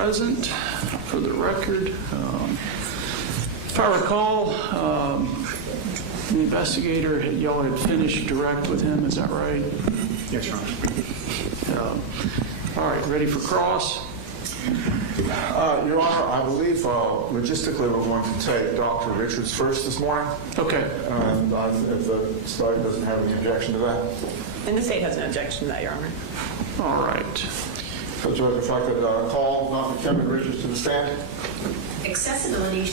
present for the record. If I recall, the investigator, y'all had finished direct with him, is that right? Yes, Your Honor. All right, ready for cross? Your Honor, I believe logistically we're going to take Dr. Richards first this morning. Okay. And if the state doesn't have any objection to that. And the state has an objection to that, Your Honor. All right. So, Judge, if I could call Dr. Kevin Richards to the stand. Accessibility.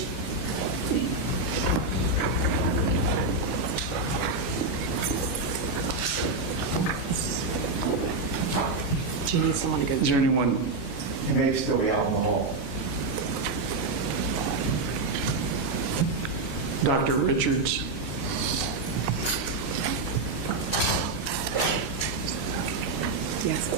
Do you need someone to go? Is there anyone? He may still be out in the hall. Dr. Richards. Yes.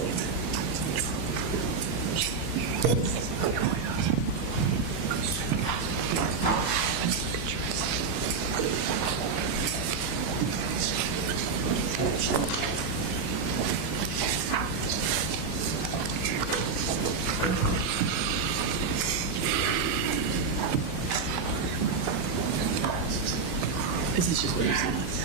This is just what you sent us.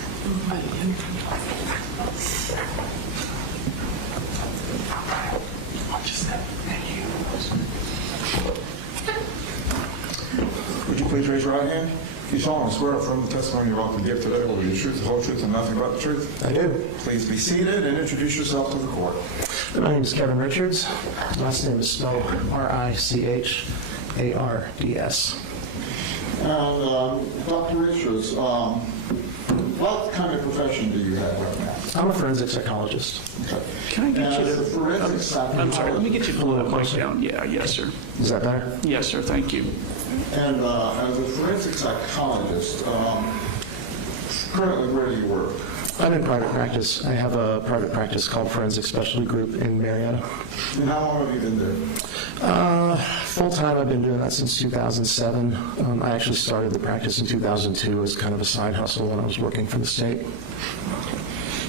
Would you please raise your right hand? You solemnly swear or affirm the testimony you're about to give today will be the truth, the whole truth, and nothing but the truth? I do. Please be seated and introduce yourself to the court. My name is Kevin Richards. Last name is spelled Richards. And Dr. Richards, what kind of profession do you have right now? I'm a forensic psychologist. Okay. Can I get you As a to? forensic psychologist. I'm sorry. Let me get you to pull that mic down. Yeah. Yes, sir. Is that better? Yes, sir. Thank you. And as a forensic psychologist, currently where do you work? I'm in private practice. I have a private practice called Forensic Specialty Group in Marietta. And how long have you been there? Full-time, I've been doing that since 2007. I actually started the practice in 2002 as kind of a side hustle when I was working for the state.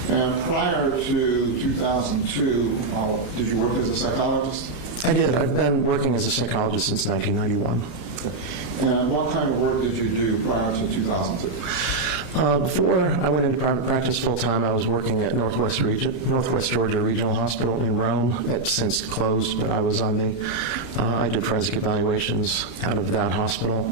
And prior to 2002, did you work as a psychologist? I did. I've been working as a psychologist since 1991. And what kind of work did you do prior to 2002? Before I went into private practice full-time, I was working at Northwest Georgia Regional Hospital in Rome. It's since closed, but I was on I did forensic evaluations out of that hospital.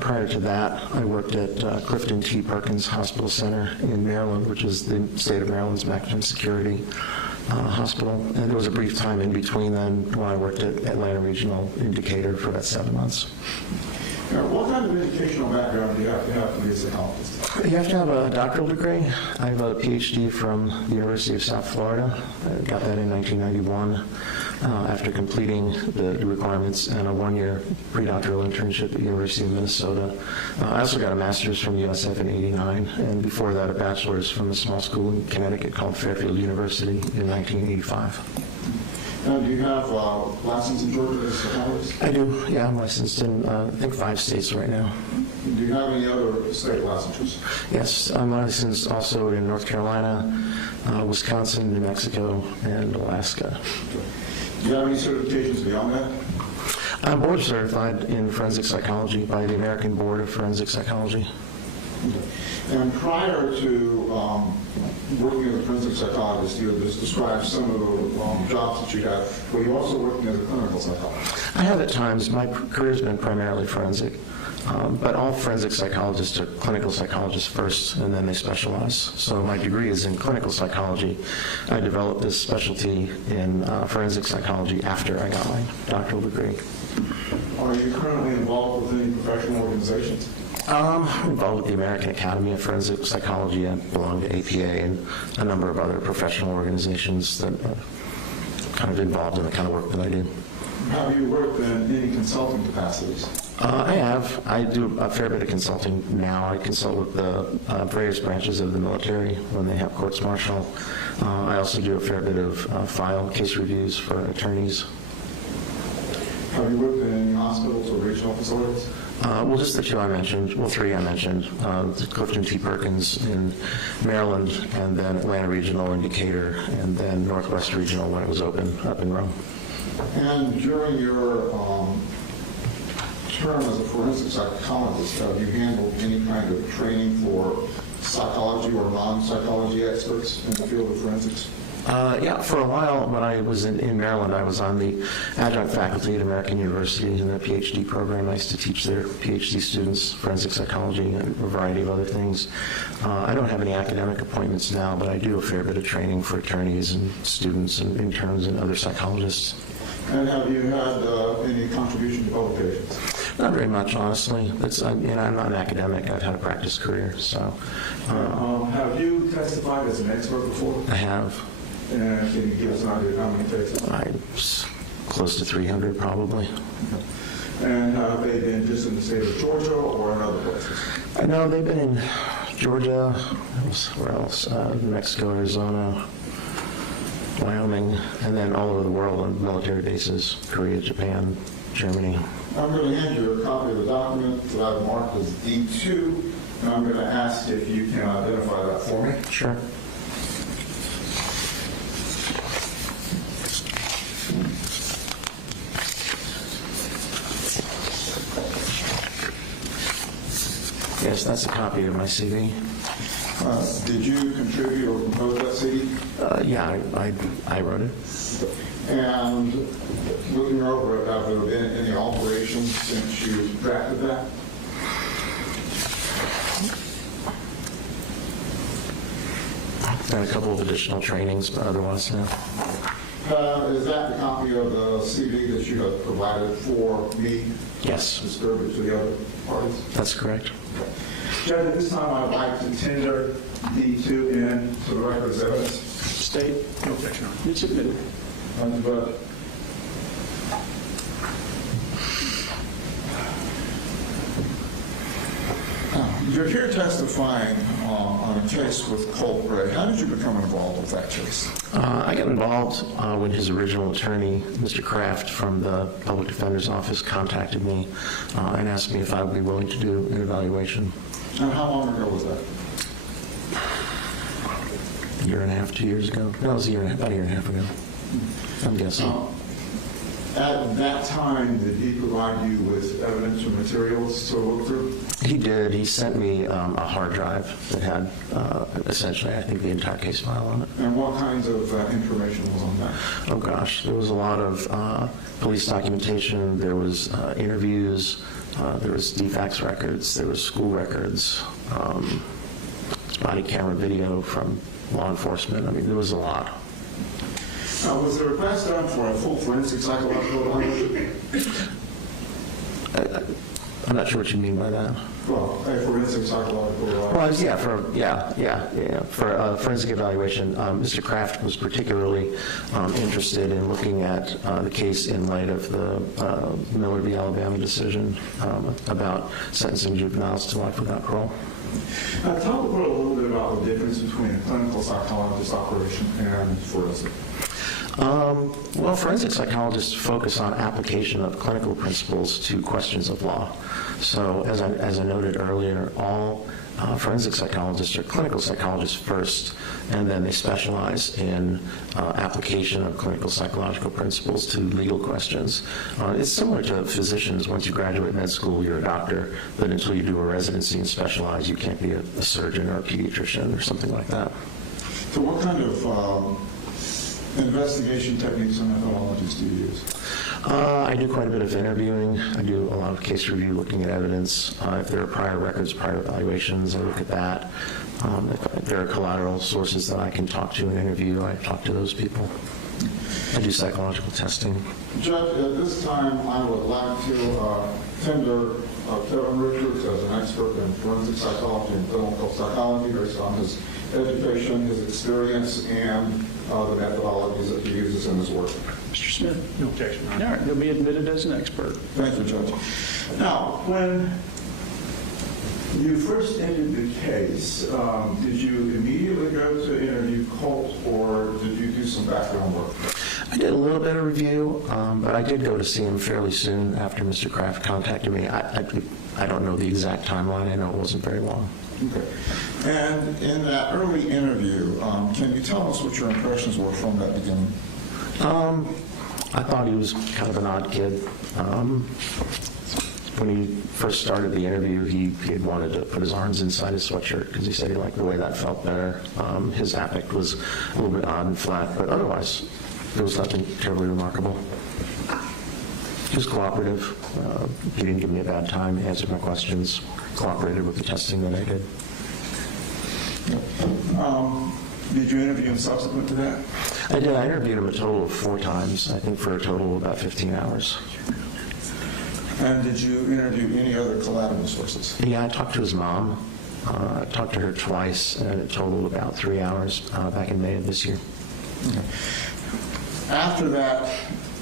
Prior to that, I worked at Clifton T. Perkins Hospital Center in Maryland, which is the state of Maryland's maximum security hospital. And there was a brief time in between then when I worked at Atlanta Regional in Decatur for about 7 months. Now, what kind of educational background do you have to be a psychologist? You have to have a doctoral degree. I have a PhD from the University of South Florida. I got that in 1991 after completing the requirements and a one-year pre-doctoral internship at the University of Minnesota. I also got a master's from USF in '89, and before that a bachelor's from a small school in Connecticut called Fairfield University in 1985. Now, do you have a license in Georgia as a psychologist? I do, yeah. I'm licensed in, I think, 5 states right now. Do you have any other state licenses? Yes, I'm licensed also in North Carolina, Wisconsin, New Mexico, and Alaska. Do you have any certifications beyond that? I'm board certified in forensic psychology by the American Board of Forensic Psychology. Okay. And prior to working as a forensic psychologist, you had just described some of the jobs that you had. Were you also working as a clinical psychologist? I have at times. My career's been primarily forensic, but all forensic psychologists are clinical psychologists first, and then they specialize. So my degree is in clinical psychology. I developed this specialty in forensic psychology after I got my doctoral degree. Are you currently involved with any professional organizations? I'm involved with the American Academy of Forensic Psychology. I belong to APA and a number of other professional organizations that are kind of involved in the kind of work that I do. Have you worked in any consulting capacities? I have. I do a fair bit of consulting now. I consult with the various branches of the military when they have courts martial. I also do a fair bit of file case reviews for attorneys. Have you worked in any hospitals or regional facilities? Well, just the 2 I mentioned, well, 3 I mentioned, Clifton T. Perkins in Maryland, and then Atlanta Regional in Decatur, and then Northwest Regional when it was open up in Rome. And during your term as a forensic psychologist, have you handled any kind of training for psychology or non-psychology experts in the field of forensics? Yeah, for a while when I was in Maryland, I was on the adjunct faculty at American University in the PhD program. I used to teach their PhD students forensic psychology and a variety of other things. I don't have any academic appointments now, but I do a fair bit of training for attorneys and students and interns and other psychologists. And have you had any contribution to publications? Not very much, honestly. I'm not an academic. I've had a practice career, so. Have you testified as an expert before? I have. And can you give us an idea of how many cases? I'm close to 300, probably. And have they been just in the state of Georgia or in other places? I know they've been in Georgia, where else? New Mexico, Arizona, Wyoming, and then all over the world on military bases, Korea, Japan, Germany. I'm going to hand you a copy of the document that I've marked as D2, and I'm going to ask if you can identify that for me. Sure. Yes, that's a copy of my CV. Did you contribute or compose that CD? Yeah, I wrote it. And looking over it, have there been any alterations since you drafted that? Done a couple of additional trainings, but otherwise, no. Is that the copy of the CD that you have provided for me? Yes, Distribute to the other parties? that's correct. Judge, at this time, I'd like to tender D2 in to the record as evidence. State? No objection. It's admitted. But you're here testifying on a case with Colt Gray. How did you become involved with that case? I got involved when his original attorney, Mr. Kraft, from the Public Defender's Office, contacted me and asked me if I would be willing to do an evaluation. And how long ago was that? A year and a half, 2 years ago. No, it was about a year and a half ago, I'm guessing. At that time, did he provide you with evidence or materials to look through? He did. He sent me a hard drive that had essentially, I think, the entire case file on it. And what kinds of information was on that? Oh gosh, there was a lot of police documentation, there was interviews, there was DFACS records, there was school records, body camera video from law enforcement. I mean, there was a lot. Was the request done for a full forensic psychological evaluation? I'm not sure what you mean by that. Well, a forensic psychological evaluation. Well, for a forensic evaluation, Mr. Kraft was particularly interested in looking at the case in light of the Miller v. Alabama decision about sentencing juveniles to life without parole. Talk a little bit about the difference between a clinical psychologist operation and forensic. Well, forensic psychologists focus on application of clinical principles to questions of law. So, as I noted earlier, all forensic psychologists are clinical psychologists first, and then they specialize in application of clinical psychological principles to legal questions. It's similar to physicians. Once you graduate med school, you're a doctor, but until you do a residency and specialize, you can't be a surgeon or a pediatrician or something like that. So what kind of investigation techniques and methodologies do you use? I do quite a bit of interviewing. I do a lot of case review, looking at evidence. If there are prior records, prior evaluations, I look at that. If there are collateral sources that I can talk to and interview, I talk to those people. I do psychological testing. Judge, at this time, I would like to tender Kevin Richards as an expert in forensic psychology and clinical psychology based on his education, his experience, and the methodologies that he uses in his work. Mr. Smith? No objection. All right, he'll be admitted as an expert. Thank you, Judge. Now, when you first entered the case, did you immediately go to interview Colt, or did you do some background work? I did a little bit of review, but I did go to see him fairly soon after Mr. Kraft contacted me. I don't know the exact timeline. I know it wasn't very long. Okay. And in that early interview, can you tell us what your impressions were from that beginning? I thought he was kind of an odd kid. When he first started the interview, he had wanted to put his arms inside his sweatshirt because he said he liked the way that felt better. His affect was a little bit odd and flat, but otherwise, there was nothing terribly remarkable. He was cooperative. He didn't give me a bad time. He answered my questions, cooperated with the testing that I did. Did you interview him subsequent to that? I did. I interviewed him a total of 4 times, I think for a total of about 15 hours. And did you interview any other collateral sources? Yeah, I talked to his mom. I talked to her twice, and it totaled about 3 hours back in May of this year. Okay. After that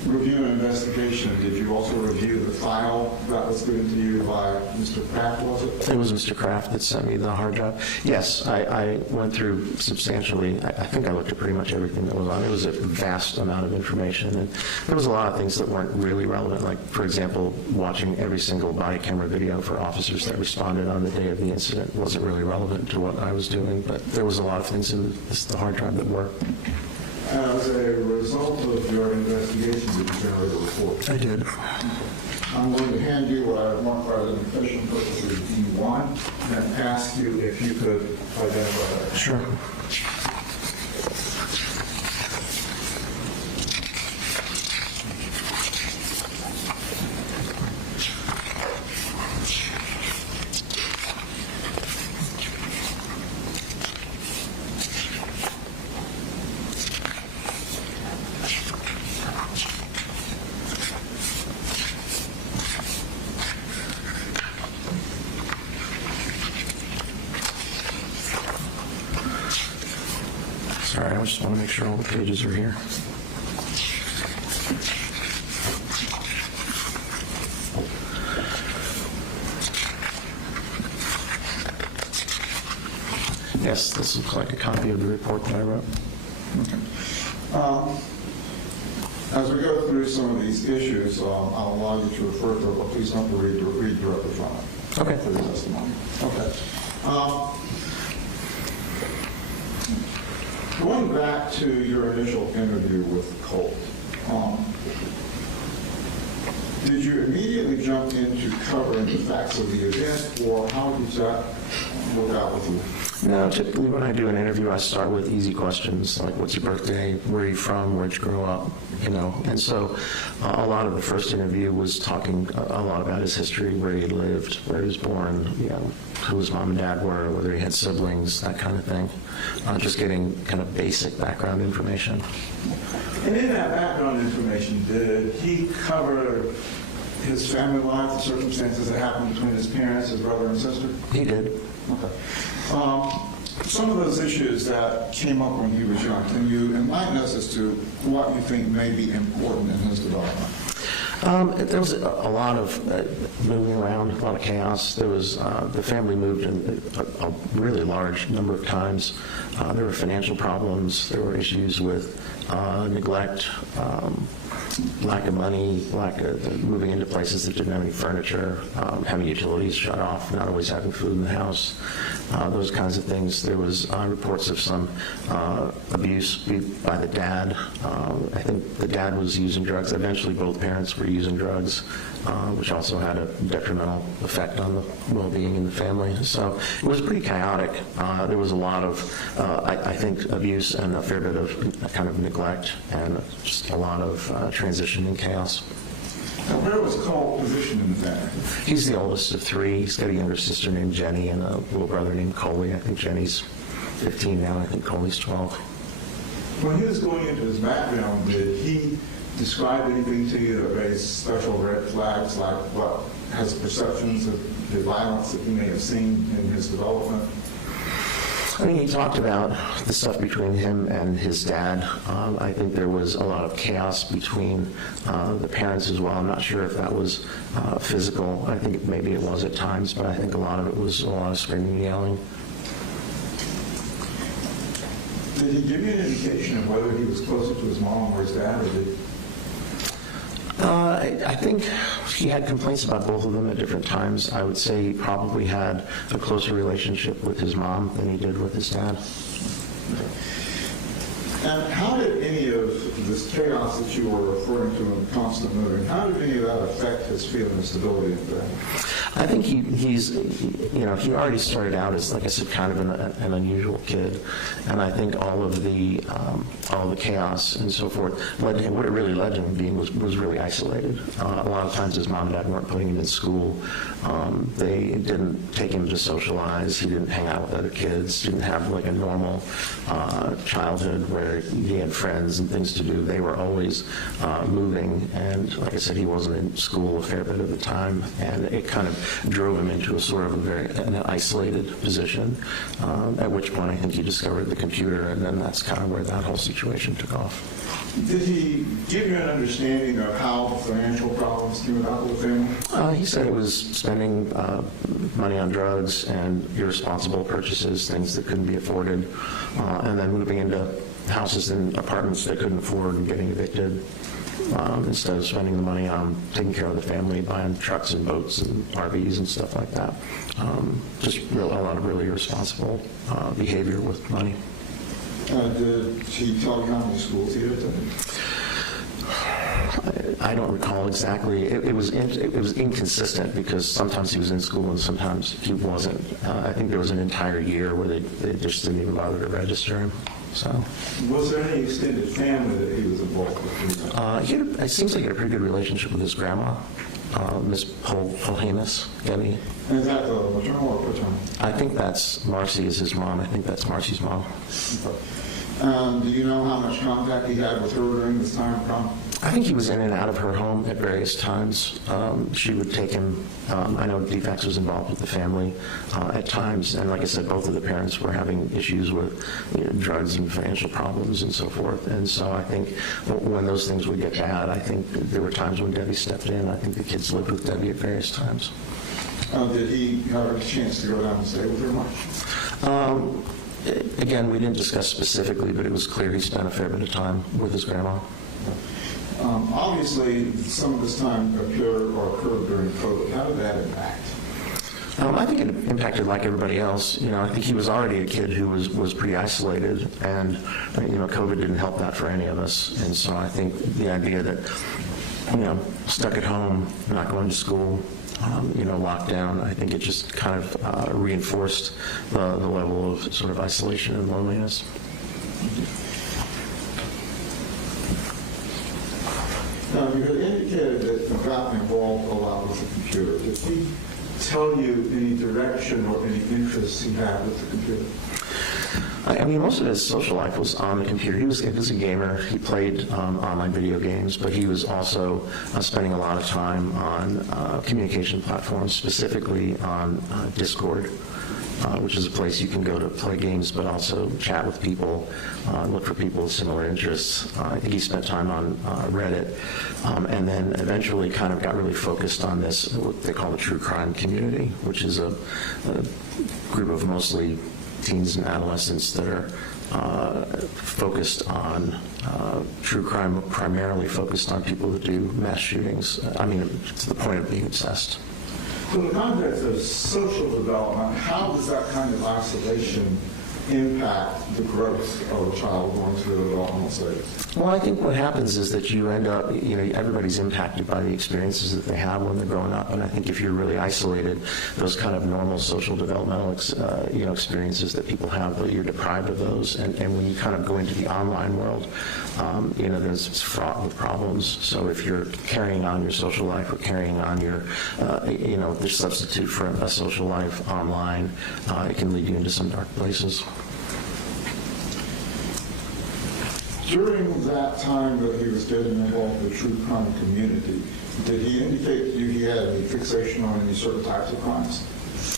review and investigation, did you also review the file that was given to you by Mr. Kraft, was it? It was Mr. Kraft that sent me the hard drive. Yes, I went through substantially, I think I looked at pretty much everything that was on it. It was a vast amount of information, and there was a lot of things that weren't really relevant, like, for example, watching every single body camera video for officers that responded on the day of the incident wasn't really relevant to what I was doing, but there was a lot of things in the hard drive that were. As a result of your investigation, did you generate a report? I did. I'm going to hand you what I marked by the efficient purposes D1 and ask you if you could identify that. Sure. Sorry, I just want to make sure all the pages are here. Yes, this looks like a copy of the report that I wrote. As we go through some of these issues, I'll allow you to refer to it, but please don't read directly from it. Okay. For the testimony. Okay. Going back to your initial interview with Colt, did you immediately jump into covering the facts of the event, or how did that work out with you? No, typically when I do an interview, I start with easy questions, like what's your birthday, where are you from, where'd you grow up, And so a lot of the first interview was talking a lot about his history, where he lived, where he was born, who his mom and dad were, whether he had siblings, that kind of thing. Just getting kind of basic background information. And in that background information, did he cover his family life, the circumstances that happened between his parents, his brother and sister? He did. Okay. Some of those issues that came up when he was young, can you enlighten us as to what you think may be important in his development? There was a lot of moving around, a lot of chaos. There was the family moved in a really large number of times. There were financial problems. There were issues with neglect, lack of money, lack of moving into places that didn't have any furniture, having utilities shut off, not always having food in the house, those kinds of things. There was reports of some abuse by the dad. I think the dad was using drugs. Eventually, both parents were using drugs, which also had a detrimental effect on the well-being in the family. So it was pretty chaotic. There was a lot of, I think, abuse and a fair bit of kind of neglect and just a lot of transition and chaos. Now, where was Colt positioned in the family? He's the oldest of 3. He's got a younger sister named Jenny and a little brother named Coley. I think Jenny's 15 now. I think Coley's 12. When he was going into his background, did he describe anything to you that raised special red flags, like what has perceptions of the violence that he may have seen in his development? I think he talked about the stuff between him and his dad. I think there was a lot of chaos between the parents as well. I'm not sure if that was physical. I think maybe it was at times, but I think a lot of it was a lot of screaming and yelling. Did he give you an indication of whether he was closer to his mom or his dad, or did I think he had complaints about both of them at different times. I would say he probably had a closer relationship with his mom than he did with his dad. And how did any of this chaos that you were referring to and constant moving, how did any of that affect his feeling of stability in the family? I think he already started out as, like I said, kind of an unusual kid, and I think all of the chaos and so forth led to him. What it really led to him being was really isolated. A lot of times his mom and dad weren't putting him in school. They didn't take him to socialize. He didn't hang out with other kids. Didn't have like a normal childhood where he had friends and things to do. They were always moving, and like I said, he wasn't in school a fair bit of the time, and it kind of drove him into a sort of an isolated position, at which point I think he discovered the computer, and then that's kind of where that whole situation took off. Did he give you an understanding of how financial problems came about with the family? He said it was spending money on drugs and irresponsible purchases, things that couldn't be afforded, and then moving into houses and apartments they couldn't afford and getting evicted. Instead of spending the money on taking care of the family, buying trucks and boats and RVs and stuff like that. Just a lot of really irresponsible behavior with money. Did he tell you how many schools he had attended? I don't recall exactly. It was inconsistent because sometimes he was in school and sometimes he wasn't. I think there was an entire year where they just didn't even bother to register him. So, was there any extended family that he was involved with? It seems like he had a pretty good relationship with his grandma, Miss Polhamus, Debbie. And is that the maternal or paternal? I think that's Marcy is his mom. I think that's Marcy's mom. Do you know how much contact he had with her during this time? I think he was in and out of her home at various times. She would take him. I know DFAX was involved with the family at times, and like I said, both of the parents were having issues with drugs and financial problems and so forth. And so I think when those things would get bad, I think there were times when Debbie stepped in. I think the kids lived with Debbie at various times. Did he have a chance to go down and stay with her much? Again, we didn't discuss specifically, but it was clear he spent a fair bit of time with his grandma. Obviously, some of this time occurred during COVID. How did that impact? I think it impacted like everybody else. I think he was already a kid who was pretty isolated, and COVID didn't help that for any of us. And so I think the idea that stuck at home, not going to school, locked down, I think it just kind of reinforced the level of sort of isolation and loneliness. Now, you had indicated that you got involved a lot with the computer. Did he tell you any direction or any interests he had with the computer? I mean, most of his social life was on the computer. He was a gamer. He played online video games, but he was also spending a lot of time on communication platforms, specifically on Discord, which is a place you can go to play games, but also chat with people, look for people with similar interests. I think he spent time on Reddit, and then eventually kind of got really focused on this, what they call the true crime community, which is a group of mostly teens and adolescents that are focused on true crime, primarily focused on people who do mass shootings. I mean, to the point of being obsessed. So in the context of social development, how does that kind of isolation impact the growth of a child going through the developmental stage? Well, I think what happens is that you end up, everybody's impacted by the experiences that they have when they're growing up. And I think if you're really isolated, those kind of normal social developmental, experiences that people have, you're deprived of those. And when you kind of go into the online world, it's fraught with problems. So if you're carrying on your social life or carrying on your, the substitute for a social life online, it can lead you into some dark places. During that time that he was getting involved with the true crime community, did he indicate to you he had any fixation on any certain types of crimes?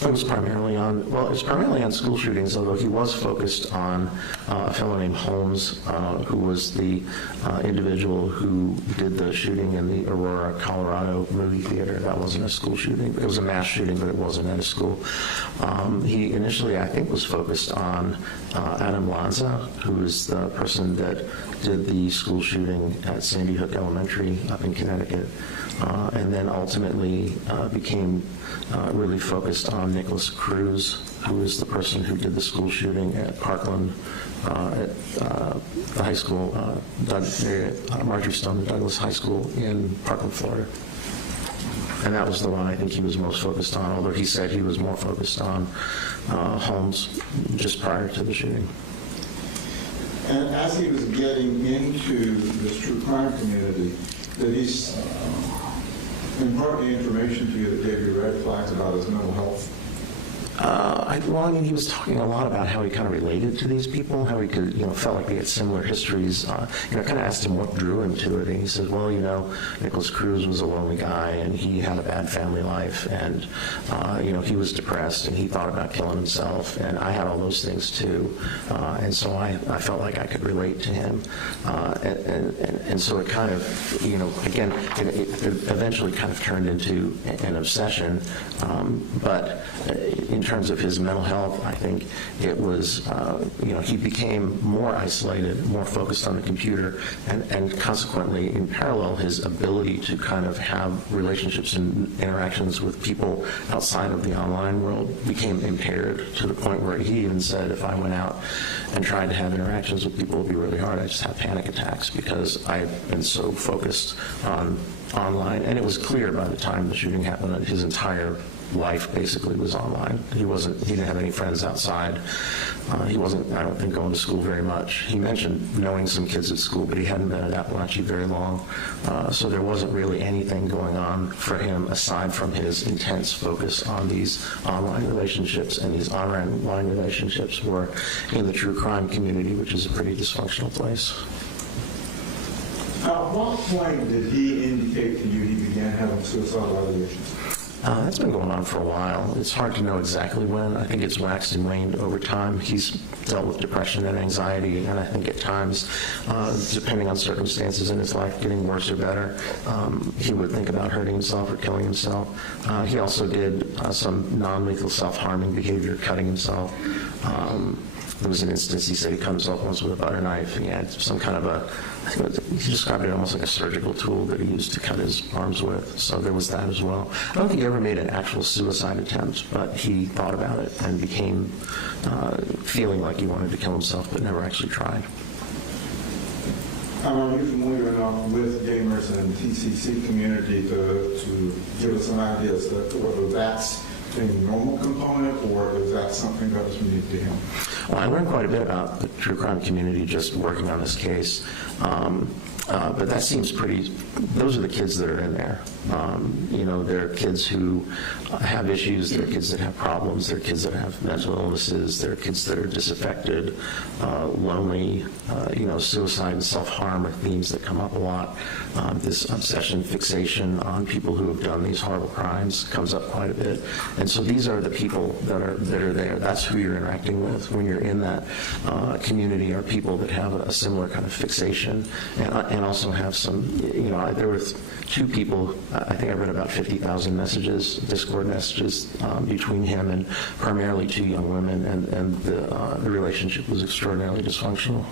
It was primarily on school shootings, although he was focused on a fellow named Holmes, who was the individual who did the shooting in the Aurora, Colorado movie theater. That wasn't a school shooting. It was a mass shooting, but it wasn't at a school. He initially, I think, was focused on Adam Lanza, who is the person that did the school shooting at Sandy Hook Elementary up in Connecticut. and then ultimately became really focused on Nicholas Cruz, who is the person who did the school shooting at Parkland, at the high school, Marjorie Stone Douglas High School in Parkland, Florida. And that was the one I think he was most focused on, although he said he was more focused on Holmes just prior to the shooting. And as he was getting into this true crime community, did he impart the information to you that gave you red flags about his mental health? He was talking a lot about how he kind of related to these people, how he could, felt like they had similar histories. Kind of asked him what drew him to it, and he said, well, Nicholas Cruz was a lonely guy, and he had a bad family life, and, he was depressed, and he thought about killing himself, and I had all those things too, and so I felt like I could relate to him, and so it kind of, again, it eventually kind of turned into an obsession, but in terms of his mental health, I think it was, he became more isolated, more focused on the computer, and consequently, in parallel, his ability to kind of have relationships and interactions with people outside of the online world became impaired to the point where he even said, if I went out and tried to have interactions with people, it would be really hard. I just have panic attacks because I had been so focused on online. And it was clear by the time the shooting happened that his entire life basically was online. He didn't have any friends outside. He wasn't, I don't think, going to school very much. He mentioned knowing some kids at school, but he hadn't been at Apalachee very long. So there wasn't really anything going on for him aside from his intense focus on these online relationships, and these online relationships were in the true crime community, which is a pretty dysfunctional place. At what point did he indicate to you he began having suicidal ideations? That's been going on for a while. It's hard to know exactly when. I think it's waxed and waned over time. He's dealt with depression and anxiety, and I think at times, depending on circumstances in his life, getting worse or better, he would think about hurting himself or killing himself. He also did some non-lethal self-harming behavior, cutting himself. There was an instance he said he cut himself once with a butter knife. He had some kind of he described it almost like a surgical tool that he used to cut his arms with. So there was that as well. I don't think he ever made an actual suicide attempt, but he thought about it and became feeling like he wanted to kill himself, but never actually tried. Are you familiar enough with gamers and TCC community to give us an idea as to whether that's a normal component, or is that something that was unique to him? Well, I learned quite a bit about the true crime community just working on this case. But that seems those are the kids that are in there. There are kids who have issues, there are kids that have problems, there are kids that have mental illnesses, there are kids that are disaffected, lonely, suicide and self-harm are themes that come up a lot. This obsession, fixation on people who have done these horrible crimes comes up quite a bit. And so these are the people that are there. That's who you're interacting with when you're in that community, are people that have a similar kind of fixation and also have some, there were two people, I think I read about 50,000 messages, Discord messages between him and primarily two young women, and the relationship was extraordinarily dysfunctional.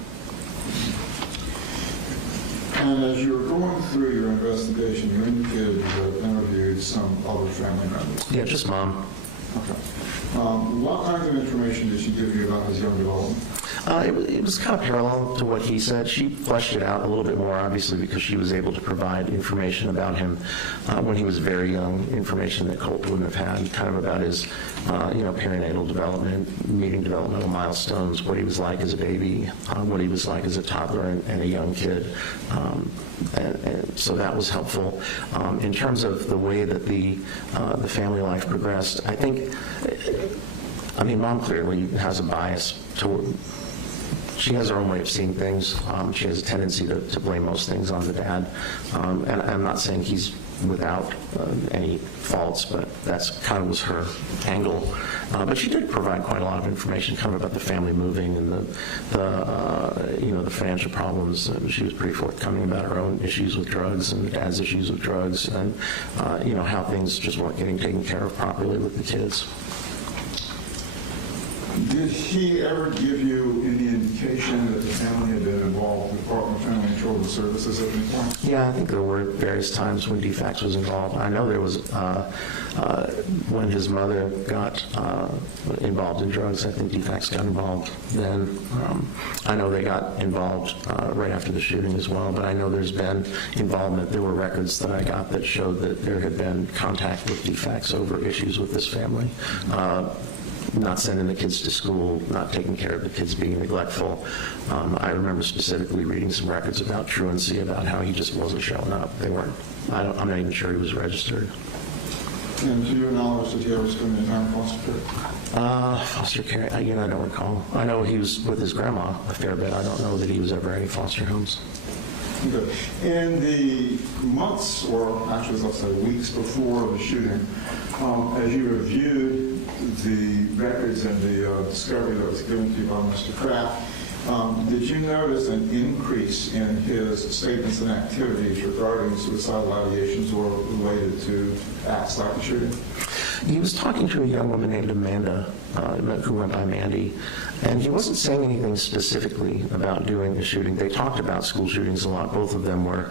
And as you were going through your investigation, you indicated you interviewed some other family members. Yeah, just mom. Okay. What kinds of information did she give you about his young development? It was kind of parallel to what he said. She fleshed it out a little bit more, obviously, because she was able to provide information about him when he was very young, information that Colt wouldn't have had, kind of about his, perinatal development, meeting developmental milestones, what he was like as a baby, what he was like as a toddler and a young kid. And so that was helpful. In terms of the way that the family life progressed, I think, Mom clearly has a bias toward. She has her own way of seeing things. She has a tendency to blame most things on the dad. And I'm not saying he's without any faults, but that's kind of was her angle. But she did provide quite a lot of information, kind of about the family moving and the financial problems. She was pretty forthcoming about her own issues with drugs and the dad's issues with drugs, and how things just weren't getting taken care of properly with the kids. Did he ever give you any indication that the family had been involved with Department of Family and Children's Services at any point? Yeah, I think there were various times when DFACS was involved. I know there was, when his mother got involved in drugs, I think DFACS got involved then. I know they got involved right after the shooting as well, but I know there's been involvement. There were records that I got that showed that there had been contact with DFACS over issues with this family. Not sending the kids to school, not taking care of the kids, being neglectful. I remember specifically reading some records about truancy, about how he just wasn't showing up. They weren't, I'm not even sure he was registered. And to your knowledge, did he ever spend any time in foster care? Foster care, again, I don't recall. I know he was with his grandma a fair bit. I don't know that he was ever in any foster homes. Okay. In the months, or actually, let's say weeks before the shooting, as you reviewed the records and the discovery that was given to you by Mr. Kraft, did you notice an increase in his statements and activities regarding suicidal ideations or related to acts like the shooting? He was talking to a young woman named Amanda, who went by Mandy, and he wasn't saying anything specifically about doing a shooting. They talked about school shootings a lot. Both of them were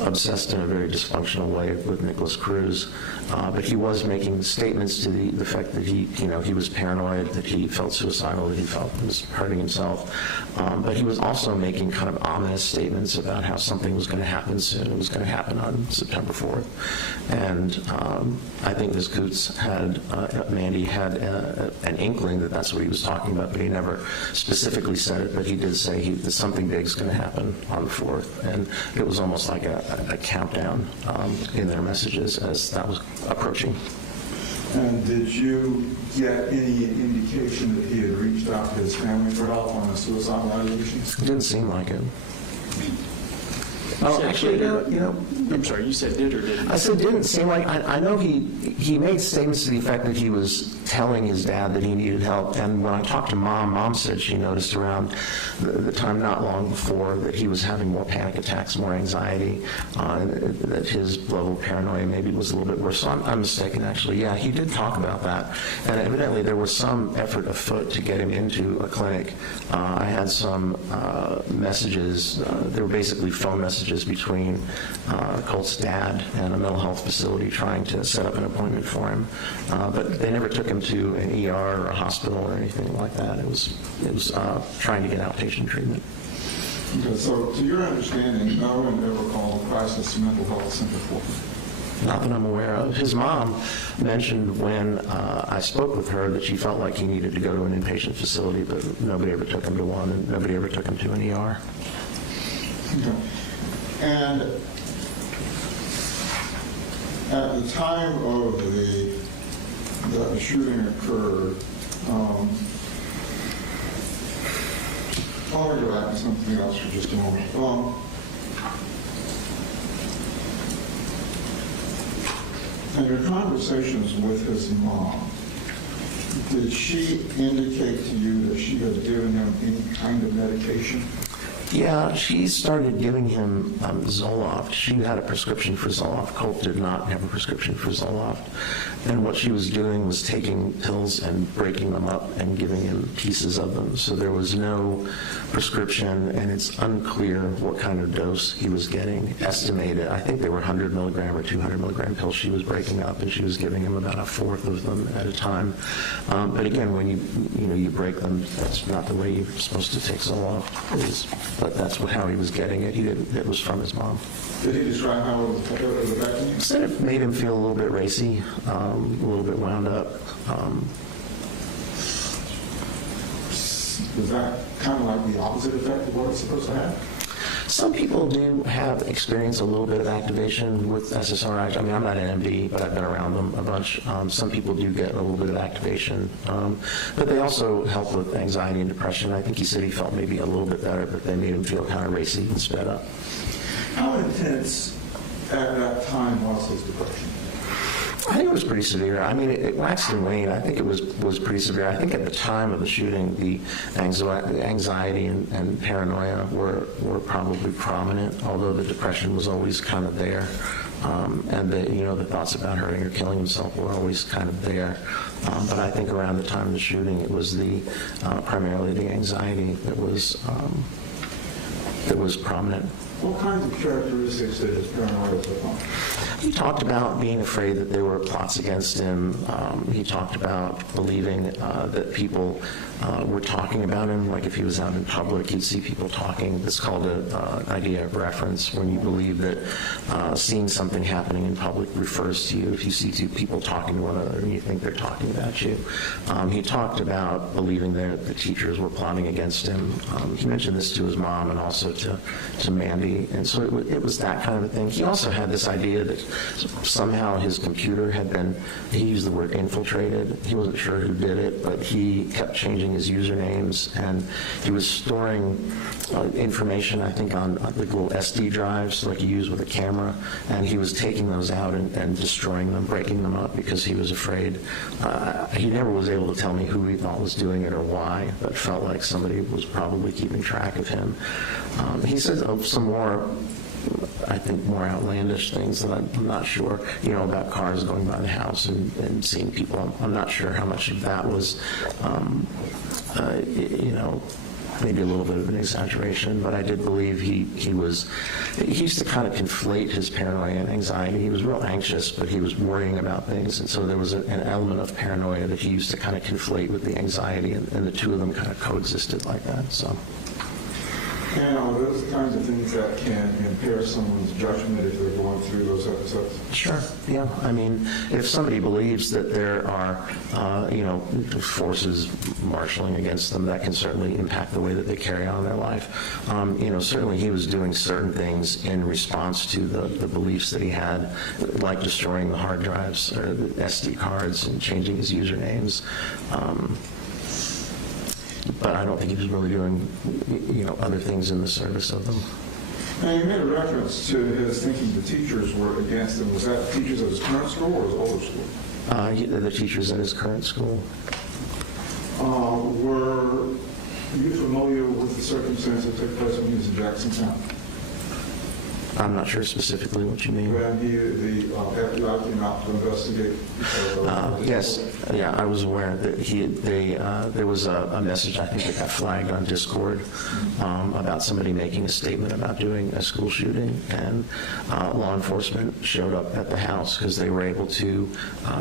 obsessed in a very dysfunctional way with Nicholas Cruz, but he was making statements to the fact that he was paranoid, that he felt suicidal, that he felt he was hurting himself, but he was also making kind of ominous statements about how something was going to happen soon. It was going to happen on September 4th, and I think Ms. Coots had, Mandy had an inkling that that's what he was talking about, but he never specifically said it, but he did say that something big is going to happen on the 4th, and it was almost like a countdown in their messages as that was approaching. And did you get any indication that he had reached out to his family for help on the suicidal ideations? It didn't seem like it. Oh, actually, I'm sorry, you said did or didn't? I said didn't seem like, I know he made statements to the effect that he was telling his dad that he needed help, and when I talked to Mom said she noticed around the time not long before that he was having more panic attacks, more anxiety, that his level of paranoia maybe was a little bit worse. So I'm mistaken, actually. Yeah, he did talk about that, and evidently there was some effort afoot to get him into a clinic. I had some messages, they were basically phone messages between Colt's dad and a mental health facility trying to set up an appointment for him, but they never took him to an ER or a hospital or anything like that. It was trying to get outpatient treatment. Okay, so to your understanding, no one ever called the Crisis Mental Health Center for him? Not that I'm aware of. His mom mentioned when I spoke with her that she felt like he needed to go to an inpatient facility, but nobody ever took him to one, and nobody ever took him to an ER. Okay. And at the time of that the shooting occurred, I want to go back to something else for just a moment. In your conversations with his mom, did she indicate to you that she had given him any kind of medication? Yeah, she started giving him Zoloft. She had a prescription for Zoloft. Colt did not have a prescription for Zoloft. And what she was doing was taking pills and breaking them up and giving him pieces of them. So there was no prescription, and it's unclear what kind of dose he was getting. Estimated, I think they were 100 milligram or 200 milligram pills she was breaking up, and she was giving him about a fourth of them at a time. But again, when you break them, that's not the way you're supposed to take Zoloft. But that's how he was getting it. It was from his mom. Did he describe how it was affecting you? Said it made him feel a little bit racy, a little bit wound up. Is that kind of like the opposite effect of what it's supposed to have? Some people do have experienced a little bit of activation with SSRIs. I mean, I'm not an MD, but I've been around them a bunch. Some people do get a little bit of activation, but they also help with anxiety and depression. I think he said he felt maybe a little bit better, but they made him feel kind of racy and sped up. How intense at that time was his depression? I think it was pretty severe. I mean, it waxed and waned. I think it was pretty severe. I think at the time of the shooting, the anxiety and paranoia were probably prominent, although the depression was always kind of there. And the thoughts about hurting or killing himself were always kind of there. But I think around the time of the shooting, it was primarily the anxiety that was prominent. What kinds of characteristics did his paranoia take on? He talked about being afraid that there were plots against him. He talked about believing that people were talking about him, like if he was out in public, he'd see people talking. It's called an idea of reference, when you believe that seeing something happening in public refers to you. If you see two people talking to one another and you think they're talking about you. He talked about believing that the teachers were plotting against him. He mentioned this to his mom and also to Mandy, and so it was that kind of a thing. He also had this idea that somehow his computer had been, he used the word infiltrated. He wasn't sure who did it, but he kept changing his usernames, and he was storing information, I think, on the little SD drives like you use with a camera, and he was taking those out and destroying them, breaking them up, because he was afraid. He never was able to tell me who he thought was doing it or why, but felt like somebody was probably keeping track of him. He said some more, I think, more outlandish things that I'm not sure, about cars going by the house and seeing people. I'm not sure how much of that was, maybe a little bit of an exaggeration, but I did believe he used to kind of conflate his paranoia and anxiety. He was real anxious, but he was worrying about things, and so there was an element of paranoia that he used to kind of conflate with the anxiety, and the two of them kind of coexisted like that, so. And are those the kinds of things that can impair someone's judgment if they're going through those episodes? Sure, yeah. I mean, if somebody believes that there are, forces marshaling against them, that can certainly impact the way that they carry on their life. Certainly he was doing certain things in response to the beliefs that he had, like destroying the hard drives or the SD cards and changing his usernames. But I don't think he was really doing, other things in the service of them. And you made a reference to his thinking the teachers were against him. Was that teachers at his current school or his older school? The teachers at his current school. Were you familiar with the circumstances that took place when he was in Jacksontown? I'm not sure specifically what you mean. When the FBI came out to investigate? Yes, yeah, I was aware that there was a message, I think, that got flagged on Discord about somebody making a statement about doing a school shooting, and law enforcement showed up at the house because they were able to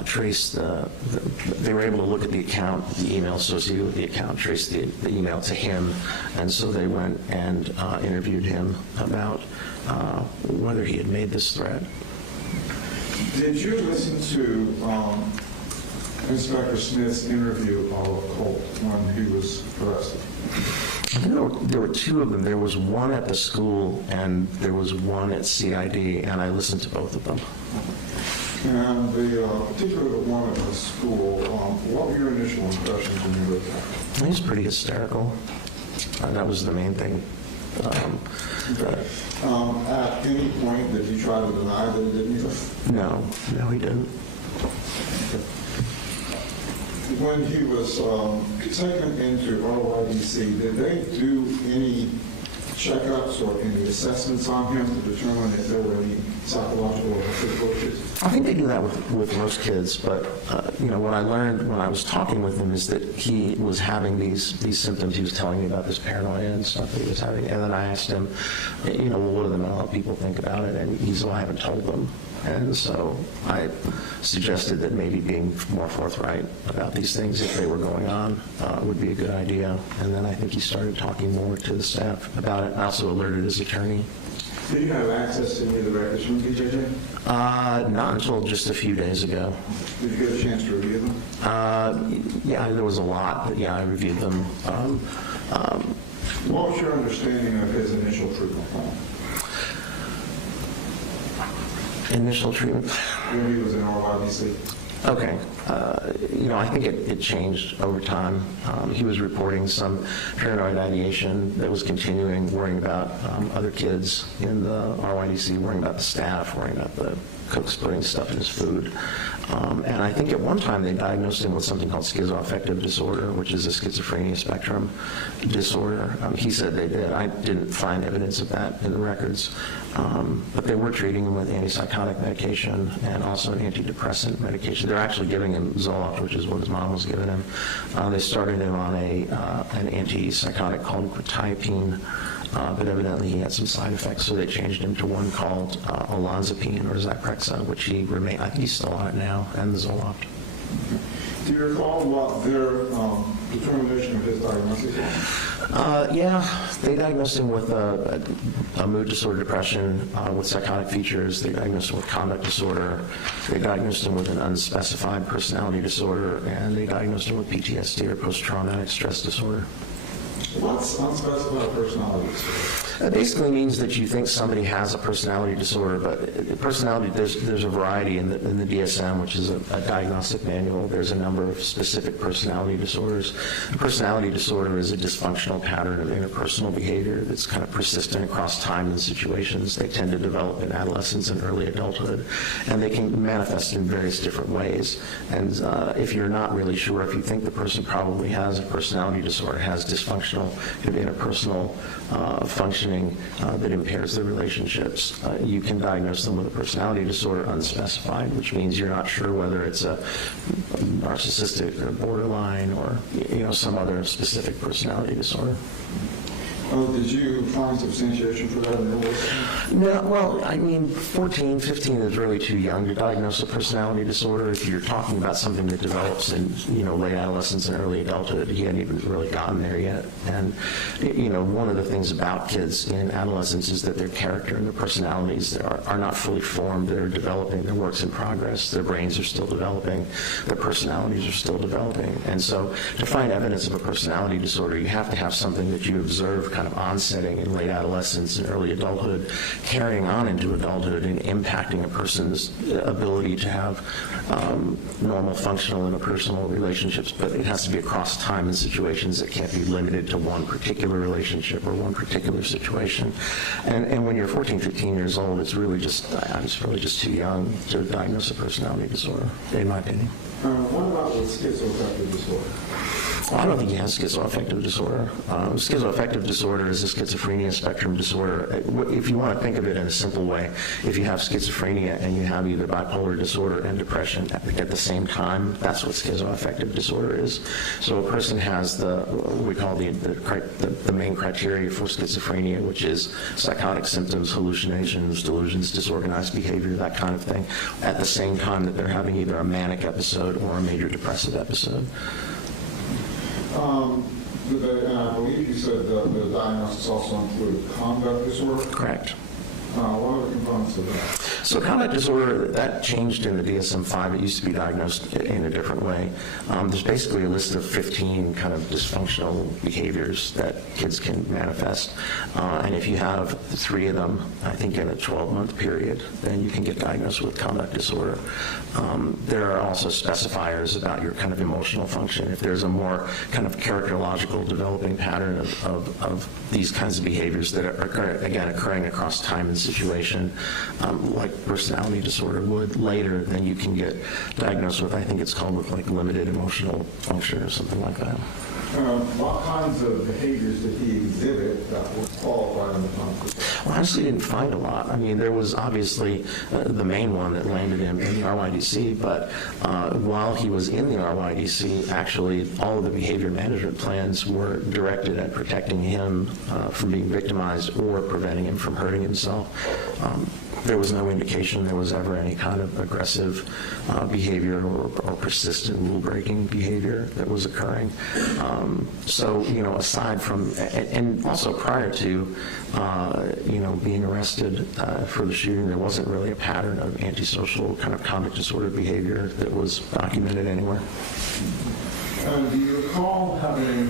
trace they were able to look at the account, the email associated with the account, trace the email to him, and so they went and interviewed him about whether he had made this threat. Did you listen to Inspector Smith's interview of Colt when he was arrested? There were two of them. There was one at the school and there was one at CID, and I listened to both of them. And particularly the one at the school, what were your initial impressions when you read that? He was pretty hysterical. That was the main thing. At any point, did he try to deny that he didn't either? No, he didn't. When he was taken into RYDC, did they do any checkups or any assessments on him to determine if there were any psychological or physical issues? I think they do that with most kids, but what I learned when I was talking with him is that he was having these symptoms. He was telling me about this paranoia and stuff that he was having, and then I asked him, well, what do the mental health people think about it? And he's, I haven't told them. And so I suggested that maybe being more forthright about these things, if they were going on, would be a good idea. And then I think he started talking more to the staff about it. I also alerted his attorney. Did you have access to any of the records from BJJ? Not until just a few days ago. Did you get a chance to review them? Yeah, there was a lot, but yeah, I reviewed them. What was your understanding of his initial treatment plan? Initial treatment? When he was in RYDC? Okay. I think it changed over time. He was reporting some paranoid ideation that was continuing, worrying about other kids in the RYDC, worrying about the staff, worrying about the cooks putting stuff in his food. And I think at one time they diagnosed him with something called schizoaffective disorder, which is a schizophrenia spectrum disorder. He said they did. I didn't find evidence of that in the records. But they were treating him with antipsychotic medication and also an antidepressant medication. They're actually giving him Zoloft, which is what his mom was giving him. They started him on an antipsychotic called quetiapine, but evidently he had some side effects, so they changed him to one called olanzapine or Zyprexa, which he remained. I think he's still on it now, and the Zoloft. Do you recall what their determination of his diagnosis was? Yeah, they diagnosed him with a mood disorder, depression with psychotic features. They diagnosed him with conduct disorder. They diagnosed him with an unspecified personality disorder, and they diagnosed him with PTSD or post-traumatic stress disorder. What's unspecified personality disorder? It basically means that you think somebody has a personality disorder, but personality, there's a variety in the DSM, which is a diagnostic manual. There's a number of specific personality disorders. A personality disorder is a dysfunctional pattern of interpersonal behavior that's kind of persistent across time and situations. They tend to develop in adolescence and early adulthood, and they can manifest in various different ways. And if you're not really sure, if you think the person probably has a personality disorder, has dysfunctional interpersonal functioning that impairs their relationships, you can diagnose them with a personality disorder unspecified, which means you're not sure whether it's a narcissistic or borderline or some other specific personality disorder. Did you find substantiation for that in your work? No, well, I mean, 14, 15 is really too young to diagnose a personality disorder. If you're talking about something that develops in, late adolescence and early adulthood, he hadn't even really gotten there yet. And, one of the things about kids in adolescence is that their character and their personalities are not fully formed. They're developing. They're works in progress. Their brains are still developing. Their personalities are still developing. And so to find evidence of a personality disorder, you have to have something that you observe kind of onsetting in late adolescence and early adulthood, carrying on into adulthood and impacting a person's ability to have normal functional interpersonal relationships, but it has to be across time and situations. It can't be limited to one particular relationship or one particular situation. And when you're 14, 15 years old, it's really just too young to diagnose a personality disorder, in my opinion. What about with schizoaffective disorder? Well, I don't think he has schizoaffective disorder. Schizoaffective disorder is a schizophrenia spectrum disorder. If you want to think of it in a simple way, if you have schizophrenia and you have either bipolar disorder and depression at the same time, that's what schizoaffective disorder is. So a person has what we call the main criteria for schizophrenia, which is psychotic symptoms, hallucinations, delusions, disorganized behavior, that kind of thing, at the same time that they're having either a manic episode or a major depressive episode. I believe you said the diagnosis also included conduct disorder? Correct. What are the components of that? So conduct disorder, that changed in the DSM-5. It used to be diagnosed in a different way. There's basically a list of 15 kind of dysfunctional behaviors that kids can manifest. And if you have 3 of them, I think in a 12-month period, then you can get diagnosed with conduct disorder. There are also specifiers about your kind of emotional function. If there's a more kind of characterological developing pattern of these kinds of behaviors that are, again, occurring across time and situation, like personality disorder would later, then you can get diagnosed with, I think it's called with like limited emotional function or something like that. What kinds of behaviors did he exhibit that would qualify under conduct? Well, I honestly didn't find a lot. I mean, there was obviously the main one that landed him in the RYDC, but while he was in the RYDC, actually all of the behavior management plans were directed at protecting him from being victimized or preventing him from hurting himself. There was no indication there was ever any kind of aggressive behavior or persistent rule-breaking behavior that was occurring. So, aside from, and also prior to, being arrested for the shooting, there wasn't really a pattern of antisocial kind of conduct disorder behavior that was documented anywhere. Do you recall having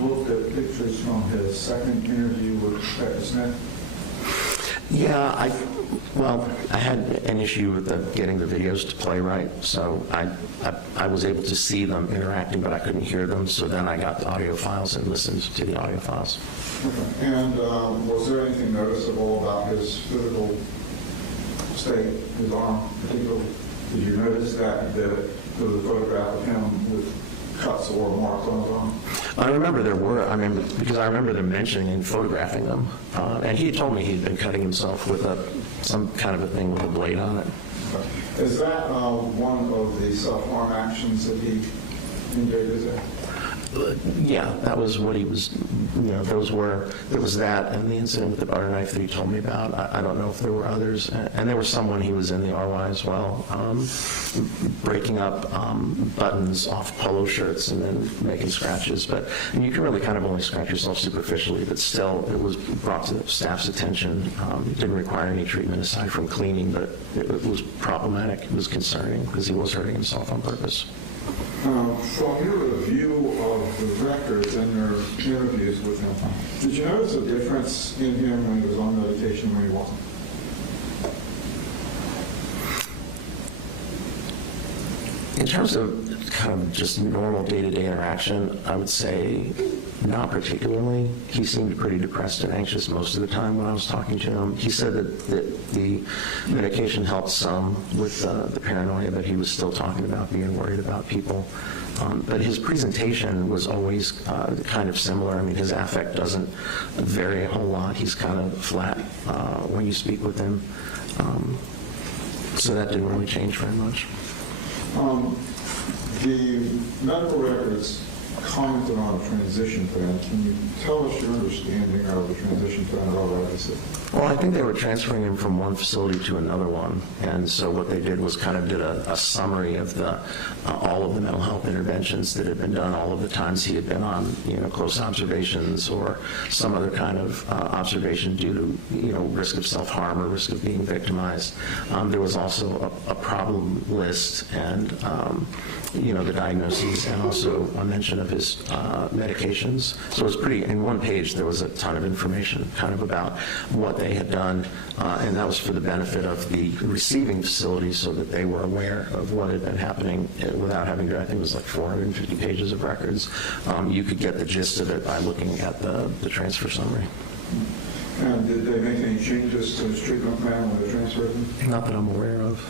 looked at pictures from his second interview with Detective Smith? Yeah, I had an issue with getting the videos to play right, so I was able to see them interacting, but I couldn't hear them, so then I got the audio files and listened to the audio files. Okay. And was there anything noticeable about his physical state his arm particularly? Did you notice that there was a photograph of him with cuts or marks on his arm? I remember because I remember them mentioning and photographing them. And he told me he'd been cutting himself with some kind of a thing with a blade on it. Is that one of the self-harm actions that he engages in? Yeah, that was what he was, there was that and the incident with the butter knife that he told me about. I don't know if there were others. And there was someone he was in the RY as well, breaking up buttons off polo shirts and then making scratches. And you can really kind of only scratch yourself superficially, but still it was brought to the staff's attention. It didn't require any treatment aside from cleaning, but it was problematic. It was concerning because he was hurting himself on purpose. From your review of the records and your interviews with him, did you notice a difference in him when he was on medication and when he wasn't? In terms of kind of just normal day-to-day interaction, I would say not particularly. He seemed pretty depressed and anxious most of the time when I was talking to him. He said that the medication helped some with the paranoia that he was still talking about being worried about people. But his presentation was always kind of similar. I mean, his affect doesn't vary a whole lot. He's kind of flat when you speak with him. So that didn't really change very much. The medical records commented on a transition plan. Can you tell us your understanding of the transition plan at all? Well, I think they were transferring him from one facility to another one, and so what they did was kind of did a summary of all of the mental health interventions that had been done, all of the times he had been on, close observations or some other kind of observation due to, risk of self-harm or risk of being victimized. There was also a problem list and, the diagnoses and also a mention of his medications. So it was in one page there was a ton of information kind of about what they had done, and that was for the benefit of the receiving facility so that they were aware of what had been happening without having to, I think it was like 450 pages of records. You could get the gist of it by looking at the transfer summary. And did they make any changes to his treatment plan when they transferred him? Not that I'm aware of.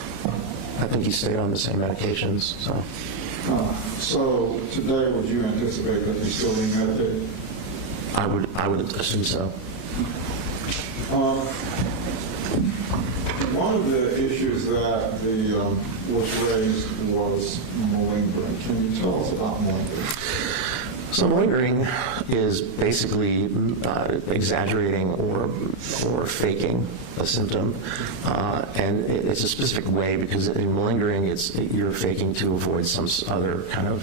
I think he stayed on the same medications, so. So today, would you anticipate that he's still being medicated? I would assume so. One of the issues that was raised was malingering. Can you tell us about malingering? So malingering is basically exaggerating or faking a symptom, and it's a specific way because in malingering you're faking to avoid some other kind of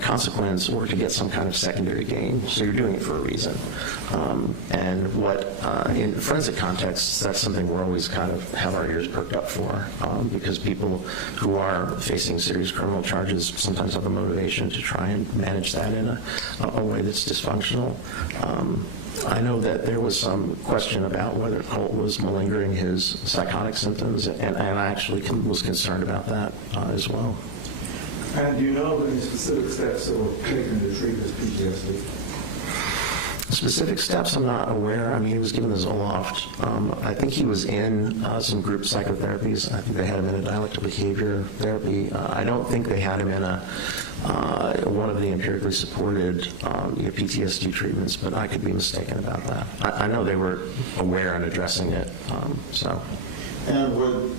consequence or to get some kind of secondary gain. So you're doing it for a reason. And in forensic contexts, that's something we're always kind of have our ears perked up for because people who are facing serious criminal charges sometimes have a motivation to try and manage that in a way that's dysfunctional. I know that there was some question about whether Colt was malingering his psychotic symptoms, and I actually was concerned about that as well. And do you know of any specific steps that were taken to treat his PTSD? Specific steps, I'm not aware. I mean, he was given the Zoloft. I think he was in some group psychotherapies. I think they had him in a dialectical behavior therapy. I don't think they had him in one of the empirically supported PTSD treatments, but I could be mistaken about that. I know they were aware and addressing it. And would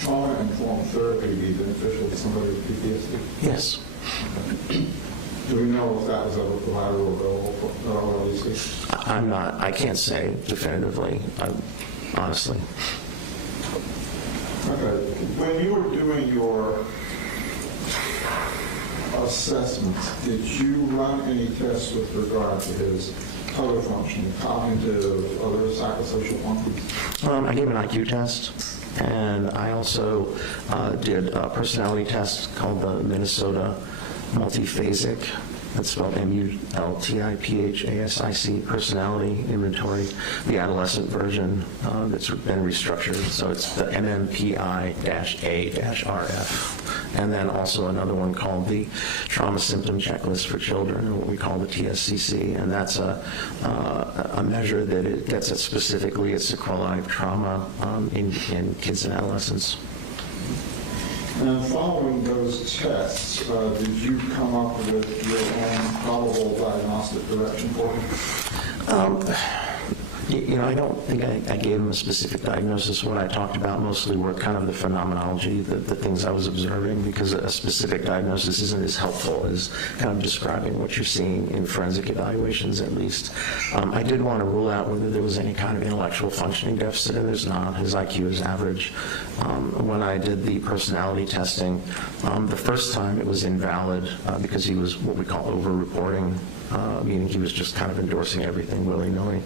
trauma-informed therapy be beneficial to somebody with PTSD? Yes. Do we know if that was ever provided or available for LLC? I can't say definitively, honestly. Okay. When you were doing your assessments, did you run any tests with regard to his total functioning, cognitive, other psychosocial functions? I gave an IQ test, and I also did a personality test called the Minnesota Multiphasic, that's spelled MULTIPHASIC, personality inventory, the adolescent version that's been restructured. So it's the MMPI-A-RF. and then also another one called the Trauma Symptom Checklist for Children, or what we call the TSCC, and that's a measure that it gets at specifically at sequelae of trauma in kids and adolescents. And following those tests, did you come up with your own probable diagnostic direction for him? I don't think I gave him a specific diagnosis. What I talked about mostly were kind of the phenomenology, the things I was observing, because a specific diagnosis isn't as helpful as kind of describing what you're seeing in forensic evaluations, at least. I did want to rule out whether there was any kind of intellectual functioning deficit, and there's not. His IQ is average. When I did the personality testing, the first time it was invalid because he was what we call over-reporting, meaning he was just kind of endorsing everything willy-nilly.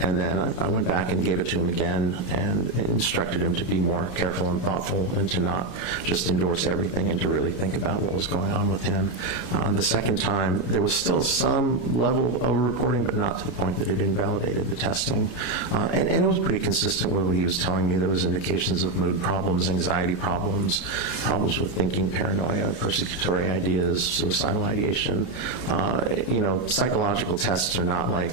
And then I went back and gave it to him again and instructed him to be more careful and thoughtful and to not just endorse everything and to really think about what was going on with him. The second time, there was still some level of over-reporting, but not to the point that it invalidated the testing. And it was pretty consistent with what he was telling me. There was indications of mood problems, anxiety problems, problems with thinking, paranoia, persecutory ideas, suicidal ideation. Psychological tests are not like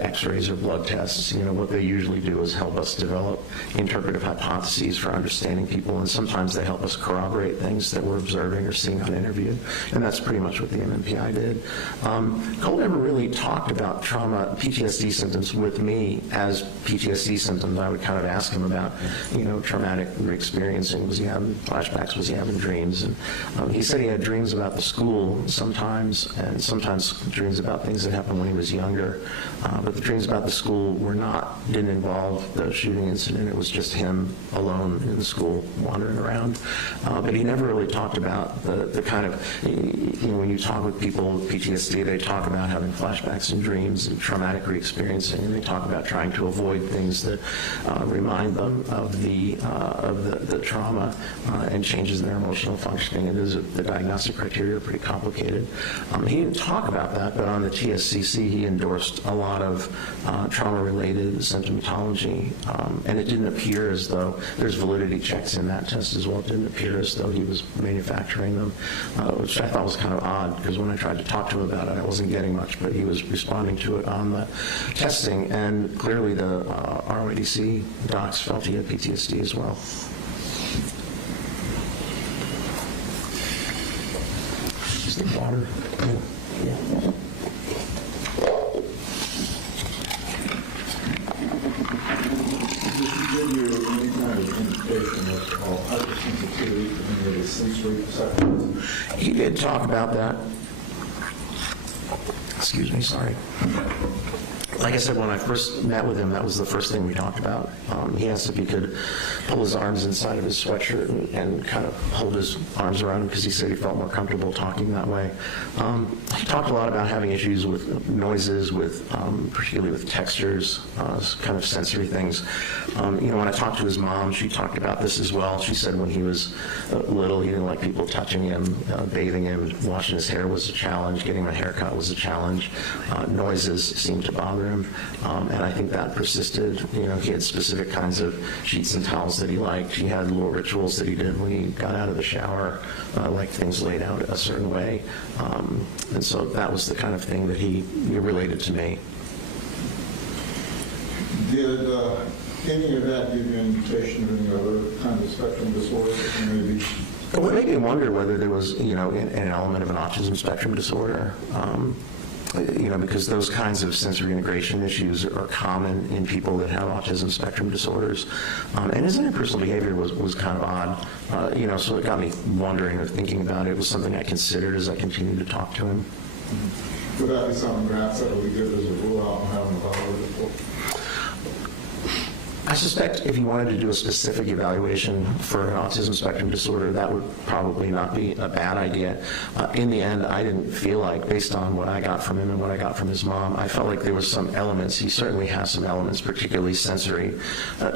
x-rays or blood tests. What they usually do is help us develop interpretive hypotheses for understanding people, and sometimes they help us corroborate things that we're observing or seeing on interview, and that's pretty much what the MMPI did. Colt never really talked about trauma, PTSD symptoms with me as PTSD symptoms. I would kind of ask him about, traumatic experiencing. Was he having flashbacks? Was he having dreams? And he said he had dreams about the school sometimes, and sometimes dreams about things that happened when he was younger. But the dreams about the school didn't involve the shooting incident. It was just him alone in the school wandering around. But he never really talked about the kind of, when you talk with people with PTSD, they talk about having flashbacks and dreams and traumatic re-experiencing, and they talk about trying to avoid things that remind them of the trauma and changes in their emotional functioning. And the diagnostic criteria are pretty complicated. He didn't talk about that, but on the TSCC, he endorsed a lot of trauma-related symptomatology, and it didn't appear as though there's validity checks in that test as well. It didn't appear as though he was manufacturing them, which I thought was kind of odd, because when I tried to talk to him about it, I wasn't getting much, but he was responding to it on the testing, and clearly the ROADC docs felt he had PTSD as well. Just the water. Yeah. Did you give you any kind of indication of hypersensitivity to any of the sensory perceptions? He did talk about that. Excuse me, sorry. Like I said, when I first met with him, that was the first thing we talked about. He asked if he could pull his arms inside of his sweatshirt and kind of hold his arms around him, because he said he felt more comfortable talking that way. He talked a lot about having issues with noises, particularly with textures, kind of sensory things. When I talked to his mom, she talked about this as well. She said when he was little, he didn't like people touching him, bathing him, washing his hair was a challenge, getting him a haircut was a challenge. Noises seemed to bother him. And I think that persisted. He had specific kinds of sheets and towels that he liked. He had little rituals that he did when he got out of the shower, like things laid out a certain way. And so that was the kind of thing that he related to me. Did any of that give you an indication of any other kind of spectrum disorder? Maybe. Well, it made me wonder whether there was, an element of an autism spectrum disorder. Because those kinds of sensory integration issues are common in people that have autism spectrum disorders. And his interpersonal behavior was kind of odd, so it got me wondering or thinking about it. It was something I considered as I continued to talk to him. Would that be something perhaps that would be good as a rule out and having evaluated for? I suspect if you wanted to do a specific evaluation for an autism spectrum disorder, that would probably not be a bad idea. In the end, I didn't feel like, based on what I got from him and what I got from his mom, I felt like there was some elements. He certainly has some elements, particularly sensory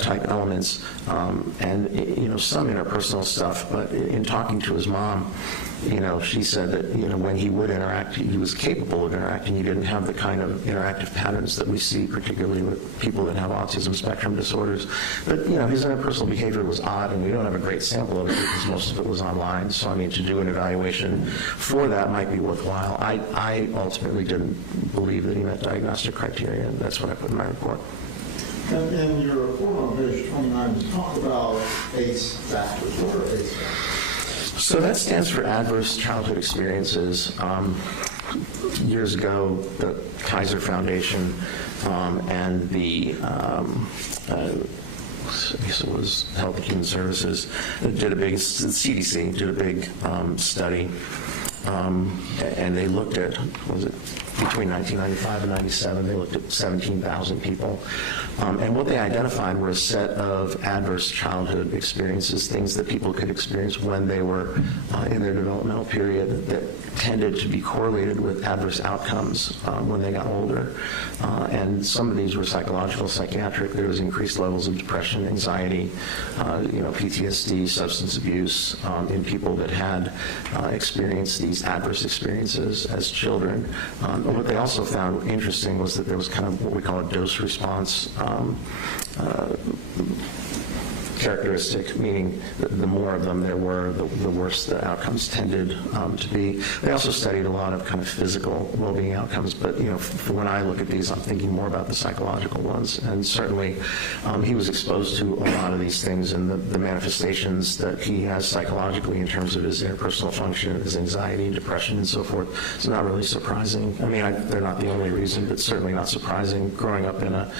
type elements, and some interpersonal stuff. But in talking to his mom, she said that, when he would interact, he was capable of interacting. He didn't have the kind of interactive patterns that we see, particularly with people that have autism spectrum disorders. But, his interpersonal behavior was odd, and we don't have a great sample of it because most of it was online. So, to do an evaluation for that might be worthwhile. I ultimately didn't believe that he met diagnostic criteria, and that's what I put in my report. And in your report on page 29, you talk about ACE factors. What are ACE factors? So that stands for Adverse Childhood Experiences. Years ago, the Kaiser Foundation and the I guess it was Health and Human Services did a big, CDC did a big study, and they looked at, was it between 1995 and 97, they looked at 17,000 people. And what they identified were a set of adverse childhood experiences, things that people could experience when they were in their developmental period that tended to be correlated with adverse outcomes when they got older. And some of these were psychological, psychiatric. There was increased levels of depression, anxiety, PTSD, substance abuse in people that had experienced these adverse experiences as children. What they also found interesting was that there was kind of what we call a dose response characteristic, meaning the more of them there were, the worse the outcomes tended to be. They also studied a lot of kind of physical well-being outcomes, but when I look at these, I'm thinking more about the psychological ones. And certainly, he was exposed to a lot of these things, and the manifestations that he has psychologically in terms of his interpersonal function, his anxiety, depression, and so forth. It's not really surprising. I mean, they're not the only reason, but certainly not surprising. Growing up in an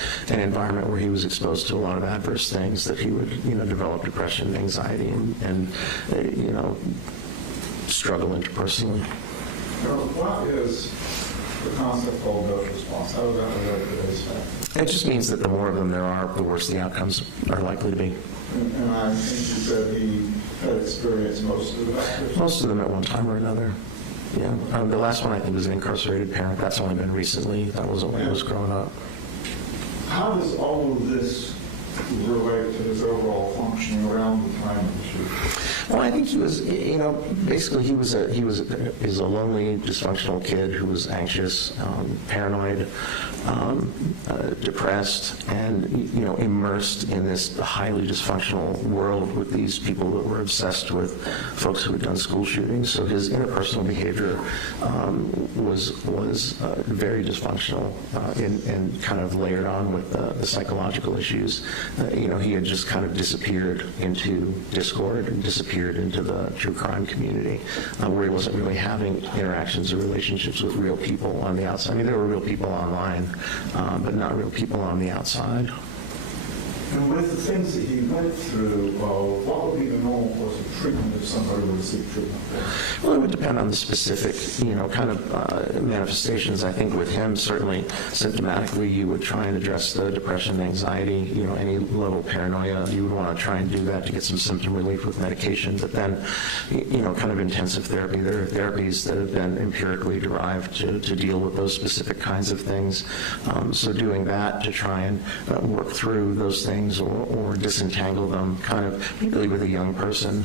environment where he was exposed to a lot of adverse things, that he would develop depression, anxiety, and struggle interpersonally. What is the concept called dose response? How does that relate to ACE factors? It just means that the more of them there are, the worse the outcomes are likely to be. And I think you said he had experienced most of the factors. Most of them at one time or another. Yeah. The last one I think was an incarcerated parent. That's only been recently. That wasn't when he was growing up. How does all of this relate to his overall functioning around the time of the shooting? Well, I think he was, basically he was a lonely, dysfunctional kid who was anxious, paranoid, depressed, and immersed in this highly dysfunctional world with these people that were obsessed with folks who had done school shootings. So his interpersonal behavior was very dysfunctional and kind of layered on with the psychological issues. He had just kind of disappeared into discord and disappeared into the true crime community, where he wasn't really having interactions or relationships with real people on the outside. I mean, there were real people online, but not real people on the outside. And with the things that he went through, what would be the normal course of treatment if somebody were to seek treatment for? Well, it would depend on the specific, kind of manifestations. I think with him, certainly symptomatically, you would try and address the depression, anxiety, any level of paranoia. You would want to try and do that to get some symptom relief with medication. But then, kind of intensive therapy. There are therapies that have been empirically derived to deal with those specific kinds of things. So doing that to try and work through those things or disentangle them, kind of, particularly with a young person,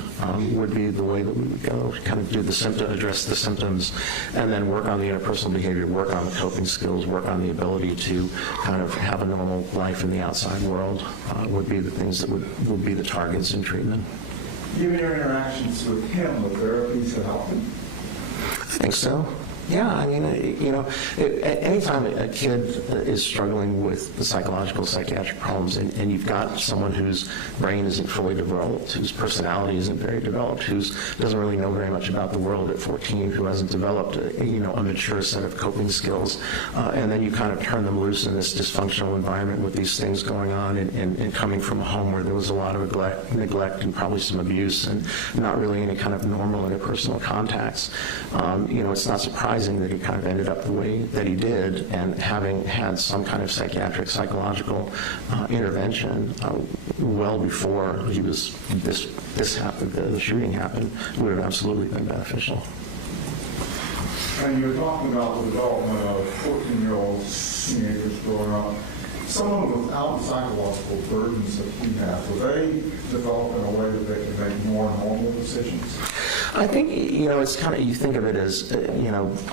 would be the way that we would go. Kind of do the symptom, address the symptoms, and then work on the interpersonal behavior, work on the coping skills, work on the ability to kind of have a normal life in the outside world, would be the things that would be the targets in treatment. Given your interactions with him, would therapies have helped him? I think so. Yeah, I mean, anytime a kid is struggling with the psychological, psychiatric problems, and you've got someone whose brain isn't fully developed, whose personality isn't very developed, who doesn't really know very much about the world at 14, who hasn't developed a mature set of coping skills, and then you kind of turn them loose in this dysfunctional environment with these things going on, and coming from a home where there was a lot of neglect and probably some abuse, and not really any kind of normal interpersonal contacts. It's not surprising that he kind of ended up the way that he did, and having had some kind of psychiatric, psychological intervention well before he was this happened, the shooting happened, would have absolutely been beneficial. And you're talking about the development of 14-year-old teenagers growing up. Someone without psychological burdens that he has, will they develop in a way that they can make more normal decisions? I think, it's kind of, you think of it as,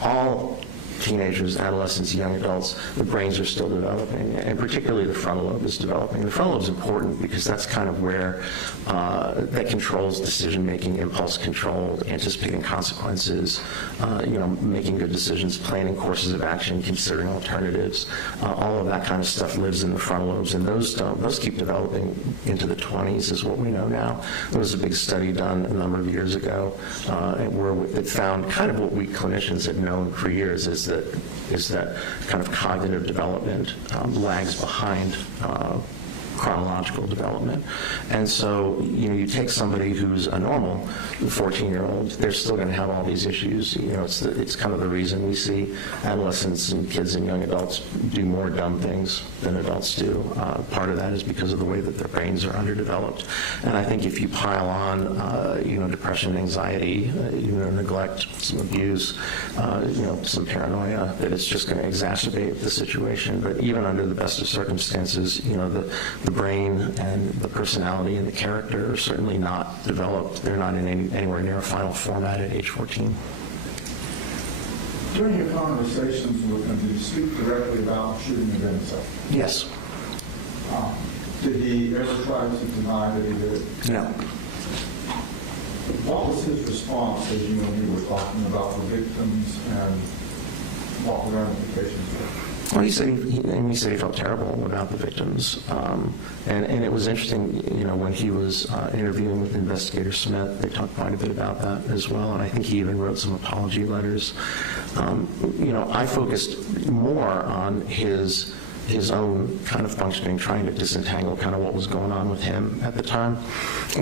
all teenagers, adolescents, young adults, the brains are still developing, and particularly the frontal lobe is developing. The frontal lobe is important because that's kind of where that controls decision-making, impulse control, anticipating consequences, making good decisions, planning courses of action, considering alternatives. All of that kind of stuff lives in the frontal lobes, and those keep developing into the 20s is what we know now. There was a big study done a number of years ago where it found kind of what we clinicians had known for years is that kind of cognitive development lags behind chronological development. And so, you take somebody who's a normal 14-year-old, they're still going to have all these issues. It's kind of the reason we see adolescents and kids and young adults do more dumb things than adults do. Part of that is because of the way that their brains are underdeveloped. And I think if you pile on, depression, anxiety, neglect, some abuse, some paranoia, that it's just going to exacerbate the situation. But even under the best of circumstances, the brain and the personality and the character are certainly not developed. They're not in anywhere near a final format at age 14. During your conversations with him, did you speak directly about shooting the himself? Yes. Did he ever try to deny that he did it? No. What was his response as you and you were talking about the victims and what the ramifications were? Well, he said he felt terrible about the victims, and it was interesting. When he was interviewing with Investigator Smith, they talked quite a bit about that as well, and I think he even wrote some apology letters. I focused more on his own kind of functioning, trying to disentangle kind of what was going on with him at the time.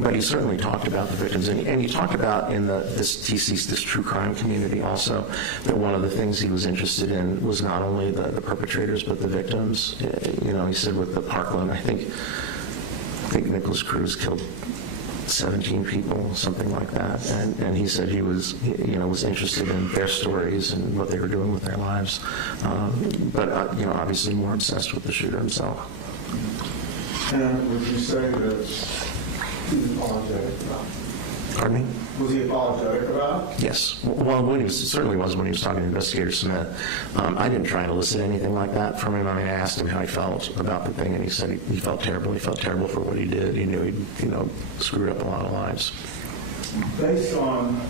But he certainly talked about the victims, and he talked about in this true crime community also, that one of the things he was interested in was not only the perpetrators but the victims. He said with the Parkland, I think Nicholas Cruz killed 17 people, something like that, and he said he was, was interested in their stories and what they were doing with their lives, but obviously more obsessed with the shooter himself. And would you say that he was apologetic about it? Pardon me? Was he apologetic about it? Yes. Well, it certainly was when he was talking to Investigator Smith. I didn't try and elicit anything like that from him. I mean, I asked him how he felt about the thing, and he said he felt terrible. He felt terrible for what he did. He knew he'd, screwed up a lot of lives. Based on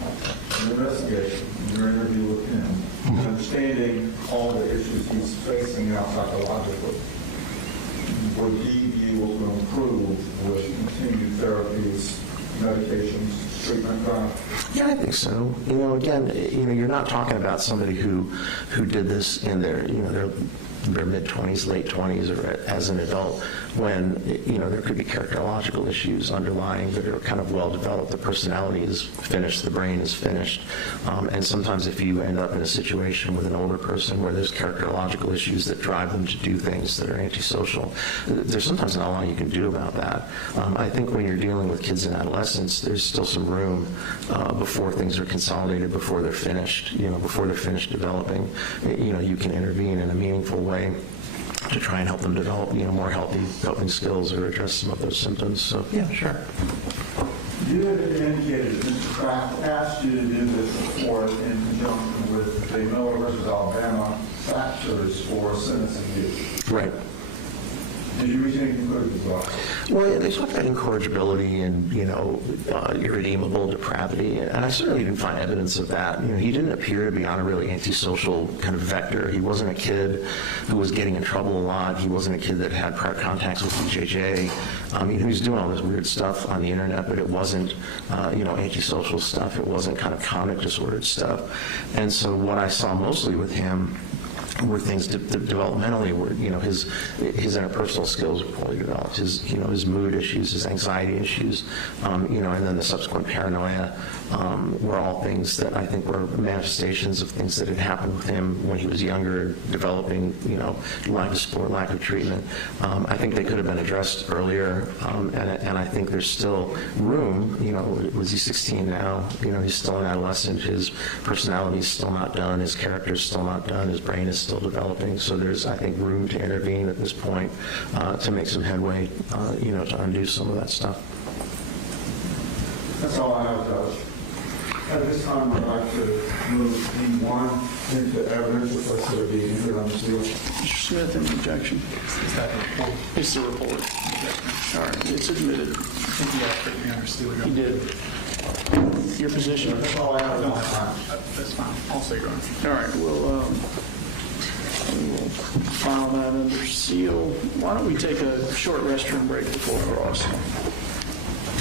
the investigation, your interview with him, understanding all the issues he's facing now psychologically, would he be able to improve with continued therapies, medications, treatment? Yeah, I think so. Again, you're not talking about somebody who did this in their mid-20s, late 20s, or as an adult, when there could be characterological issues underlying that are kind of well developed. The personality is finished, the brain is finished, and sometimes if you end up in a situation with an older person where there's characterological issues that drive them to do things that are antisocial, there's sometimes not a lot you can do about that. I think when you're dealing with kids and adolescents, there's still some room before things are consolidated, before they're finished, before they're finished developing. You can intervene in a meaningful way to try and help them develop, more healthy coping skills or address some of those symptoms. So, yeah, sure. You had indicated that Mr. Kraft asked you to do this before in conjunction with the Miller versus Alabama factors for sentencing you. Right. Did you reach any conclusions about that? Well, yeah, they talked about incorrigibility and, irredeemable depravity, and I certainly didn't find evidence of that. He didn't appear to be on a really antisocial kind of vector. He wasn't a kid who was getting in trouble a lot. He wasn't a kid that had prior contacts with BJJ. He was doing all this weird stuff on the internet, but it wasn't, antisocial stuff. It wasn't kind of comic disordered stuff. And so what I saw mostly with him were things developmentally where, his interpersonal skills were poorly developed, his mood issues, his anxiety issues, and then the subsequent paranoia were all things that I think were manifestations of things that had happened with him when he was younger, developing, lack of support, lack of treatment. I think they could have been addressed earlier, and I think there's still room. Was he 16 now? He's still an adolescent. His personality is still not done. His character is still not done. His brain is still developing. So there's, I think, room to intervene at this point to make some headway, to undo some of that stuff. That's all I have, Judge. At this time, I'd like to move D1 into evidence request to be entered under seal. Mr. Smith, any objection? Is that the report? It's the report. All right, it's admitted. I think you got to be understood. He did. Your position? That's all I have at this time. That's fine. Also, Your Honor. All right, we'll file that under seal. Why don't we take a short restroom break before we cross?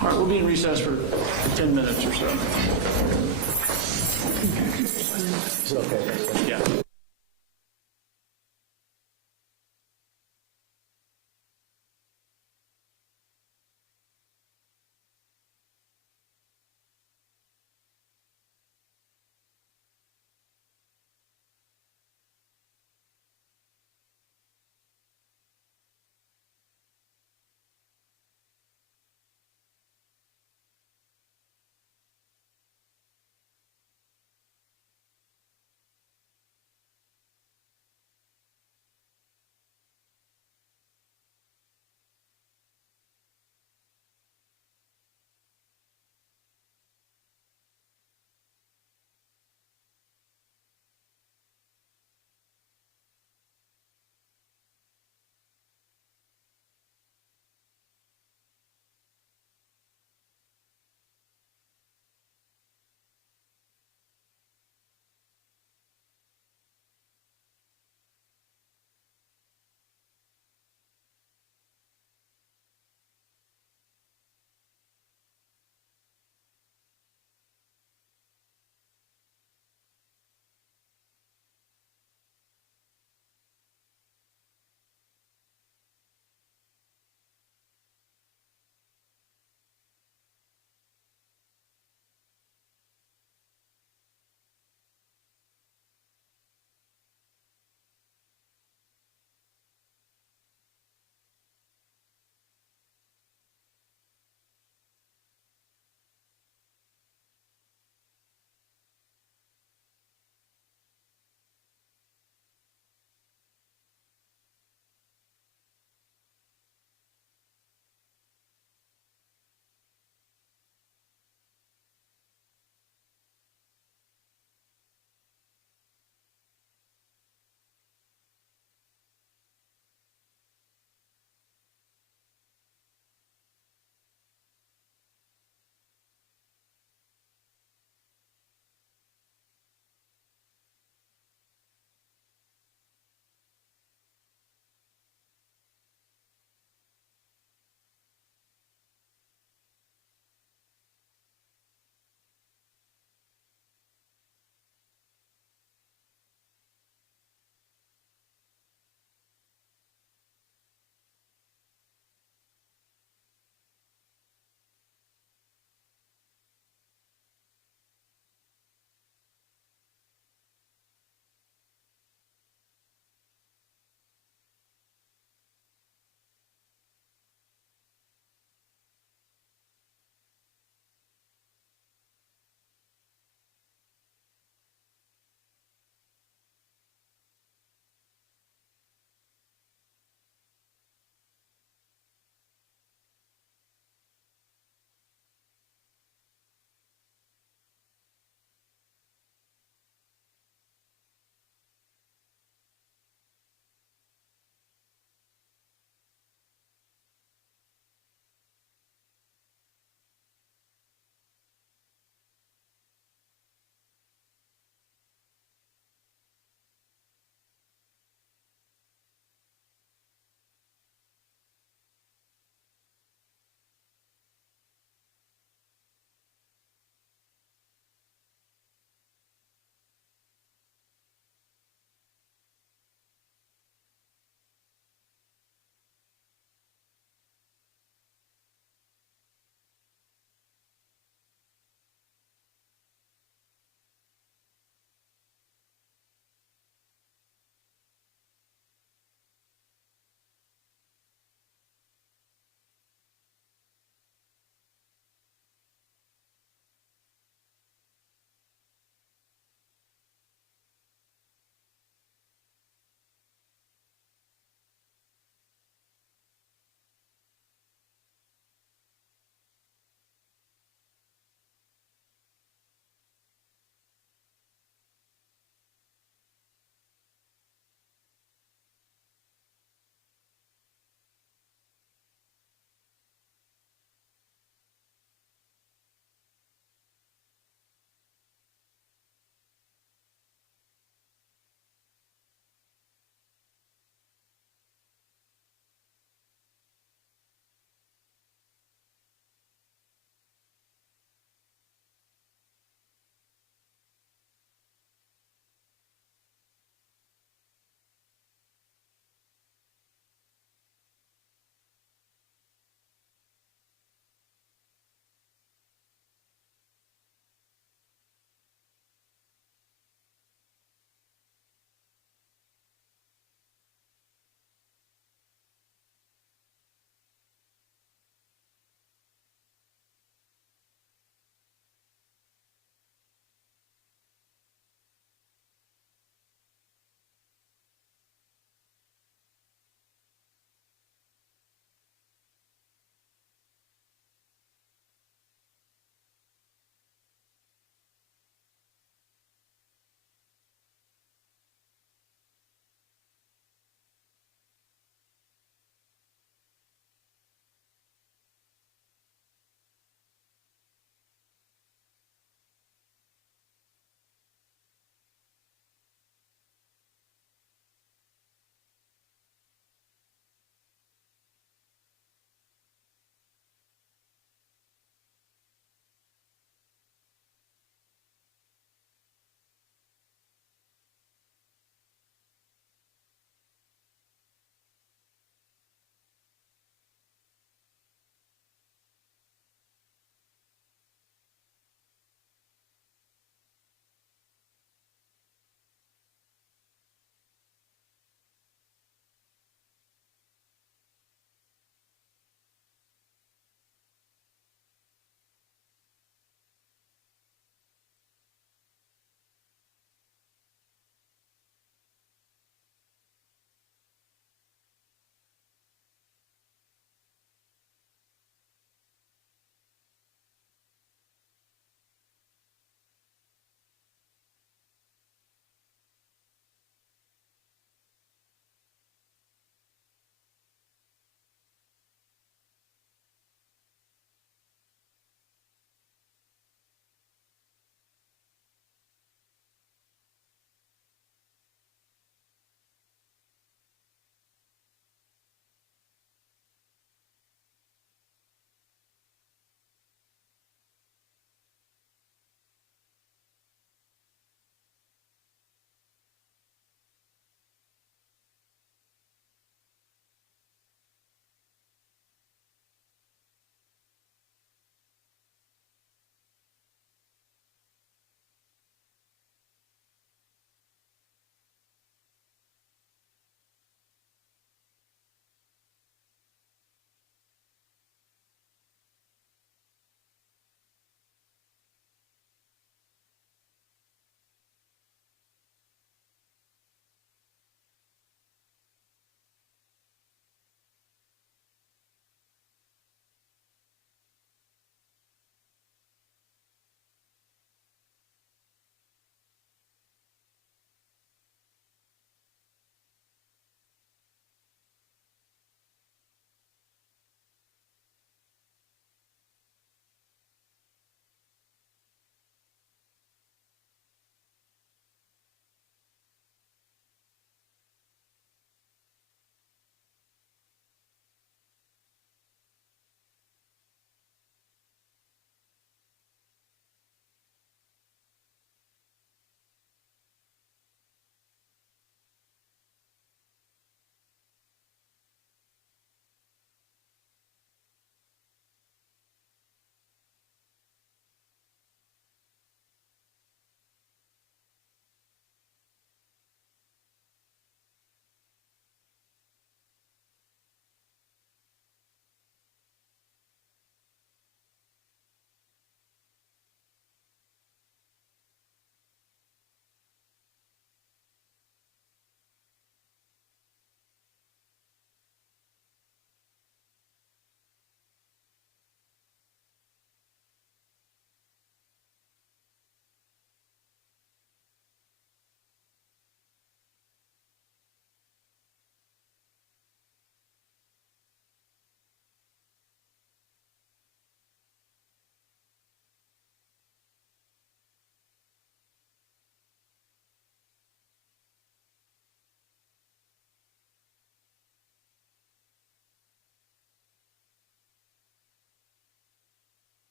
All right, we'll be in recess for 10 minutes or so. It's okay. Yeah.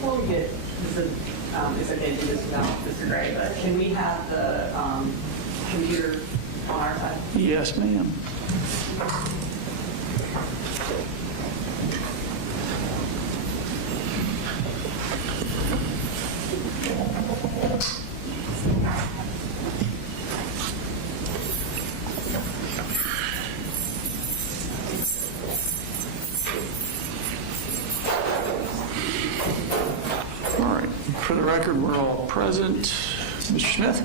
Before we get, this is, it's okay to do this without Mr. Gray, but can we have the computer on our side? Yes, ma'am. All right, for the record, we're all present. Mr. Smith?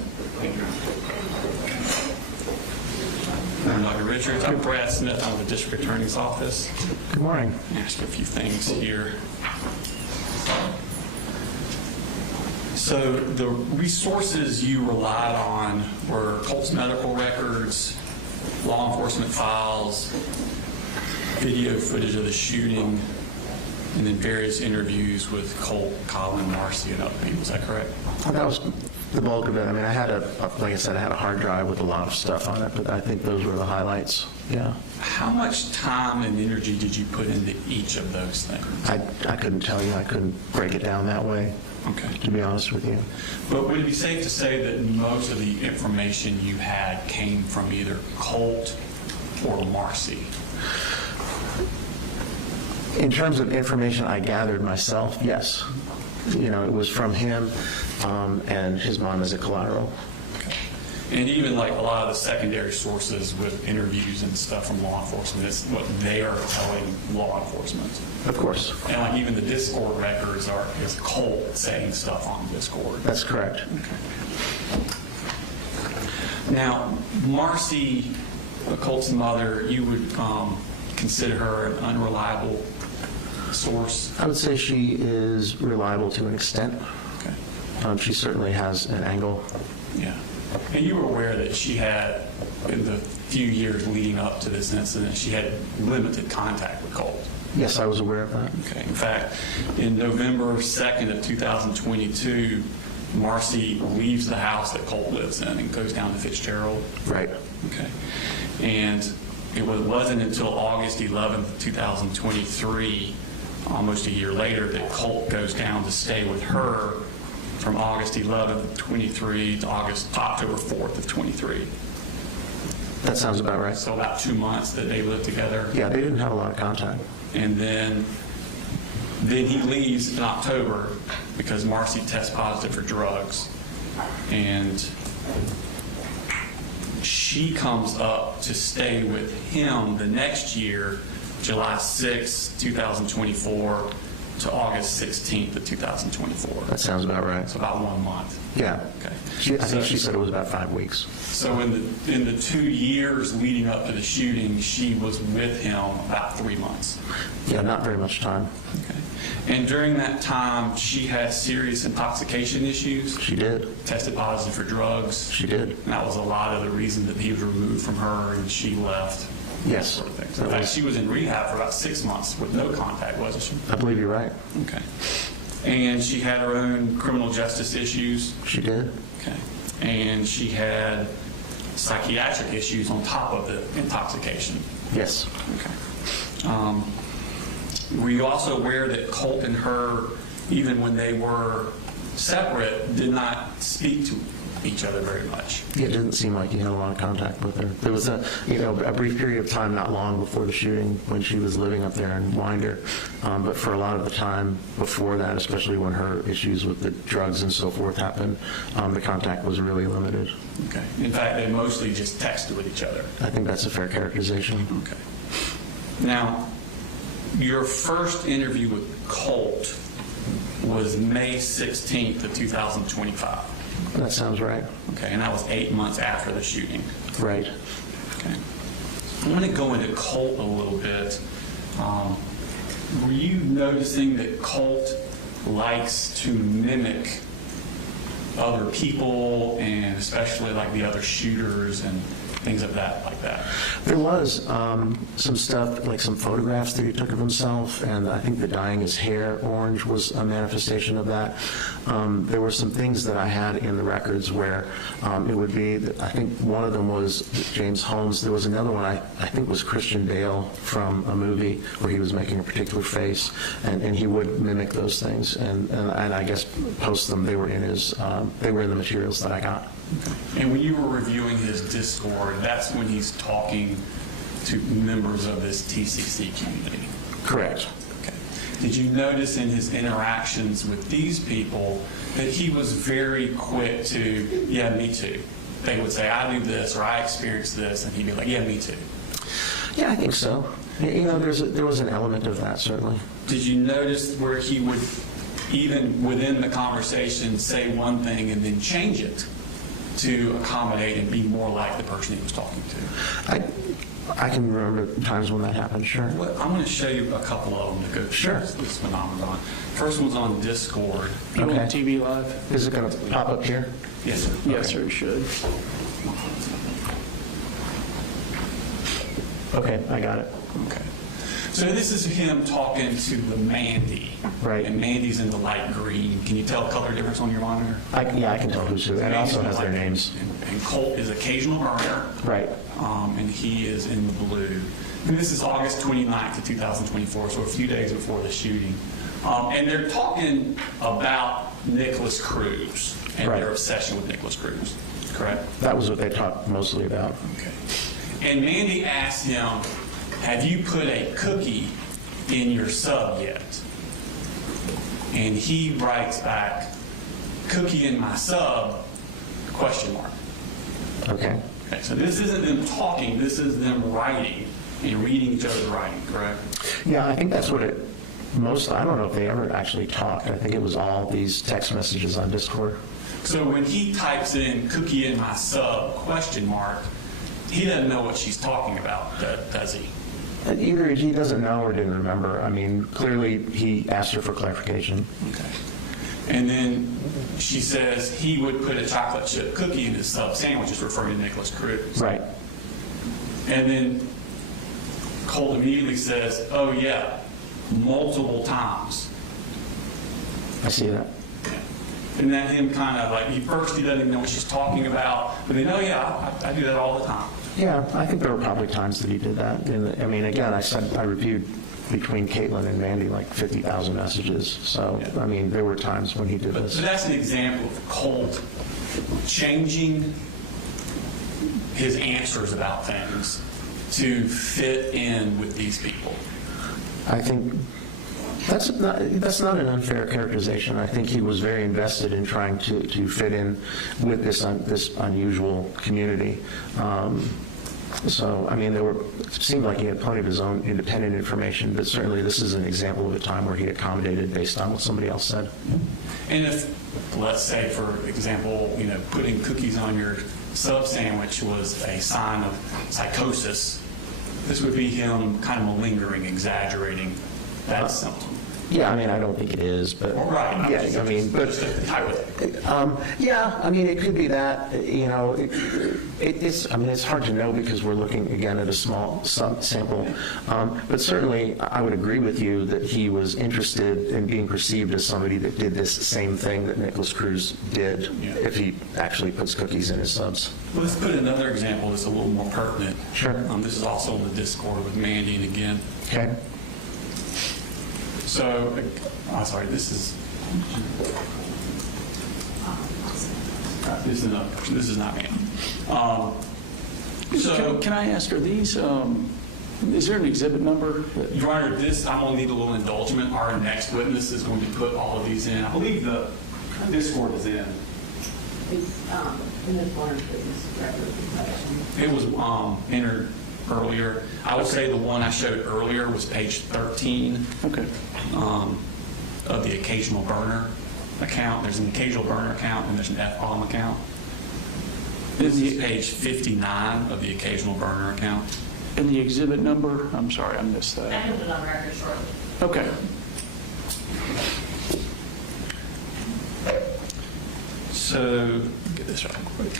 I'm Dr. Richards. I'm Brad Smith. I'm with the District Attorney's Office. Good morning. Ask a few things here. So the resources you relied on were Colt's medical records, law enforcement files, video footage of the shooting, and then various interviews with Colt, Colin, Marcy, and other people. Is that correct? That was the bulk of it. I mean, I had like I said, I had a hard drive with a lot of stuff on it, but I think those were the highlights. Yeah. How much time and energy did you put into each of those things? I couldn't tell you. I couldn't break it down that way. Okay. To be honest with you. But would it be safe to say that most of the information you had came from either Colt or Marcy? In terms of information I gathered myself, yes. You know, it was from him and his mom as a collateral. Okay. And even like a lot of the secondary sources with interviews and stuff from law enforcement, it's what they are telling law enforcement. Of course. And like even the Discord records is Colt saying stuff on Discord. That's correct. Okay. Now, Marcy, Colt's mother, you would consider her an unreliable source? I would say she is reliable to an extent. Okay. She certainly has an angle. Yeah. And you were aware that she had, in the few years leading up to this incident, she had limited contact with Colt. Yes, I was aware of that. Okay. In fact, in November 2nd of 2022, Marcy leaves the house that Colt lives in and goes down to Fitzgerald. Right. Okay. And it wasn't until August 11th, 2023, almost a year later, that Colt goes down to stay with her from August 11th of 23 to October 4th of 23. That sounds about right. So about 2 months that they lived together. Yeah, they didn't have a lot of contact. And then he leaves in October because Marcy tests positive for drugs. And she comes up to stay with him the next year, July 6, 2024 to August 16th of 2024. That sounds about right. It's about 1 month. Yeah. Okay. I think she said it was about 5 weeks. So in the 2 years leading up to the shooting, she was with him about 3 months. Yeah, not very much time. Okay. And during that time, she had serious intoxication issues. She did. Tested positive for drugs. She did. And that was a lot of the reason that he was removed from her and she left. Yes. Sort of things. In fact, she was in rehab for about 6 months with no contact, wasn't she? I believe you're right. Okay. And she had her own criminal justice issues. She did. Okay. And she had psychiatric issues on top of the intoxication. Yes. Okay. Were you also aware that Colt and her, even when they were separate, did not speak to each other very much? It didn't seem like he had a lot of contact with her. There was a brief period of time not long before the shooting when she was living up there in Winder. But for a lot of the time before that, especially when her issues with the drugs and so forth happened, the contact was really limited. Okay. In fact, they mostly just texted with each other. I think that's a fair characterization. Okay. Now, your first interview with Colt was May 16th of 2025. That sounds right. Okay, and that was 8 months after the shooting. Right. Okay. I want to go into Colt a little bit. Were you noticing that Colt likes to mimic other people, and especially like the other shooters, and things of that like that. There was some stuff, like some photographs that he took of himself, and I think the dyeing his hair orange was a manifestation of that. There were some things that I had in the records where it would be, I think one of them was James Holmes. There was another one I think was Christian Bale from a movie where he was making a particular face, and he would mimic those things, and I guess post them. They were in the materials that I got. And when you were reviewing his Discord, that's when he's talking to members of this TCC community. Correct. Okay. Did you notice in his interactions with these people that he was very quick to, yeah, me too? They would say, I do this, or I experienced this, and he'd be like, yeah, me too. Yeah, I think so. There was an element of that, certainly. Did you notice where he would, even within the conversation, say one thing and then change it to accommodate and be more like the person he was talking to? I can remember times when that happened, sure. Well, I'm going to show you a couple of them to go through this phenomenon. First one's on Discord. You Okay. on TV Live? Is it going to pop up here? Yes, sir. Yes, sir, it should. Okay, I got it. Okay. So this is him talking to the Mandy. Right. And Mandy's in the light green. Can you tell color difference on your monitor? I can tell who's who. And it also has their names. And Colt is occasional burner. Right. And he is in the blue. And this is August 29th of 2024, so a few days before the shooting. And they're talking about Nicholas Cruz and Right. their obsession with Nicholas Cruz, correct? That was what they talked mostly about. Okay. And Mandy asked him, have you put a cookie in your sub yet? And he writes back, cookie in my sub, question mark. Okay. Okay, so this isn't them talking, this is them writing and reading each other's writing, correct? Yeah, I think that's what it I don't know if they ever actually talked. I think it was all these text messages on Discord. So when he types in cookie in my sub, question mark, he doesn't know what she's talking about, does he? Either he doesn't know or didn't remember. I mean, clearly he asked her for clarification. Okay. And then she says he would put a chocolate chip cookie in his sub sandwiches, referring to Nicholas Cruz. Right. And then Colt immediately says, oh yeah, multiple times. I see that. And that him kind of like, first he doesn't even know what she's talking about, but then, oh yeah, I do that all the time. Yeah, I think there were probably times that he did that. And I mean, again, I reviewed between Caitlin and Mandy like 50,000 messages. So, Yeah. I mean, there were times when he did But this. so that's an example of Colt changing his answers about things to fit in with these people. I think that's not an unfair characterization. I think he was very invested in trying to fit in with this unusual community. So, I mean, it seemed like he had plenty of his own independent information, but certainly this is an example of a time where he accommodated based on what somebody else said. And if, let's say, for example, putting cookies on your sub sandwich was a sign of psychosis, this would be him kind of malingering, exaggerating that symptom. Yeah, I mean, I don't think it is, but Right. yeah, I mean, but yeah, I mean, it could be that. It's hard to know because we're looking again at a small sample. But certainly, I would agree with you that he was interested in being perceived as somebody that did this same thing that Nicholas Cruz did. Yeah. If he actually puts cookies in his subs. Let's put another example that's a little more pertinent. Sure. This is also in the Discord with Mandy and again. Okay. So, sorry, this is not me. So, Can I ask, are these, is there an exhibit number? Your Honor, I'm going to need a little indulgence. Our next witness is going to put all of these in. I believe the Discord is in. It's in the Florence business record section. It was entered earlier. I would say the one I showed earlier was page 13 Okay. of the occasional burner account. There's an occasional burner account and there's an F-bomb account. This is page 59 of the occasional burner account. And the exhibit number? I'm sorry, I missed I that. can put it on record shortly. Okay. So, get this right quick.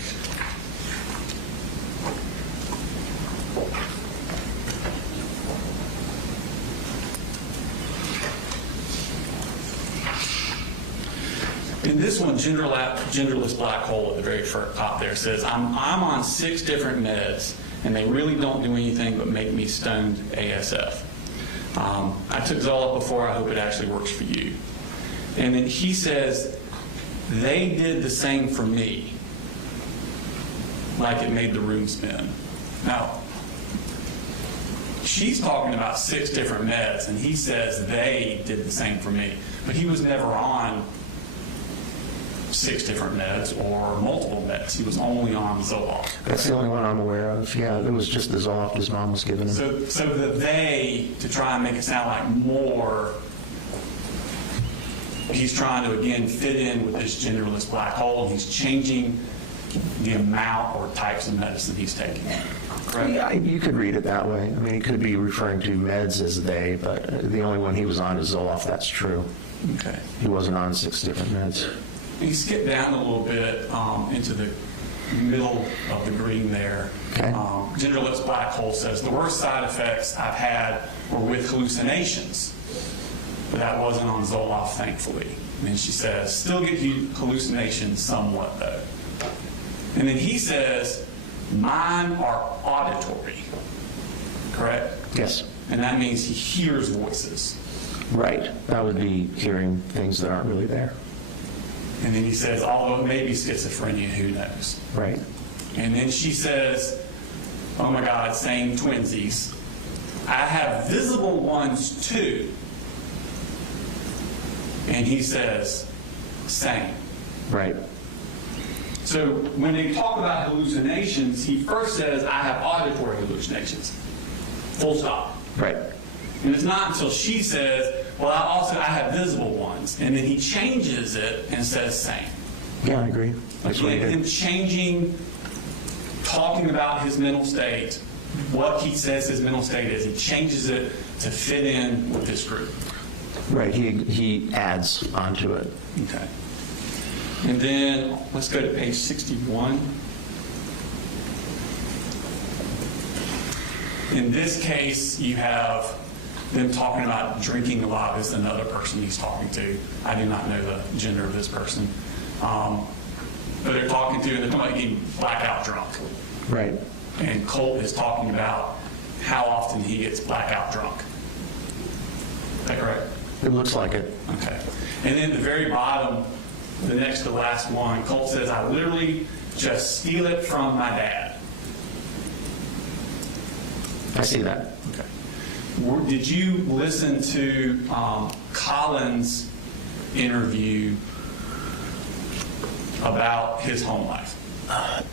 And this one, genderless black hole at the very top there, says, I'm on 6 different meds, and they really don't do anything but make me stoned ASF. I took Zoloft before. I hope it actually works for you. And then he says, they did the same for me, like it made the room spin. Now, she's talking about 6 different meds, and he says they did the same for me. But he was never on 6 different meds or multiple meds. He was only on Zoloft. That's the only one I'm aware of. Yeah, it was just the Zoloft his mom was giving him. So the they, to try and make it sound like more, he's trying to, again, fit in with this genderless black hole, and he's changing the amount or types of medicine he's taking. Correct? Yeah, you could read it that way. I mean, he could be referring to meds as they, but the only one he was on is Zoloft. That's true. Okay. He wasn't on 6 different meds. You skip down a little bit into the middle of the green there. Okay. Genderless black hole says, the worst side effects I've had were with hallucinations, but that wasn't on Zoloft, thankfully. And then she says, still get hallucinations somewhat, though. And then he says, mine are auditory, correct? Yes. And that means he hears voices. Right. That would be hearing things that aren't really there. And then he says, although it may be schizophrenia, who knows? Right. And then she says, oh my God, same twinsies. I have visible ones too. And he says, same. Right. So when they talk about hallucinations, he first says, I have auditory hallucinations. Full stop. Right. And it's not until she says, well, I have visible ones. And then he changes it and says same. Yeah, I agree. That's what he Again, him did. changing, talking about his mental state, what he says his mental state is, he changes it to fit in with this group. Right. He adds onto it. Okay. And then let's go to page 61. In this case, you have them talking about drinking a lot. This is another person he's talking to. I do not know the gender of this person. But they're talking about getting blackout drunk. Right. And Colt is talking about how often he gets blackout drunk. Is that correct? It looks like it. Okay. And then at the very bottom, the next to last one, Colt says, I literally just steal it from my dad. I see that. Okay. Did you listen to Colin's interview about his home life?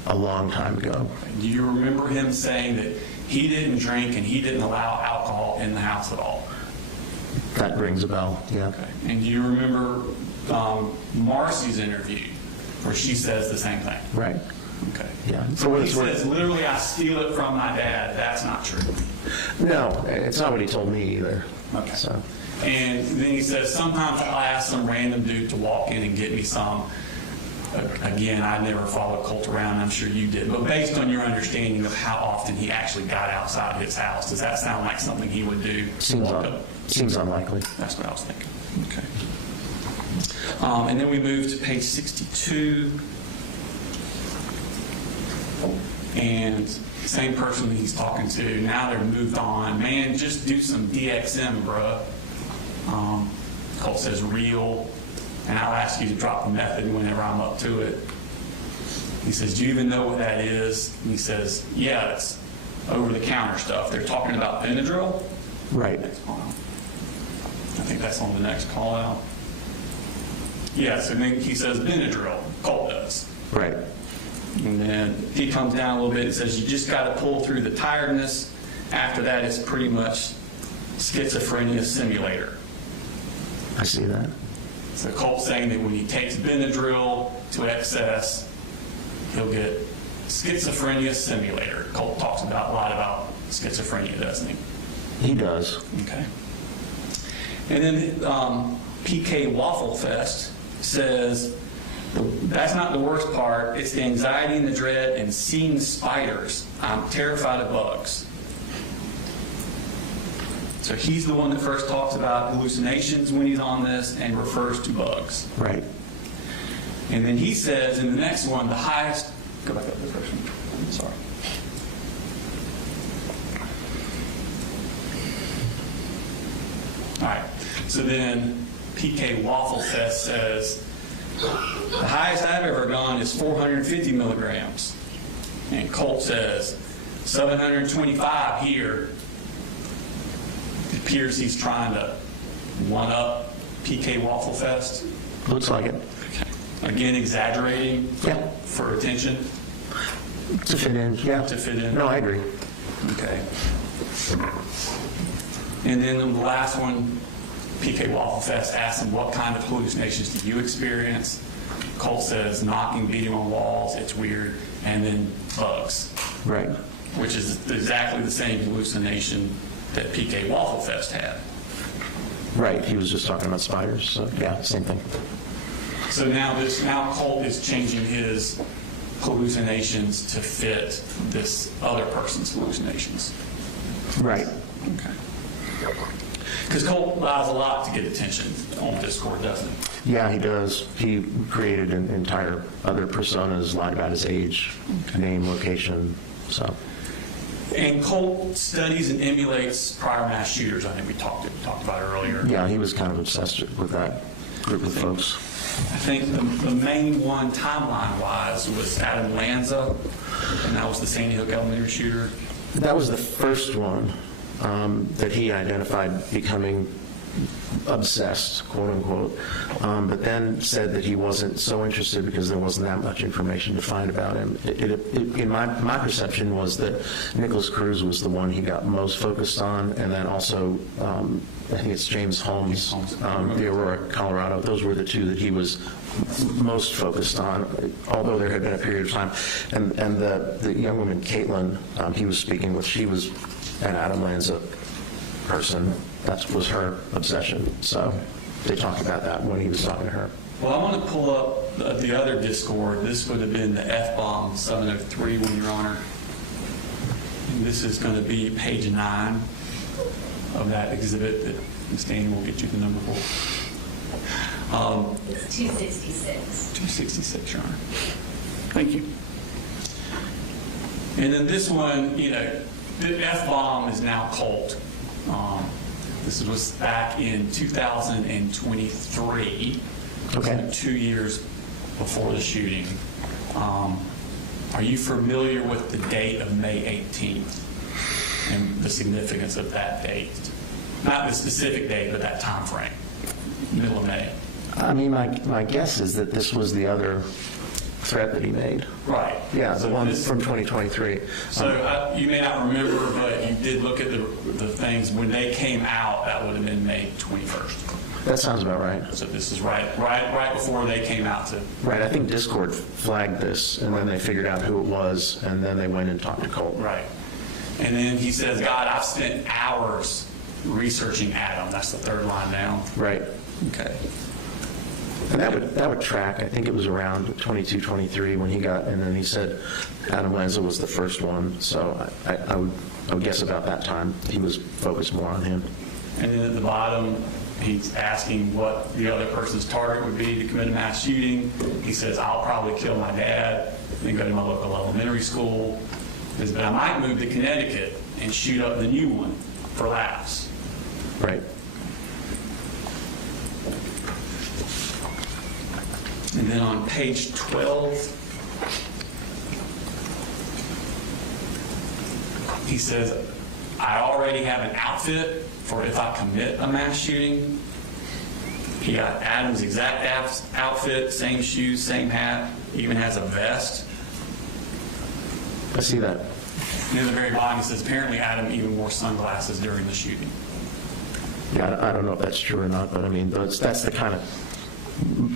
A long time ago. Do you remember him saying that he didn't drink and he didn't allow alcohol in the house at all? That rings a bell, yeah. Okay. And do you remember Marcy's interview where she says the same thing? Right. Okay. Yeah. So what he it's worth. says, literally, I steal it from my dad. That's not true. No, it's not what he told me either. Okay. So, And then he says, sometimes I'll ask some random dude to walk in and get me some. Again, I never followed Colt around. I'm sure you did. But based on your understanding of how often he actually got outside his house, does that sound like something he would do? seems unlikely. That's what I was thinking. Okay. And then we move to page 62. And same person that he's talking to, now they're moved on. Man, just do some DXM, bruh. Colt says real. And I'll ask you to drop the method whenever I'm up to it. He says, do you even know what that is? And he says, yeah, it's over-the-counter stuff. They're talking about Benadryl. Right. I think that's on the next call out. Yes, and then he says Benadryl. Colt does. Right. And then he comes down a little bit and says, you just got to pull through the tiredness. After that, it's pretty much schizophrenia simulator. I see that. So Colt's saying that when he takes Benadryl to excess, he'll get schizophrenia simulator. Colt talks a lot about schizophrenia, doesn't he? He does. Okay. And then PK Waffle Fest says, that's not the worst part. It's the anxiety and the dread and seeing spiders. I'm terrified of bugs. So he's the one that first talks about hallucinations when he's on this and refers to bugs. Right. And then he says in the next one, the highest, go back up to the first one, sorry. All right, so then PK Waffle Fest says, the highest I've ever gone is 450 milligrams. And Colt says, 725 here. It appears he's trying to one-up PK Waffle Fest. Looks like it. Okay. Again, exaggerating Yeah. for attention. To fit in, yeah. To fit in. No, I agree. Okay. And then the last one, PK Waffle Fest asks him, what kind of hallucinations do you experience? Colt says, knocking, beating on walls, it's weird, and then bugs, Right. which is exactly the same hallucination that PK Waffle Fest had. Right, he was just talking about spiders, so yeah, same thing. So now Colt is changing his hallucinations to fit this other person's hallucinations. Right. Okay. Because Colt lies a lot to get attention on Discord, doesn't he? Yeah, he does. He created an entire other personas, lied about his age, name, location, so. And Colt studies and emulates prior mass shooters. I think we talked about it earlier. Yeah, he was kind of obsessed with that group of folks. I think the main one timeline-wise was Adam Lanza, and that was the Sandy Hook Elementary shooter. That was the first one that he identified becoming obsessed, quote unquote, but then said that he wasn't so interested because there wasn't that much information to find about him. In my perception was that Nicholas Cruz was the one he got most focused on, and then also I think it's James Holmes, the Aurora, Colorado. Those were the two that he was most focused on, although there had been a period of time. And the young woman, Caitlin, he was speaking with, she was an Adam Lanza person. That was her obsession. So they talked about that when he was talking to her. Well, I want to pull up the other Discord. This would have been the F-bomb 703 one, Your Honor. And this is going to be page 9 of that exhibit that Ms. Daniel will get you the number for. 266. 266, Your Honor. Thank you. And then this one, the F-bomb is now Colt. This was back in 2023, Okay. 2 years before the shooting. Are you familiar with the date of May 18th and the significance of that date? Not the specific date, but that time frame, middle of May. I mean, my guess is that this was the other threat that he made. Right. Yeah, the So one this- from 2023. So you may not remember, but you did look at the things. When they came out, that would have been May 21st. That sounds about right. So this is right before they came out to. Right, I think Discord flagged this, and then they figured out who it was, and then they went and talked to Colt. Right. And then he says, God, I've spent hours researching Adam. That's the third line down. Right. Okay. And that would track. I think it was around 22, 23 when he got, and then he said Adam Lanza was the first one. So I would guess about that time he was focused more on him. And then at the bottom, he's asking what the other person's target would be to commit a mass shooting. He says, I'll probably kill my dad, then go to my local elementary school. He says, but I might move to Connecticut and shoot up the new one for laughs. Right. And then on page 12, he says, I already have an outfit for if I commit a mass shooting. He got Adam's exact outfit, same shoes, same hat, even has a vest. I see that. And in the very bottom, he says, apparently Adam even wore sunglasses during the shooting. Yeah, I don't know if that's true or not, but I mean, that's the kind of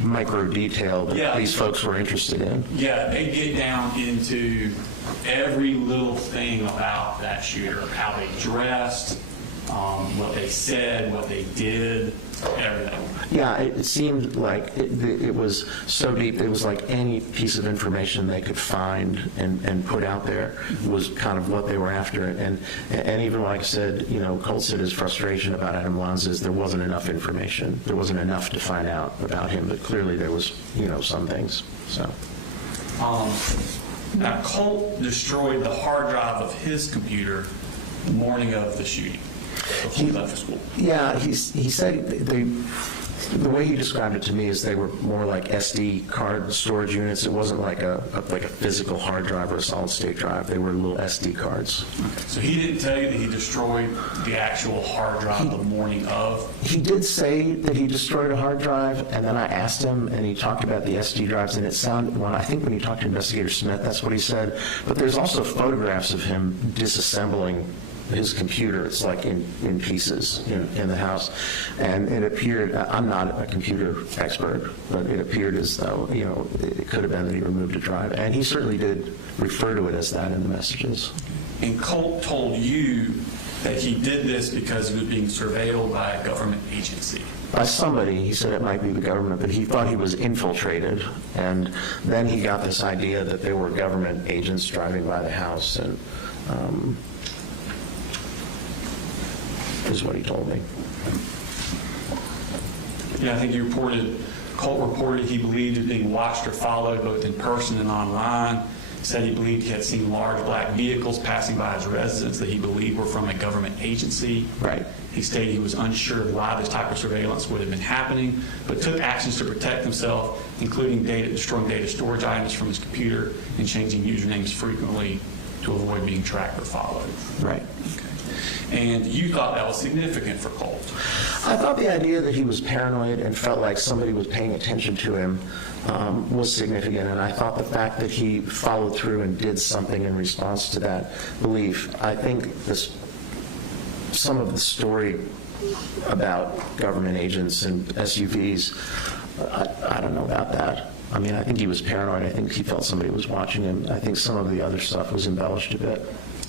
micro detail that Yeah. these folks were interested in. Yeah, they get down into every little thing about that shooter, how they dressed, what they said, what they did, everything. Yeah, it seemed like it was so deep, it was like any piece of information they could find and put out there was kind of what they were after. And even like I said, Colt said his frustration about Adam Lanza is there wasn't enough information. There wasn't enough to find out about him, but clearly there was, some things, so. Now, Colt destroyed the hard drive of his computer the morning of the shooting before he left for school. Yeah, he said the way he described it to me is they were more like SD card storage units. It wasn't like a physical hard drive or a solid state drive. They were little SD cards. Okay. So he didn't tell you that he destroyed the actual hard drive the morning of? He did say that he destroyed a hard drive, and then I asked him, and he talked about the SD drives, and it sounded, I think when he talked to Investigator Smith, that's what he said. But there's also photographs of him disassembling his computer. It's like in pieces in the house. And it appeared, I'm not a computer expert, but it appeared as though, it could have been that he removed a drive. And he certainly did refer to it as that in the messages. And Colt told you that he did this because he was being surveilled by a government agency. By somebody. He said it might be the government, but he thought he was infiltrated. And then he got this idea that there were government agents driving by the house, and is what he told me. Yeah, I think Colt reported he believed he was being watched or followed both in person and online. Said he believed he had seen large black vehicles passing by his residence that he believed were from a government agency. Right. He stated he was unsure of why this type of surveillance would have been happening, but took actions to protect himself, including destroying data storage items from his computer and changing usernames frequently to avoid being tracked or followed. Right. Okay. And you thought that was significant for Colt. I thought the idea that he was paranoid and felt like somebody was paying attention to him was significant, and I thought the fact that he followed through and did something in response to that belief. I think some of the story about government agents and SUVs, I don't know about that. I mean, I think he was paranoid. I think he felt somebody was watching him. I think some of the other stuff was embellished a bit.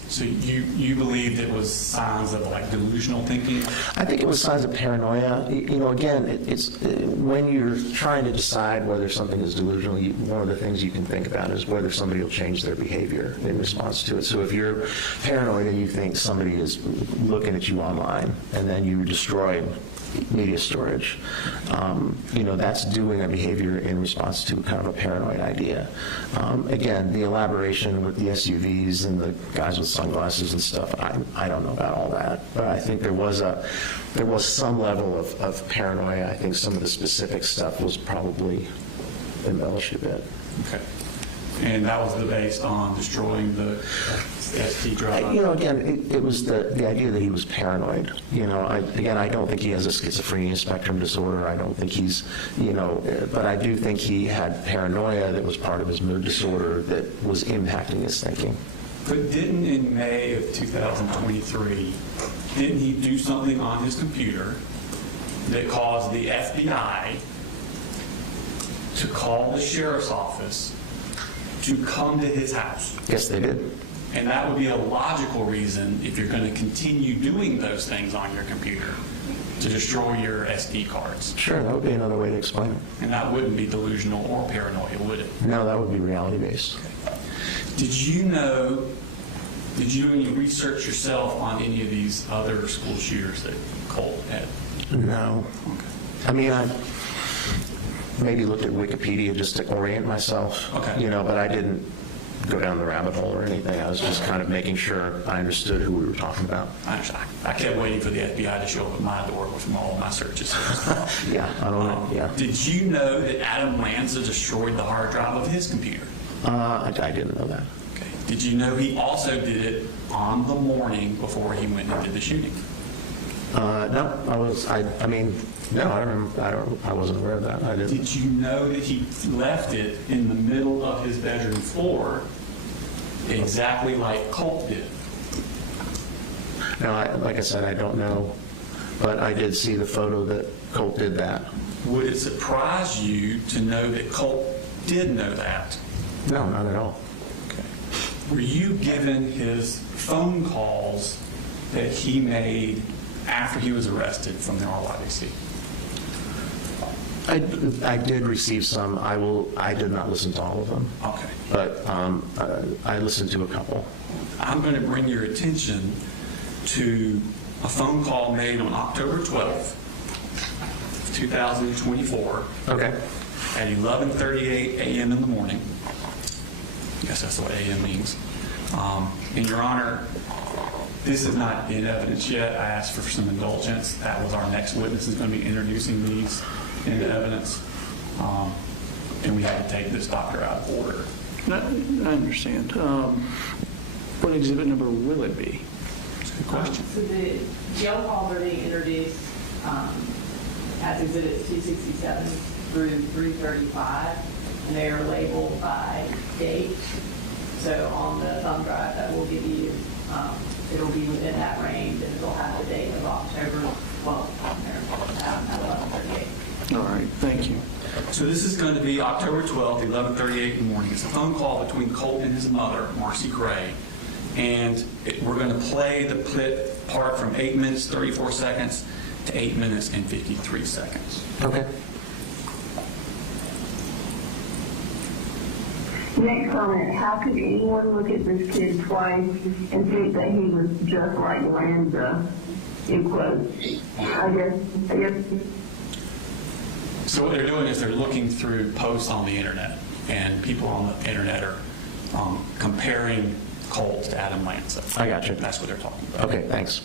So you believed it was signs of like delusional thinking? I think it was signs of paranoia. Again, it's when you're trying to decide whether something is delusional, one of the things you can think about is whether somebody will change their behavior in response to it. So if you're paranoid and you think somebody is looking at you online and then you destroy media storage, that's doing a behavior in response to kind of a paranoid idea. Again, the elaboration with the SUVs and the guys with sunglasses and stuff, I don't know about all that, but I think there was some level of paranoia. I think some of the specific stuff was probably embellished a bit. Okay. And that was based on destroying the SD drive? Again, it was the idea that he was paranoid. I don't think he has a schizophrenia spectrum disorder. I don't think he's, but I do think he had paranoia that was part of his mood disorder that was impacting his thinking. But didn't in May of 2023, didn't he do something on his computer that caused the FBI to call the sheriff's office to come to his house? Yes, they did. And that would be a logical reason, if you're going to continue doing those things on your computer, to destroy your SD cards. Sure, that would be another way to explain it. And that wouldn't be delusional or paranoia, would it? No, that would be reality-based. Okay. Did you do any research yourself on any of these other school shooters that Colt had? No. Okay. I mean, I maybe looked at Wikipedia just to orient myself, Okay. But I didn't go down the rabbit hole or anything. I was just kind of making sure I understood who we were talking about. I kept waiting for the FBI to show up at my door with all of my searches. Yeah, I don't know. Yeah. Did you know that Adam Lanza destroyed the hard drive of his computer? I didn't know that. Okay. Did you know he also did it on the morning before he went and did the shooting? No, I wasn't aware of that. I didn't. Did you know that he left it in the middle of his bedroom floor exactly like Colt did? No, like I said, I don't know, but I did see the photo that Colt did that. Would it surprise you to know that Colt did know that? No, not at all. Okay. Were you given his phone calls that he made after he was arrested from the RYDC? I did receive some. I did not listen to all of them, Okay. but I listened to a couple. I'm going to bring your attention to a phone call made on October 12th, 2024. Okay. At 11:38 a.m. in the morning. I guess that's what a.m. means. And Your Honor, this is not in evidence yet. I asked for some indulgence. That was our next witness is going to be introducing these into evidence. And we had to take this doctor out of order. I understand. What exhibit number will it be? That's a good question. So the jail calls are being introduced as exhibits 267 through 335, and they are labeled by date. So on the thumb drive that we'll give you, it'll be within that range, and it'll have the date of October 12th on there at 11:38. All right, thank you. So this is going to be October 12th, 11:38 in the morning. It's a phone call between Colt and his mother, Marcy Gray. And we're going to play the clip part from 8 minutes, 34 seconds to 8 minutes and 53 seconds. Okay. Next comment, how could anyone look at this kid twice and think that he was just like Lanza? In quotes. I guess. So what they're doing is they're looking through posts on the internet, and people on the internet are comparing Colt to Adam Lanza. I got you. That's what they're talking about. Okay, thanks.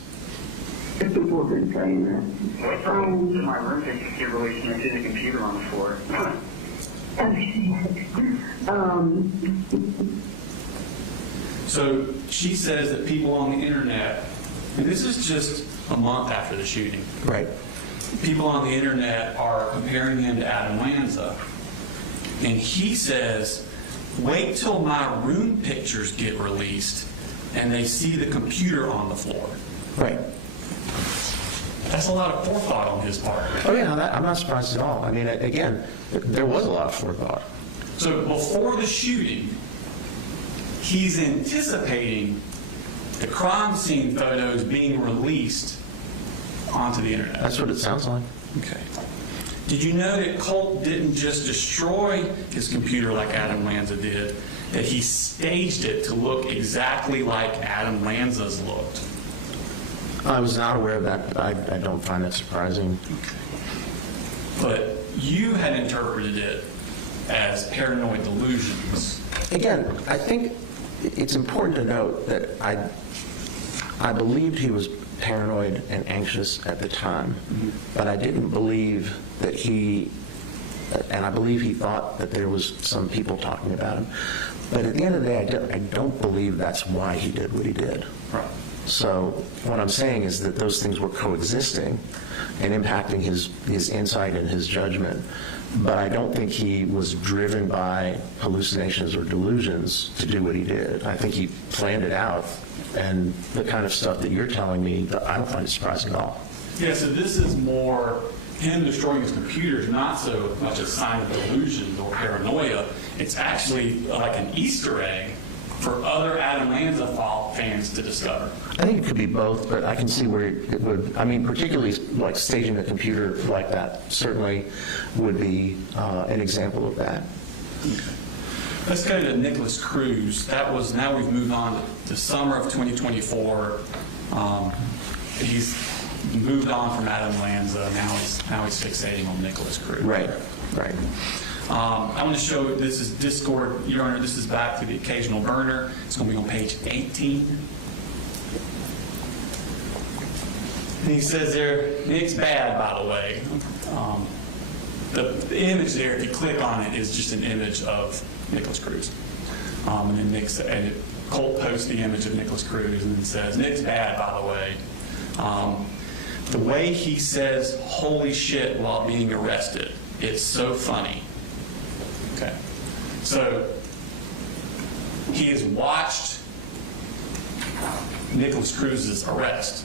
People have been saying that. In my room, they can really connect to the computer on the floor. So she says that people on the internet, and this is just a month after the shooting, Right. people on the internet are comparing him to Adam Lanza. And he says, wait till my room pictures get released and they see the computer on the floor. Right. That's a lot of forethought on his part. Oh, yeah, I'm not surprised at all. I mean, again, there was a lot of forethought. So before the shooting, he's anticipating the crime scene photos being released onto the internet. That's what it sounds like. Okay. Did you know that Colt didn't just destroy his computer like Adam Lanza did, that he staged it to look exactly like Adam Lanza's looked? I was not aware of that. I don't find that surprising. But you had interpreted it as paranoid delusions. Again, I think it's important to note that I believed he was paranoid and anxious at the time, but I didn't believe that and I believe he thought that there was some people talking about him. But at the end of the day, I don't believe that's why he did what he did. Right. So what I'm saying is that those things were coexisting and impacting his insight and his judgment. But I don't think he was driven by hallucinations or delusions to do what he did. I think he planned it out, and the kind of stuff that you're telling me, I don't find it surprising at all. Yeah, so this is more him destroying his computer is not so much a sign of delusion or paranoia. It's actually like an Easter egg for other Adam Lanza fans to discover. I think it could be both, but I can see where it would, I mean, particularly like staging a computer like that certainly would be an example of that. Okay. Let's go to Nicholas Cruz. Now we've moved on to summer of 2024. He's moved on from Adam Lanza. Now he's fixating on Nicholas Cruz. Right. I want to show, this is Discord, Your Honor, this is back to the occasional burner. It's going to be on page 18. And he says there, Nick's bad, by the way. The image there, if you click on it, is just an image of Nicholas Cruz. And then Colt posts the image of Nicholas Cruz and then says, Nick's bad, by the way. The way he says, holy shit, while being arrested, it's so funny. Okay. So he has watched Nicholas Cruz's arrest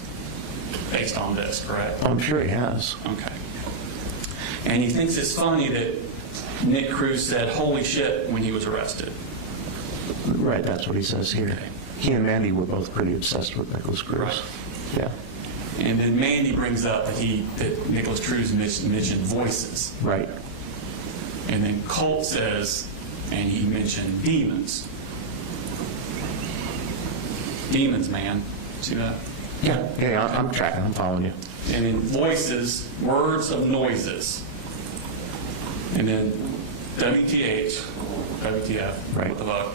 based on this, correct? I'm sure he has. Okay. And he thinks it's funny that Nick Cruz said, holy shit, when he was arrested. Right, that's what he says here. Okay. He and Mandy were both pretty obsessed with Nicholas Cruz. Right. Yeah. And then Mandy brings up that Nicholas Cruz mentioned voices. Right. And then Colt says, and he mentioned demons. Demons, man. See that? Yeah, I'm tracking, I'm following you. And then voices, words of noises. And then WTF, Right. what the fuck?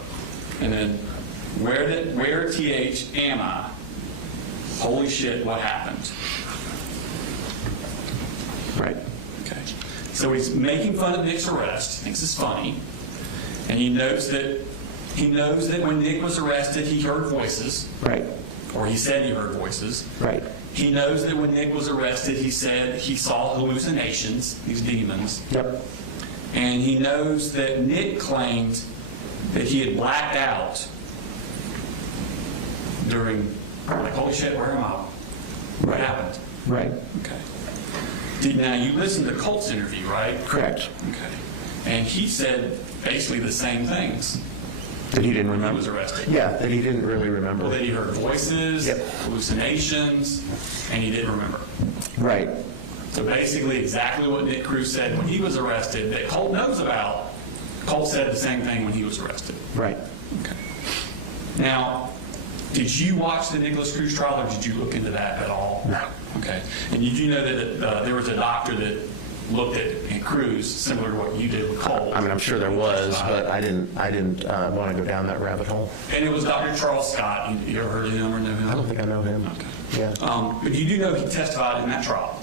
And then where TH am I? Holy shit, what happened? Right. Okay. So he's making fun of Nick's arrest, thinks it's funny, and he knows that when Nick was arrested, he heard voices. Right. Or he said he heard voices. Right. He knows that when Nick was arrested, he said he saw hallucinations, these demons. Yep. And he knows that Nick claimed that he had blacked out during, like, holy shit, where am I? What happened? Right. Okay. Now, you listened to Colt's interview, right? Correct. Okay. And he said basically the same things. That he didn't remember? He was arrested. Yeah, that he didn't really remember. Well, that he heard voices, Yep. hallucinations, and he didn't remember. Right. So basically exactly what Nick Cruz said when he was arrested that Colt knows about, Colt said the same thing when he was arrested. Right. Okay. Now, did you watch the Nicholas Cruz trial, or did you look into that at all? No. Okay. And did you know that there was a doctor that looked at Cruz, similar to what you did with Colt? I mean, I'm sure there was, but I didn't want to go down that rabbit hole. And it was Dr. Charles Scott. You ever heard of him or know him? I don't think I know him. Okay. Yeah. But you do know he testified in that trial.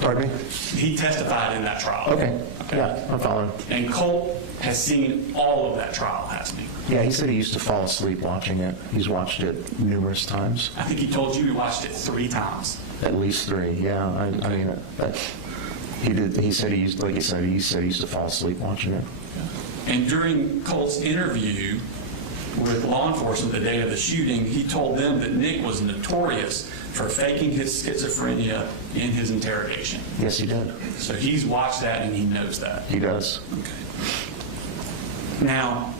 Pardon me? He testified in that trial. Okay. Yeah, I'm following. And Colt has seen all of that trial, hasn't he? Yeah, he said he used to fall asleep watching it. He's watched it numerous times. I think he told you he watched it 3 times. At least 3, yeah. I mean, he did. He said he used, like he said he used to fall asleep watching it. And during Colt's interview with law enforcement the day of the shooting, he told them that Nick was notorious for faking his schizophrenia in his interrogation. Yes, he did. So he's watched that and he knows that. He does. Okay. Now,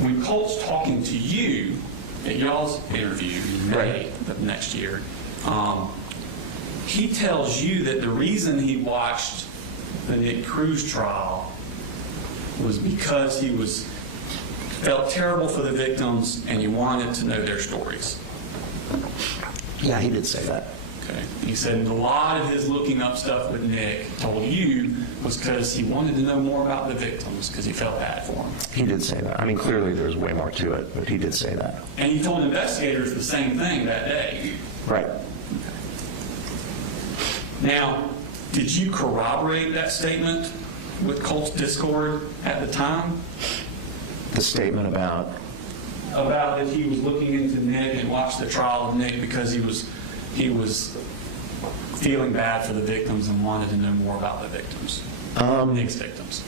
when Colt's talking to you at y'all's interview in May of next year, he tells you that the reason he watched the Nick Cruz trial was because he felt terrible for the victims and he wanted to know their stories. Yeah, he did say that. Okay. He said a lot of his looking up stuff with Nick told you was because he wanted to know more about the victims because he felt bad for them. He did say that. I mean, clearly there's way more to it, but he did say that. And he told investigators the same thing that day. Right. Now, did you corroborate that statement with Colt's Discord at the time? The statement about? About that he was looking into Nick and watched the trial of Nick because he was feeling bad for the victims and wanted to know more about the victims, Nick's victims.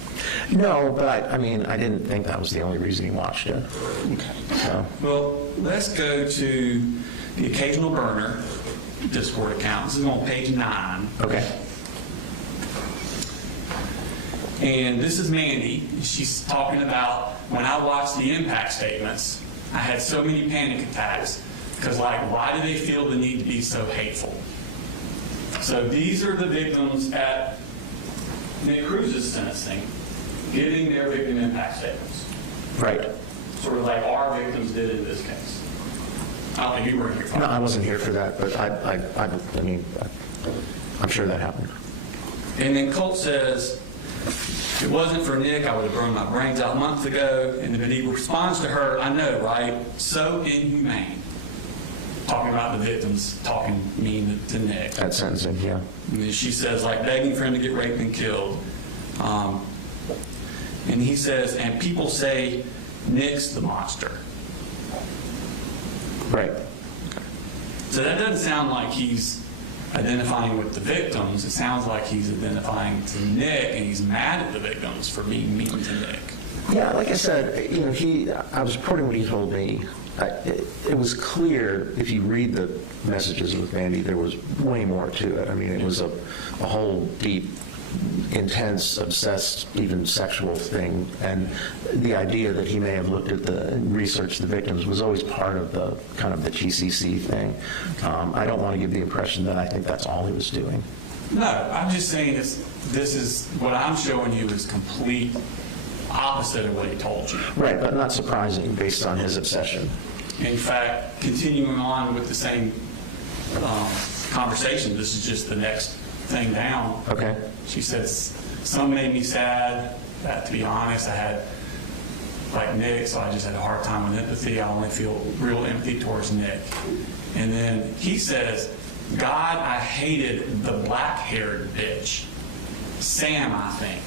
No, but I mean, I didn't think that was the only reason he watched it. Okay. So. Well, let's go to the occasional burner Discord account. This is on page 9. Okay. And this is Mandy. She's talking about when I watched the impact statements, I had so many panic attacks because, like, why do they feel the need to be so hateful? So these are the victims at Nick Cruz's sentencing giving their victim impact statements. Right. Sort of like our victims did in this case. I don't think you were here for No, that. I wasn't here for that, but I mean, I'm sure that happened. And then Colt says, if it wasn't for Nick, I would have blown my brains out months ago. And then he responds to her, I know, right? So inhumane. Talking about the victims, talking mean to Nick. That sentencing, yeah. And then she says, like begging for him to get raped and killed. And he says, and people say Nick's the monster. Right. Okay. So that doesn't sound like he's identifying with the victims. It sounds like he's identifying to Nick, and he's mad at the victims for being mean to Nick. Yeah, like I said, you know, I was reporting what he told me. It was clear, if you read the messages with Mandy, there was way more to it. I mean, it was a whole deep intense, obsessed, even sexual thing. And the idea that he may have looked at researched the victims was always part of the kind of the TCC thing. I don't want to give the impression that I think that's all he was doing. No, I'm just saying this is what I'm showing you is complete opposite of what he told you. Right, but not surprising based on his obsession. In fact, continuing on with the same conversation, this is just the next thing down. Okay. She says, some made me sad. To be honest, I had, like Nick, so I just had a hard time with empathy. I only feel real empathy towards Nick. And then he says, God, I hated the black-haired bitch. Sam, I think.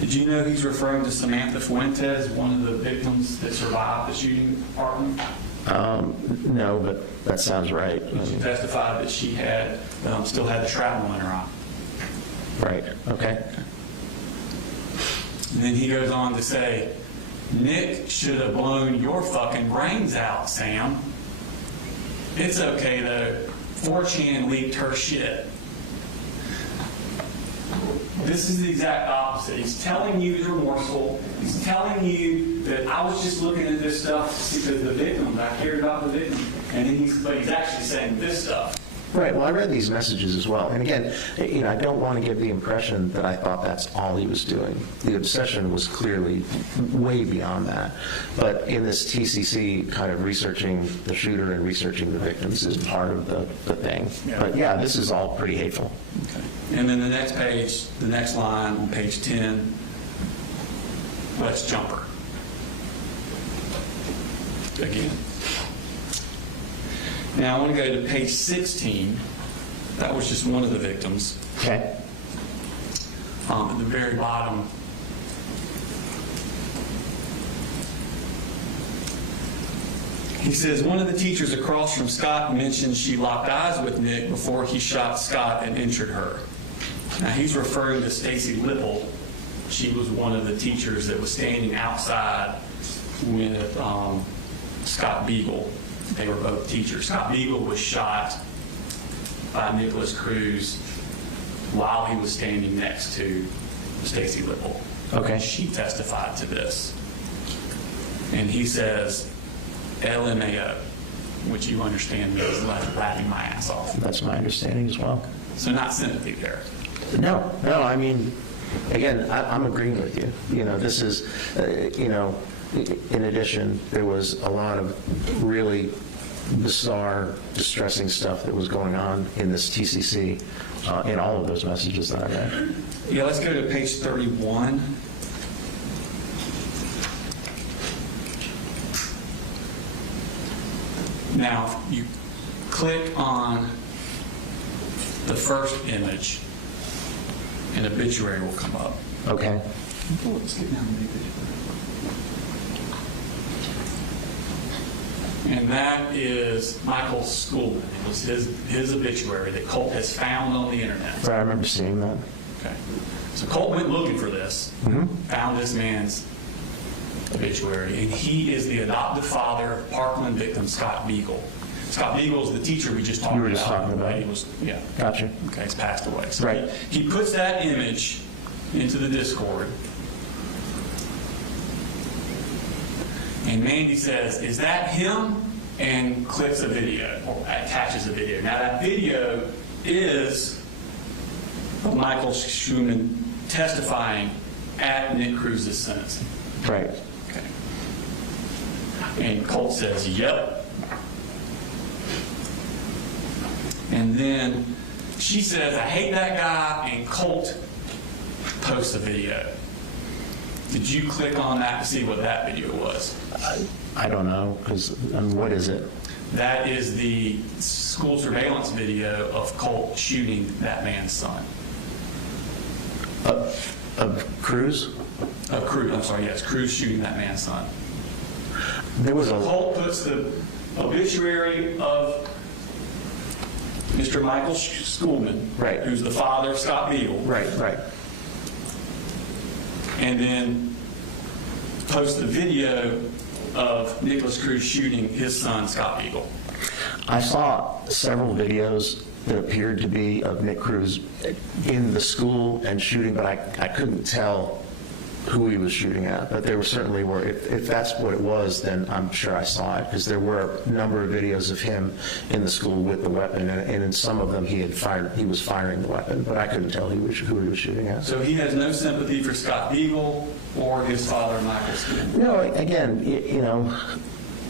Did you know he's referring to Samantha Fuentes, one of the victims that survived the shooting apartment? No, but that sounds right. She testified that she had still had the shrapnel in her eye. Right, okay. And then he goes on to say, Nick should have blown your fucking brains out, Sam. It's okay, though. 4chan leaked her shit. This is the exact opposite. He's telling you he's remorseful. He's telling you that I was just looking at this stuff because the victims, I cared about the victims. And then he's actually saying this stuff. Right, well, I read these messages as well. And again, I don't want to give the impression that I thought that's all he was doing. The obsession was clearly way beyond that. But in this TCC, kind of researching the shooter and researching the victims is part of the thing. Yeah. But yeah, this is all pretty hateful. Okay. And then the next page, the next line on page 10, let's jump her. Again. Now I want to go to page 16. That was just one of the victims. Okay. At the very bottom. He says, one of the teachers across from Scott mentioned she locked eyes with Nick before he shot Scott and injured her. Now he's referring to Stacy Lipple. She was one of the teachers that was standing outside with Scott Beagle. They were both teachers. Scott Beagle was shot by Nicholas Cruz while he was standing next to Stacy Lipple. Okay. She testified to this. And he says, LMAO, which you understand means laughing my ass off. That's my understanding as well. So not sympathy there. No, I mean, again, I'm agreeing with you. This is, in addition, there was a lot of really bizarre, distressing stuff that was going on in this TCC in all of those messages that I read. Yeah, let's go to page 31. Now, you click on the first image, an obituary will come up. Okay. Let's get down to the obituary. And that is Michael Schoolman. It was his obituary that Colt has found on the internet. Right, I remember seeing that. Okay. So Colt went looking for this, found this man's obituary, and he is the adoptive father of Parkland victim Scott Beagle. Scott Beagle is the teacher we just talked about. You were just talking about. He was, yeah. Gotcha. Okay, he's passed away. So Right. he puts that image into the Discord. And Mandy says, is that him? And clicks a video, or attaches a video. Now that video is of Michael Schumann testifying at Nick Cruz's sentencing. Right. Okay. And Colt says, yep. And then she says, I hate that guy, and Colt posts a video. Did you click on that to see what that video was? I don't know, because what is it? That is the school surveillance video of Colt shooting that man's son. Of Cruz? Of Cruz, I'm sorry, yes, Cruz shooting that man's son. There was So Colt puts the obituary of Mr. Michael Schoolman, Right. who's the father of Scott Beagle, Right. and then posts the video of Nicholas Cruz shooting his son, Scott Beagle. I saw several videos that appeared to be of Nick Cruz in the school and shooting, but I couldn't tell who he was shooting at. But there certainly were, if that's what it was, then I'm sure I saw it, because there were a number of videos of him in the school with the weapon, and in some of them he was firing the weapon, but I couldn't tell who he was shooting at. So he has no sympathy for Scott Beagle or his father, Michael Skin? No, again,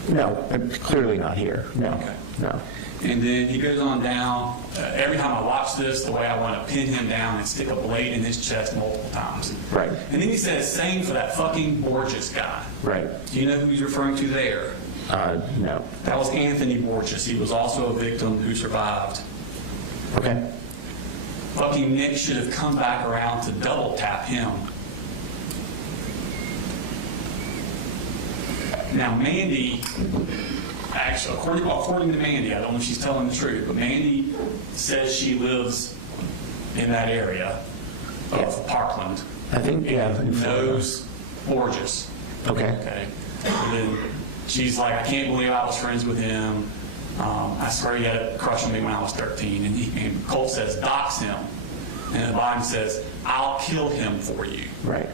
no, clearly not here. No, Okay. no. And then he goes on down. Every time I watch this, the way I want to pin him down and stick a blade in his chest multiple times. Right. And then he says, same for that fucking Borges guy. Right. Do you know who he's referring to there? No. That was Anthony Borges. He was also a victim who survived. Okay. Fucking Nick should have come back around to double tap him. Now, Mandy, actually, according to Mandy, I don't know if she's telling the truth, but Mandy says she lives in that area of Parkland. I think, yeah. And knows Borges. Okay. Okay. And then she's like, I can't believe I was friends with him. I swear he had a crush on me when I was 13. And Colt says, dox him. And the Biden says, I'll kill him for you. Right.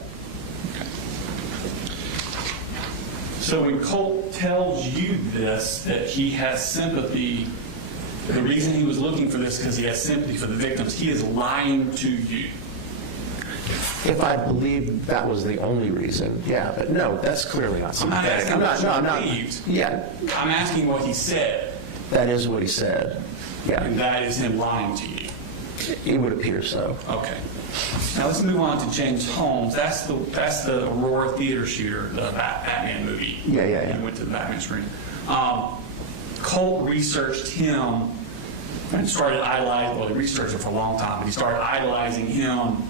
So when Colt tells you this, that he has sympathy, the reason he was looking for this because he has sympathy for the victims, he is lying to you. If I believe that was the only reason, yeah, but no, that's clearly not I'm not sympathetic. asking what you believed. Yeah, I'm asking what he said, that is what he said. and Yeah, that is him lying to you. it would appear so. Okay. Now let's move on to James Holmes. That's the Aurora theater shooter, the Batman movie. Yeah. He went to the Batman screen. Colt researched him and started idolizing. Well, he researched him for a long time, but he started idolizing him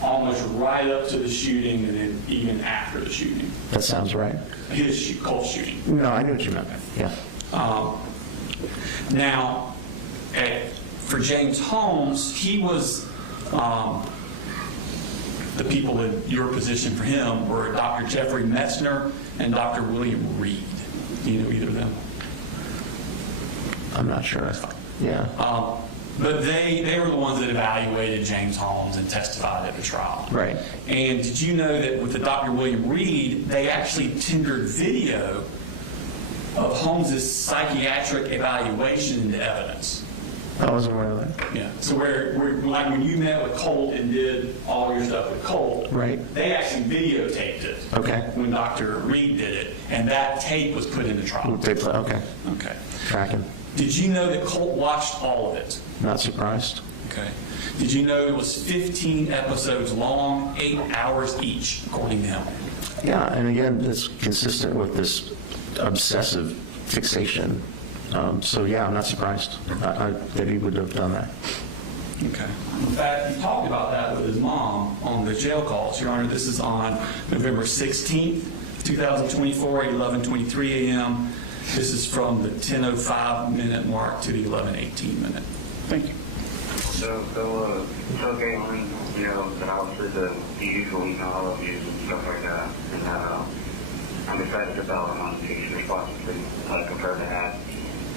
almost right up to the shooting, and then even after the shooting. That sounds right. Colt's shooting. No, I knew what you meant. Yeah. Now, for James Holmes, he was, the people in your position for him were Dr. Jeffrey Metzner and Dr. William Reed. Do you know either of them? I'm not sure. Yeah. But they were the ones that evaluated James Holmes and testified at the trial. Right. And did you know that with the Dr. William Reed, they actually tendered video of Holmes's psychiatric evaluation into evidence? I wasn't aware of that. Yeah. So where like when you met with Colt and did all your stuff with Colt, Right. they actually videotaped it. Okay. When Dr. Reed did it, and that tape was put in the trial. Okay. Okay. Tracking. Did you know that Colt watched all of it? Not surprised. Okay. Did you know it was 15 episodes long, 8 hours each, according to him? Yeah, and again, it's consistent with this obsessive fixation. So yeah, I'm not surprised that he would have done that. Okay. In fact, he talked about that with his mom on the jail calls. Your Honor, this is on November 16th, 2024, 11:23 a.m. This is from the 10:05 minute mark to the 11:18 minute. Thank you. So Caitlin, you know, that obviously the usual email I love use and stuff like that, and I'm excited about them on the responses compared to that.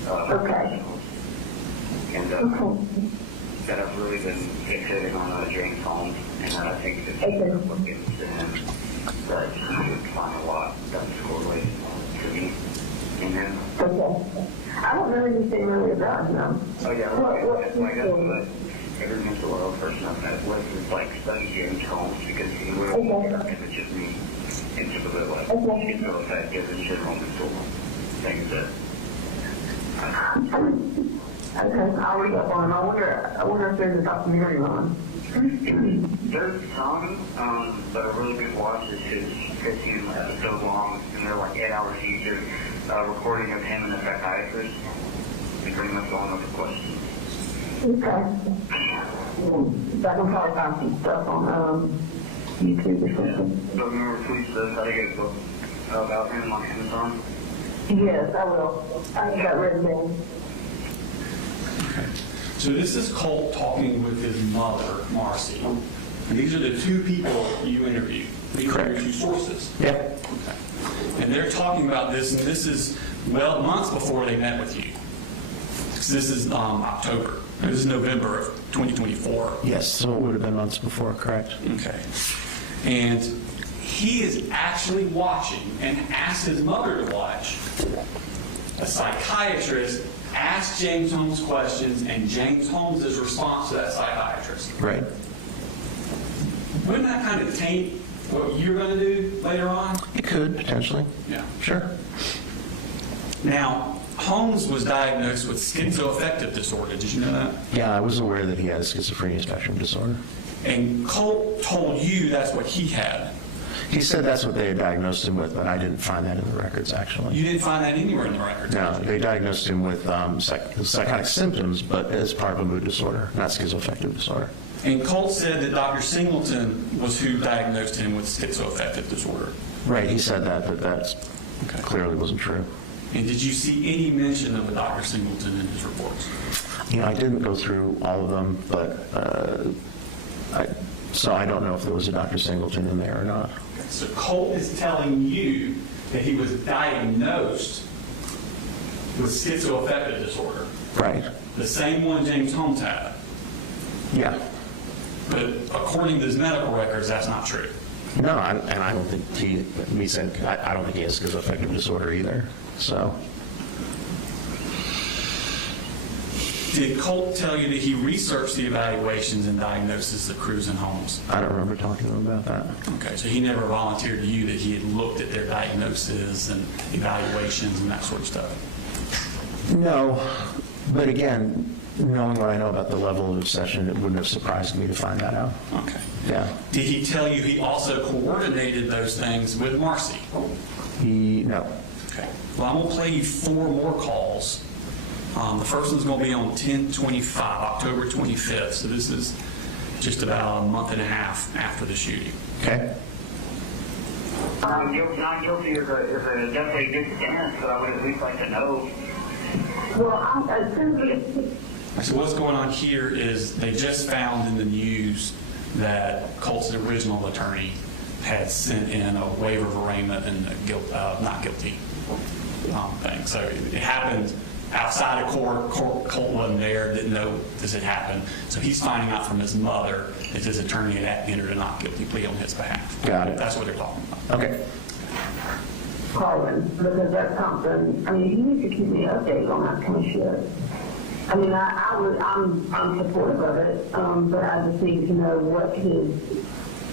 Okay. And that I've really been fixating on James Holmes, and I think that looking to him, that he would find a lot that is correlated to me in him. Okay. I don't know anything really about him. Oh yeah, it's like every mental health person I've met with is like study James Holmes because he really images me into the real life. He's so effective in general mental things that. Okay, I'll read up on him. I wonder if there's a documentary on him. There's some, but a really good watch is his 15 episode long, and they're like 8 hours each of recording of him and the psychiatrist. They pretty much going over questions. Okay. I can probably find some stuff on YouTube or something. So remember, please how to get a book about him on Amazon? Yes, I will. I got written down. Okay. So this is Colt talking with his mother, Marcy. And these are the two people you interviewed. These are your two sources. Yeah. Okay. And they're talking about this, and this is, well, months before they met with you. Because this is October. This is November of 2024. Yes, so it would have been months before, correct? Okay. And he is actually watching and asked his mother to watch. A psychiatrist asked James Holmes questions, and James Holmes' response to that psychiatrist. Right. Wouldn't that kind of taint what you're going to do later on? It could, potentially. Yeah. Sure. Now, Holmes was diagnosed with schizoaffective disorder. Did you know that? Yeah, I was aware that he had a schizophrenia spectrum disorder. And Colt told you that's what he had. He said that's what they had diagnosed him with, but I didn't find that in the records, actually. You didn't find that anywhere in the records? No, they diagnosed him with psychotic symptoms, but as part of a mood disorder, not schizoaffective disorder. And Colt said that Dr. Singleton was who diagnosed him with schizoaffective disorder. Right, he said that, but that clearly wasn't true. And did you see any mention of a Dr. Singleton in his reports? You know, I didn't go through all of them, but so I don't know if there was a Dr. Singleton in there or not. So Colt is telling you that he was diagnosed with schizoaffective disorder. Right. The same one James Holmes had. Yeah. But according to his medical records, that's not true. No, and I don't think he said, I don't think he has schizoaffective disorder either. So. Did Colt tell you that he researched the evaluations and diagnoses of Cruz and Holmes? I don't remember talking to him about that. Okay, so he never volunteered to you that he had looked at their diagnoses and evaluations and that sort of stuff? No, but again, knowing what I know about the level of obsession, it wouldn't have surprised me to find that out. Okay. Yeah. Did he tell you he also coordinated those things with Marcy? No. Okay. Well, I'm going to play you 4 more calls. The first one's going to be on 10/25, October 25th. So this is just about a month and a half after the shooting. Okay. Not guilty is a definitely good stance, but I would at least like to know. Well, So what's going on here is they just found in the news that Colt's original attorney had sent in a waiver of arraignment and a not guilty thing. So it happened outside of court. Colt wasn't there, didn't know this had happened. So he's finding out from his mother that his attorney had entered a not guilty plea on his behalf. Got it. That's what they're talking about. Okay. calling, because that's something, I mean, he needs to keep me updated on that kind of shit. I mean, I'm supportive of it, but I just need to know what his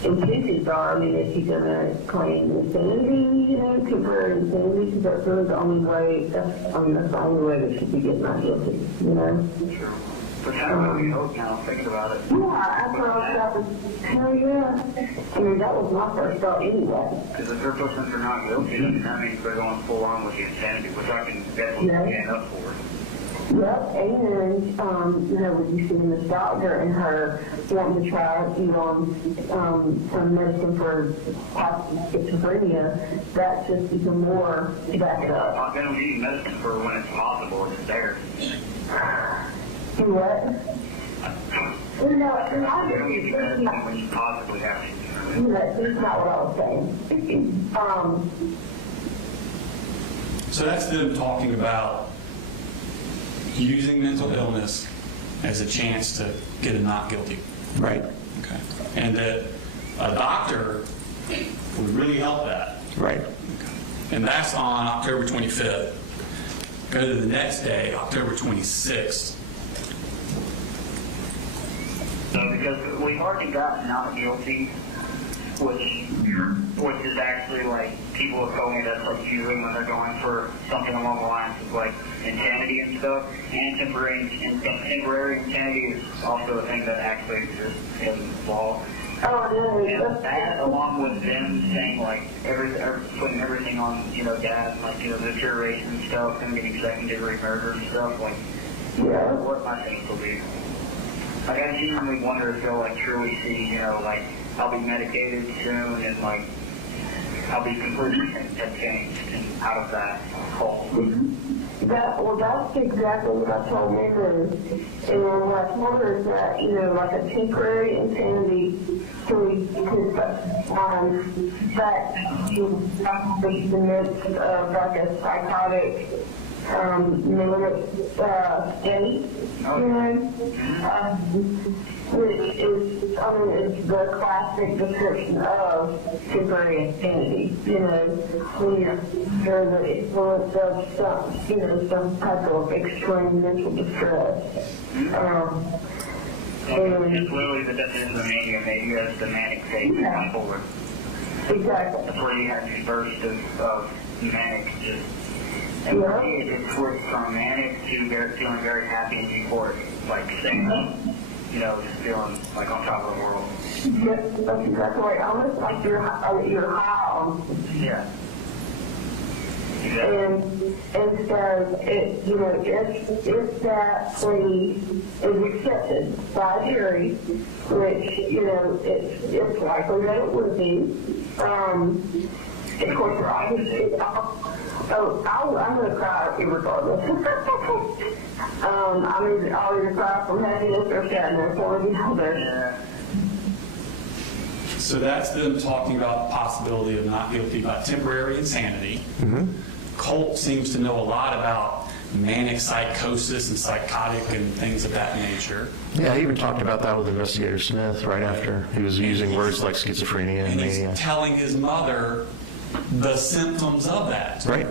intentions are. I mean, is he going to claim insanity, temporary insanity, because that's really the only way, that's the only way that should be getting not guilty, Sure. But kind of what we hope now, thinking about it. Yeah, after I was hell yeah. I mean, that was my first thought anyway. Because if they're pushing for not guilty, then that means they're going full on with the insanity, which I can definitely stand up for. Yep, and, with you seeing the doctor and her wanting to try, some medicine for schizophrenia, that's just even more to back it up. They don't need medicine for when it's possible, it's there. Do what? They don't need medicine when you possibly have to. That's not what I was saying. So that's them talking about using mental illness as a chance to get a not guilty. Right. Okay. And that a doctor would really help that. Right. Okay. And that's on October 25th. Go to the next day, October 26th. So because we've already got not guilty, which is actually like people have told me that's like usually when they're going for something along the lines of like insanity and stuff, and temporary insanity is also a thing that actually exists in law. Oh, And that, along with them saying like putting everything on dad, like the deterioration stuff and getting second-degree murder and stuff, like what my things will be. Like I genuinely wonder if they'll like truly see, like I'll be medicated soon and like I'll be completely changed and out of that hole. That's exactly what I told Mary. And what I told her is that, like a temporary insanity to that in the midst of like a psychotic manic state, you know, which is, I mean, it's the classic description of temporary insanity, you know, when you're under the influence of some, you know, some type of extreme mental distress. It's literally the definition of mania. Maybe as the manic state going forward. Exactly. That's where you have these bursts of manic, just, and for me, it flips from manic to feeling very happy and euphoric, like saying, you know, just feeling like on top of the world. Yes, that's exactly right. Almost like you're high on. Yeah. Exactly. And so, it, you know, if that plea is accepted by a jury, which, you know, it's likely that it would be, of course, I'm going to cry regardless. I'll either cry from happiness or sadness, or the other. Yeah. So that's them talking about the possibility of not guilty by temporary insanity. Colt seems to know a lot about manic psychosis and psychotic and things of that nature. Yeah, he even talked about that with Investigator Smith right after he was using words like schizophrenia and And he's mania. telling his mother the symptoms of that. Right.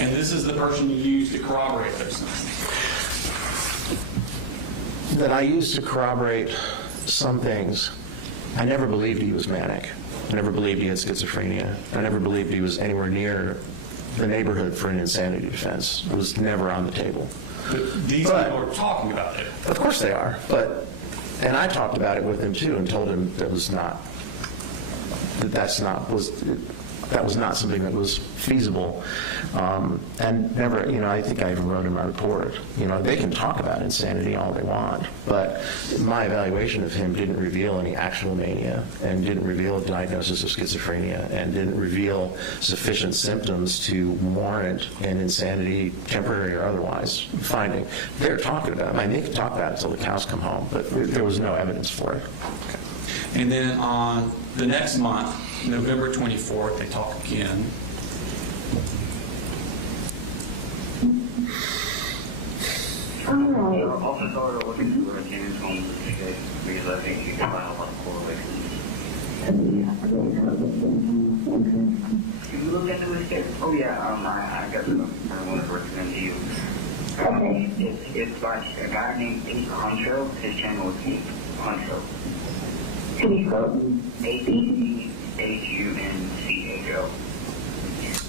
And this is the person you use to corroborate those symptoms. That I used to corroborate some things. I never believed he was manic. I never believed he had schizophrenia. I never believed he was anywhere near the neighborhood for an insanity defense. It was never on the table. But these people are talking about it. Of course they are, and I talked about it with him too and told him that was not something that was feasible, and never, you know, I think I even wrote in my report, you know, they can talk about insanity all they want, but my evaluation of him didn't reveal any actual mania and didn't reveal a diagnosis of schizophrenia and didn't reveal sufficient symptoms to warrant an insanity, temporary or otherwise, finding. They're talking about it. I mean, they can talk about it until the cows come home, but there was no evidence for it. And then on the next month, November 24th, they talk again. I also started looking through James Holmes' case because I think you can find a lot of correlations. Can you look into his case? Oh yeah, I got some. I want to recommend to you. It's by a guy named Pete Huncho. His channel is Pete Huncho.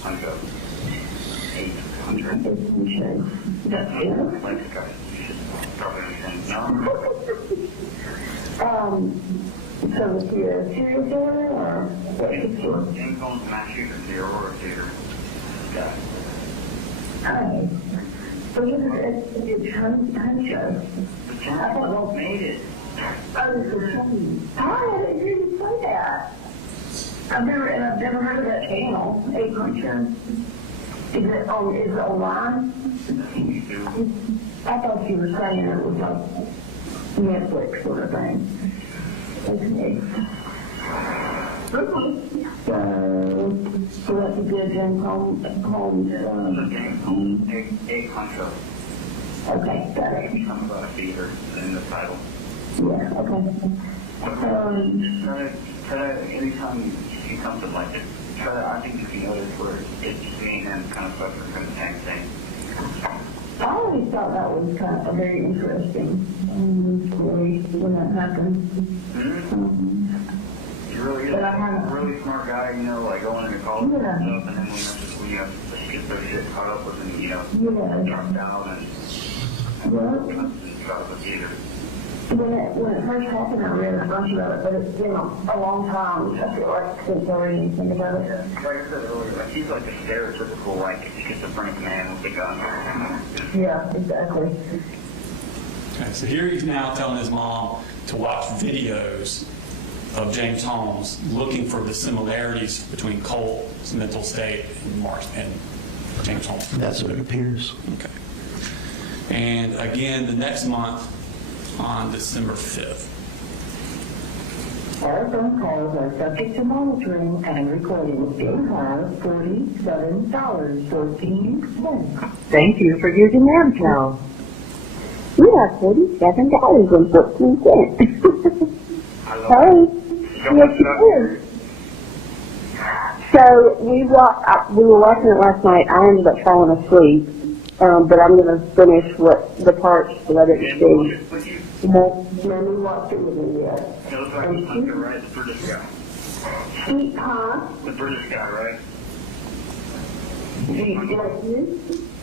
Huncho. Huncho. Huncho. That's like the guy. Probably understand. No. So was he a serial killer or what? James Holmes, mass shooter, the Aurora Theater guy. Hi. So it's Huncho. The channel made it. Oh, this is funny. Hi, I didn't hear you say that. I've never heard of that channel. Hey, Huncho. Is it online? I thought you were saying it was like Netflix sort of thing. Okay. So that's a good James Holmes. James Holmes, Egg Huncho. Okay, got it. Something about a theater in the title. Yeah, okay. Try to, anytime you see something like it, I think you can notice where it's just me and him kind of suffering from the same thing. I always thought that was kind of a very interesting story when that happened. He really is a really smart guy, you know, like going into college and stuff, and then when you have to get their shit caught up with him, you know, dropped out and got up a theater. When it first happened, I read a bunch about it, but it's been a long time, I feel like, since I read anything about it. Yeah, like I said earlier, like he's like a stereotypical, like, schizophrenic man with a gun. Yeah, exactly. Okay, so here he's now telling his mom to watch videos of James Holmes looking for the similarities between Colt's mental state and James Holmes. That's what it appears. Okay. And again, the next month, on December 5th. All phone calls are subject to monitoring and recording. Being hard $47.14. Thank you for using Mantel. You have $47.14. Hey, yes you do. So we were watching it last night. I ended up falling asleep, but I'm going to finish the parts that I didn't see. No, we watched it with me yet. It looks like he's under, right? The British guy. The British guy, right?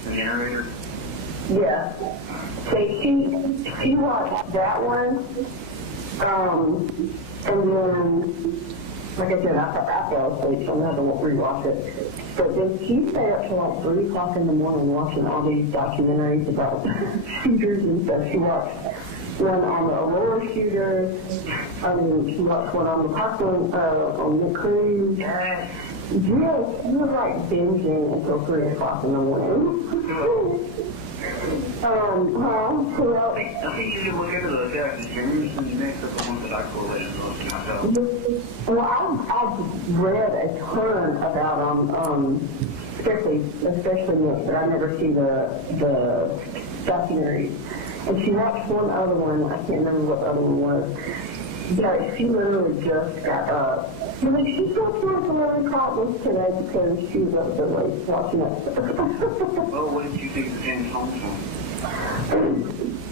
The narrator? Yeah. So she watched that one, and then, like I said, I fell asleep, so I'm going to have to rewatch it. But then she stayed up till like 3 o'clock in the morning watching all these documentaries about shooters and stuff. She watched one on the Aurora shooter. She watched one on the Parkland, on the cruise. Yes, she was like binging until 3 o'clock in the morning. I think you should look into those guys. The James and Nick are the ones that I correlated most to myself. Well, I've read a ton about especially Nick, but I never see the documentaries. And she watched one other one, I can't remember what the other one was, but she literally just got up. Like, she still can't believe problems today because she was up so late watching it. Well, what did you think of James Holmes one?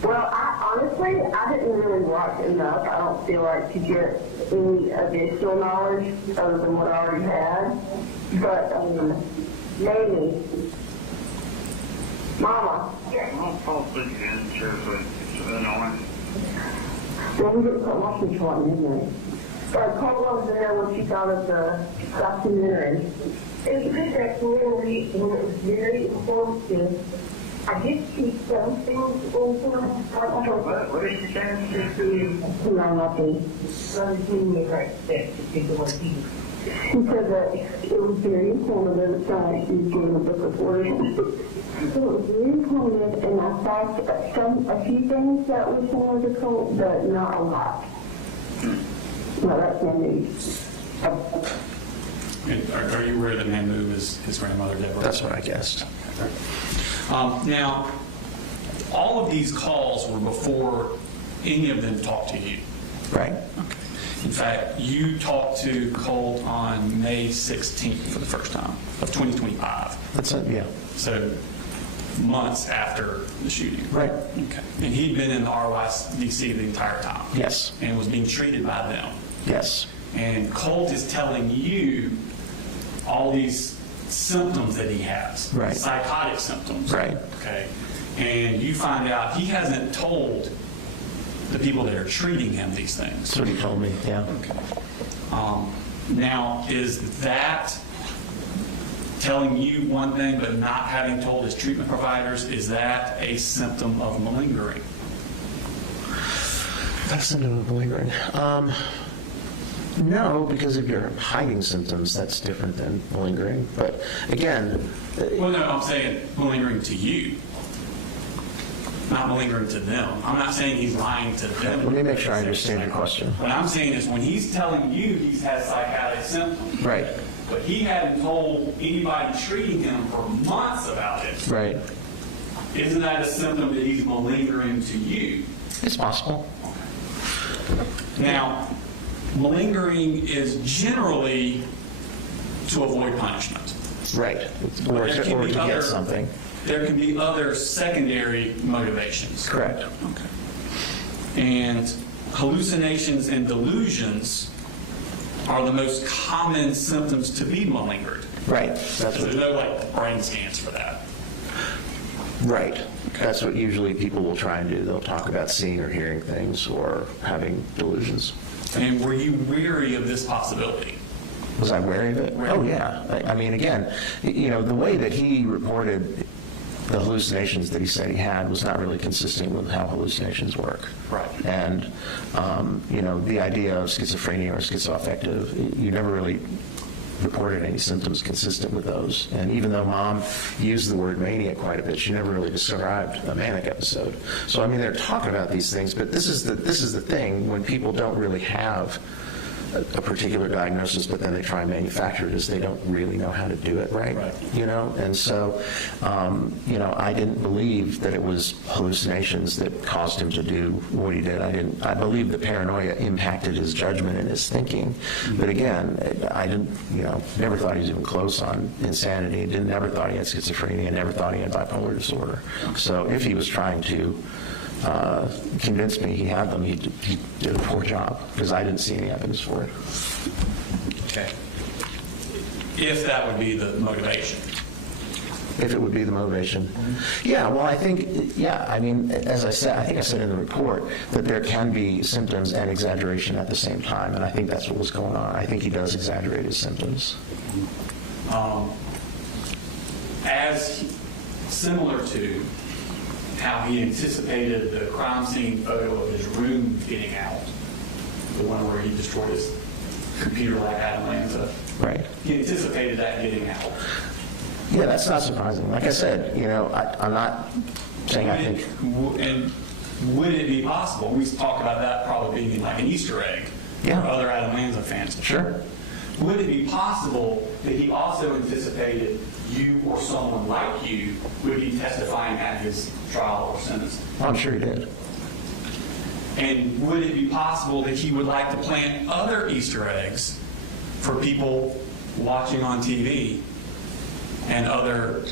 Well, honestly, I didn't really watch enough, I don't feel like, to get any additional knowledge other than what I already had. But, maybe. Mama. Well, Paul's pretty good, sure, but it's annoying. Well, we didn't put watching until like midnight. But Colt was there when she thought of the documentary. It was just that really, and it was very informative. I did see some things over. What did she say? Nothing. Nothing was right there. She said that it was very informative. It sounded like she was doing a book report. So it was very informative, and I saw a few things that were similar to Colt, but not a lot. No, that's my news. And are you aware that Mamu is his grandmother, Deborah? That's what I guessed. Now, all of these calls were before any of them talked to you. Right. Okay. In fact, you talked to Colt on May 16th for the first time of 2025. That's it, yeah. So months after the shooting. Right. Okay. And he'd been in the RYDC the entire time. Yes. And was being treated by them. Yes. And Colt is telling you all these symptoms that he has. Right. Psychotic symptoms. Right. Okay. And you find out he hasn't told the people that are treating him these things. That's what he told me, yeah. Okay. Now, is that telling you one thing but not having told his treatment providers, is that a symptom of malingering? That's a symptom of malingering. No, because if you're hiding symptoms, that's different than malingering. But again... Well, no, I'm saying malingering to you, not malingering to them. I'm not saying he's lying to them. Let me make sure I understand your question. What I'm saying is when he's telling you he's had psychotic symptoms, Right. but he hadn't told anybody treating him for months about it, Right. isn't that a symptom that he's malingering to you? It's possible. Now, malingering is generally to avoid punishment. Right. Or There can to be get other- something. There can be other secondary motivations. Correct. Okay. And hallucinations and delusions are the most common symptoms to be malingered. Right. That's There's what, no like brain scans for that. right. That's what usually people will try and do. They'll talk about seeing or hearing things or having delusions. And were you weary of this possibility? Was I wary of it? Oh, yeah. I mean, again, the way that he reported the hallucinations that he said he had was not really consistent with how hallucinations work. Right. And, the idea of schizophrenia or schizoaffective, you never really reported any symptoms consistent with those. And even though Mom used the word mania quite a bit, she never really described a manic episode. So, I mean, they're talking about these things, but this is the thing when people don't really have a particular diagnosis, but then they try and manufacture it as they don't really know how to do it right. You know? And so, you know, I didn't believe that it was hallucinations that caused him to do what he did. I believe the paranoia impacted his judgment and his thinking. But again, I didn't, you know, never thought he was even close on insanity. Never thought he had schizophrenia. Never thought he had bipolar disorder. So if he was trying to convince me he had them, he did a poor job, because I didn't see any evidence for it. Okay. If that would be the motivation. If it would be the motivation. Yeah, well, I think, yeah, I mean, as I said, I think I said in the report that there can be symptoms and exaggeration at the same time, and I think that's what was going on. I think he does exaggerate his symptoms. Similar to how he anticipated the crime scene photo of his room getting out, the one where he destroyed his computer like Adam Lanza. Right. He anticipated that getting out. Yeah, that's not surprising. Like I said, you know, I'm not saying I think... And would it be possible, we talk about that probably being like an Easter egg for other Adam Lanza fans. Sure. Would it be possible that he also anticipated you or someone like you would be testifying at his trial or sentence? I'm sure he did. And would it be possible that he would like to plant other Easter eggs for people watching on TV and other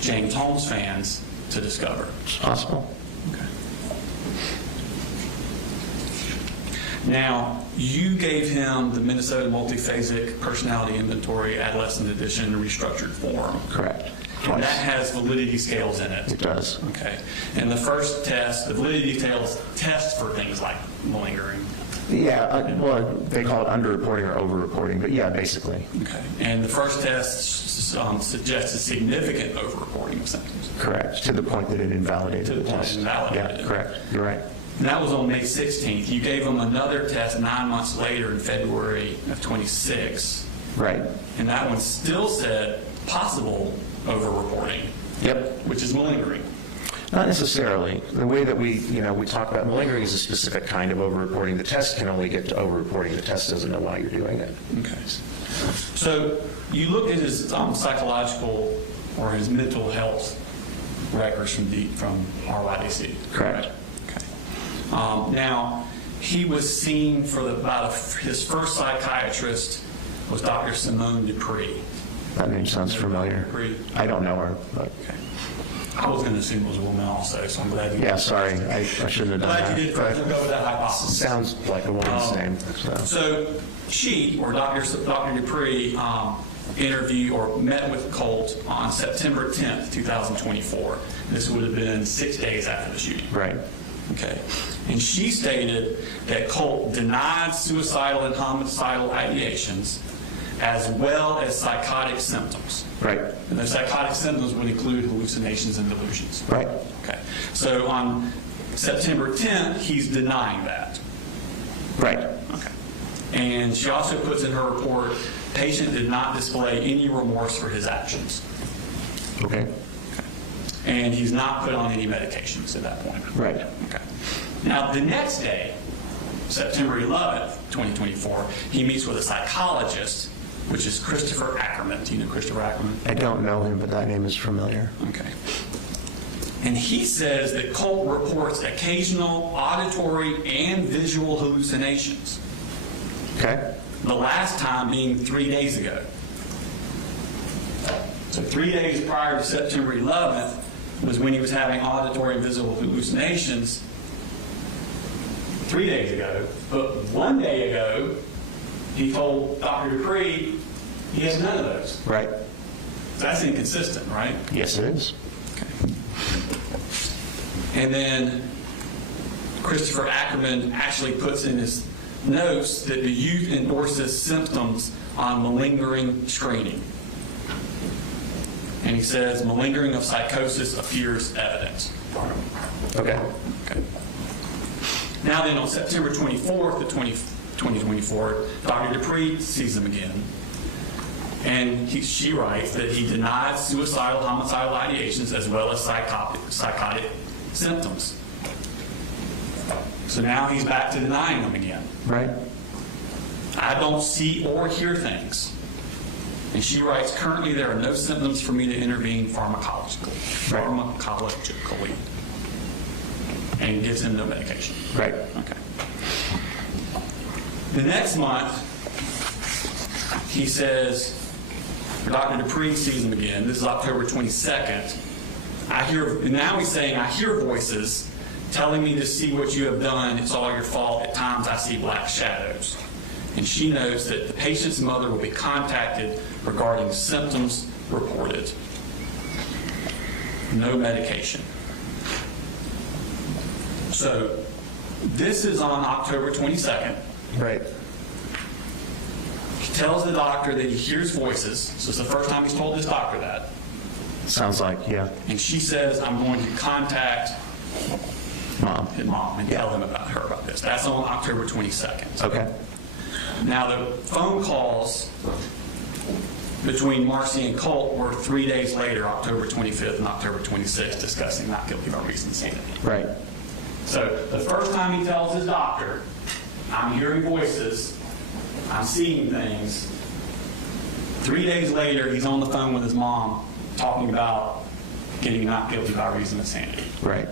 James Holmes fans to discover? It's possible. Okay. Now, you gave him the Minnesota Multiphasic Personality Inventory Adolescent Edition restructured form. Correct. And that has validity scales in it. It does. Okay. And the first test, the validity scales test for things like malingering. Yeah, well, they call it underreporting or overreporting, but yeah, basically. Okay. And the first test suggests a significant overreporting of symptoms. Correct. To the point that it invalidated the test. Invalidated. Yeah, correct. You're right. And that was on May 16th. You gave him another test 9 months later in February of 26. Right. And that one still said possible overreporting. Yep. Which is malingering. Not necessarily. The way that we talk about malingering is a specific kind of overreporting. The test can only get to overreporting. The test doesn't know why you're doing it. Okay. So you looked at his psychological or his mental health records from RYDC. Correct. Okay. Now, he was seen for his first psychiatrist was Dr. Simone Dupree. That name sounds familiar. Dupree. I don't know her, but... Okay. I was going to assume it was a woman also, so I'm glad you... Yeah, sorry. I shouldn't have done that. Glad you did go with that hypothesis. Sounds like a woman's name. So she, or Dr. Dupree, interviewed or met with Colt on September 10th, 2024. This would have been 6 days after the shooting. Right. Okay. And she stated that Colt denied suicidal and homicidal ideations as well as psychotic symptoms. Right. And the psychotic symptoms would include hallucinations and delusions. Right. Okay. So on September 10th, he's denying that. Right. Okay. And she also puts in her report, patient did not display any remorse for his actions. Okay. And he's not put on any medications at that point. Right. Okay. Now, the next day, September 11th, 2024, he meets with a psychologist, which is Christopher Ackerman. Do you know Christopher Ackerman? I don't know him, but that name is familiar. Okay. And he says that Colt reports occasional auditory and visual hallucinations. Okay. The last time being 3 days ago. So 3 days prior to September 11th was when he was having auditory and visual hallucinations. 3 days ago. But 1 day ago, he told Dr. Dupree he has none of those. Right. So that's inconsistent, right? Yes, it is. Okay. And then Christopher Ackerman actually puts in his notes that the youth endorses symptoms on malingering screening. And he says malingering of psychosis appears evident. Okay. Okay. Now then, on September 24th of 2024, Dr. Dupree sees him again. And she writes that he denied suicidal, homicidal ideations as well as psychotic symptoms. So now he's back to denying them again. Right. I don't see or hear things. And she writes, currently there are no symptoms for me to intervene pharmacologically. And gives him no medication. Right. Okay. The next month, he says, Dr. Dupree sees him again. This is October 22nd. Now he's saying, I hear voices telling me to see what you have done. It's all your fault. At times I see black shadows. And she knows that the patient's mother will be contacted regarding symptoms reported. No medication. So this is on October 22nd. Right. He tells the doctor that he hears voices. So it's the first time he's told this doctor that. Sounds like, yeah. And she says, I'm going to contact his mom and tell him about her about this. That's on October 22nd. Okay. Now, the phone calls between Marcy and Colt were 3 days later, October 25th and October 26th, discussing not guilty by reason of insanity. Right. So the first time he tells his doctor, I'm hearing voices, I'm seeing things. 3 days later, he's on the phone with his mom talking about getting not guilty by reason of insanity. Right.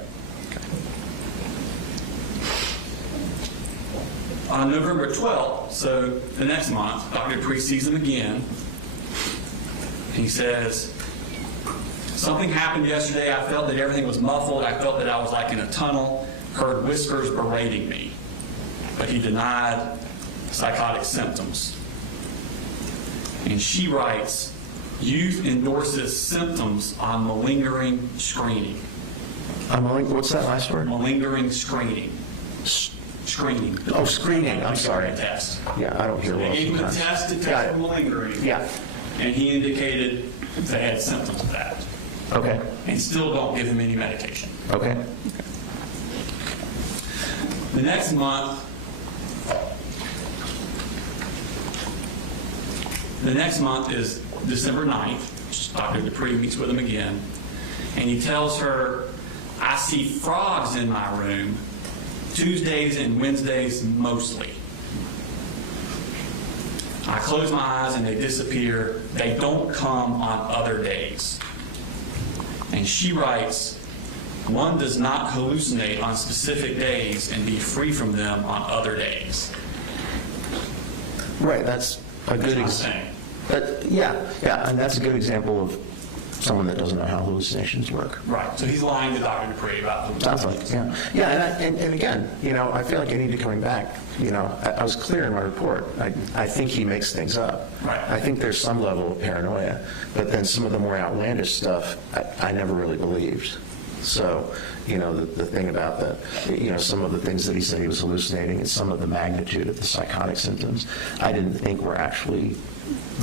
On November 12th, so the next month, Dr. Dupree sees him again. He says, something happened yesterday. I felt that everything was muffled. I felt that I was like in a tunnel, heard whispers berating me. But he denied psychotic symptoms. And she writes, youth endorses symptoms on malingering screening. What's that last word? Malingering screening. Screening. Oh, screening. I'm sorry. Test. Yeah, I don't hear well They gave him a sometimes. test to Got test it. for malingering. Yeah. And he indicated they had symptoms of that. Okay. And still don't give him any medication. Okay. The next month is December 9th. Dr. Dupree meets with him again. And he tells her, I see frogs in my room, Tuesdays and Wednesdays mostly. I close my eyes and they disappear. They don't come on other days. And she writes, one does not hallucinate on specific days and be free from them on other days. Right, that's a good example. Yeah, and that's a good example of someone that doesn't know how hallucinations work. Right, so he's lying to Dr. Dupree about Sounds like, yeah. Yeah, and again, I feel like I need to coming back. I was clear in my report. I think he makes things up. Right. I think there's some level of paranoia, but then some of the more outlandish stuff, I never really believed. So, the thing about some of the things that he said he was hallucinating and some of the magnitude of the psychotic symptoms, I didn't think were actually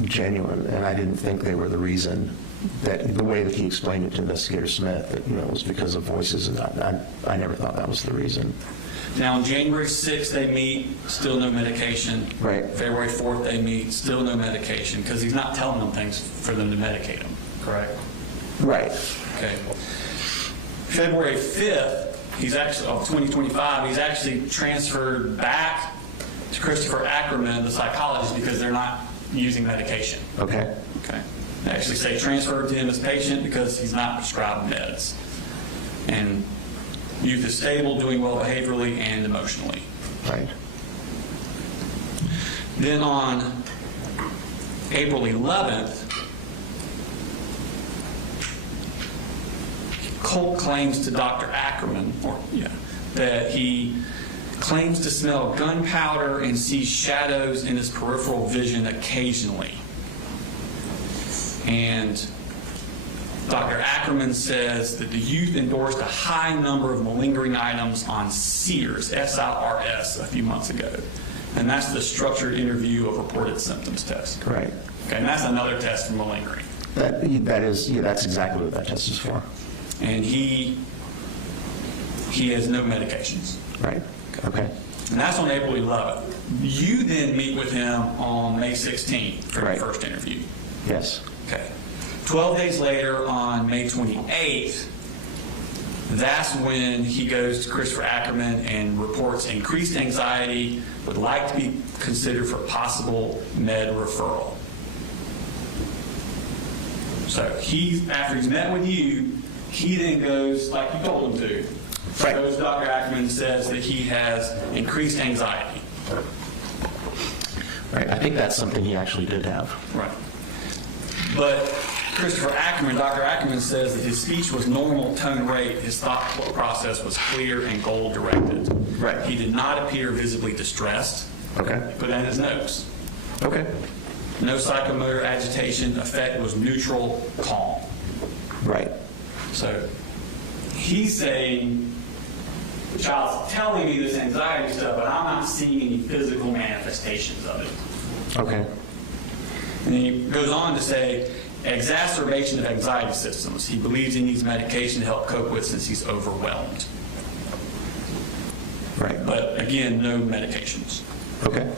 genuine, and I didn't think they were the reason that the way that he explained it to Investigator Smith, that it was because of voices, and I never thought that was the reason. Now, on January 6th, they meet, still no medication. Right. February 4th, they meet, still no medication, because he's not telling them things for them to medicate them, correct? Right. Okay. February 5th, of 2025, he's actually transferred back to Christopher Ackerman, the psychologist, because they're not using medication. Okay. Okay. They actually say transferred to him as patient because he's not prescribed meds. And youth is stable, doing well behaviorally and emotionally. Right. Then on April 11th, Colt claims to Dr. Ackerman, that he claims to smell gunpowder and sees shadows in his peripheral vision occasionally. And Dr. Ackerman says that the youth endorsed a high number of malingering items on SIRS, S-I-R-S, a few months ago. And that's the Structured Interview of Reported Symptoms test. Right. Okay, and that's another test for malingering. That's exactly what that test is for. And he has no medications. Right. Okay. And that's on April 11th. You then meet with him on May 16th for Right. the first interview. Yes. Okay. 12 days later, on May 28th, That's when he goes to Christopher Ackerman and reports increased anxiety, would like to be considered for possible med referral. So after he's met with you, he then goes, like you told him to, Right. goes to Dr. Ackerman and says that he has increased anxiety. Right, I think that's something he actually did have. Right. But Christopher Ackerman, Dr. Ackerman says that his speech was normal tone rate, his thought process was clear and goal-directed. Right. He did not appear visibly distressed. Okay. Put that in his notes. Okay. No psychomotor agitation, affect was neutral, calm. Right. So he's saying, the child's telling me this anxiety stuff, but I'm not seeing any physical manifestations of it. Okay. And he goes on to say, exacerbation of anxiety symptoms. He believes he needs medication to help cope with since he's overwhelmed. Right. But again, no medications. Okay.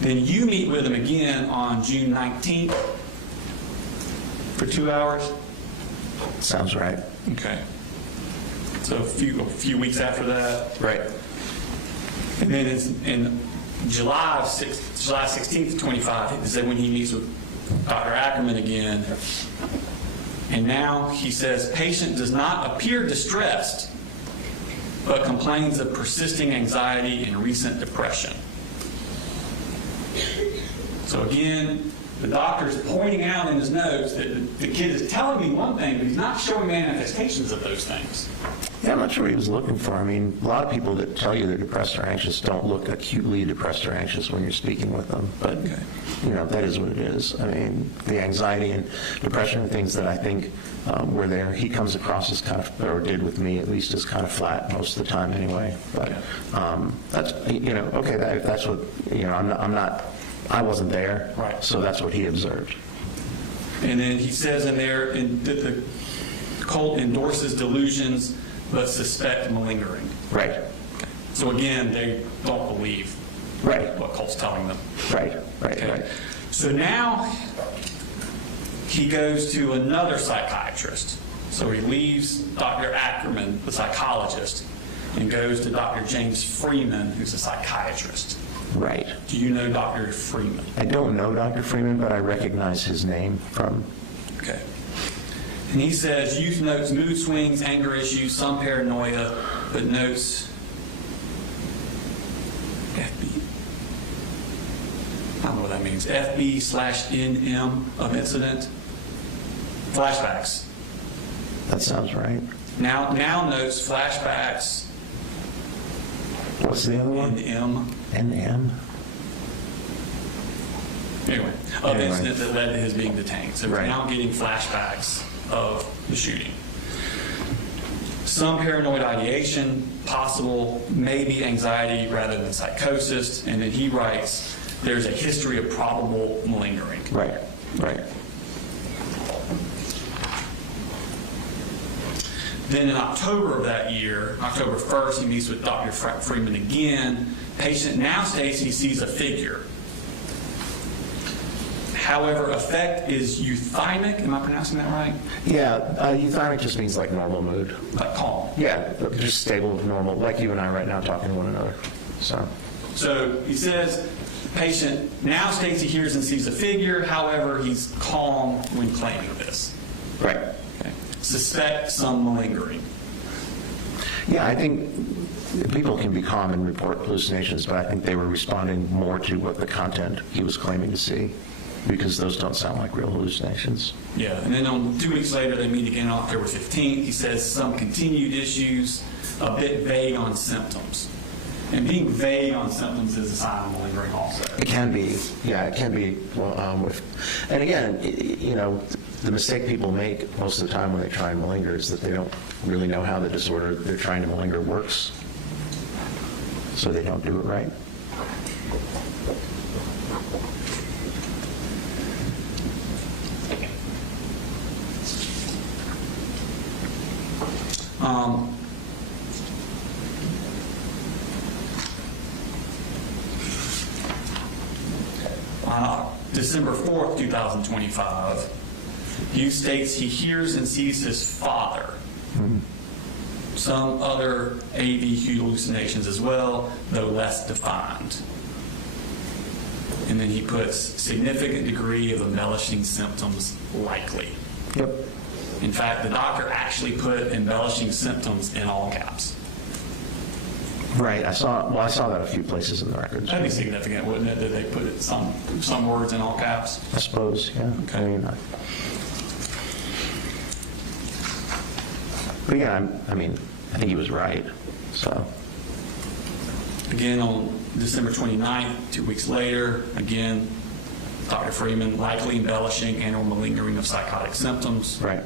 Then you meet with him again on June 19th for 2 hours. Sounds right. Okay. So a few weeks after that. Right. And then it's in July 16th, 25, is that when he meets with Dr. Ackerman again. And now he says, patient does not appear distressed, but complains of persisting anxiety and recent depression. So again, the doctor's pointing out in his notes that the kid is telling me one thing, but he's not showing manifestations of those things. Yeah, I'm not sure what he was looking for. I mean, a lot of people that tell you they're depressed or anxious don't look acutely depressed or anxious when you're speaking with them. But, Okay. you know, that is what it is. I mean, the anxiety and depression are things that I think were there. He comes across as kind of, or did with me at least, as kind of flat most of the time anyway. But that's, you know, okay, if that's what, you know, I wasn't there. Right. So that's what he observed. And then he says in there that the Colt endorses delusions, but suspect malingering. Right. So again, they don't believe Right. what Colt's telling them. Right. Right. Okay. Right. So now he goes to another psychiatrist. So he leaves Dr. Ackerman, the psychologist, and goes to Dr. James Freeman, who's a psychiatrist. Right. Do you know Dr. Freeman? I don't know Dr. Freeman, but I recognize his name from. Okay. And he says, youth notes mood swings, anger issues, some paranoia, but notes FB. I don't know what that means. FB/NM of incident. Flashbacks. That sounds right. Now notes flashbacks. What's the other one? NM. NM? Anyway, of Anyway. incident that led to his being detained. So we're Right. now getting flashbacks of the shooting. Some paranoid ideation, possible, maybe anxiety rather than psychosis. And then he writes, there's a history of probable malingering. Right. Right. Then in October of that year, October 1st, he meets with Dr. Freeman again. Patient now states he sees a figure. However, affect is euthymic. Am I pronouncing that right? Yeah, euthymic just means like normal mood. Like calm. Yeah, just stable, normal, like you and I right now talking to one another. So he says, patient now states he hears and sees a figure. However, he's calm when claiming this. Right. Okay. Suspect some malingering. Yeah, I think people can be calm and report hallucinations, but I think they were responding more to what the content he was claiming to see, because those don't sound like real hallucinations. Yeah, and then 2 weeks later, they meet again on October 15th. He says some continued issues, a bit vague on symptoms. And being vague on symptoms is a sign of malingering also. It can be, yeah, it can be. And again, you know, the mistake people make most of the time when they try and malinger is that they don't really know how the disorder they're trying to malinger works. So they don't do it right. December 4th, 2025, Hughes states he hears and sees his father. Some other AV hallucinations as well, though less defined. And then he puts significant degree of embellishing symptoms likely. Yep. In fact, the doctor actually put embellishing symptoms in all caps. Right. I saw that a few places in the records. That'd be significant, wouldn't it, that they put it some words in all caps? I suppose, yeah. Okay. But yeah, I think he was right. So. Again, on December 29th, 2 weeks later, again, Dr. Freeman likely embellishing and or malingering of psychotic symptoms. Right.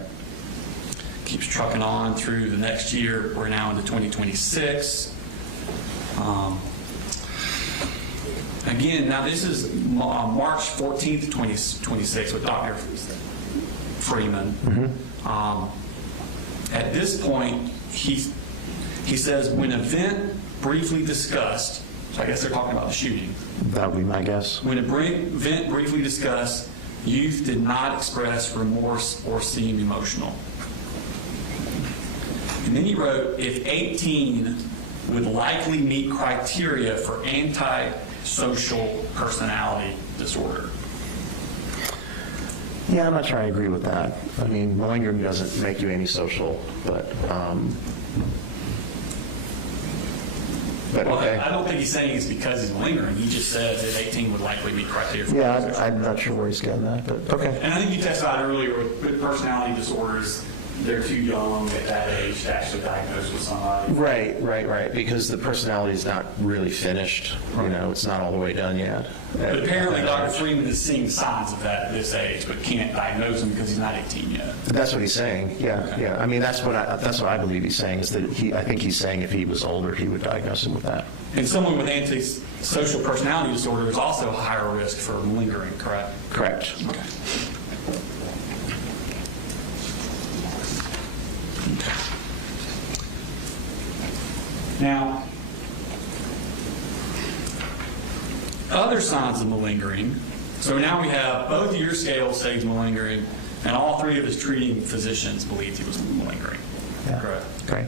Keeps trucking on through the next year. We're now into 2026. Again, now this is March 14th, 2026 with Dr. Freeman. At this point, he says, when event briefly discussed, so I guess they're talking about the shooting. That would be my guess. When event briefly discussed, youth did not express remorse or seem emotional. And then he wrote, if 18 would likely meet criteria for antisocial personality disorder. Yeah, I'm not sure I agree with that. I mean, malingering doesn't make you antisocial, but okay. I don't think he's saying it's because he's malingering. He just says that 18 would likely meet criteria for Yeah, I'm not sure where he's getting that, but okay. And I think you testified earlier with personality disorders, they're too young at that age to actually diagnose with somebody. Right. Because the personality is not really finished. It's not all the way done yet. But apparently Dr. Freeman is seeing signs of that at this age, but can't diagnose him because he's not 18 yet. That's what he's saying. Yeah, Okay. yeah. I mean, that's what I believe he's saying is that I think he's saying if he was older, he would diagnose him with that. And someone with antisocial personality disorder is also a higher risk for malingering, correct? Correct. Okay. Now, other signs of malingering. So now we have both of your scales say he's malingering, and all three of his treating physicians believed he was malingering. Yeah. Correct. Great.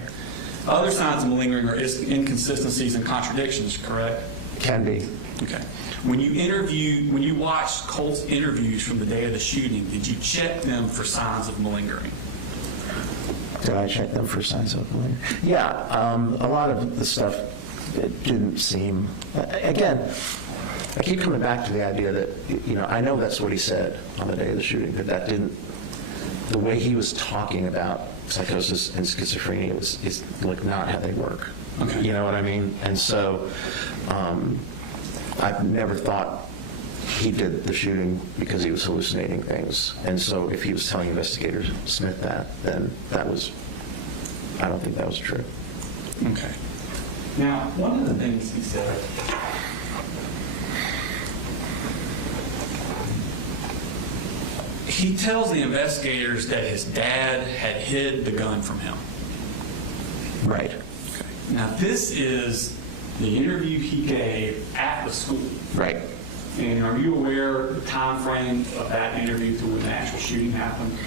Other signs of malingering are inconsistencies and contradictions, correct? Can be. Okay. When you watched Colt's interviews from the day of the shooting, did you check them for signs of malingering? Did I check them for signs of malingering? Yeah. A lot of the stuff, it didn't seem. Again, I keep coming back to the idea that I know that's what he said on the day of the shooting, but that didn't. The way he was talking about psychosis and schizophrenia is like not how they work. Okay. You know what I mean? And so I've never thought he did the shooting because he was hallucinating things. And so if he was telling investigator Smith that, then I don't think that was true. Okay. Now, one of the things he said, he tells the investigators that his dad had hid the gun from him. Right. Okay. Now, this is the interview he gave at the school. Right. And are you aware of the time frame of that interview to when the actual shooting happened?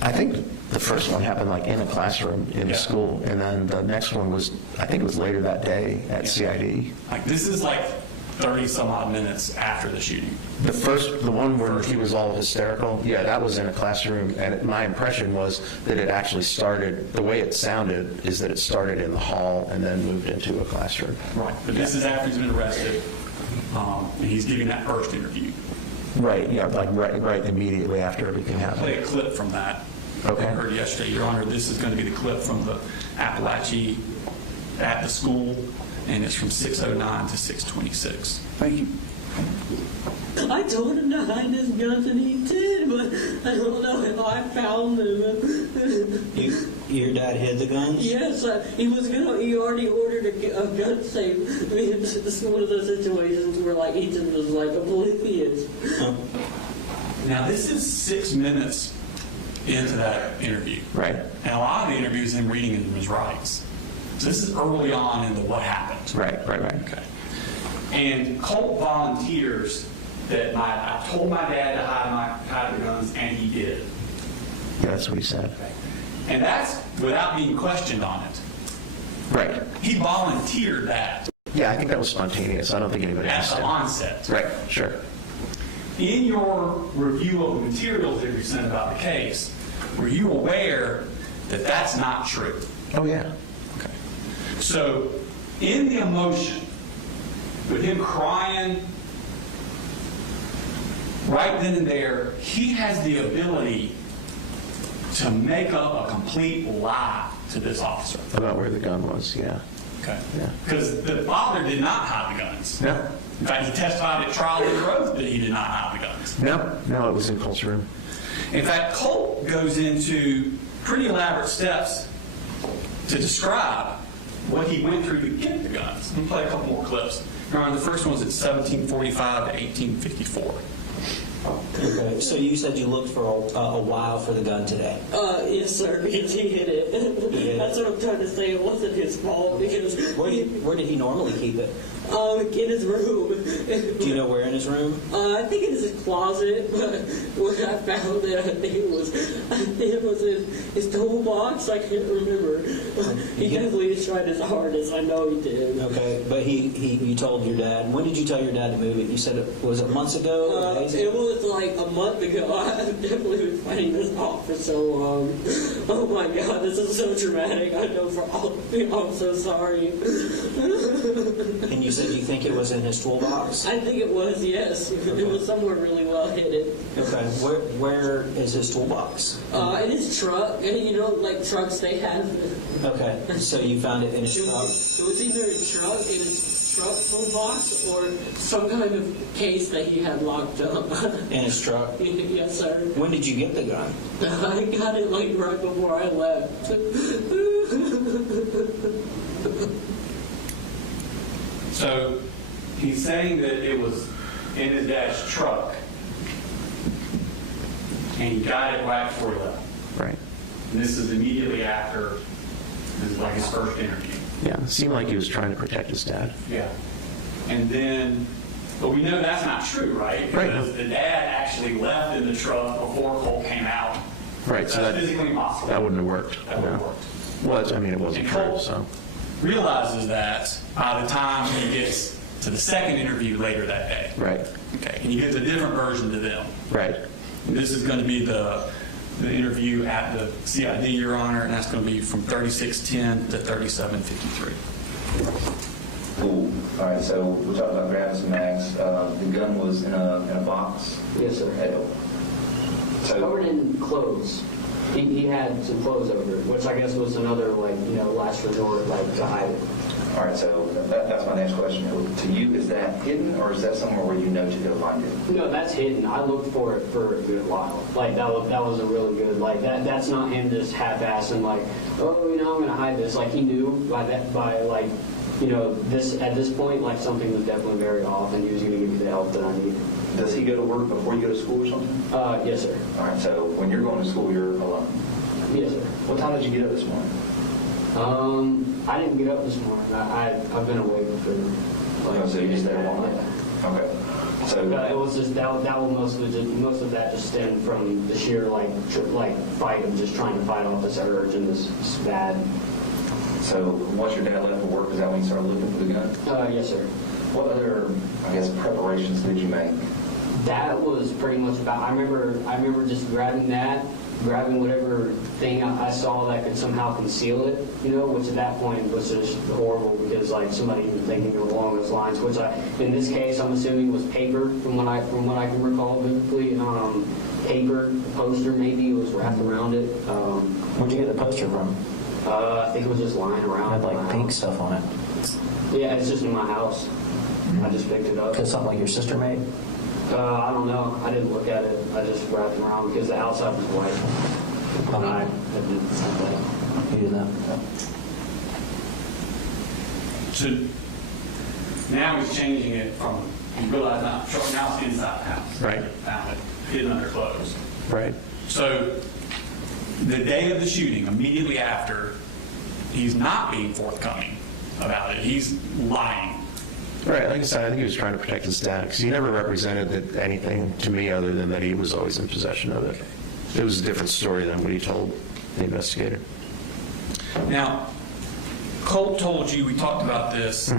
I think the first one happened like in a classroom in a school, and then the next one was, I think it was later that day at CID. Like, this is like 30 some odd minutes after the shooting. The one where he was all hysterical, yeah, that was in a classroom, and my impression was that it actually started, the way it sounded is that it started in the hall and then moved into a classroom. Right. But this is after he's been arrested, and he's giving that first interview. Right, yeah, like right immediately after everything happened. Play a clip from that. Okay. I heard yesterday, Your Honor, this is going to be the clip from the Apalachee at the school, and it's from 6:09 to 6:26. Thank you. I told him to hide his guns, and he did, but I don't know if I found them. Your dad hid the guns? Yes, he already ordered a gun safe. I mean, this is one of those situations where, like, Ethan was, like, oblivious. Now, this is 6 minutes into that interview. Right. And a lot of the interview is him reading him his rights. So this is early on in the what happened. Right. Okay. And Colt volunteers that I told my dad to hide the guns, and he did. Yeah, that's what he said. And that's without being questioned on it. Right. He volunteered that Yeah, I think that was spontaneous. I don't think anybody at asked the him. onset. Right, sure. In your review of the materials that you sent about the case, were you aware that that's not true? Oh, yeah. Okay. So, in the emotion, with him crying, right then and there, he has the ability to make up a complete lie to this officer. About where the gun was, yeah. Okay. Yeah. Because the father did not hide the guns. No. In fact, he testified at trial under oath that he did not hide the guns. No, it was in Colt's room. In fact, Colt goes into pretty elaborate steps to describe what he went through to get the guns. Let me play a couple more clips. Remember, the first one's at 1745 to 1854. Okay, so you said you looked for a while for the gun today. Yes, sir, because he hid it. hid it? That's what I'm trying to say. It wasn't his fault because Where did he normally keep it? in his room. Do you know where in his room? I think in his closet, but when I found it, I think it was in his toolbox. I can't remember. He definitely tried his hardest. I know he did. Okay, but you told your dad. When did you tell your dad to move it? You said was it months ago? Or days ago? It was like a month ago. I've definitely been fighting this off for so long. Oh my God, this is so dramatic. I know for all of you, I'm so sorry. And you said you think it was in his toolbox? I think it was, yes. Okay. It was somewhere really well hidden. Okay, where is his toolbox? In his truck. And you know, like trucks, they have. Okay, so you found it in his truck? It was either a truck in his truck toolbox or some kind of case that he had locked up. In his truck? Yes, sir. When did you get the gun? I got it like right before I left. So he's saying that it was in his dad's truck, and he got it right before he left. Right. And this is immediately after, this is like his first interview. Yeah, it seemed like he was trying to protect his dad. Yeah. And then, but we know that's not true, right? Right. Because the dad actually left in the truck before Colt came out. Right, so That's that, physically impossible. that wouldn't have worked. That wouldn't have No. worked. Well, I mean, it wasn't And true, Colt so. realizes that by the time he gets to the second interview later that day. Right, Okay, and he gives a different version to them. right. And this is going to be the interview at the CID, Your Honor, and that's going to be from 3610 to 3753. Cool. All right, so we're talking about grabbing some mags. The gun was in a box? Yes, sir. Covered in clothes. He had some clothes over it, which I guess was another, last resort, to hide it. All right, so that's my next question. To you, is that hidden, or is that somewhere where you know to go find it? No, that's hidden. I looked for it for a good while. That was a really good, that's not him just half-assing, I'm going to hide this. He knew at this point, something was definitely very off, and he was going to give me the help that I needed. Does he go to work before you go to school or something? Yes, sir. All right, so when you're going to school, you're alone? Yes, sir. What time did you get up this morning? I didn't get up this morning. I've been awake for. So you just there all night? Okay. So it was just that was most of that just stemmed from the sheer fight of just trying to fight off this urge and this bad. So once your dad left for work, is that when you started looking for the gun? Yes, sir. What other, preparations did you make? That was pretty much about. I remember just grabbing whatever thing I saw that could somehow conceal it, which at that point was just horrible because somebody even thinking along those lines, which in this case I'm assuming was paper from what I can recall vividly. Paper, poster maybe was wrapped around it. Where'd you get the poster from? I think it was just lying around. It had pink stuff on it. Yeah, it's just in my house. I just picked it up. Is something like your sister made? I don't know. I didn't look at it. I just wrapped it around because the outside was white. And I did the same thing. You did that? So now he's changing it from, you realize now it's inside the house. Right. Found it hidden under clothes. Right. So the day of the shooting, immediately after, he's not being forthcoming about it. He's lying. Right, like I said, I think he was trying to protect his dad, because he never represented anything to me other than that he was always in possession of it. It was a different story than what he told the investigator. Now, Colt told you, we talked about this,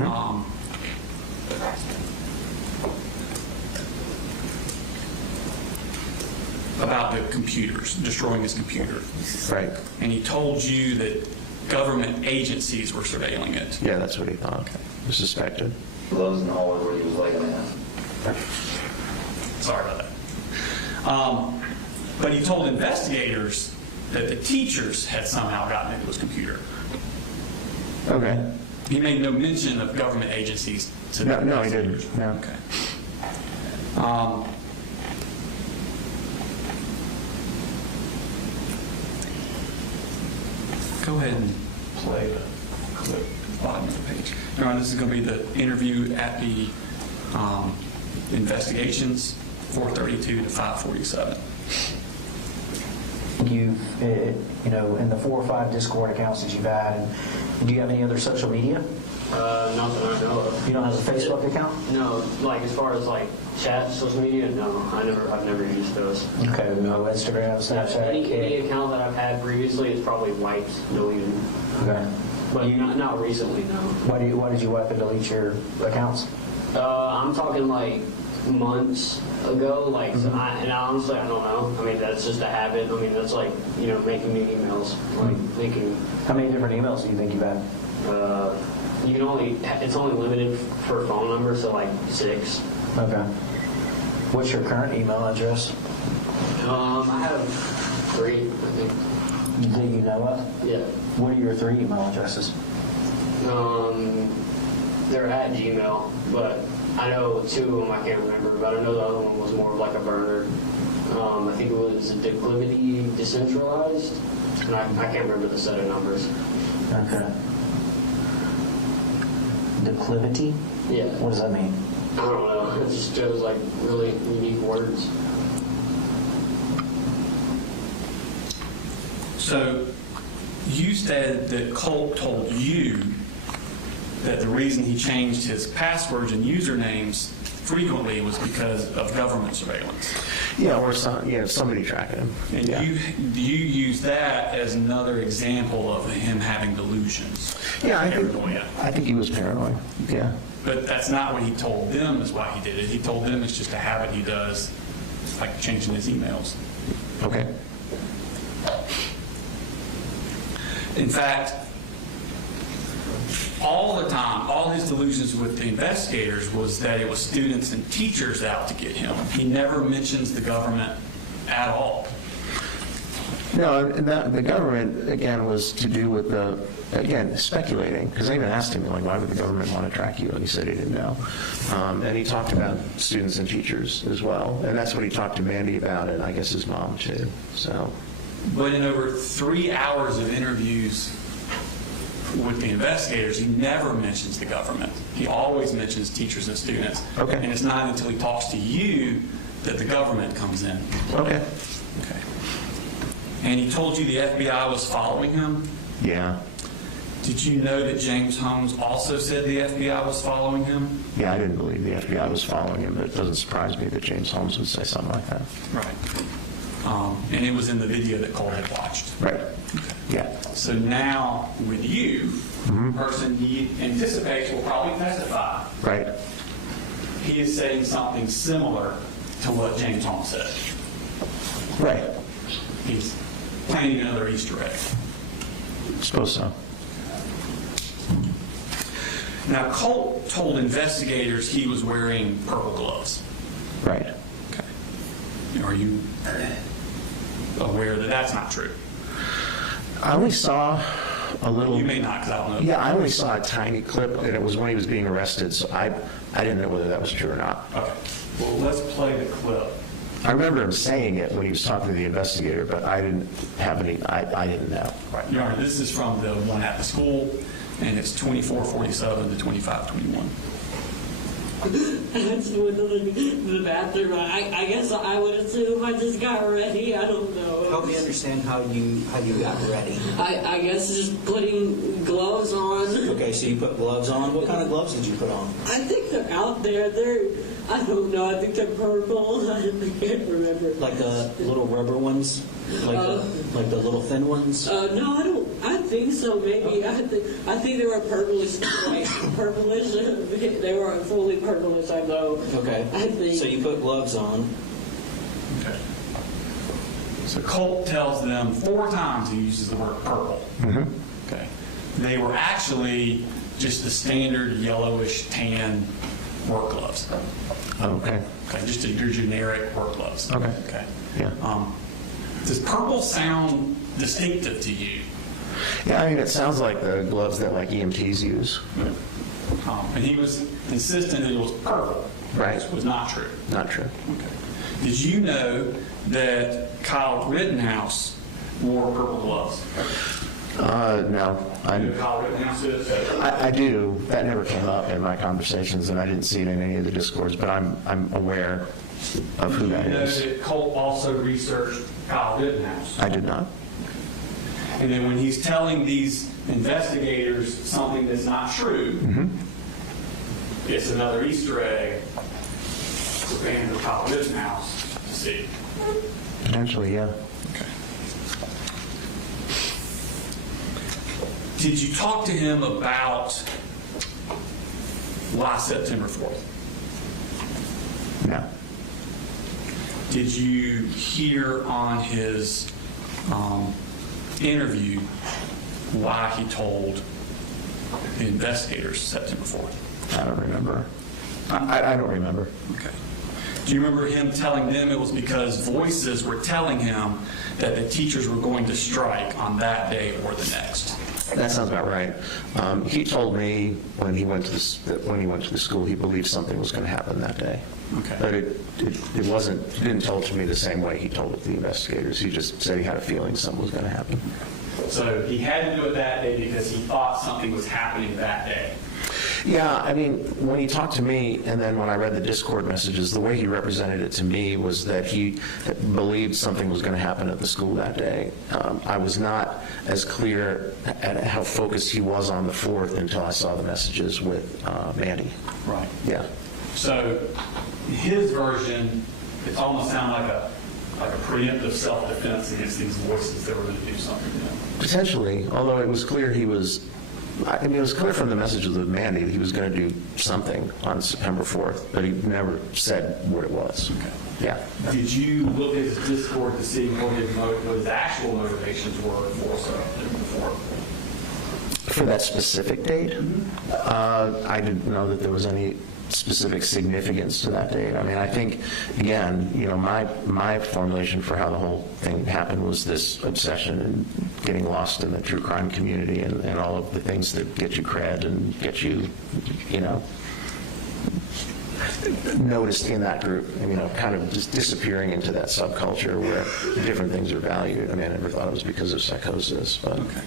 about the computers, destroying his computer. Right. And he told you that government agencies were surveilling it. Yeah, that's what he thought. Okay. Was suspected. Gloves in the hallway where he was laying down. Sorry about that. But he told investigators that the teachers had somehow gotten into his computer. Okay. He made no mention of government agencies to the No, he investigators. didn't. No. Okay. Go ahead and play the clip, bottom of the page. All right, this is going to be the interview at the investigations, 432 to 547. You've, in the 4 or 5 Discord accounts that you've had, and do you have any other social media? Nothing I know of. You don't have a Facebook account? No, like as far as like chat, social media, no, I've never used those. Okay, no Instagram, Snapchat. Any account that I've had previously is probably wiped, deleted. Okay. But not recently, no. Why did you wipe and delete your accounts? I'm talking like months ago, like, and honestly, I don't know. I mean, that's just a habit. I mean, that's like, making new emails, like thinking. How many different emails do you think you've had? It's only limited for phone numbers, so like 6. Okay. What's your current email address? I have 3, I think. That you know of? Yeah. What are your 3 email addresses? They're at Gmail, but I know 2 of them I can't remember, but I know the other one was more of like a burner. I think it was Declivity Decentralized, and I can't remember the set of numbers. Okay. Declivity? Yeah. What does that mean? I don't know. It just shows like really unique words. So you said that Colt told you that the reason he changed his passwords and usernames frequently was because of government surveillance. Yeah, or somebody tracking him. And you use that as another example of him having delusions. Yeah, I Paranoia. think he was paranoid. Yeah. But that's not what he told them is why he did it. He told them it's just a habit he does, like changing his emails. Okay. In fact, all the time, all his delusions with the investigators was that it was students and teachers out to get him. He never mentions the government at all. No, and the government, again, was to do with speculating, because they even asked him, like, why would the government want to track you? And he said he didn't know. And he talked about students and teachers as well. And that's what he talked to Mandy about, and I guess his mom, too. So. But in over 3 hours of interviews with the investigators, he never mentions the government. He always mentions teachers and students. Okay. And it's not until he talks to you that the government comes in. Okay. Okay. And he told you the FBI was following him? Yeah. Did you know that James Holmes also said the FBI was following him? Yeah, I didn't believe the FBI was following him, but it doesn't surprise me that James Holmes would say something like that. Right. And it was in the video that Colt had watched. Right. Okay. Yeah. So now, with you, the person he anticipates will probably testify. Right. He is saying something similar to what James Holmes said. Right. He's planning another Easter egg. Suppose so. Now, Colt told investigators he was wearing purple gloves. Right. Okay. Are you aware that that's not true? I only saw a little. You may not, because I don't know. Yeah, I only saw a tiny clip, and it was when he was being arrested, so I didn't know whether that was true or not. Okay. Well, let's play the clip. I remember him saying it when he was talking to the investigator, but I didn't have any, I didn't know. Right. Your Honor, this is from the one at the school, and it's 2447 to 2521. That's when the bathroom. I guess I would assume I just got ready. I don't know. Help me understand how you got ready. I guess just putting gloves on. Okay, so you put gloves on. What kind of gloves did you put on? I think they're out there. I don't know. I think they're purple. I can't remember. Like the little rubber ones? Like the little thin ones? No, I don't. I think so. Maybe I think they were purplish. Like purplish. They were fully purplish. I know. Okay. I think. So you put gloves on. Okay. So Colt tells them 4 times he uses the word purple. Mm-hmm. Okay. They were actually just the standard yellowish tan work gloves. Okay. Okay, just your generic work gloves. Okay. Okay. Yeah. Does purple sound distinctive to you? Yeah, I mean, it sounds like the gloves that like EMTs use. And he was insistent that it was purple. Right. Which was not true. Not true. Okay. Did you know that Kyle Rittenhouse wore purple gloves? No. You know who Kyle Rittenhouse is? I do. That never came up in my conversations, and I didn't see it in any of the discords, but I'm aware of who that You know is. that Colt also researched Kyle Rittenhouse. I did not. And then when he's telling these investigators something that's not true, Mm-hmm. it's another Easter egg for fans of Kyle Rittenhouse to see. Potentially, yeah. Okay. Did you talk to him about why September 4th? No. Did you hear on his interview why he told the investigators September 4th? I don't remember. I don't remember. Okay. Do you remember him telling them it was because voices were telling him that the teachers were going to strike on that day or the next? That sounds about right. He told me when he went to the school, he believed something was going to happen that day. Okay. But it wasn't. He didn't tell it to me the same way he told it to the investigators. He just said he had a feeling something was going to happen. So he had to do it that day because he thought something was happening that day. Yeah, I mean, when he talked to me, and then when I read the Discord messages, the way he represented it to me was that he believed something was going to happen at the school that day. I was not as clear at how focused he was on the 4th until I saw the messages with Mandy. Right. Yeah. So his version, it almost sounded like a preemptive self-defense against these voices that were going to do something to him. Potentially, although it was clear he was. I mean, it was clear from the messages with Mandy that he was going to do something on September 4th, but he never said what it was. Okay. Yeah. Did you look at his Discord to see what his actual motivations were for September 4th? For that specific date? Mm-hmm. I didn't know that there was any specific significance to that date. I mean, I think, again, you know, my formulation for how the whole thing happened was this obsession and getting lost in the true crime community and all of the things that get you cred and get you, you know, noticed in that group, and, you know, kind of just disappearing into that subculture where different things are valued. I mean, I never thought it was because of psychosis, but Okay.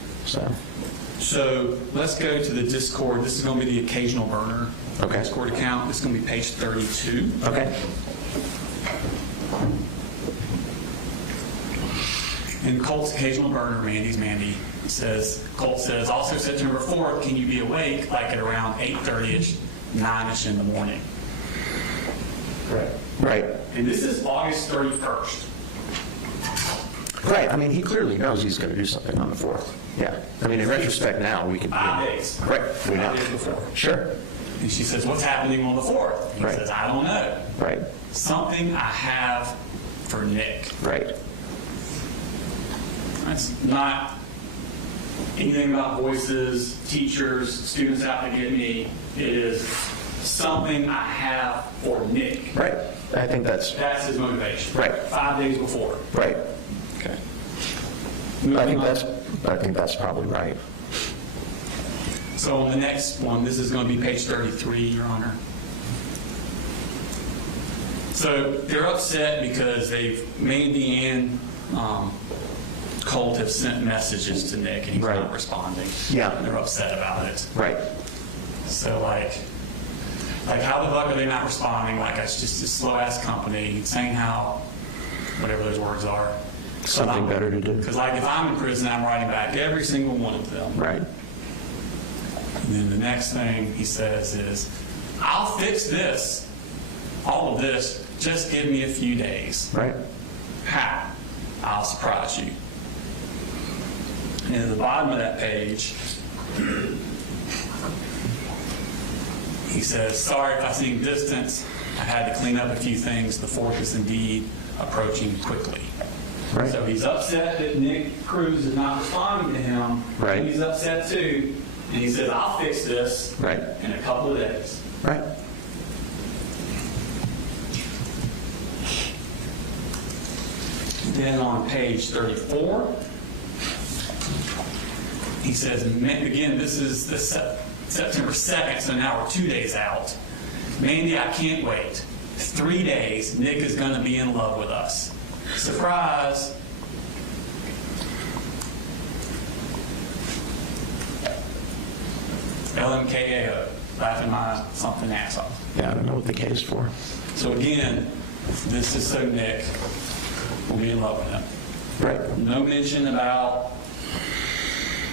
So let's go to the Discord. This is going to be the occasional burner Discord account. This is going to be page 32. Okay. In Colt's occasional burner, Mandy says, Colt says, also September 4th, can you be awake like at around 8:30ish, 9ish in the morning? Right. And this is August 31st. Right. I mean, he clearly knows he's going to do something on the 4th. Yeah. I mean, in retrospect now, we can... 5 days. Right. We know. 5 days before. Sure. And she says, what's happening on the 4th? He Right. says, I don't know. Right. Something I have for Nick. Right. That's not anything about voices, teachers, students out to get me. It is something I have for Nick. Right. I think that's his motivation. Right. 5 days before. right. Okay. I think that's probably right. So on the next one, this is going to be page 33, Your Honor. So they're upset because Mandy and Colt have sent messages to Nick and he's not responding. Yeah. And they're upset about it. Right. So Like, how the fuck are they not responding? Like, it's just a slow-ass company saying how, whatever those words are. Something better to do. Because, like, if I'm in prison, I'm writing back every single one of them. Right. And then the next thing he says is, I'll fix this, all of this, just give me a few days. Right. How? I'll surprise you. And at the bottom of that page, he says, sorry if I seem distant. I had to clean up a few things. The 4th is indeed approaching quickly. Right. So he's upset that Nick Cruz is not responding to him. Right. And he's upset too. And he says, I'll fix this Right. in a couple of days. Right. Then on page 34, he says, again, this is September 2nd, so now we're 2 days out. Mandy, I can't wait. 3 days, Nick is going to be in love with us. Surprise. LMKAO, laughing my something ass off. Yeah, I don't know what the K is for. So again, this is so Nick will be in love with him. Right. No mention about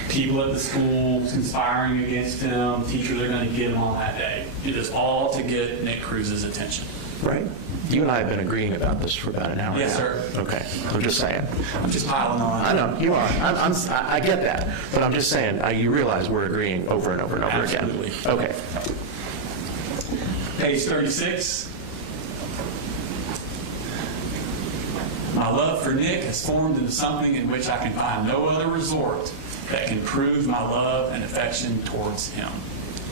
people at the school conspiring against him, teachers are going to get him on that day. It is all to get Nick Cruz's attention. Right. You and I have been agreeing about this for about an hour Yes, now. sir. Okay. I'm just saying. I'm just piling on. I know, you are. I get that. But I'm just saying, you realize we're agreeing over and over and over Absolutely. again. Okay. Page 36. My love for Nick has formed into something in which I can find no other resort that can prove my love and affection towards him.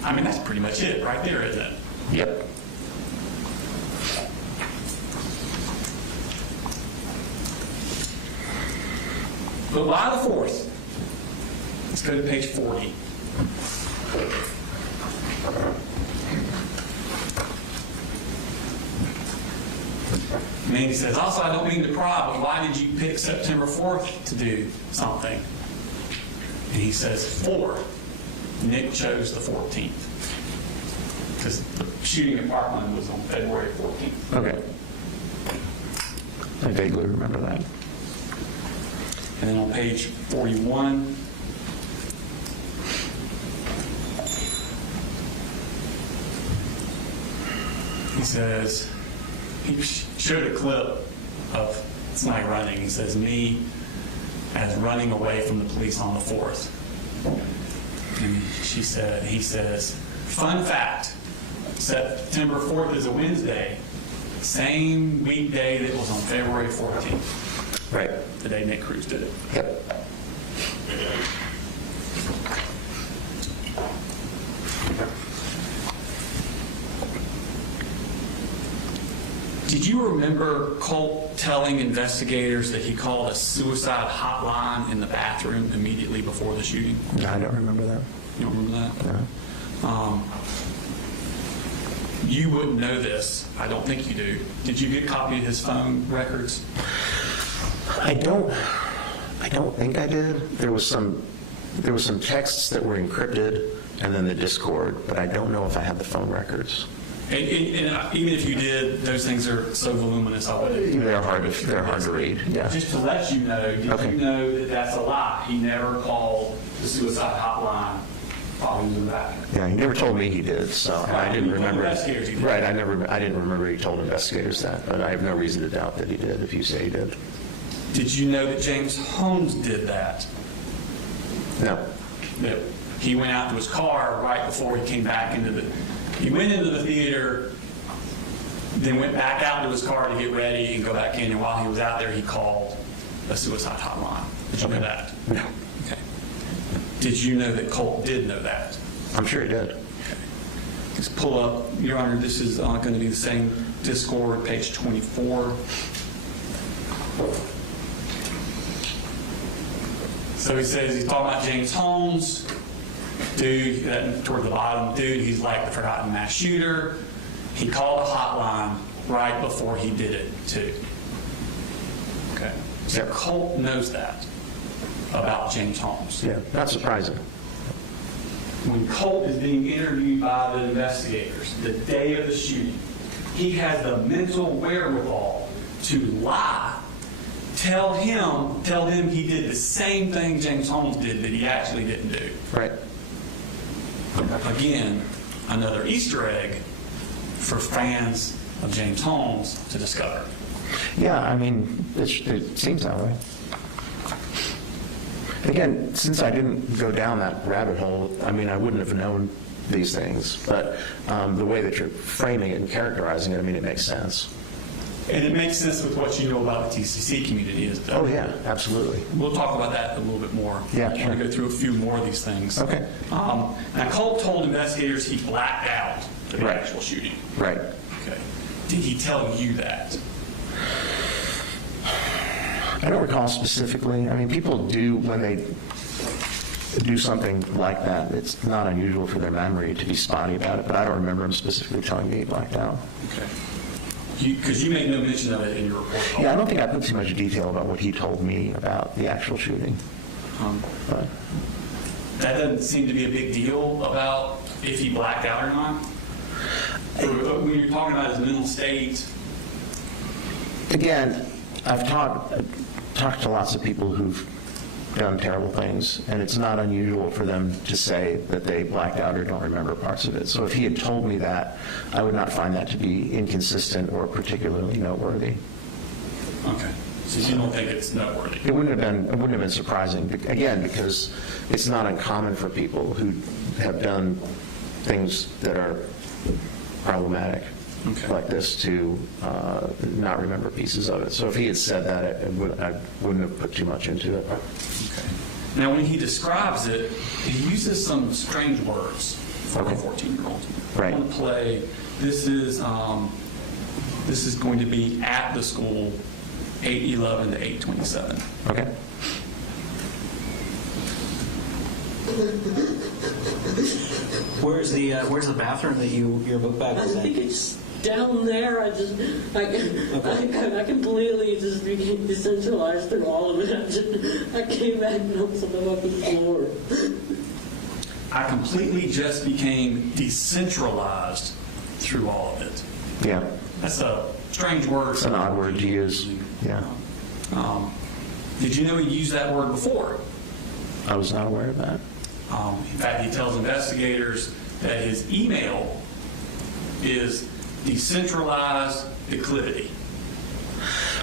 I mean, that's pretty much it right there, isn't it? Yep. But by the 4th, let's go to page 40. Mandy says, also, I don't mean to pry, but why did you pick September 4th to do something? And he says, 4. Nick chose the 14th. Because the shooting at Parkland was on February 14th. Okay. I vaguely remember that. And then on page 41, he says, he showed a clip of somebody running. He says, me as running away from the police on the 4th. And he says, fun fact, September 4th is a Wednesday, same weekday that was on February 14th. Right. The day Nick Cruz did it. Yep. Did you remember Colt telling investigators that he called a suicide hotline in the bathroom immediately before the shooting? No, I don't remember that. You don't remember that? No. You wouldn't know this. I don't think you do. Did you get a copy of his phone records? I don't think I did. There was some texts that were encrypted, and then the Discord, but I don't know if I have the phone records. And even if you did, those things are so voluminous. They're hard to read. Yeah. Just to let you know, did Okay. you know that that's a lie? He never called the suicide hotline while he was in the bathroom. Yeah, he never told me he did, so I didn't He told remember. investigators he did. Right, I didn't remember he told investigators that, but I have no reason to doubt that he did. If you say he did. Did you know that James Holmes did that? No. That he went out to his car right before he came back into the. He went into the theater, then went back out to his car to get ready and go back in. And while he was out there, he called a suicide hotline. Did you know that? No. Okay. Did you know that Colt did know that? I'm sure he did. Okay. Just pull up, Your Honor, this is going to be the same Discord, page 24. So he says he's talking about James Holmes. Dude, toward the bottom, dude, he's like the forgotten mass shooter. He called a hotline right before he did it, too. Okay. So Colt knows that about James Holmes. Yeah, not surprising. when Colt is being interviewed by the investigators the day of the shooting, he has the mental wherewithal to lie, tell him he did the same thing James Holmes did that he actually didn't do. Right. Again, another Easter egg for fans of James Holmes to discover. Yeah, I mean, it seems that way. Again, since I didn't go down that rabbit hole, I mean, I wouldn't have known these things, but the way that you're framing it and characterizing it, I mean, it makes sense. And it makes sense with what you know about the TCC community. Oh, yeah, absolutely. We'll talk about that a little bit more. Yeah, I want to go through a few more of these things. Okay. Now, Colt told investigators he blacked out the Right. actual shooting. Right. Okay. Did he tell you that? I don't recall specifically. I mean, people do, when they do something like that, it's not unusual for their memory to be spotty about it, but I don't remember him specifically telling me he blacked out. Okay. Because you made no mention of it in your report. Yeah, I don't think I put too much detail about what he told me about the actual shooting. But That doesn't seem to be a big deal about if he blacked out or not. When you're talking about his mental state. again, I've talked to lots of people who've done terrible things, and it's not unusual for them to say that they blacked out or don't remember parts of it. So if he had told me that, I would not find that to be inconsistent or particularly noteworthy. Okay. So you don't think it's noteworthy? It wouldn't have been surprising, again, because it's not uncommon for people who have done things that are problematic like this to not remember pieces of it. So if he had said that, I wouldn't have put too much into it. Okay. Now, when he describes it, he uses some strange words for a 14-year-old. Right. I want to play. This is going to be at the school, 8:11 to 8:27. Okay. Where's the bathroom that your book bag I was think in? it's down there. I completely just became decentralized through all of it. I came back and I was on the fucking floor. I completely just became decentralized through all of it. Yeah. That's a strange word. It's an odd word to use. Yeah. Did you know he used that word before? I was not aware of that. In fact, he tells investigators that his email is decentralized declivity.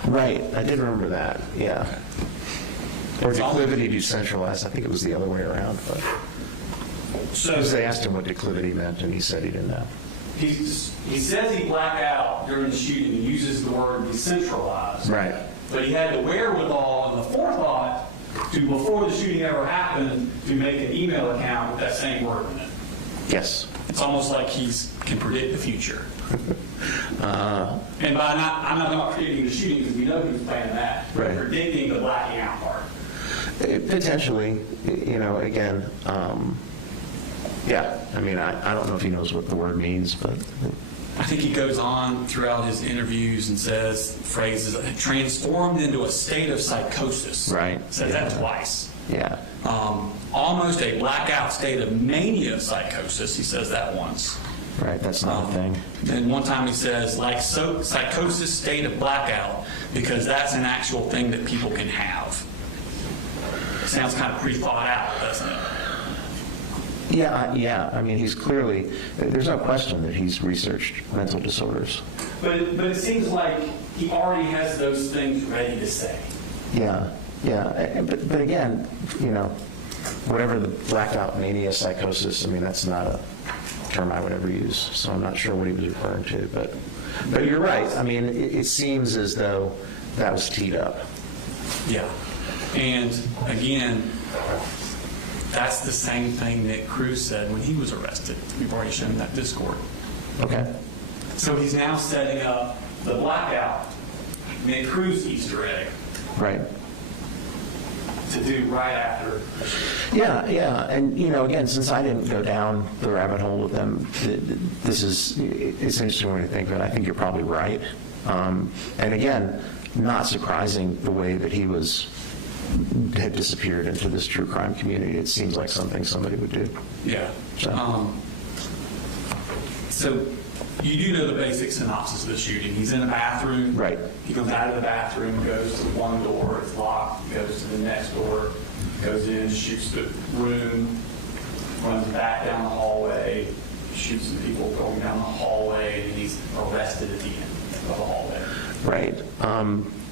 Right. I did remember that. Yeah. Or declivity decentralized. I think it was the other way around. But because they asked him what declivity meant, and he said he didn't know. He says he blacked out during the shooting and uses the word decentralized. Right. But he had the wherewithal and the forethought to, before the shooting ever happened, to make an email account with that same word in it. Yes. It's almost like he can predict the future. And by I'm not predicting the shooting because we know he was planning that. Right. We're predicting the blacking out part. Potentially, again, yeah. I mean, I don't know if he knows what the word means, but I think he goes on throughout his interviews and says phrases, transformed into a state of psychosis. Right. Says that twice. Yeah. Almost a blackout state of mania psychosis. He says that once. Right, that's not a thing. Then one time he says, like psychosis state of blackout, because that's an actual thing that people can have. Sounds kind of pre-thought out, doesn't it? Yeah. I mean, he's clearly, there's no question that he's researched mental disorders. But it seems like he already has those things ready to say. Yeah. But again, whatever the blackout mania psychosis, I mean, that's not a term I would ever use, so I'm not sure what he was referring to. But you're right. I mean, it seems as though that was teed up. Yeah. And again, that's the same thing Nick Cruz said when he was arrested. We've already shown that Discord. Okay. So he's now setting up the blackout Nick Cruz Easter egg. Right. To do right after. Yeah. And, again, since I didn't go down the rabbit hole with them, it's an interesting way to think of it. I think you're probably right. And again, not surprising the way that he was had disappeared into this true crime community. It seems like something somebody would do. Yeah. So you do know the basic synopsis of the shooting. He's in a bathroom. Right. He comes out of the bathroom, goes to one door, it's locked, goes to the next door, goes in, shoots the room, runs back down the hallway, shoots some people going down the hallway, and he's arrested at the end of the hallway. Right.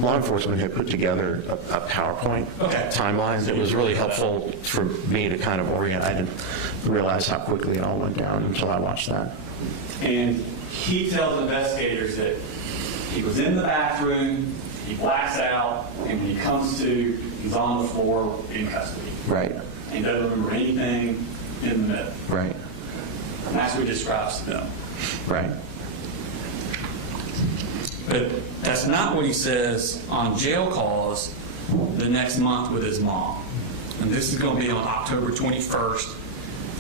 Law enforcement had put together a PowerPoint timeline that was really helpful for me to kind of orient. I didn't realize how quickly it all went down until I watched that. And he tells investigators that he was in the bathroom, he blacks out, and when he comes to, he's on the floor in custody. Right. And doesn't remember anything in the middle. Right. And that's what he describes to them. Right. But that's not what he says on jail calls the next month with his mom. And this is going to be on October 21st,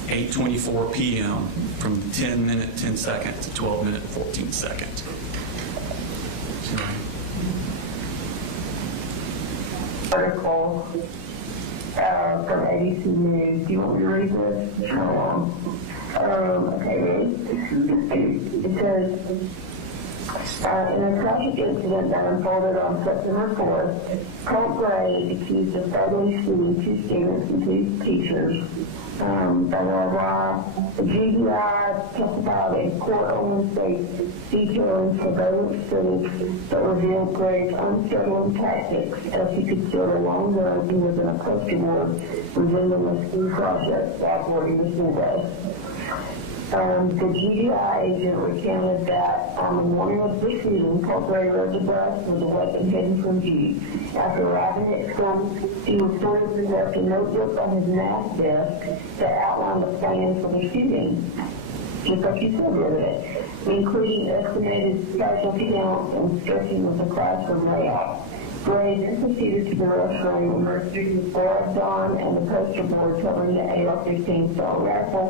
8:24 p.m. from 10 minute 10 second to 12 minute 14 second. Article from ABC News. Do you want me to read this? Okay, ready? It says, in a tragic incident that unfolded on September 4th, Colt Gray is accused of fatally shooting 2 students and 2 teachers. The GBI testified in court on Wednesday detailing surveillance footage that revealed Gray's unsettling tactics as he concealed a long gun within a poster board resembling a school project while boarding the school bus. The GBI agent recounted that on the morning of the shooting, Colt Gray rode the bus with a weapon hidden from view. After arriving at school, he reportedly left a notebook on his math desk that outlined the plan for the shooting, just like you said, did it, including estimated casualty counts and instructions of the classroom layout. Gray then proceeded to the restroom, emerged through the flags on and the poster board covering the AR-15 style rifle,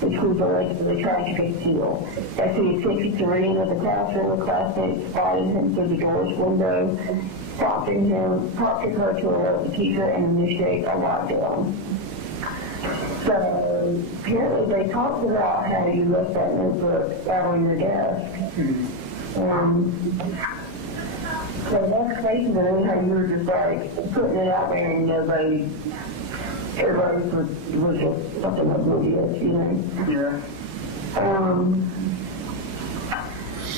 which was allegedly tried to conceal. As he attempted to re-enter the classroom, the classmates spotted him through the door's window, prompting her to alert the teacher and initiate a lockdown. So apparently they talked about how you left that notebook out on your desk. So that's crazy to me how you were just like putting it out there and everybody was just something oblivious, you know? Yeah.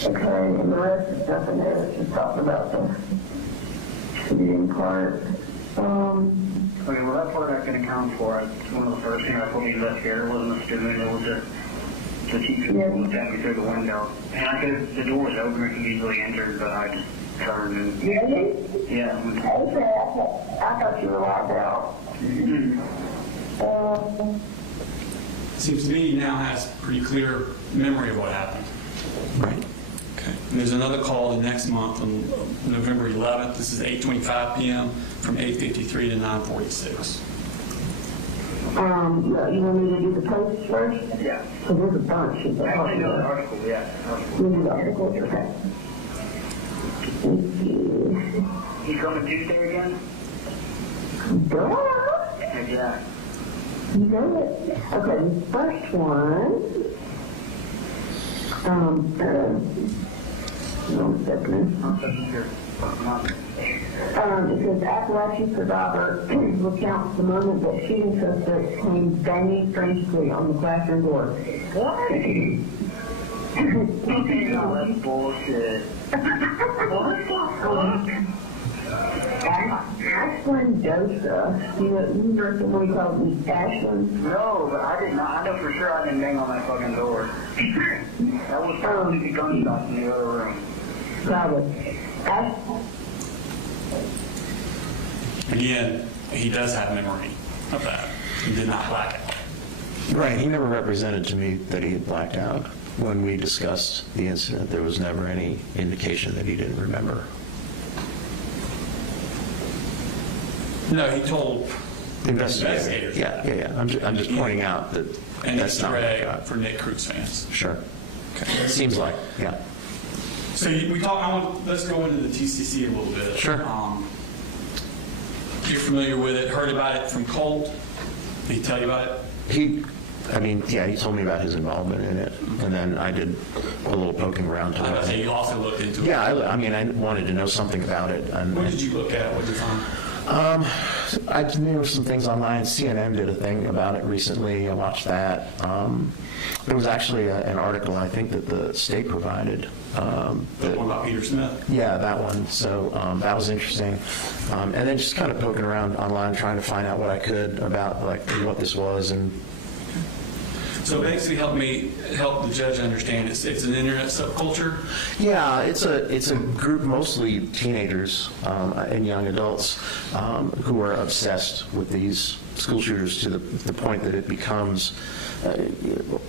Okay, and the rest is nothing there. It's just talking about the shooting part. Okay, well, that part I can account for. It's one of the first things I told you left here. It wasn't a student, it was the teacher that looked at me through the window. And the door was open, I could easily enter, but I just turned and... Really? Yeah. Okay, I thought you were locked out. Seems to me he now has pretty clear memory of what happened. Right. Okay. And there's another call the next month on November 11th. This is 8:25 p.m. from 8:53 to 9:46. You want me to do the post first? Yeah. So there's a bunch of the article, yeah. You do the article, okay. He's coming Tuesday again? Duh. Yeah. You know it. Okay, the first one. One second. It says Apalachee survivor recounts the moment that shooting suspects came banging frantically on the classroom door. What? No, that's bullshit. Ashland Dosa. You remember somebody called me Ashland? No, but I did not. I know for sure I didn't bang on that fucking door. That was probably the gunshots in the other room. Probably. Again, he does have memory of that. He did not black out. Right. He never represented to me that he had blacked out. When we discussed the incident, there was never any indication that he didn't remember. No, he told investigators. Yeah. I'm just pointing out that and that's not Ray for Nick Cruz fans. Sure. Okay. Seems like, yeah. So we talk. Let's go into the TCC a little bit. Sure. you're familiar with it, heard about it from Colt. Did he tell you about it? He told me about his involvement in it, and then I did a little poking around to So it. you also looked into it? Yeah, I wanted to know something about it. And What did you look at? What did you find? I knew some things online. CNN did a thing about it recently. I watched that. There was actually an article, I think, that the state provided. The one about Peter Smith? Yeah, that one. So that was interesting. And then just kind of poking around online, trying to find out what I could about like what this was. And so basically help the judge understand it's an internet subculture? yeah, it's a group, mostly teenagers and young adults, who are obsessed with these school shooters to the point that it becomes,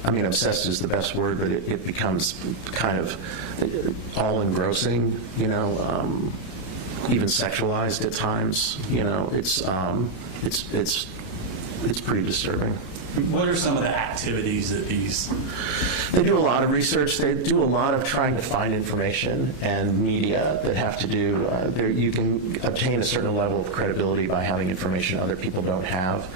obsessed is the best word, but it becomes kind of all engrossing, even sexualized at times. It's pretty disturbing. What are some of the activities that these... They do a lot of research. They do a lot of trying to find information and media that have to do, you can obtain a certain level of credibility by having information other people don't have.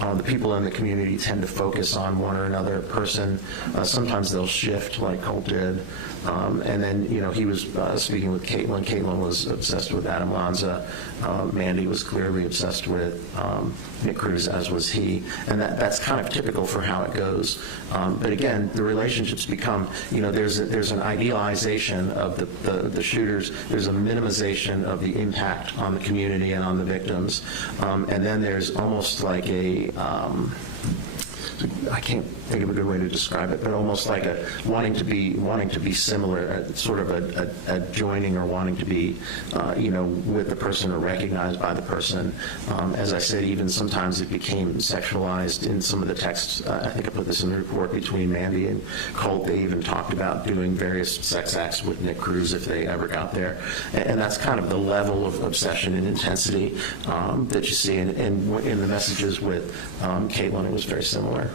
The people in the community tend to focus on one or another person. Sometimes they'll shift like Colt did. And then, he was speaking with Caitlin. Caitlin was obsessed with Adam Lanza. Mandy was clearly obsessed with Nick Cruz, as was he. And that's kind of typical for how it goes. But again, the relationships become, there's an idealization of the shooters. There's a minimization of the impact on the community and on the victims. And then there's almost like I can't think of a good way to describe it, but almost like a wanting to be similar, sort of a joining or wanting to be, with the person or recognized by the person. As I said, even sometimes it became sexualized in some of the texts. I think I put this in the report between Mandy and Colt. They even talked about doing various sex acts with Nick Cruz if they ever got there. And that's kind of the level of obsession and intensity that you see. And in the messages with Caitlin, it was very similar.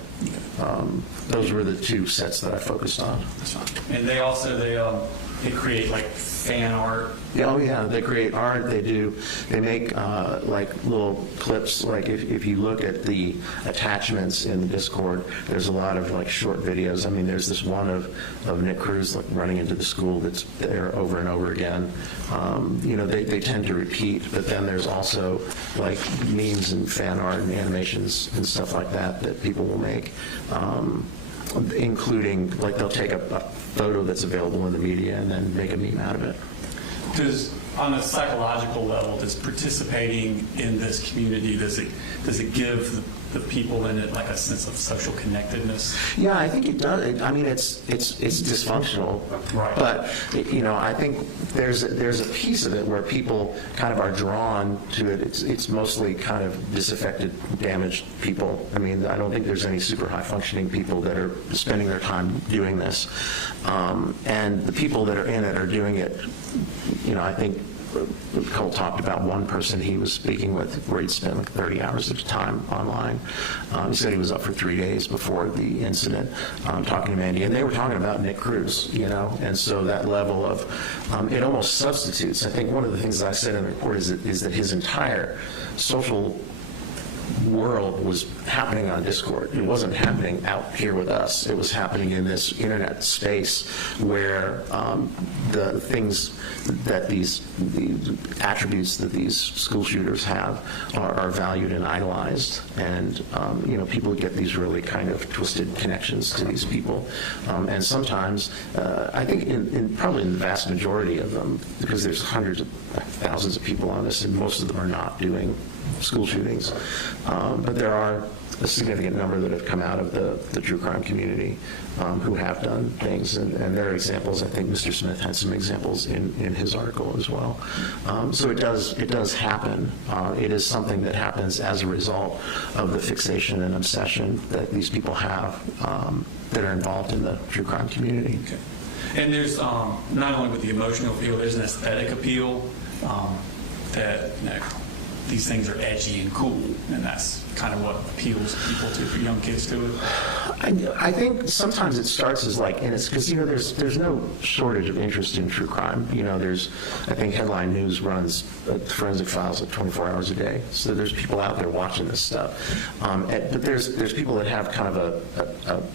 Those were the two sets that I focused on. And they create like fan art. Oh yeah, they create art. They make like little clips. Like if you look at the attachments in the Discord, there's a lot of like short videos. There's this one of Nick Cruz like running into the school that's there over and over again. They tend to repeat, but then there's also like memes and fan art and animations and stuff like that people will make. Including, like, they'll take a photo that's available in the media and then make a meme out of it. On a psychological level, does participating in this community, does it give the people in it like a sense of social connectedness? Yeah, I think it does. It's dysfunctional, right? But I think there's a piece of it where people kind of are drawn to it. It's mostly kind of disaffected, damaged people. I don't think there's any super high functioning people that are spending their time doing this, and the people that are in it are doing it. I think Colt talked about one person he was speaking with where he'd spent like 30 hours at a time online. He said he was up for 3 days before the incident talking to Mandy, and they were talking about Nick Cruz, and so that level of, it almost substitutes. I think one of the things that I said in the report is that his entire social world was happening on Discord. It wasn't happening out here with us. It was happening in this internet space where the things that the attributes that these school shooters have are valued and idolized, and people get these really kind of twisted connections to these people, and sometimes I think probably in the vast majority of them, because there's hundreds of thousands of people on this, and most of them are not doing school shootings, but there are a significant number that have come out of the true crime community who have done things, and there are examples. I think Mr. Smith had some examples in his article as well. So it does happen. It is something that happens as a result of the fixation and obsession that these people have that are involved in the true crime community. Okay. And there's not only with the emotional appeal, there's an aesthetic appeal that these things are edgy and cool, and that's kind of what appeals people to young kids to it. I think sometimes it starts as like, and it's because, there's no shortage of interest in true crime. I think Headline News runs Forensic Files like 24 hours a day. So there's people out there watching this stuff. But there's people that have kind of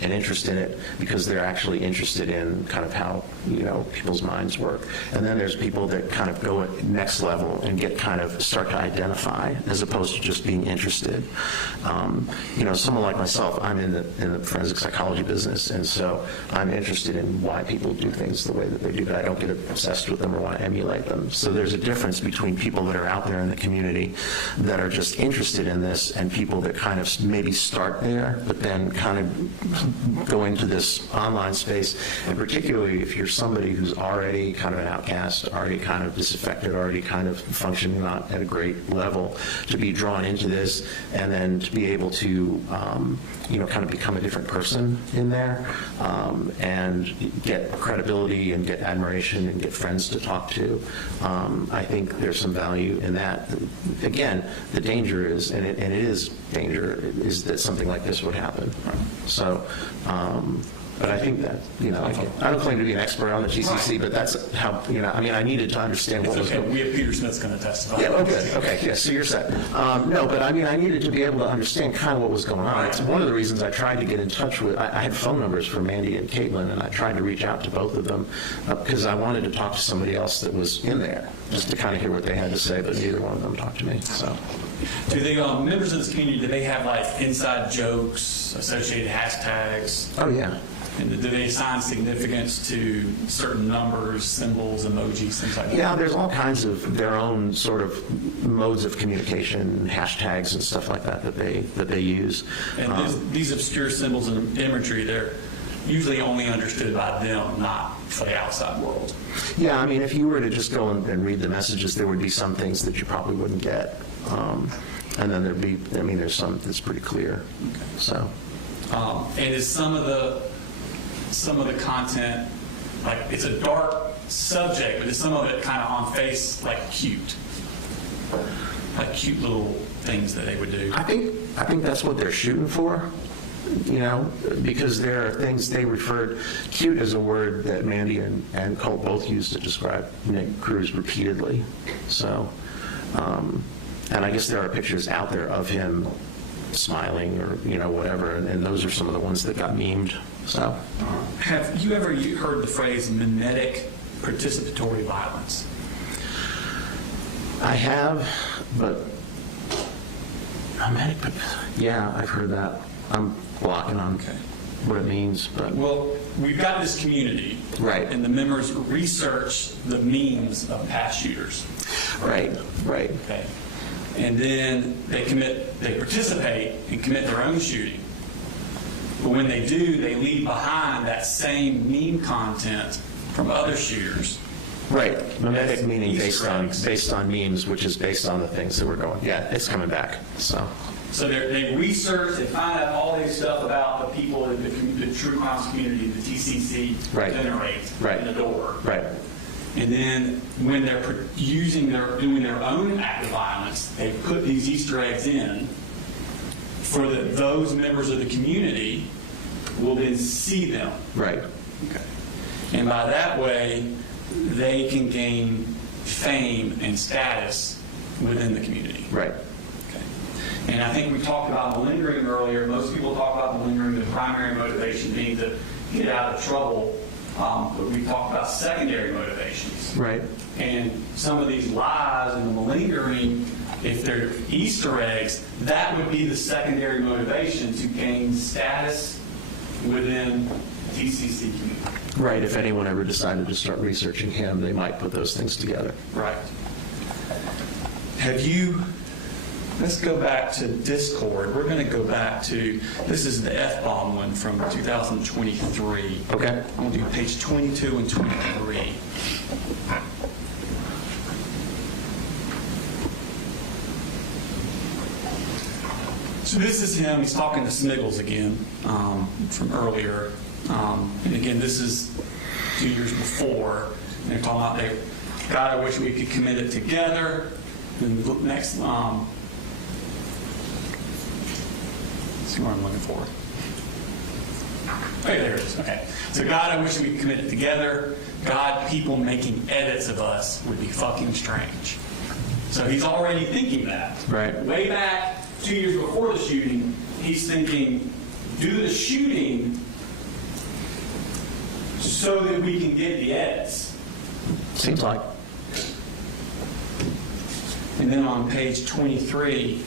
an interest in it because they're actually interested in kind of how, people's minds work. And then there's people that kind of go at next level and start to identify as opposed to just being interested. Someone like myself, I'm in the forensic psychology business, and so I'm interested in why people do things the way that they do, but I don't get obsessed with them or want to emulate them. So there's a difference between people that are out there in the community that are just interested in this and people that kind of maybe start there, but then kind of go into this online space, and particularly if you're somebody who's already kind of an outcast, already kind of disaffected, already kind of functioning not at a great level, to be drawn into this and then to be able to kind of become a different person in there, and get credibility and get admiration and get friends to talk to. I think there's some value in that. Again, the danger is, and it is danger, is that something like this would happen. So, but I think that, I don't claim to be an expert on the TCC, but that's how, I needed to understand what was going on. We have Peter Smith's going to testify. Yeah, okay, yeah, so you're set. No, but I needed to be able to understand kind of what was going on. It's one of the reasons I tried to get in touch with, I had phone numbers for Mandy and Caitlin, and I tried to reach out to both of them because I wanted to talk to somebody else that was in there, just to kind of hear what they had to say, but neither one of them talked to me, so. Do they, members of this community, do they have like inside jokes, associated hashtags? Oh, yeah. And do they assign significance to certain numbers, symbols, emojis, things like that? Yeah, there's all kinds of their own sort of modes of communication, hashtags and stuff like that that they use. And these obscure symbols and imagery, they're usually only understood by them, not for the outside world. Yeah, if you were to just go and read the messages, there would be some things that you probably wouldn't get. And then there'd be, there's some that's pretty clear. Okay. So. And is some of the content, like it's a dark subject, but is some of it kind of on face like cute little things that they would do? I think that's what they're shooting for, because there are things they referred, cute is a word that Mandy and Colt both used to describe Nick Cruz repeatedly. So, and I guess there are pictures out there of him smiling or whatever, and those are some of the ones that got memed. So, have you ever heard the phrase mimetic participatory violence? I have, but yeah, I've heard that. I'm blocking on what it means, but well, we've got this community, right? And the members research the memes of past shooters, right? Okay. And then they participate and commit their own shooting. But when they do, they leave behind that same meme content from other shooters. Right. Mimetic meaning based on memes, which is based on the things that were going. Yeah, it's coming back. So they research, they find out all this stuff about the people in the true crimes community, the TCC generates in the door. Right. And then when they're doing their own act of violence, they put these Easter eggs in for those members of the community will then see them. Right. Okay. And by that way, they can gain fame and status within the community. Right. Okay. And I think we talked about malingering earlier. Most people talk about malingering, the primary motivation being to get out of trouble. But we talked about secondary motivations. Right. And some of these lies and the malingering, if they're Easter eggs, that would be the secondary motivation to gain status within the TCC community. Right. If anyone ever decided to start researching him, they might put those things together. Right. Let's go back to Discord. We're going to go back to, this is the F-bomb one from 2023. Okay. I'm going to do page 22 and 23. So this is him. He's talking to Smiggles again from earlier. And again, this is 2 years before. And they're talking about, God, I wish we could commit it together. And the next, see what I'm looking for. Okay, there it is. Okay. So God, I wish we could commit it together. God, people making edits of us would be fucking strange. So he's already thinking that. Right. Way back 2 years before the shooting, he's thinking, do the shooting so that we can get the edits. Seems like. And then on page 23,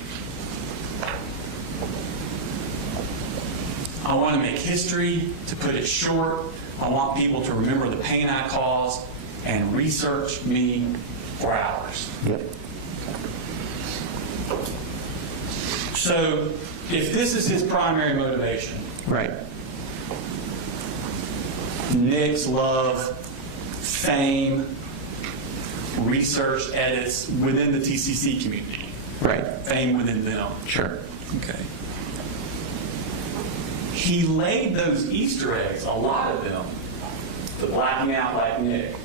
I want to make history. To put it short, I want people to remember the pain I caused and research me for hours. Yep. So if this is his primary motivation, Right. Nick's love, fame, research edits within the TCC community. Right. Fame within them. Sure. Okay. He laid those Easter eggs, a lot of them, the blacking out like Nick,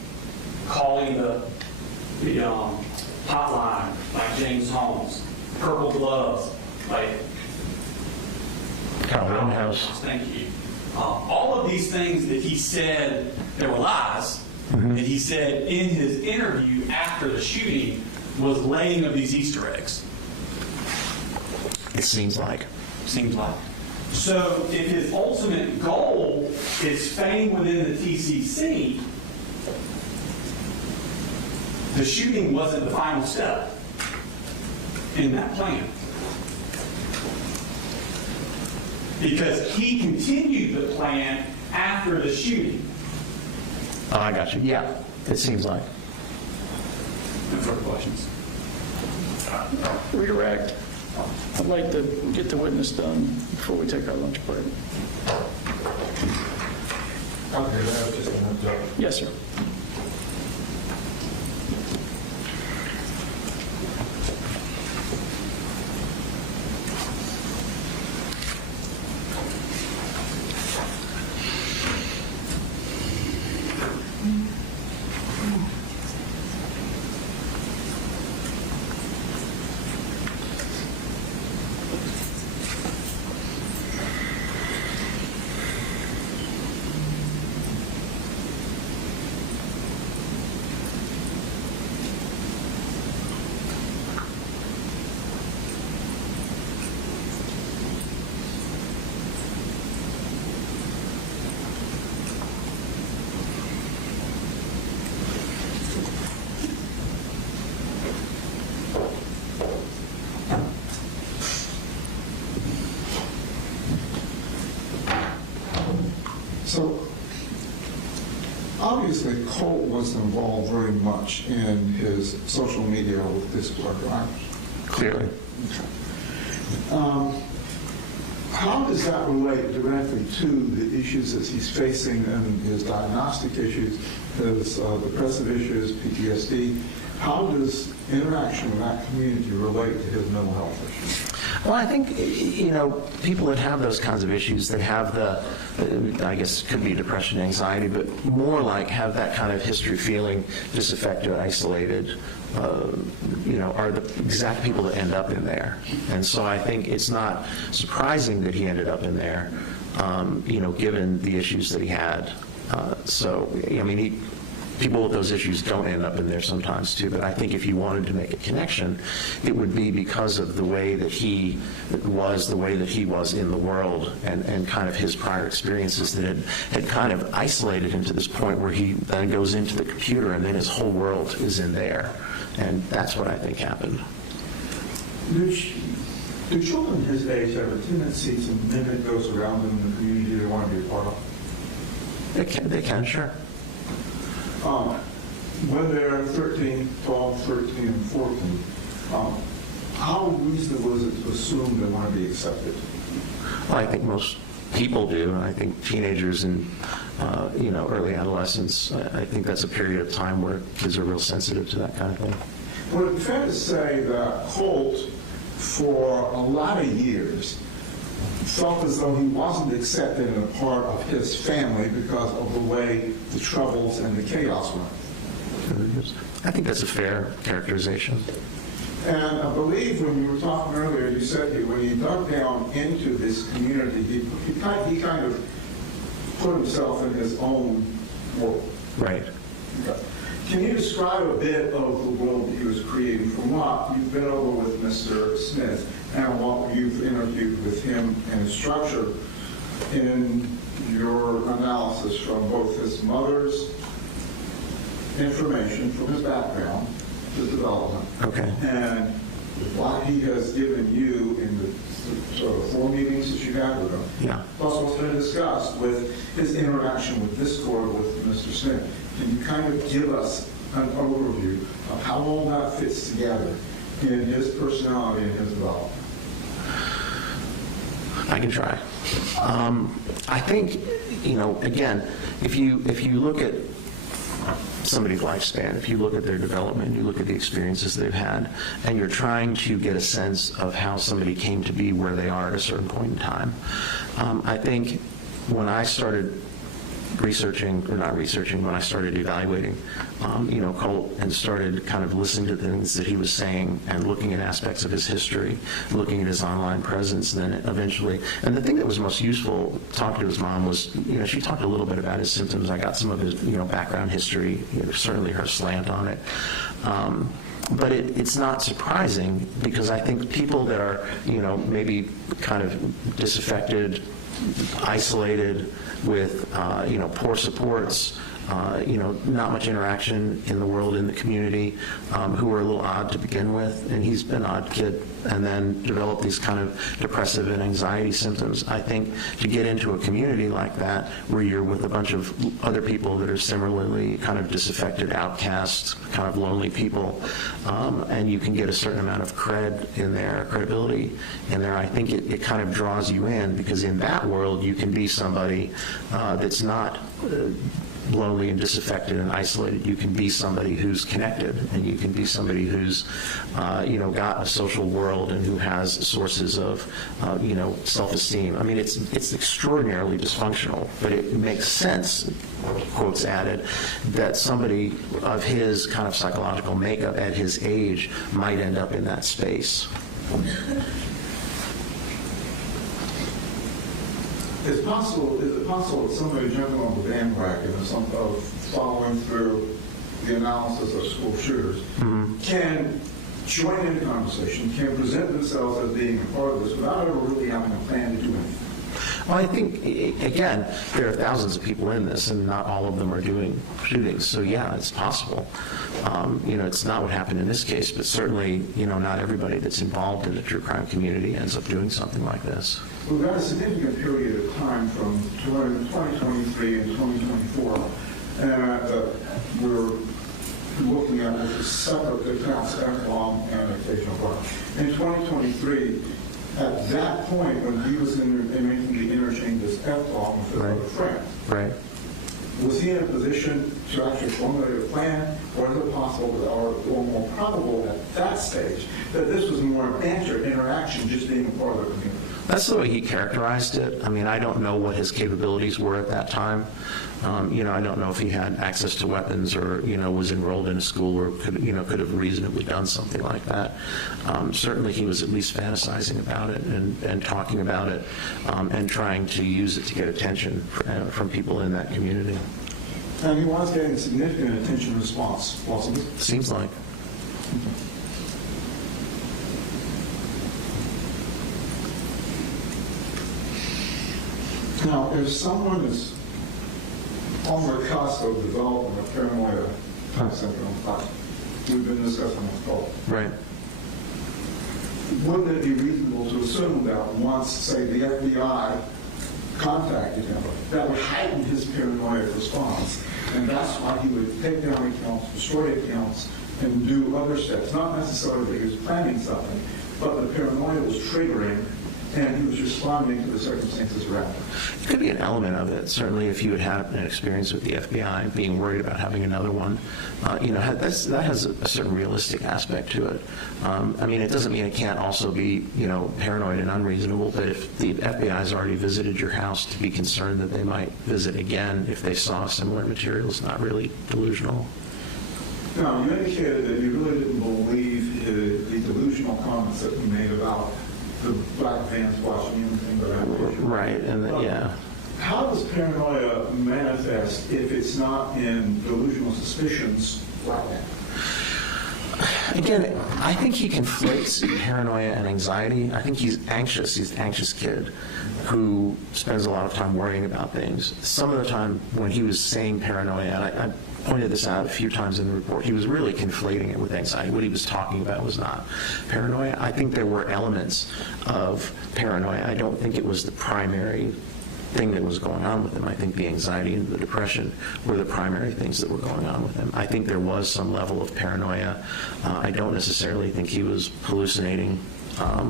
calling the hotline like James Holmes, purple gloves like Carl Rittenhouse. Thank you. All of these things that he said, there were lies, that he said in his interview after the shooting was laying of these Easter eggs. It seems like. Seems like. So if his ultimate goal is fame within the TCC, the shooting wasn't the final step in that plan. Because he continued the plan after the shooting. Oh, I got you. Yeah, it seems like. No further questions? Redirect. I'd like to get the witness done before we take our lunch break. Okay, that's just an objection. Yes, sir. So, obviously, Colt was involved very much in his social media with this work, right? Clearly. How does that relate directly to the issues that he's facing and his diagnostic issues, his depressive issues, PTSD? How does interaction with that community relate to his mental health issues? Well, I think, people that have those kinds of issues, they have I guess it could be depression, anxiety, but more like have that kind of history feeling, disaffected, isolated, are the exact people that end up in there. And so I think it's not surprising that he ended up in there, given the issues that he had. People with those issues don't end up in there sometimes too, but I think if you wanted to make a connection, it would be because of the way that he was in the world and kind of his prior experiences that had kind of isolated him to this point where he then goes into the computer and then his whole world is in there. And that's what I think happened. Do children his age have a tendency to mimic those around them in the community they want to be a part of? They can, sure. When they're 13, 12, 13, and 14, how reasonable is it to assume they want to be accepted? Well, I think most people do. I think teenagers and early adolescence, I think that's a period of time where kids are real sensitive to that kind of thing. Would it be fair to say that Colt, for a lot of years, felt as though he wasn't accepted and a part of his family because of the way the troubles and the chaos went? I think that's a fair characterization. And I believe when you were talking earlier, you said that when he dug down into this community, he kind of put himself in his own world. Right. Okay. Can you describe a bit of the world that he was creating from what you've been over with Mr. Smith and what you've interviewed with him and his structure in your analysis from both his mother's information, from his background, his development, Okay. and what he has given you in the sort of 4 meetings that you had with him, Yeah. plus what's been discussed with his interaction with this court with Mr. Smith? Can you kind of give us an overview of how all that fits together in his personality and his development? I can try. I think, again, if you look at somebody's lifespan, if you look at their development, you look at the experiences they've had, and you're trying to get a sense of how somebody came to be where they are at a certain point in time. I think when I started when I started evaluating, Colt, and started kind of listening to things that he was saying and looking at aspects of his history, looking at his online presence, then eventually, and the thing that was most useful talking to his mom was, she talked a little bit about his symptoms. I got some of his, background history, certainly her slant on it. But it's not surprising, because I think people that are, maybe kind of disaffected, isolated, with poor supports, not much interaction in the world, in the community, who are a little odd to begin with, and he's been an odd kid, and then developed these kind of depressive and anxiety symptoms. I think to get into a community like that, where you're with a bunch of other people that are similarly kind of disaffected, outcasts, kind of lonely people, and you can get a certain amount of credibility in there, I think it kind of draws you in, because in that world you can be somebody that's not lonely and disaffected and isolated. You can be somebody who's connected, and you can be somebody who's got a social world and who has sources of self-esteem. I mean, it's extraordinarily dysfunctional, but it makes sense, quotes added, that somebody of his kind of psychological makeup at his age might end up in that space. Is it possible that somebody jumping on the bandwagon of following through the analysis of school shooters can join in the conversation, can present themselves as being a part of this without ever really having a plan to do anything? Well, I think, again, there are thousands of people in this, and not all of them are doing shootings. So, yeah, it's possible. It's not what happened in this case, but certainly, not everybody that's involved in the true crime community ends up doing something like this. We've got a significant period of time from 2023 and 2024, and we're looking at the separate accounts, F-bomb and occasional crime. In 2023, at that point when he was making the interchange as F-bomb with his other friend, right, was he in a position to actually formulate a plan, or is it possible, or more probable at that stage, that this was more banter, interaction, just being a part of the community? That's the way he characterized it. I mean, I don't know what his capabilities were at that time. I don't know if he had access to weapons, or was enrolled in a school, or could have reasonably done something like that. Certainly, he was at least fantasizing about it and talking about it, and trying to use it to get attention from people in that community. And he was getting significant attention response, wasn't he? Seems like. Now, if someone is on the cusp of developing a paranoia type syndrome, like we've been discussing with Colt, right, wouldn't it be reasonable to assume that once, say, the FBI contacted him, that would heighten his paranoid response, and that's why he would take down accounts, destroy accounts, and do other steps? Not necessarily that he was planning something, but the paranoia was triggering, and he was responding to the circumstances around him. It could be an element of it. Certainly, if you had had an experience with the FBI, being worried about having another one, that has a certain realistic aspect to it. I mean, it doesn't mean it can't also be, paranoid and unreasonable, but if the FBI has already visited your house, to be concerned that they might visit again if they saw similar material is not really delusional. Now, you indicated that you really didn't believe the delusional comments that he made about the black vans watching anything but that nature. Right, and yeah. How does paranoia manifest if it's not in delusional suspicions like that? Again, I think he conflates paranoia and anxiety. I think he's anxious. He's an anxious kid who spends a lot of time worrying about things. Some of the time when he was saying paranoia, and I pointed this out a few times in the report, he was really conflating it with anxiety. What he was talking about was not paranoia. I think there were elements of paranoia. I don't think it was the primary thing that was going on with him. I think the anxiety and the depression were the primary things that were going on with him. I think there was some level of paranoia. I don't necessarily think he was hallucinating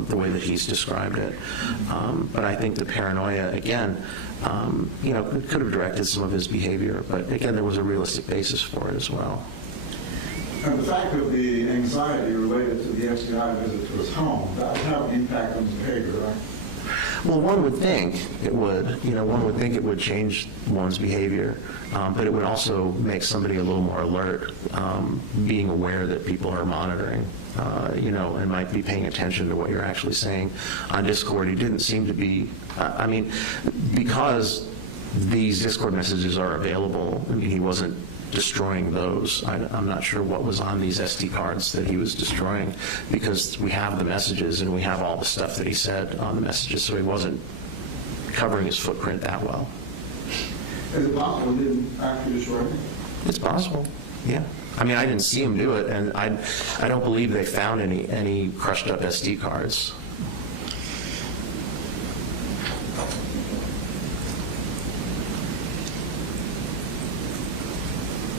the way that he's described it. But I think the paranoia, again, could have directed some of his behavior. But again, there was a realistic basis for it as well. And the fact of the anxiety related to the FBI visit to his home, that would have an impact on his behavior, right? Well, one would think it would. One would think it would change one's behavior, but it would also make somebody a little more alert, being aware that people are monitoring, and might be paying attention to what you're actually saying. On Discord, he didn't seem to be, because these Discord messages are available, he wasn't destroying those. I'm not sure what was on these SD cards that he was destroying, because we have the messages and we have all the stuff that he said on the messages, so he wasn't covering his footprint that well. Is it possible he didn't actually destroy it? It's possible, yeah. I didn't see him do it, and I don't believe they found any crushed up SD cards.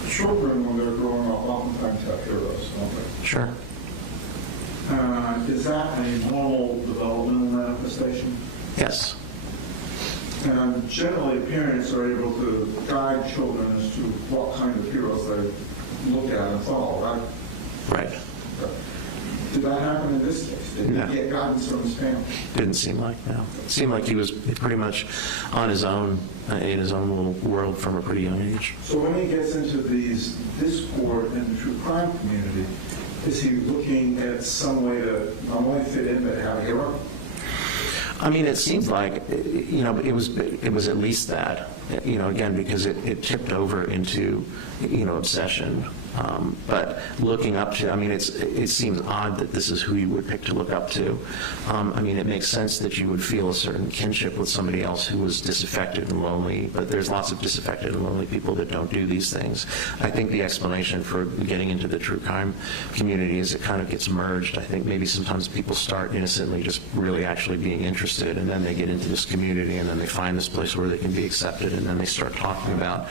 Children, when they're growing up, oftentimes have heroes, don't they? Sure. Is that a normal developmental manifestation? Yes. And generally, parents are able to guide children as to what kind of heroes they look at and follow, right? Right. Did that happen in this case? Did he get guidance from his family? Didn't seem like, no. It seemed like he was pretty much on his own, in his own little world from a pretty young age. So when he gets into these discord in the true crime community, is he looking at some way to not only fit in, but have a hero? It seems like, it was at least that, again, because it tipped over into, obsession. But looking up to, it seems odd that this is who you would pick to look up to. It makes sense that you would feel a certain kinship with somebody else who was disaffected and lonely, but there's lots of disaffected and lonely people that don't do these things. I think the explanation for getting into the true crime community is it kind of gets merged. I think maybe sometimes people start innocently just really actually being interested, and then they get into this community, and then they find this place where they can be accepted, and then they start talking about,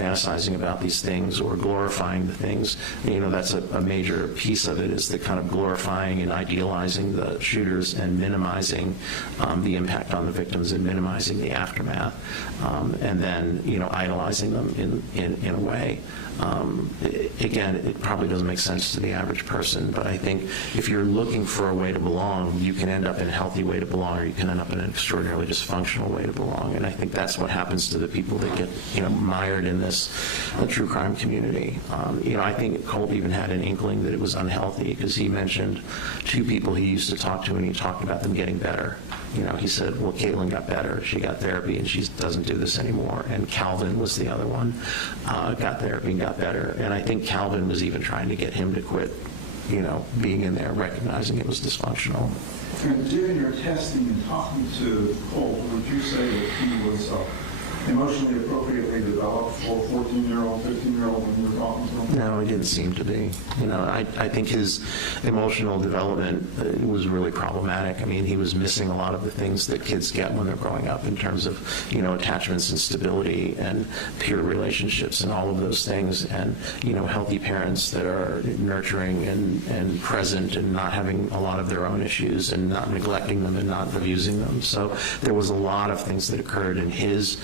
fantasizing about these things or glorifying the things. That's a major piece of it, is the kind of glorifying and idealizing the shooters and minimizing the impact on the victims and minimizing the aftermath, and then idolizing them in a way. Again, it probably doesn't make sense to the average person, but I think if you're looking for a way to belong, you can end up in a healthy way to belong, or you can end up in an extraordinarily dysfunctional way to belong. And I think that's what happens to the people that get mired in this true crime community. I think Colt even had an inkling that it was unhealthy, because he mentioned two people he used to talk to, and he talked about them getting better. He said, well, Caitlin got better. She got therapy, and she doesn't do this anymore. And Calvin was the other one, got therapy and got better. And I think Calvin was even trying to get him to quit, being in there, recognizing it was dysfunctional. And during your testing and talking to Colt, would you say that he was emotionally appropriately developed for a 14-year-old, 15-year-old when you were talking to him? No, he didn't seem to be. I think his emotional development was really problematic. He was missing a lot of the things that kids get when they're growing up in terms of, attachments and stability and peer relationships and all of those things, and, healthy parents that are nurturing and present and not having a lot of their own issues and not neglecting them and not abusing them. So there was a lot of things that occurred in his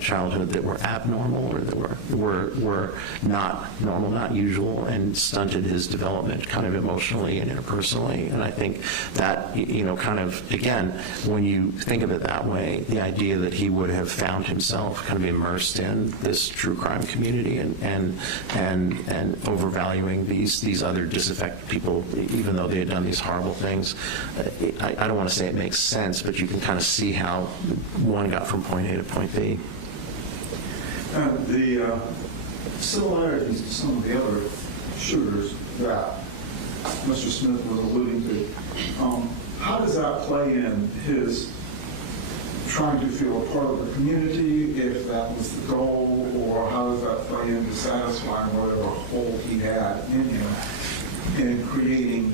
childhood that were abnormal or that were not normal, not usual, and stunted his development kind of emotionally and interpersonally. And I think that, kind of, again, when you think of it that way, the idea that he would have found himself kind of immersed in this true crime community and overvaluing these other disaffected people, even though they had done these horrible things, I don't want to say it makes sense, but you can kind of see how one got from point A to point B. The similarities to some of the other shooters that Mr. Smith was alluding to, how does that play in his trying to feel a part of the community, if that was the goal, or how does that play into satisfying whatever hole he had in him in creating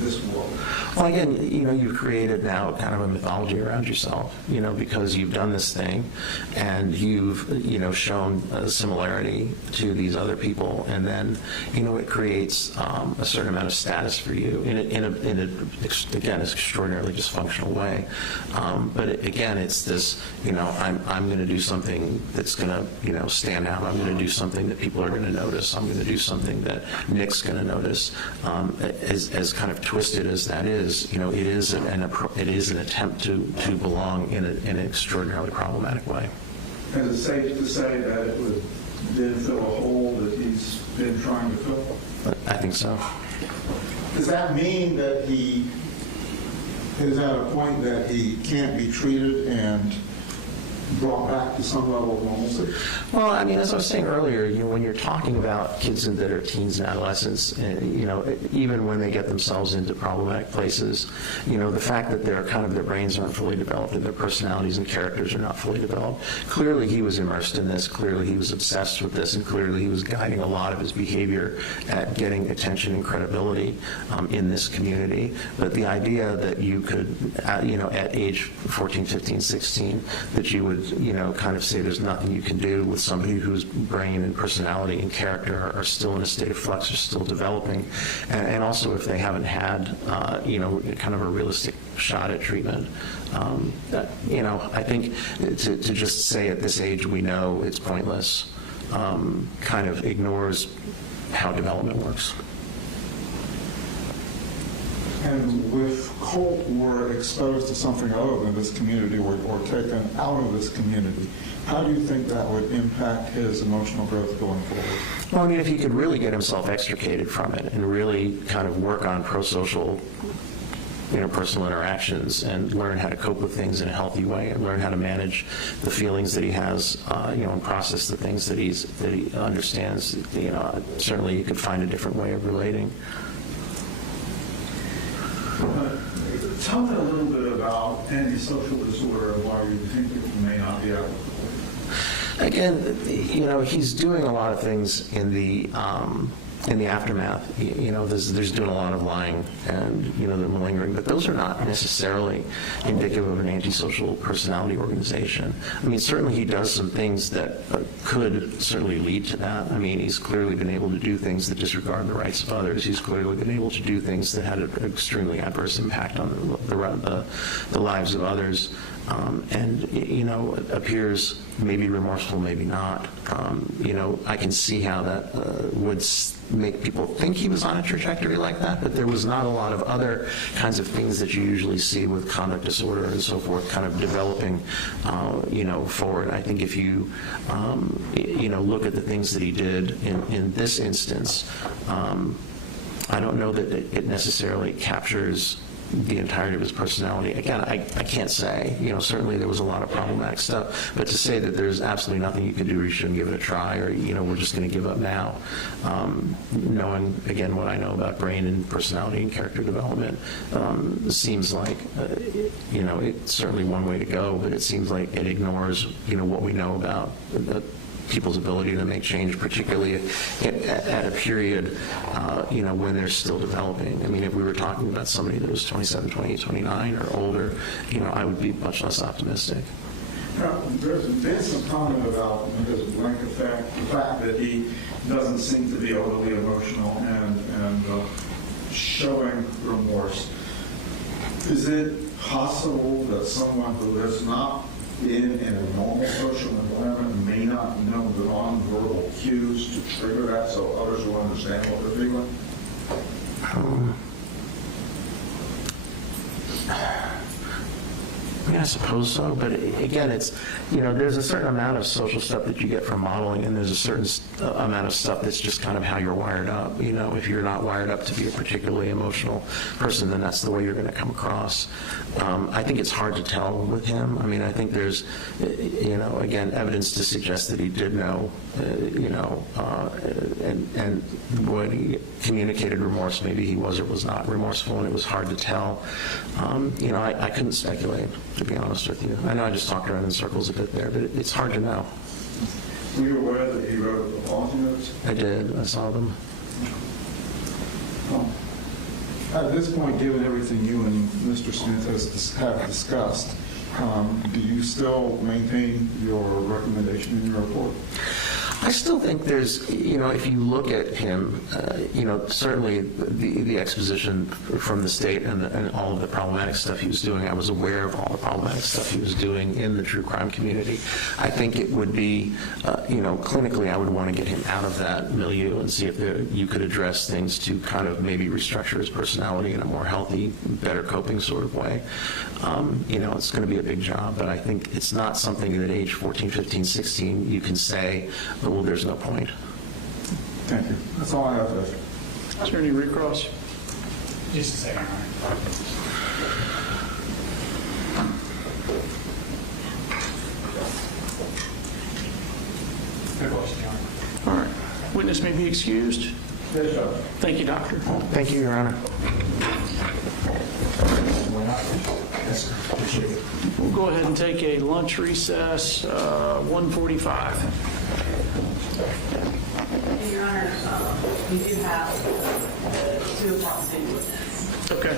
this world? Well, again, you've created now kind of a mythology around yourself, because you've done this thing and you've, shown a similarity to these other people, and then, it creates a certain amount of status for you in a again, it's extraordinarily dysfunctional way. But again, it's this, I'm going to do something that's going to, stand out. I'm going to do something that people are going to notice. I'm going to do something that Nick's going to notice. As kind of twisted as that is, it is an attempt to belong in an extraordinarily problematic way. And is it safe to say that it would then fill a hole that he's been trying to fill? I think so. Does that mean that he is at a point that he can't be treated and brought back to some level of normalcy? Well, as I was saying earlier, when you're talking about kids that are teens and adolescents, even when they get themselves into problematic places, the fact that their brains aren't fully developed and their personalities and characters are not fully developed. Clearly, he was immersed in this. Clearly, he was obsessed with this, and clearly, he was guiding a lot of his behavior at getting attention and credibility in this community. But the idea that you could, at age 14, 15, 16, that you would kind of say there's nothing you can do with somebody whose brain and personality and character are still in a state of flux, are still developing, and also if they haven't had, kind of a realistic shot at treatment. I think to just say at this age we know it's pointless kind of ignores how development works. And if Colt were exposed to something other than this community or taken out of this community, how do you think that would impact his emotional growth going forward? Well, if he could really get himself extricated from it and really kind of work on pro-social interpersonal interactions and learn how to cope with things in a healthy way and learn how to manage the feelings that he has, and process the things that he understands, certainly you could find a different way of relating. Tell me a little bit about antisocial disorder and why you think it may not be applicable. Again, he's doing a lot of things in the aftermath. There's doing a lot of lying and, the malingering, but those are not necessarily indicative of an antisocial personality organization. Certainly he does some things that could certainly lead to that. He's clearly been able to do things that disregard the rights of others. He's clearly been able to do things that had an extremely adverse impact on the lives of others. Appears maybe remorseful, maybe not. I can see how that would make people think he was on a trajectory like that, but there was not a lot of other kinds of things that you usually see with conduct disorder and so forth kind of developing, forward. I think if you, look at the things that he did in this instance, I don't know that it necessarily captures the entirety of his personality. Again, I can't say. Certainly there was a lot of problematic stuff, but to say that there's absolutely nothing you can do or you shouldn't give it a try, or, we're just going to give up now, knowing, again, what I know about brain and personality and character development, seems like, it's certainly one way to go, but it seems like it ignores, what we know about people's ability to make change, particularly at a period, when they're still developing. If we were talking about somebody that was 27, 28, 29 or older, I would be much less optimistic. Now, there's been some comment about his blank effect, the fact that he doesn't seem to be overly emotional and showing remorse. Is it possible that someone who has not in a normal social environment may not know the nonverbal cues to trigger that so others will understand what they're feeling? I suppose so, but again, it's, there's a certain amount of social stuff that you get from modeling, and there's a certain amount of stuff that's just kind of how you're wired up. If you're not wired up to be a particularly emotional person, then that's the way you're going to come across. I think it's hard to tell with him. I mean, I think there's, again, evidence to suggest that he did know, and when he communicated remorse, maybe he was or was not remorseful, and it was hard to tell. I couldn't speculate, to be honest with you. I know I just talked around in circles a bit there, but it's hard to know. Were you aware that he wrote apology notes? I did. I saw them. At this point, given everything you and Mr. Smith have discussed, do you still maintain your recommendation in your report? I still think there's, if you look at him, certainly the exposition from the state and all of the problematic stuff he was doing, I was aware of all the problematic stuff he was doing in the true crime community. I think it would be, clinically, I would want to get him out of that milieu and see if you could address things to kind of maybe restructure his personality in a more healthy, better coping sort of way. It's going to be a big job, but I think it's not something that at age 14, 15, 16, you can say, well, there's no point. Thank you. That's all I have, Judge. Is there any recross? Just a second. Good question, Your Honor. All right. Witness may be excused. Yes, Judge. Thank you, Doctor. Thank you, Your Honor. Yes, sir. Appreciate it. We'll go ahead and take a lunch recess, 1:45. Your Honor, we do have the 2 o'clock city witness. Okay.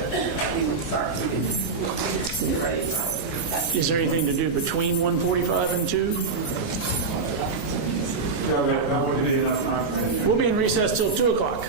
We will start to get ready. Is there anything to do between 1:45 and 2? Yeah, that would be enough time for me. We'll be in recess till 2 o'clock.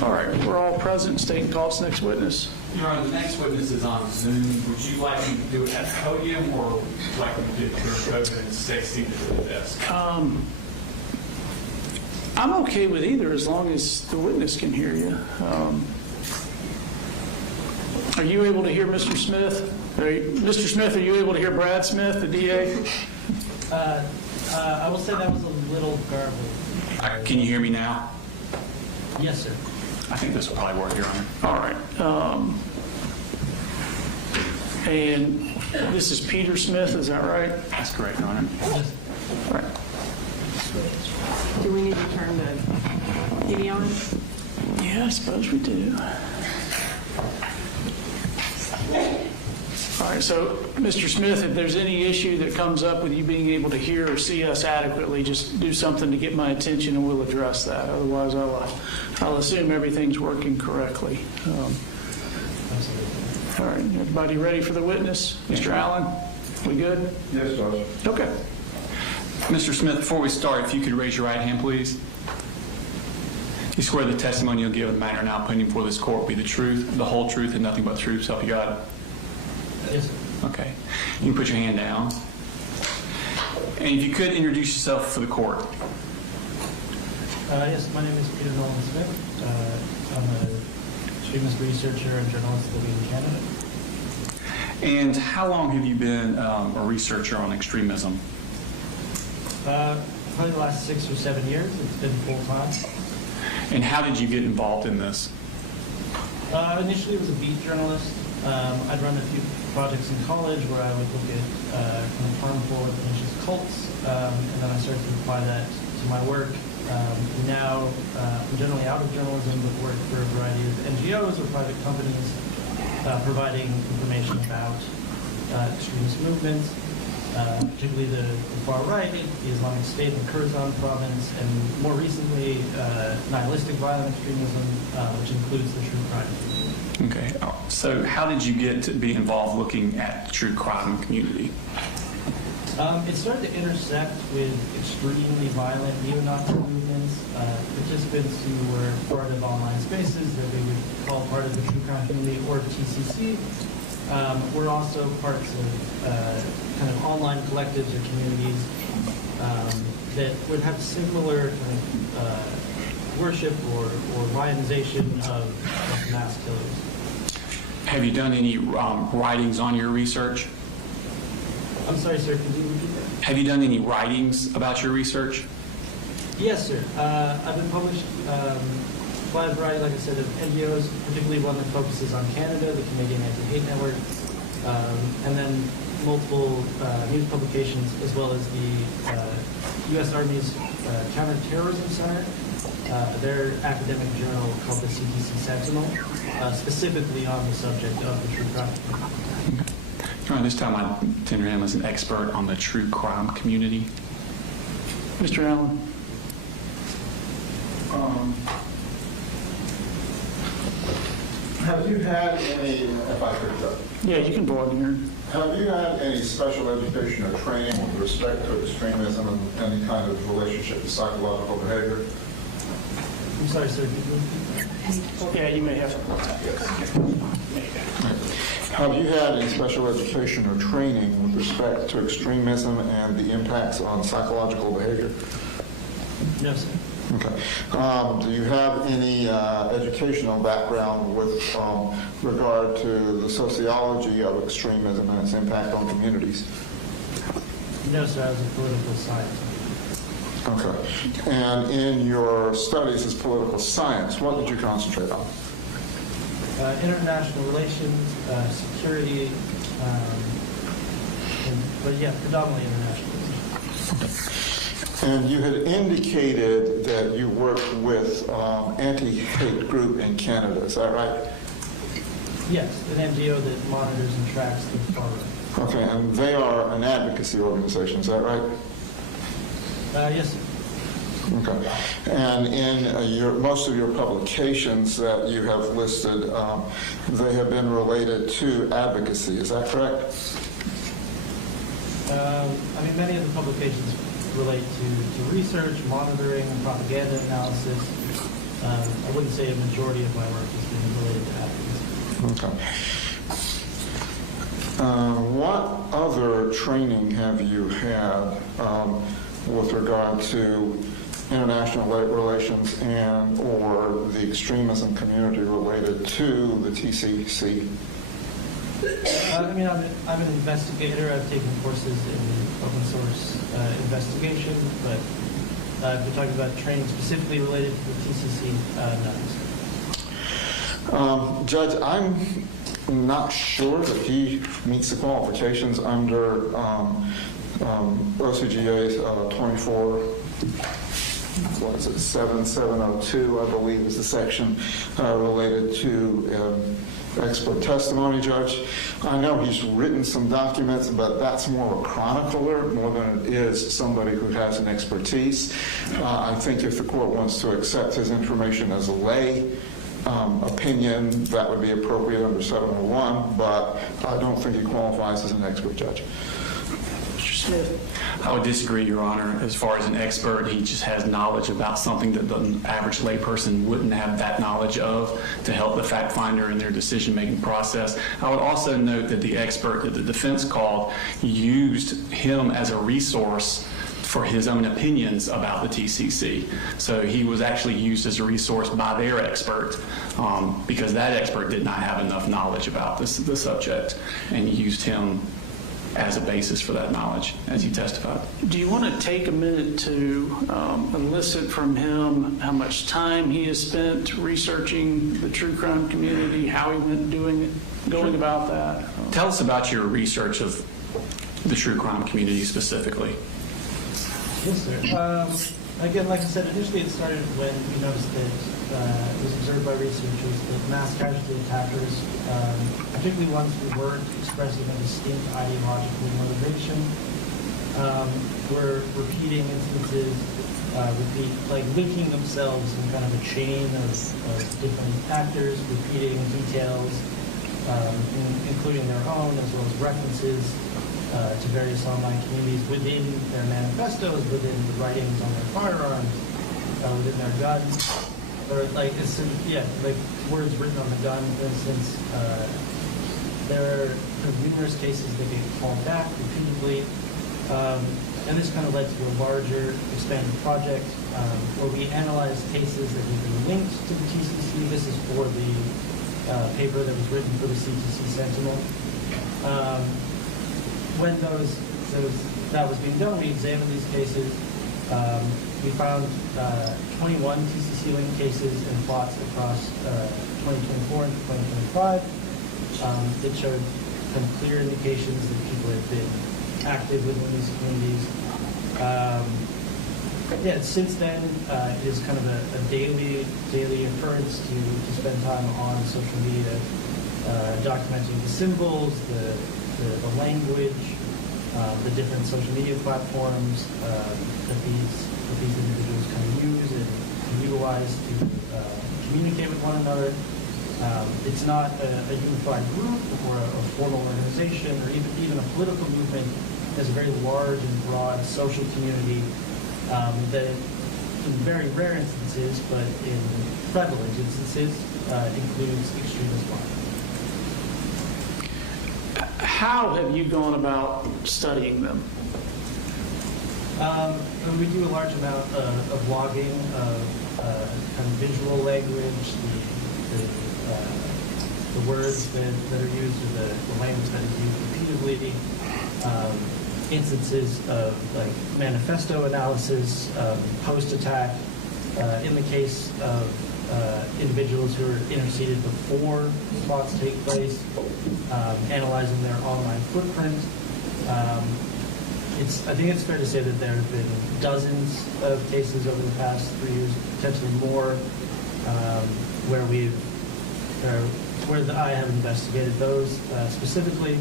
All right, we're all present. State and call next witness. Your Honor, the next witness is on Zoom. Would you like me to do it at the podium, or would you like me to do it here at podium and stay seated at the desk? I'm okay with either as long as the witness can hear you. Are you able to hear Mr. Smith? Mr. Smith, are you able to hear Brad Smith, the DA? I will say that was a little garbled. Can you hear me now? Yes, sir. I think this will probably work, Your Honor. All right. And this is Peter Smith, is that right? That's correct, Your Honor. All right. Do we need to turn the TV on? Yeah, I suppose we do. All right, so Mr. Smith, if there's any issue that comes up with you being able to hear or see us adequately, just do something to get my attention and we'll address that. Otherwise, I'll assume everything's working correctly. All right, everybody ready for the witness? Mr. Allen, we good? Yes, Judge. Okay. Mr. Smith, before we start, if you could raise your right hand, please. You swear the testimony you'll give in the matter now pending before this court will be the truth, the whole truth, and nothing but the truth, so help you God? Yes, sir. Okay. You can put your hand down. And if you could introduce yourself for the court. Yes, my name is Peter Nolan Smith. I'm an extremist researcher and journalist living in Canada. And how long have you been a researcher on extremism? Probably the last 6 or 7 years. It's been full time. And how did you get involved in this? Initially, I was a beat journalist. I'd run a few projects in college where I would look at kind of harmful and pernicious cults, and then I started to apply that to my work. Now, I'm generally out of journalism, but work for a variety of NGOs or private companies providing information about extremist movements, particularly the far right, the Islamic State in Kurdistan province, and more recently, nihilistic violent extremism, which includes the true crime community. Okay. So how did you get to be involved looking at the true crime community? It started to intersect with extremely violent neo-Nazi movements, participants who were part of online spaces that we would call part of the true crime community, or TCC. We're also parts of kind of online collectives or communities that would have similar kind of worship or lionization of mass killers. Have you done any writings on your research? I'm sorry, sir, could you repeat that? Have you done any writings about your research? Yes, sir. I've been published by a variety, like I said, of NGOs, particularly one that focuses on Canada, the Canadian Anti-Hate Network, and then multiple news publications, as well as the U.S. Army's Counterterrorism Center, their academic journal called the CTC Sentinel, specifically on the subject of the true crime. All right, this time I tender him as an expert on the true crime community. Mr. Allen. Have you had any, if I could, Yeah, you can go on here. have you had any special education or training with respect to extremism and any kind of relationship to psychological behavior? I'm sorry, sir, could you repeat that? Yeah, you may have to. Have you had any special education or training with respect to extremism and the impacts on psychological behavior? No, sir. Okay. Do you have any educational background with regard to the sociology of extremism and its impact on communities? No, sir, I was a political scientist. Okay. And in your studies as political science, what did you concentrate on? international relations, security, but yeah, predominantly international relations. And you had indicated that you work with anti-hate group in Canada, is that right? Yes, an NGO that monitors and tracks the far right. Okay, and they are an advocacy organization, is that right? Yes, sir. Okay. And in most of your publications that you have listed, they have been related to advocacy, is that correct? I mean, many of the publications relate to research, monitoring, and propaganda analysis. I wouldn't say a majority of my work has been related to advocacy. Okay. What other training have you had with regard to international relations and or the extremism community related to the TCC? I mean, I'm an investigator. I've taken courses in open source investigation, but if you're talking about training specifically related to the TCC, no. Judge, I'm not sure that he meets the qualifications under OCGA's 7702, I believe, is the section related to expert testimony, Judge. I know he's written some documents, but that's more of a chronicler more than it is somebody who has an expertise. I think if the court wants to accept his information as a lay opinion, that would be appropriate under 701, but I don't think he qualifies as an expert, Judge. Mr. Smith. I would disagree, Your Honor. As far as an expert, he just has knowledge about something that the average layperson wouldn't have that knowledge of to help the fact finder in their decision-making process. I would also note that the expert that the defense called used him as a resource for his own opinions about the TCC. So he was actually used as a resource by their expert because that expert did not have enough knowledge about the subject, and used him as a basis for that knowledge as he testified. Do you want to take a minute to elicit from him how much time he has spent researching the true crime community, how he went going about that? Tell us about your research of the true crime community specifically. Yes, sir. Again, like I said, initially it started when we noticed that it was observed by researchers that mass casualty attackers, particularly ones who weren't expressing a distinct ideological motivation, were repeating instances, like linking themselves in kind of a chain of different actors, repeating details, including their own, as well as references to various online communities within their manifestos, within the writings on their firearms, within their guns, or like words written on the gun, for instance. There are numerous cases that get called back repeatedly, and this kind of led to a larger expanded project where we analyzed cases that had been linked to the TCC. This is for the paper that was written for the CTC Sentinel. When that was being done, we examined these cases. We found 21 TCC-linked cases and plots across 2024 and 2025 that showed some clear indications that people had been active within these communities. Since then, it is kind of a daily occurrence to spend time on social media, documenting the symbols, the language, the different social media platforms that these individuals kind of use and utilize to communicate with one another. It's not a unified group or a formal organization or even a political movement. It's a very large and broad social community that in very rare instances, but in prevalent instances, includes extremist violence. How have you gone about studying them? We do a large amount of logging of kind of visual language, the words that are used, or the language that is used repeatedly, instances of like manifesto analysis, post-attack. In the case of individuals who are interceded before plots take place, analyzing their online footprint. I think it's fair to say that there have been dozens of cases over the past 3 years, potentially more, where I have investigated those specifically.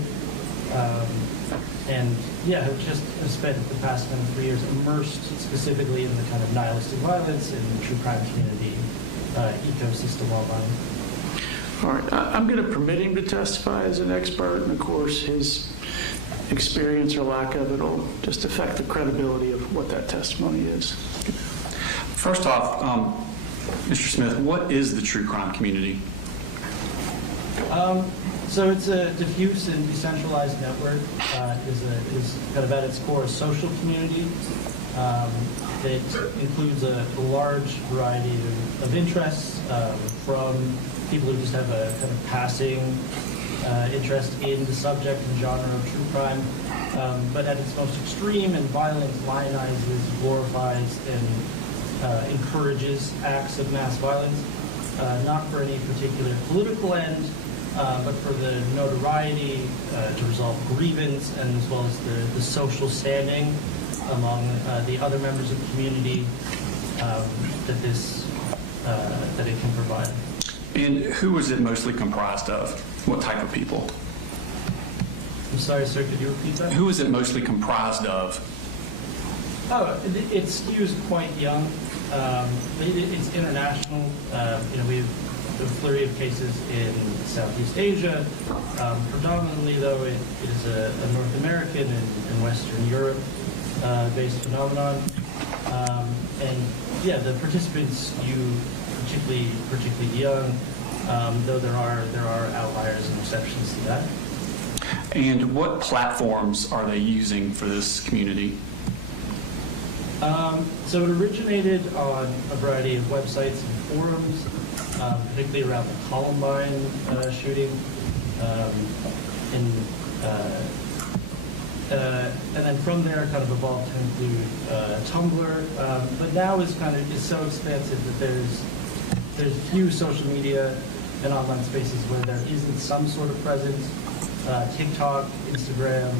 And yeah, have just spent the past kind of 3 years immersed specifically in the kind of nihilistic violence and true crime community ecosystem online. All right, I'm going to permit him to testify as an expert, and of course, his experience or lack of it will just affect the credibility of what that testimony is. First off, Mr. Smith, what is the true crime community? So it's a diffuse and decentralized network. Is kind of at its core a social community that includes a large variety of interests, from people who just have a kind of passing interest in the subject and genre of true crime, but at its most extreme and violent, lionizes, glorifies, and encourages acts of mass violence, not for any particular political end, but for the notoriety, to resolve grievance, and as well as the social standing among the other members of the community that it can provide. And who is it mostly comprised of? What type of people? I'm sorry, sir, could you repeat that? Who is it mostly comprised of? Oh, it skews quite young. It's international. We have a flurry of cases in Southeast Asia. Predominantly, though, it is a North American and Western Europe based phenomenon. And yeah, the participants skew particularly young, though there are outliers and exceptions to that. And what platforms are they using for this community? So it originated on a variety of websites and forums, particularly around the Columbine shooting, and then from there kind of evolved to include Tumblr, but now is so expansive that there's few social media and online spaces where there isn't some sort of presence. TikTok, Instagram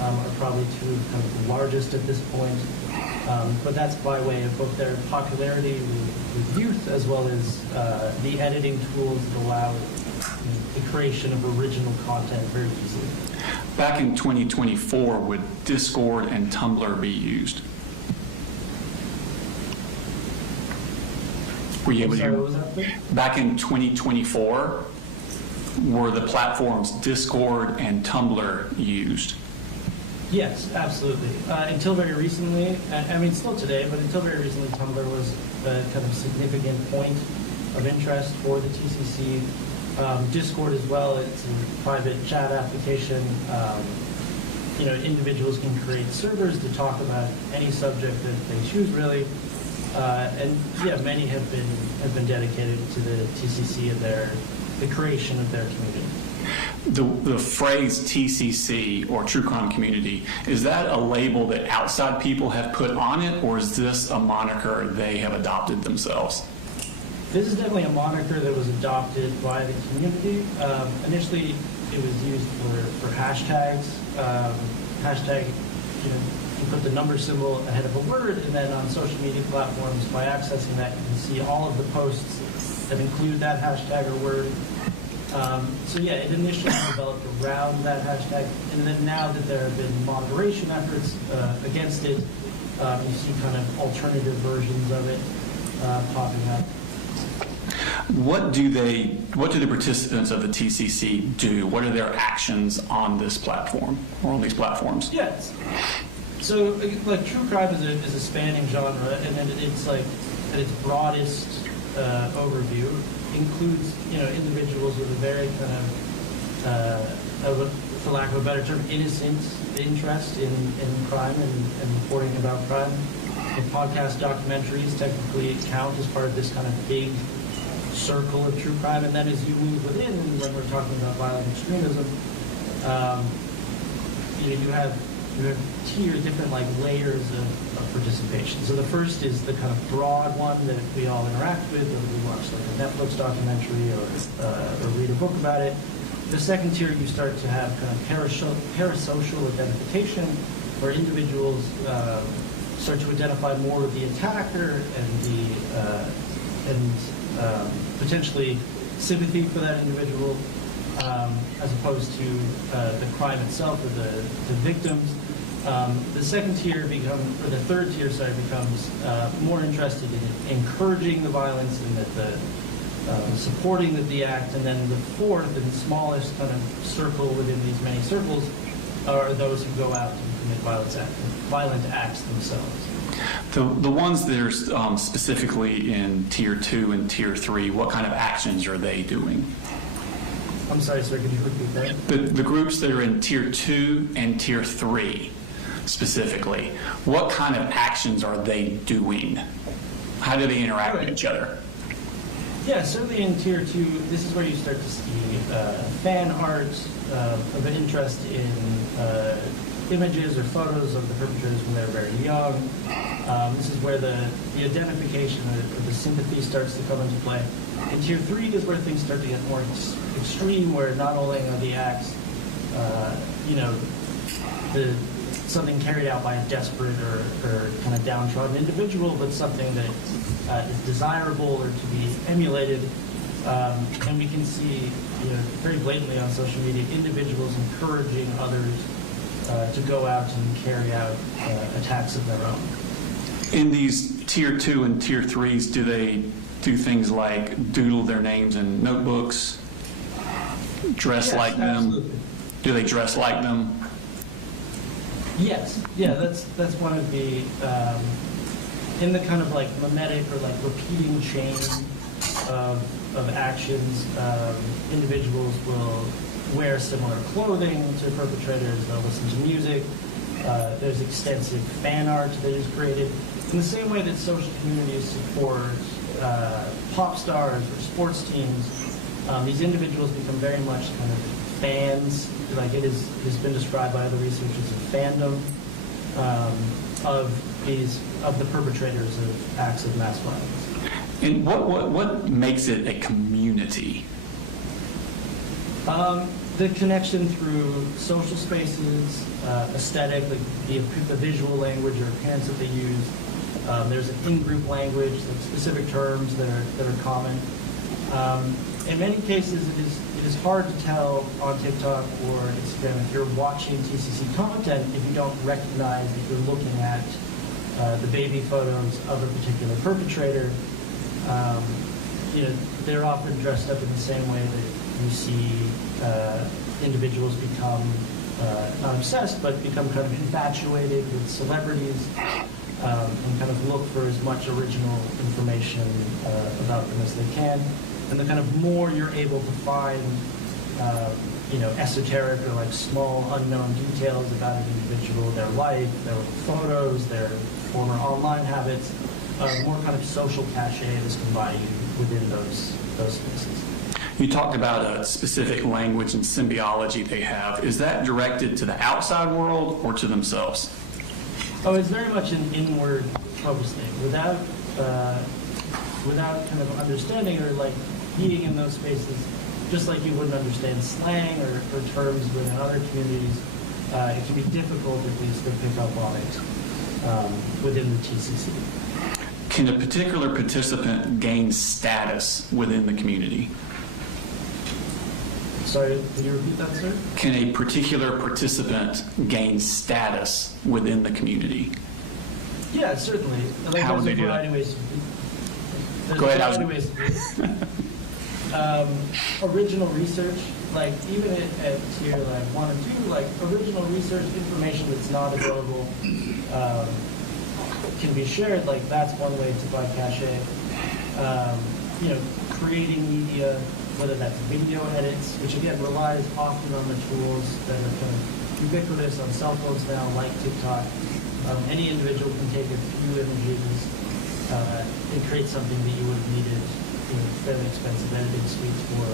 are probably two of kind of the largest at this point. But that's by way of both their popularity with youth as well as the editing tools that allow the creation of original content very easily. Back in 2024, would Discord and Tumblr be used? Were you able Sorry, what was that? Back in 2024, were the platforms Discord and Tumblr used? Yes, absolutely. Until very recently, I mean still today, but until very recently, Tumblr was a kind of significant point of interest for the TCC. Discord as well, it's a private chat application. Individuals can create servers to talk about any subject that they choose, really. And yeah, many have been dedicated to the TCC and the creation of their community. The phrase TCC, or True Crime Community, is that a label that outside people have put on it, or is this a moniker they have adopted themselves? This is definitely a moniker that was adopted by the community. Initially, it was used for hashtags. Hashtag, you put the number symbol ahead of a word, and then on social media platforms, by accessing that, you can see all of the posts that include that hashtag or word. So yeah, it initially developed around that hashtag, and then now that there have been moderation efforts against it, you see kind of alternative versions of it popping up. What do the participants of the TCC do? What are their actions on this platform or on these platforms? Yes. So like true crime is a spanning genre, and then it's like at its broadest overview includes individuals with a very kind of for lack of a better term, innocent interest in crime and reporting about crime. The podcast documentaries technically count as part of this kind of big circle of true crime, and then as you move within, and when we're talking about violent extremism, you have you have different like layers of participation. So the first is the kind of broad one that we all interact with, whether we watch like a Netflix documentary or read a book about it. The second tier, you start to have kind of parasocial identification, where individuals start to identify more with the attacker and potentially sympathy for that individual, as opposed to the crime itself or the victims. The second tier or the third tier, becomes more interested in encouraging the violence and supporting the act. And then the fourth and smallest kind of circle within these many circles are those who go out and commit violent acts themselves. The ones that are specifically in Tier 2 and Tier 3, what kind of actions are they doing? I'm sorry, sir, could you repeat that? The groups that are in Tier 2 and Tier 3, specifically, what kind of actions are they doing? How do they interact with each other? Yeah, certainly in Tier 2, this is where you start to see fan art of an interest in images or photos of the perpetrators when they're very young. This is where the identification or the sympathy starts to come into play. In Tier 3 is where things start to get more extreme, where not only are the acts, something carried out by a desperate or kind of downtrodden individual, but something that is desirable or to be emulated. And we can see very blatantly on social media individuals encouraging others to go out and carry out attacks of their own. In these Tier 2 and Tier 3s, do they do things like doodle their names in notebooks, dress like them? Absolutely. Do they dress like them? Yes. Yeah, that's one of the, in the kind of like mimetic or like repeating chain of actions, individuals will wear similar clothing to perpetrators, they'll listen to music, there's extensive fan art that is created. In the same way that social communities support pop stars or sports teams, these individuals become very much kind of fans, like it has been described by other researchers as fandom of the perpetrators of acts of mass violence. And what makes it a community? The connection through social spaces, aesthetic, like the visual language or appearance that they use. There's an in-group language, like specific terms that are common. In many cases, it is hard to tell on TikTok or Instagram if you're watching TCC content if you don't recognize that you're looking at the baby photos of a particular perpetrator. They're often dressed up in the same way that you see individuals become not obsessed, but become kind of infatuated with celebrities and kind of look for as much original information about them as they can. And the kind of more you're able to find, esoteric or like small unknown details about an individual, their life, their photos, their former online habits, more kind of social cachet is combined within those spaces. You talked about a specific language and symbiology they have. Is that directed to the outside world or to themselves? Oh, it's very much an inward focused thing. Without kind of understanding or like being in those spaces, just like you wouldn't understand slang or terms within other communities, it can be difficult at least to pick up on it within the TCC. Can a particular participant gain status within the community? Sorry, can you repeat that, sir? Can a particular participant gain status within the community? Yeah, certainly. Like, How would they do that? Go ahead. Original research, like even at tier like 1 and 2, like original research information that's not available can be shared. Like that's one way to buy cachet. Creating media, whether that's video edits, which again relies often on the tools that are kind of ubiquitous on cell phones now, like TikTok. Any individual can take a few images and create something that you would have needed fairly expensive editing suites for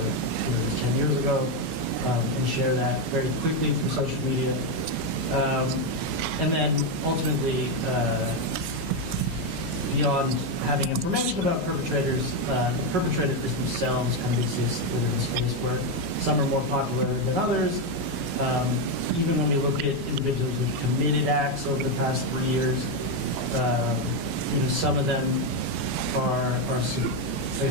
10 years ago, and share that very quickly through social media. And then ultimately, beyond having information about perpetrators, the perpetrators themselves kind of exist within the space where some are more popular than others. Even when we look at individuals who've committed acts over the past 3 years, some of them are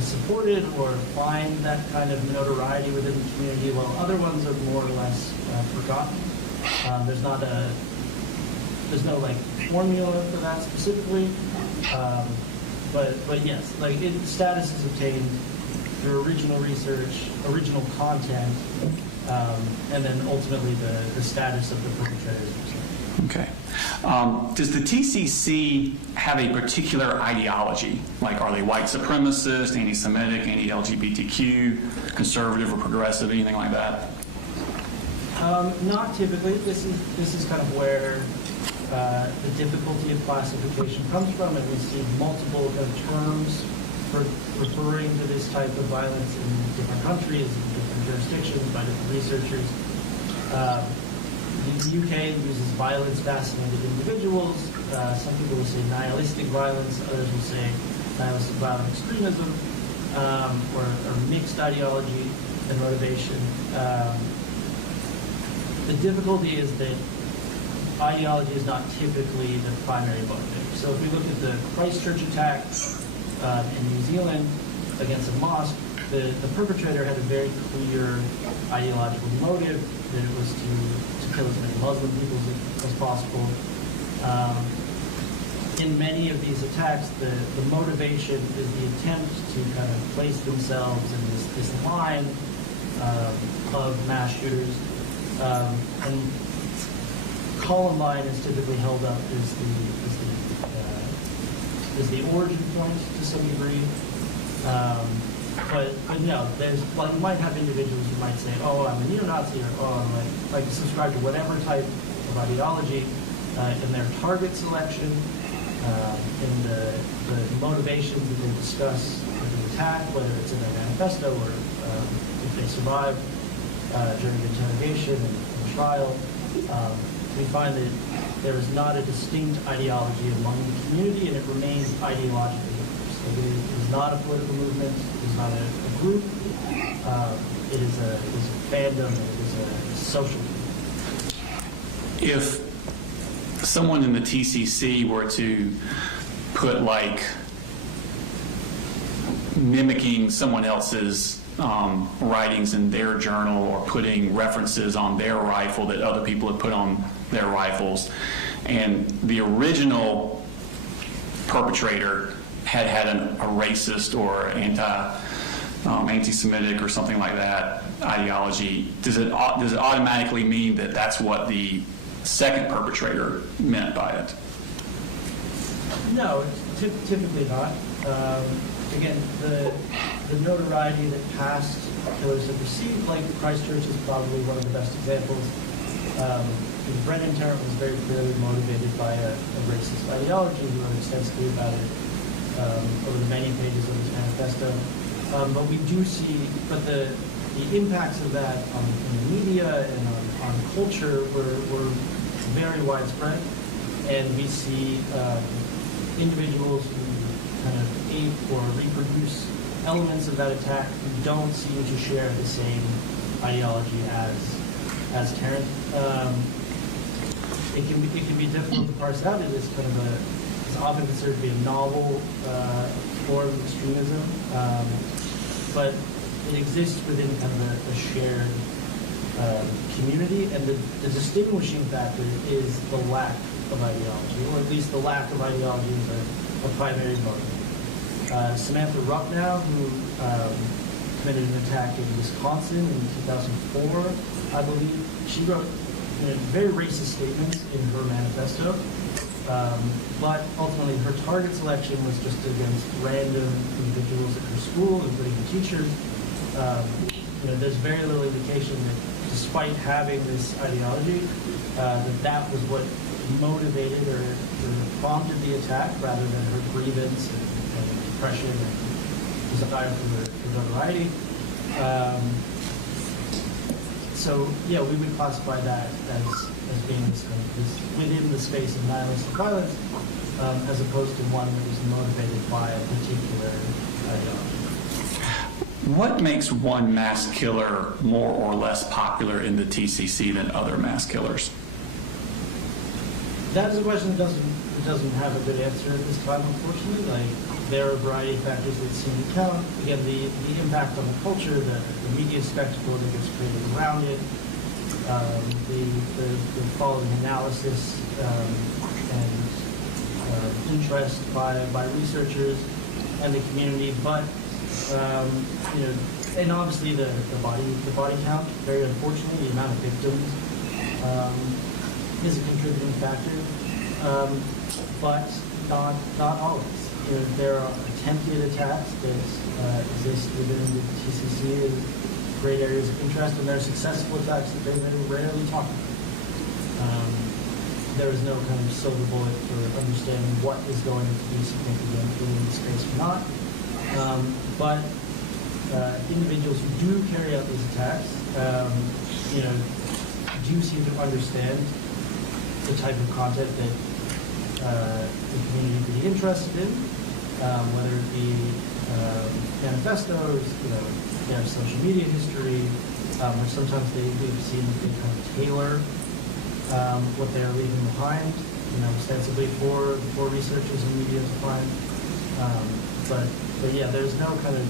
supported or find that kind of notoriety within the community, while other ones are more or less forgotten. There's no like formula for that specifically, but yes, like status is obtained through original research, original content, and then ultimately the status of the perpetrators. Okay. Does the TCC have a particular ideology? Like, are they white supremacist, anti-Semitic, anti-LGBTQ, conservative or progressive, anything like that? Not typically. This is kind of where the difficulty of classification comes from, and we see multiple terms for referring to this type of violence in different countries, in different jurisdictions, by different researchers. The UK uses violence-fascinated individuals. Some people will say nihilistic violence. Others will say nihilistic violent extremism, or mixed ideology and motivation. The difficulty is that ideology is not typically the primary motivator. So if we look at the Christchurch attack in New Zealand against a mosque, the perpetrator had a very clear ideological motive, that it was to kill as many Muslim people as possible. In many of these attacks, the motivation is the attempt to kind of place themselves in this line of mass shooters. And Columbine is typically held up as the origin point to some degree. But no, there's like you might have individuals who might say, oh, I'm a neo-Nazi, or oh, I'm like subscribe to whatever type of ideology in their target selection, in the motivations that they discuss in the attack, whether it's in their manifesto or if they survive during the interrogation and trial. We find that there is not a distinct ideology among the community, and it remains ideologically. So it is not a political movement. It is not a group. It is a fandom. It is a social group. If someone in the TCC were to put like mimicking someone else's writings in their journal, or putting references on their rifle that other people have put on their rifles, and the original perpetrator had a racist or anti-Semitic or something like that ideology, does it automatically mean that that's what the second perpetrator meant by it? No, typically not. Again, the notoriety that past killers have received, like Christchurch, is probably one of the best examples. Brennan Tarrant was very clearly motivated by a racist ideology. He wrote extensively about it over the many pages of his manifesto. But we do see, the impacts of that in the media and on culture were very widespread, and we see individuals who kind of ape or reproduce elements of that attack who don't seem to share the same ideology as Tarrant. It can be difficult to parse out. It is kind of it's often considered to be a novel form of extremism, but it exists within kind of a shared community, and the distinguishing factor is the lack of ideology, or at least the lack of ideology is a primary motive. Samantha Rucknow, who committed an attack in Wisconsin in 2004, I believe, she wrote very racist statements in her manifesto, but ultimately her target selection was just against random individuals at her school, including the teachers. There's very little indication that despite having this ideology, that was what motivated or prompted the attack, rather than her grievance and depression and desire for notoriety. So yeah, we would classify that as being this within the space of nihilistic violence, as opposed to one that was motivated by a particular ideology. What makes one mass killer more or less popular in the TCC than other mass killers? That is a question that doesn't have a good answer at this time, unfortunately. Like, there are a variety of factors that seem to count. Again, the impact on the culture, the media spectacle that gets created around it, the following analysis and interest by researchers and the community, but and obviously the body count. Very unfortunately, the amount of victims is a contributing factor, but not always. There are attempted attacks that exist within the TCC in great areas of interest, and there are successful attacks that they rarely talk about. There is no kind of silver bullet for understanding what is going to be significant in the space or not. But individuals who do carry out these attacks, do seem to understand the type of content that the community would be interested in, whether it be manifestos, their social media history, or sometimes we've seen that they kind of tailor what they're leaving behind, ostensibly for researchers and media to find. But yeah, there's no kind of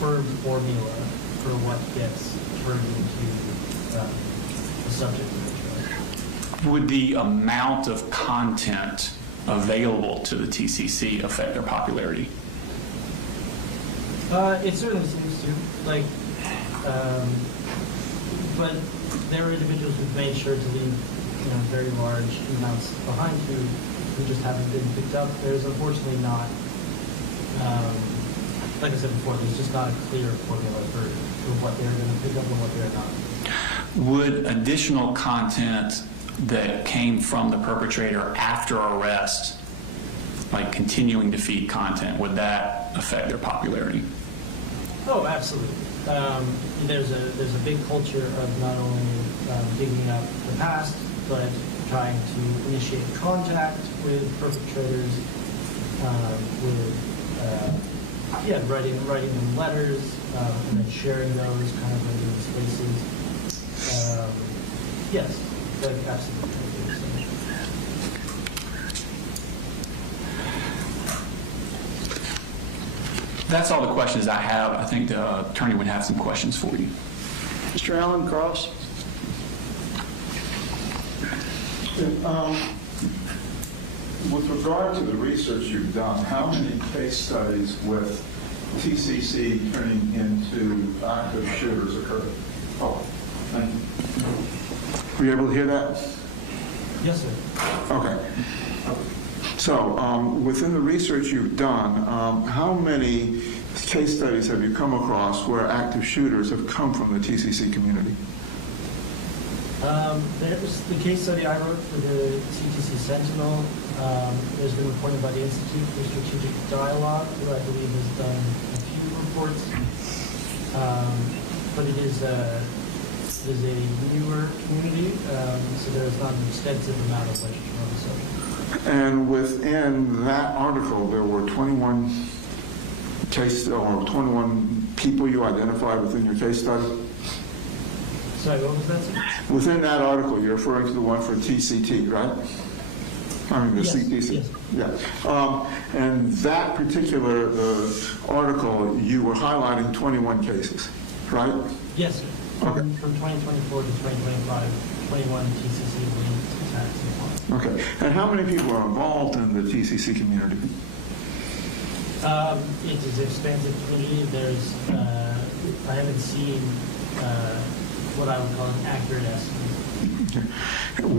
firm formula for what gets turned into a subject of interest. Would the amount of content available to the TCC affect their popularity? It certainly seems to. But there are individuals who've made sure to leave, very large amounts behind who just haven't been picked up. There's unfortunately not, like I said before, there's just not a clear formula for what they're going to pick up and what they're not. Would additional content that came from the perpetrator after arrest, like continuing to feed content, would that affect their popularity? Oh, absolutely. There's a big culture of not only digging up the past, but trying to initiate contact with perpetrators, writing them letters, and then sharing those kind of in spaces. Yes, absolutely. That's all the questions I have. I think the attorney would have some questions for you. Mr. Allen Cross. With regard to the research you've done, how many case studies with TCC turning into active shooters occurred? Oh, thank you. Were you able to hear that? Yes, sir. Okay. So, within the research you've done, how many case studies have you come across where active shooters have come from the TCC community? There's the case study I wrote for the CTC Sentinel. There's been reported by the Institute for Strategic Dialogue, who I believe has done a few reports. But it is a newer community, so there's not an extensive amount of literature on the subject. And within that article, there were 21 people you identified within your case study? Sorry, what was that, sir? Within that article, you're referring to the one for TCT, right? I mean, the Yes, CTC. yes. Yeah. And that particular article, you were highlighting 21 cases, right? Yes, sir. From 2024 to 2025, 21 TCC linked attacks and so on. Okay. And how many people are involved in the TCC community? It is an expansive community. There's, I haven't seen what I would call an accurate estimate.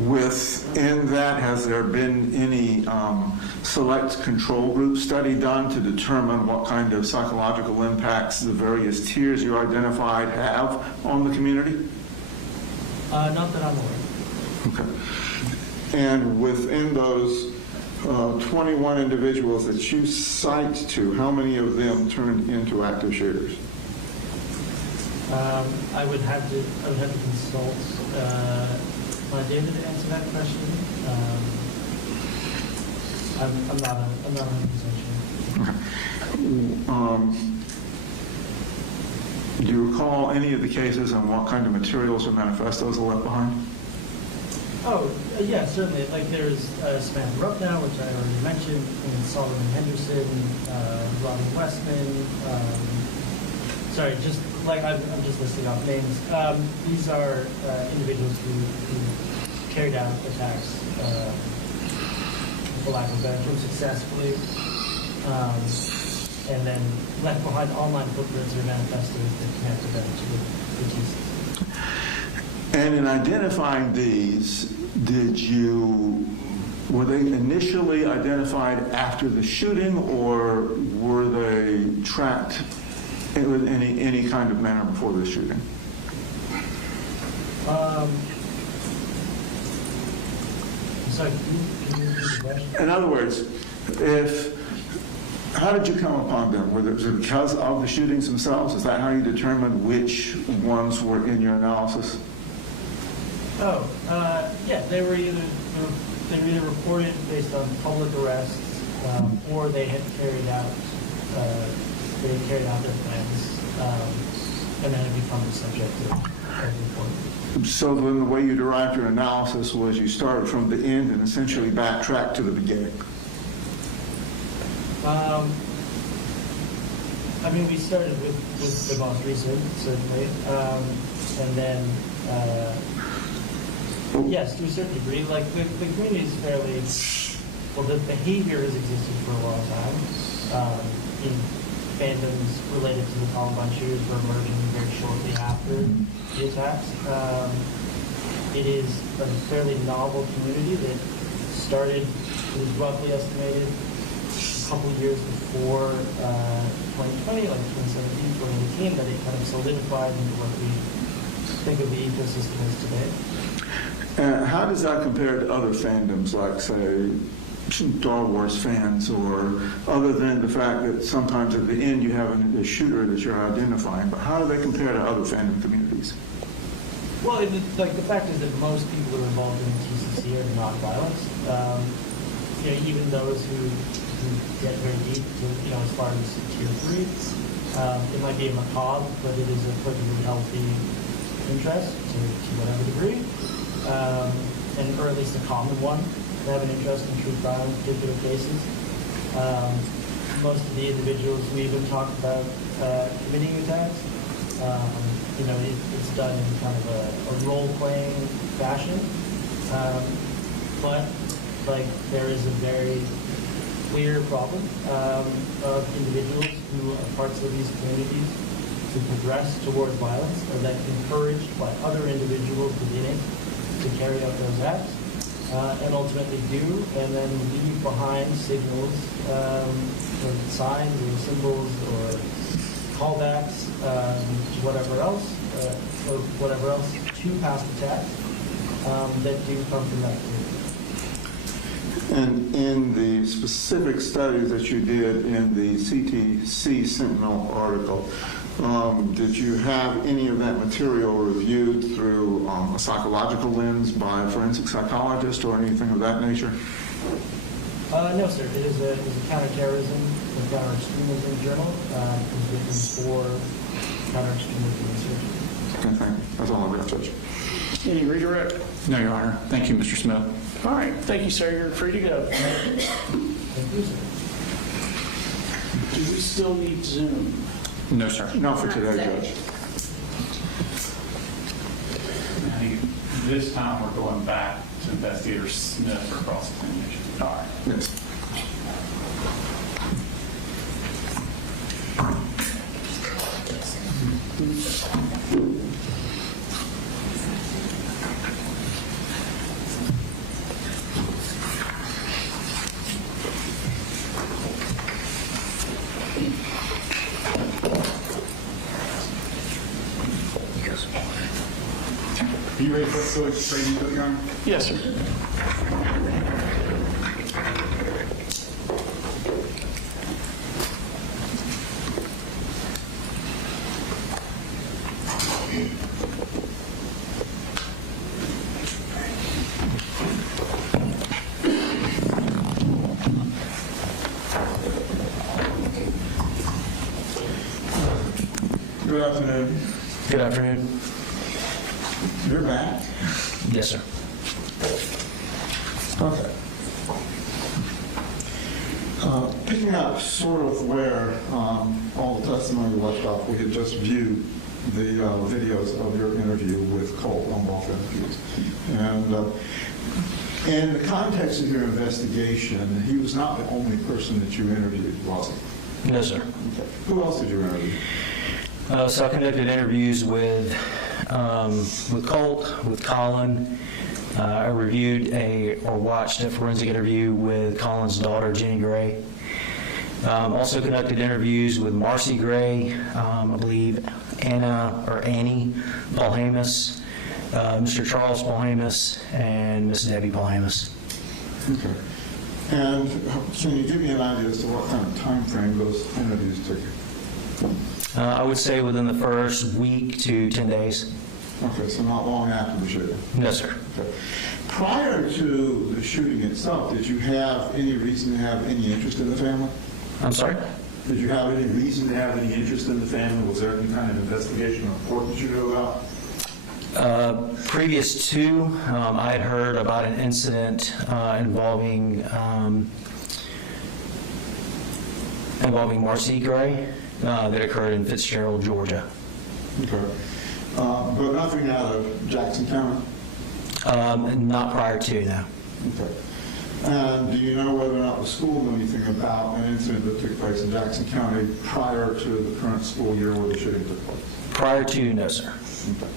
Within that, has there been any select control group study done to determine what kind of psychological impacts the various tiers you identified have on the community? Not that I'm aware. Okay. And within those 21 individuals that you cite to, how many of them turned into active shooters? I would have to consult David to answer that question. I'm not 100% sure. Do you recall any of the cases and what kind of materials or manifestos are left behind? Oh, yeah, certainly. Like there's Samantha Ruppnow, which I already mentioned, and Solomon Henderson, Robin Westman. Sorry, just like I'm just listing off names. These are individuals who carried out attacks, for lack of a better term, successfully, and then left behind online footprints or manifestos that connected them to the thesis. And in identifying these, were they initially identified after the shooting, or were they tracked in any kind of manner before the shooting? Sorry, can you repeat the question? In other words, how did you come upon them? Was it because of the shootings themselves? Is that how you determined which ones were in your analysis? Oh, yeah, they were either reported based on public arrests, or they had carried out their plans, and then had become the subject of report. So then the way you derived your analysis was you started from the end and essentially backtracked to the beginning. I mean, we started with the most recent, certainly, and then, yes, to a certain degree, like the community is fairly, well, the behavior has existed for a long time. Fandoms related to the Columbine shooters were emerging very shortly after the attacks. It is a fairly novel community that started, it was roughly estimated, a couple of years before 2020, like 2017, 2018, that it kind of solidified into what we think of the ecosystem as today. How does that compare to other fandoms, like, say, Star Wars fans, or other than the fact that sometimes at the end you have a shooter that you're identifying, but how do they compare to other fandom communities? Well, the fact is that most people who are involved in TCC are non-violent. Even those who get very deep to, as far as tier 3, it might be a macabre, but it is a perfectly healthy interest to whatever degree, or at least a common one. They have an interest in truth crime in particular cases. Most of the individuals who even talk about committing attacks, it's done in kind of a role-playing fashion. But there is a very clear problem of individuals who are parts of these communities who progress towards violence or that encouraged by other individuals within it to carry out those acts. And ultimately do, and then leave behind signals, or signs, or symbols, or callbacks to whatever else to past attacks that do come from that community. And in the specific studies that you did in the CTC Sentinel article, did you have any of that material reviewed through a psychological lens by a forensic psychologist or anything of that nature? No, sir. It is a counterterrorism and counter-extremism journal. It was written for counter-extremism research. Okay, thank you. That's all I've got, Judge. Any redirect? No, Your Honor. Thank you, Mr. Smith. All right, thank you, sir. You're free to go. Thank you, sir. Do we still need Zoom? No, sir. Not for today, Judge. I think this time we're going back to Investigator Smith for cross-examination. All right. Yes. Are you ready for us to go straight into it, Your Honor? Yes, sir. Good afternoon. You're back? Yes, sir. Okay. Picking up sort of where all the testimony left off, we had just viewed the videos of your interview with Colt on both interviews. And in the context of your investigation, he was not the only person that you interviewed, was he? No, sir. Okay. Who else did you interview? So I conducted interviews with Colt, with Colin. I reviewed or watched a forensic interview with Colin's daughter, Jenny Gray. Also conducted interviews with Marcy Gray, I believe Annie Paulhamus, Mr. Charles Paulhamus, and Miss Debbie Paulhamus. Okay. And can you give me an idea as to what kind of time frame those interviews took you? I would say within the first week to 10 days. Okay, so not long after the shooting? No, sir. Okay. Prior to the shooting itself, did you have any reason to have any interest in the family? I'm sorry? Did you have any reason to have any interest in the family? Was there any kind of investigation or report that you knew about? Previous to, I had heard about an incident involving Marcy Gray that occurred in Fitzgerald, Georgia. Okay. But nothing out of Jackson County? Not prior to, no. Okay. And do you know whether or not the school knew anything about an incident that took place in Jackson County prior to the current school year where the shooting took place? Prior to, no, sir. Okay.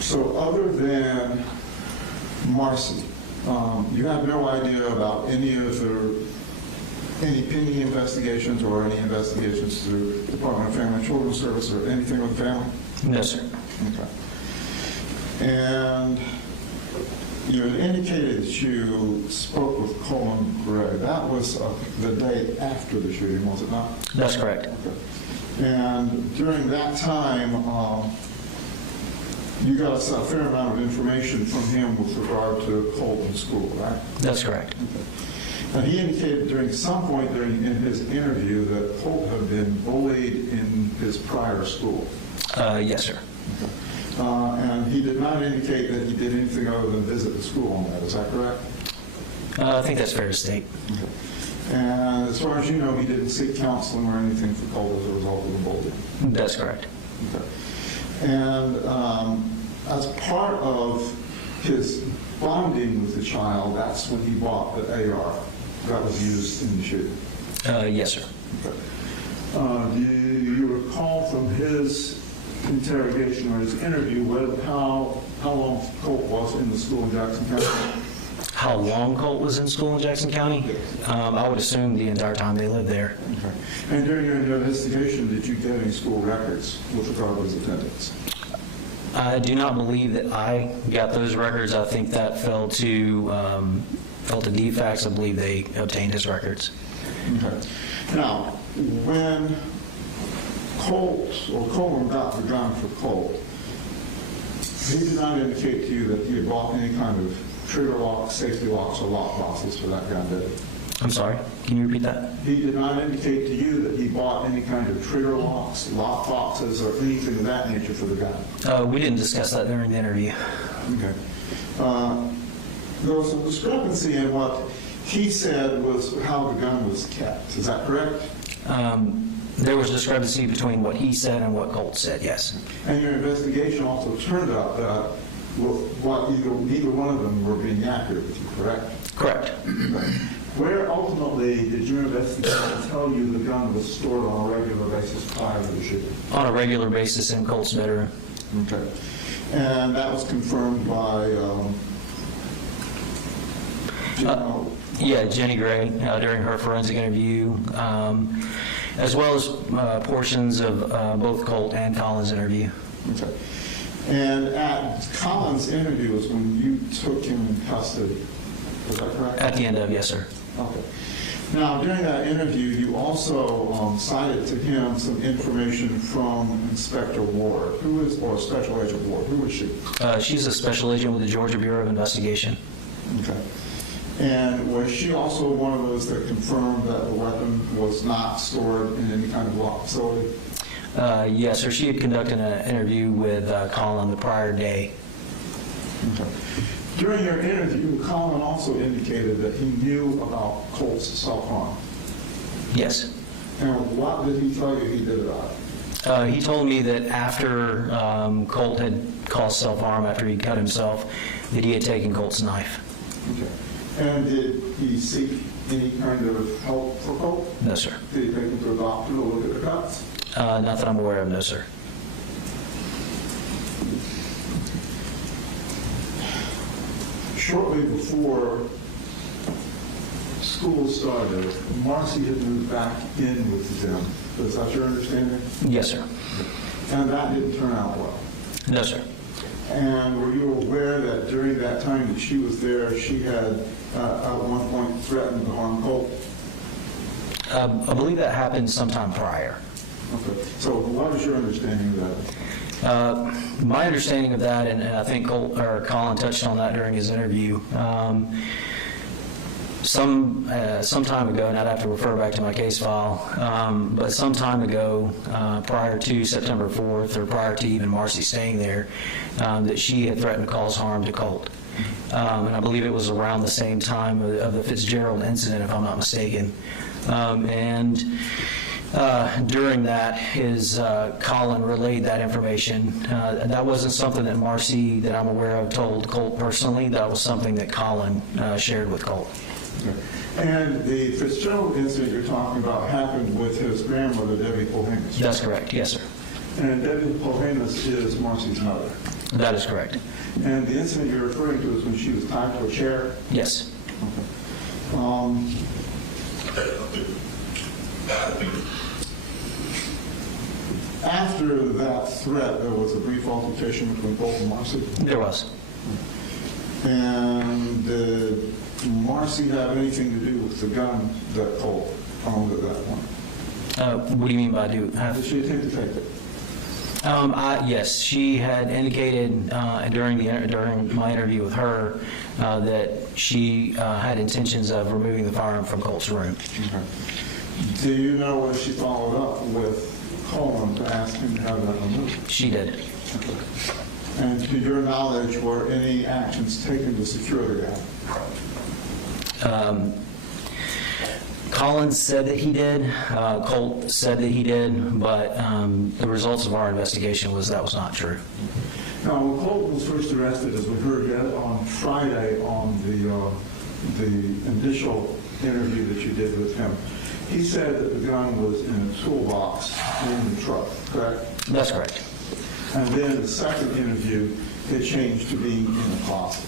So other than Marcy, you have no idea about any pending investigations or any investigations through Department of Family and Children's Service or anything with the family? No, sir. Okay. And you had indicated that you spoke with Colt Gray. That was the day after the shooting, was it not? That's correct. Okay. And during that time, you got a fair amount of information from him with regard to Colt in school, right? That's correct. Okay. Now, he indicated during some point in his interview that Colt had been bullied in his prior school. Yes, sir. Okay. And he did not indicate that he did anything other than visit the school on that. Is that correct? I think that's fair to state. Okay. And as far as you know, he didn't seek counseling or anything for Colt as a result of the bullying? That's correct. Okay. And as part of his bonding with the child, that's when he bought the AR that was used in the shooting? Yes, sir. Okay. Do you recall from his interrogation or his interview how long Colt was in the school in Jackson County? How long Colt was in school in Jackson County? Yes. I would assume the entire time they lived there. Okay. And during your investigation, did you get any school records with regard to his attendance? I do not believe that I got those records. I think that fell to DFACS. I believe they obtained his records. Okay. Now, when Coleman got the gun for Colt, he did not indicate to you that he had bought any kind of trigger locks, safety locks, or lock boxes for that gun, did he? I'm sorry, can you repeat that? He did not indicate to you that he bought any kind of trigger locks, lock boxes, or anything of that nature for the gun? We didn't discuss that during the interview. Okay. There was a discrepancy in what he said was how the gun was kept. Is that correct? There was discrepancy between what he said and what Colt said, yes. And your investigation also turned out that neither one of them were being accurate with you, correct? Correct. Where ultimately did your investigation tell you the gun was stored on a regular basis prior to the shooting? On a regular basis in Colt's bedroom. Okay. And that was confirmed by Jenny Gray during her forensic interview, as well as portions of both Colt and Colin's interview. Okay. And at Colin's interview was when you took him in custody. Is that correct? At the end of, yes, sir. Okay. Now, during that interview, you also cited to him some information from Inspector Ward, or Special Agent Ward. Who was she? She's a special agent with the Georgia Bureau of Investigation. Okay. And was she also one of those that confirmed that the weapon was not stored in any kind of locked facility? Yes, sir. She had conducted an interview with Colin the prior day. Okay. During your interview, Colin also indicated that he knew about Colt's self-harm. Yes. And what did he tell you he did about it? He told me that after Colt had caused self-harm, after he cut himself, that he had taken Colt's knife. Okay. And did he seek any kind of help for Colt? No, sir. Did he take him to a doctor to look at the cuts? Not that I'm aware of, no, sir. Shortly before school started, Marcy had moved back in with them. Is that your understanding? Yes, sir. And that didn't turn out well. No, sir. And were you aware that during that time that she was there, she had at one point threatened to harm Colt? I believe that happened sometime prior. Okay. So what is your understanding of that? My understanding of that, and I think Colin touched on that during his interview, some time ago, and I'd have to refer back to my case file, but some time ago, prior to September 4th, or prior to even Marcy staying there, that she had threatened to cause harm to Colt. And I believe it was around the same time of the Fitzgerald incident, if I'm not mistaken. And during that, Colin relayed that information. That wasn't something that Marcy, that I'm aware of, told Colt personally. That was something that Colin shared with Colt. Okay. And the Fitzgerald incident you're talking about happened with his grandmother, Debbie Polhamus. That's correct, yes, sir. And Debbie Polhamus is Marcy's mother. That is correct. And the incident you're referring to is when she was tied to a chair? Yes. Okay. After that threat, there was a brief altercation between Colt and Marcy? There was. And did Marcy have anything to do with the gun that Colt owned at that point? What do you mean by do? Did she attempt to take it? Yes, she had indicated during my interview with her that she had intentions of removing the firearm from Colt's room. Okay. Do you know whether she followed up with Colin to ask him to have that removed? She did. Okay. And to your knowledge, were any actions taken to secure the gun? Colin said that he did. Colt said that he did, but the results of our investigation was that was not true. Now, when Colt was first arrested, as we heard on Friday on the initial interview that you did with him, he said that the gun was in a toolbox in the truck, correct? That's correct. And then the second interview, it changed to being in a closet.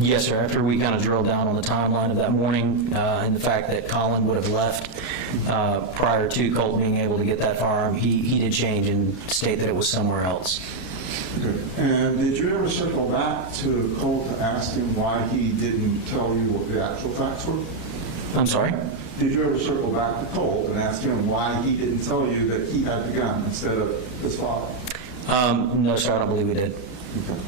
Yes, sir. After we kind of drilled down on the timeline of that morning and the fact that Colin would have left prior to Colt being able to get that firearm, he did change and state that it was somewhere else. Okay. And did you ever circle back to Colt to ask him why he didn't tell you what the actual facts were? I'm sorry? Did you ever circle back to Colt and ask him why he didn't tell you that he had the gun instead of his father? No, sir, I don't believe we did. Okay.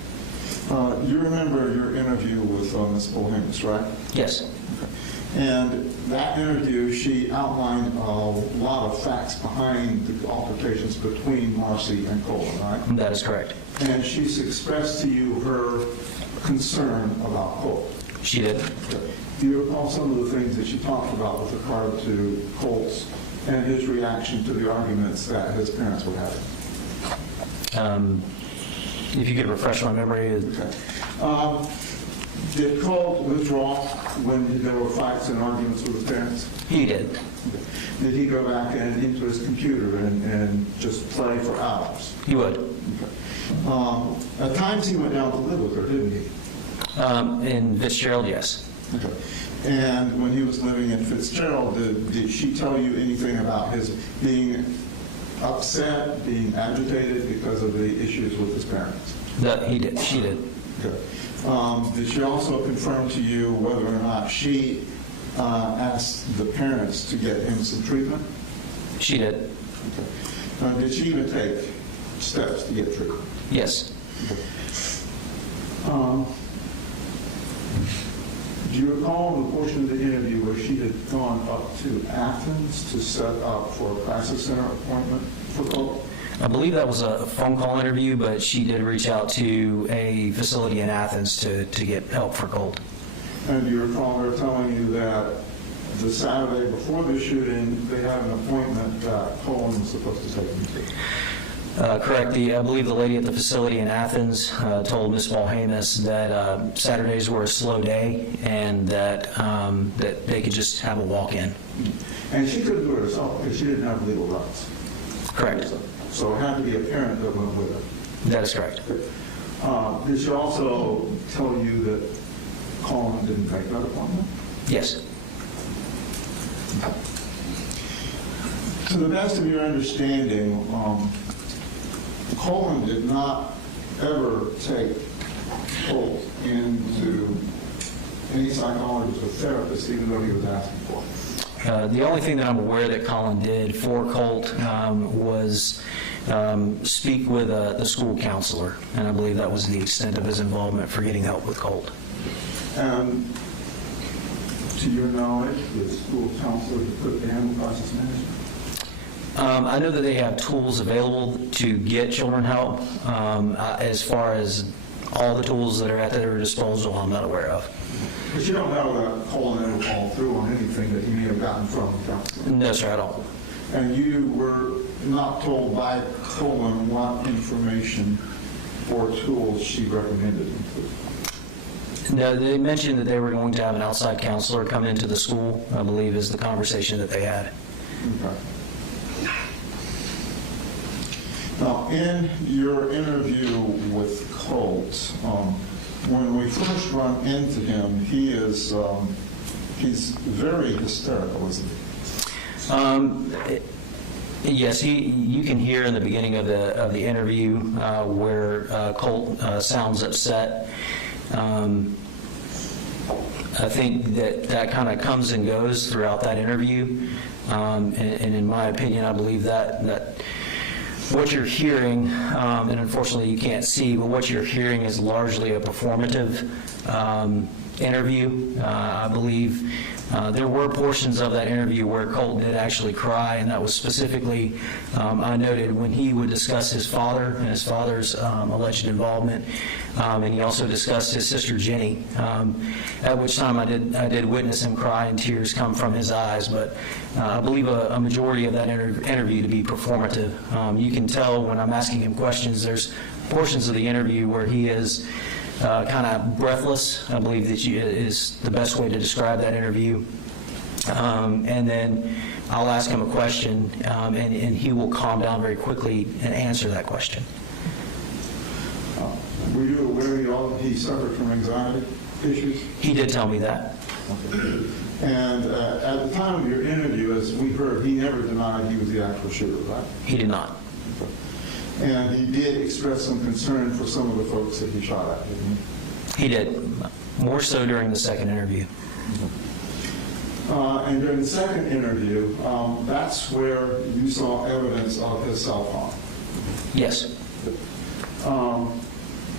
You remember your interview with Ms. Polhamus, right? Yes. Okay. And that interview, she outlined a lot of facts behind the altercations between Marcy and Colin, right? That is correct. And she's expressed to you her concern about Colt. She did. Okay. Do you recall some of the things that she talked about with regard to Colt's and his reaction to the arguments that his parents were having? If you could refresh my memory. Okay. Did Colt withdraw when there were fights and arguments with his parents? He did. Okay. Did he go back into his computer and just play for hours? He would. Okay. At times he went down to live with her, didn't he? In Fitzgerald, yes. Okay. And when he was living in Fitzgerald, did she tell you anything about his being upset, being agitated because of the issues with his parents? That he did. She did. Okay. Did she also confirm to you whether or not she asked the parents to get him some treatment? She did. Okay. Did she even take steps to get treatment? Yes. Okay. Do you recall the portion of the interview where she had gone up to Athens to set up for a crisis center appointment for Colt? I believe that was a phone call interview, but she did reach out to a facility in Athens to get help for Colt. And do you recall her telling you that the Saturday before the shooting, they had an appointment that Colin was supposed to take him to? Correct. I believe the lady at the facility in Athens told Ms. Balhamus that Saturdays were a slow day and that they could just have a walk-in. And she couldn't do it herself because she didn't have legal rights. Correct. So it had to be a parent that went with her. That is correct. Did she also tell you that Colin didn't make that appointment? Yes. To the best of your understanding, Colin did not ever take Colt into any psychologist or therapist, even though he was asking for it. The only thing that I'm aware that Colin did for Colt was speak with the school counselor, and I believe that was the extent of his involvement for getting help with Colt. And to your knowledge, the school counselor put the animal process management? I know that they have tools available to get children help. As far as all the tools that are at their disposal, I'm not aware of. But you don't know that Colin ever followed through on anything that he may have gotten from the counselor? No, sir, I don't. And you were not told by Colin what information or tools she recommended him to? No, they mentioned that they were going to have an outside counselor come into the school, I believe is the conversation that they had. Okay. Now, in your interview with Colt, when we first run into him, he's very hysterical, isn't he? Yes, you can hear in the beginning of the interview where Colt sounds upset. I think that kind of comes and goes throughout that interview, and in my opinion, I believe that what you're hearing, and unfortunately you can't see, but what you're hearing is largely a performative interview. I believe there were portions of that interview where Colt did actually cry, and that was specifically, I noted, when he would discuss his father and his father's alleged involvement, and he also discussed his sister Jenny, at which time I did witness him cry and tears come from his eyes, but I believe a majority of that interview to be performative. You can tell when I'm asking him questions, there's portions of the interview where he is kind of breathless, I believe that is the best way to describe that interview. And then I'll ask him a question, and he will calm down very quickly and answer that question. Were you aware he suffered from anxiety issues? He did tell me that. Okay. And at the time of your interview, as we heard, he never denied he was the actual shooter, right? He did not. Okay. And he did express some concern for some of the folks that he shot at, didn't he? He did, more so during the second interview. And during the second interview, that's where you saw evidence of his self-harm. Yes.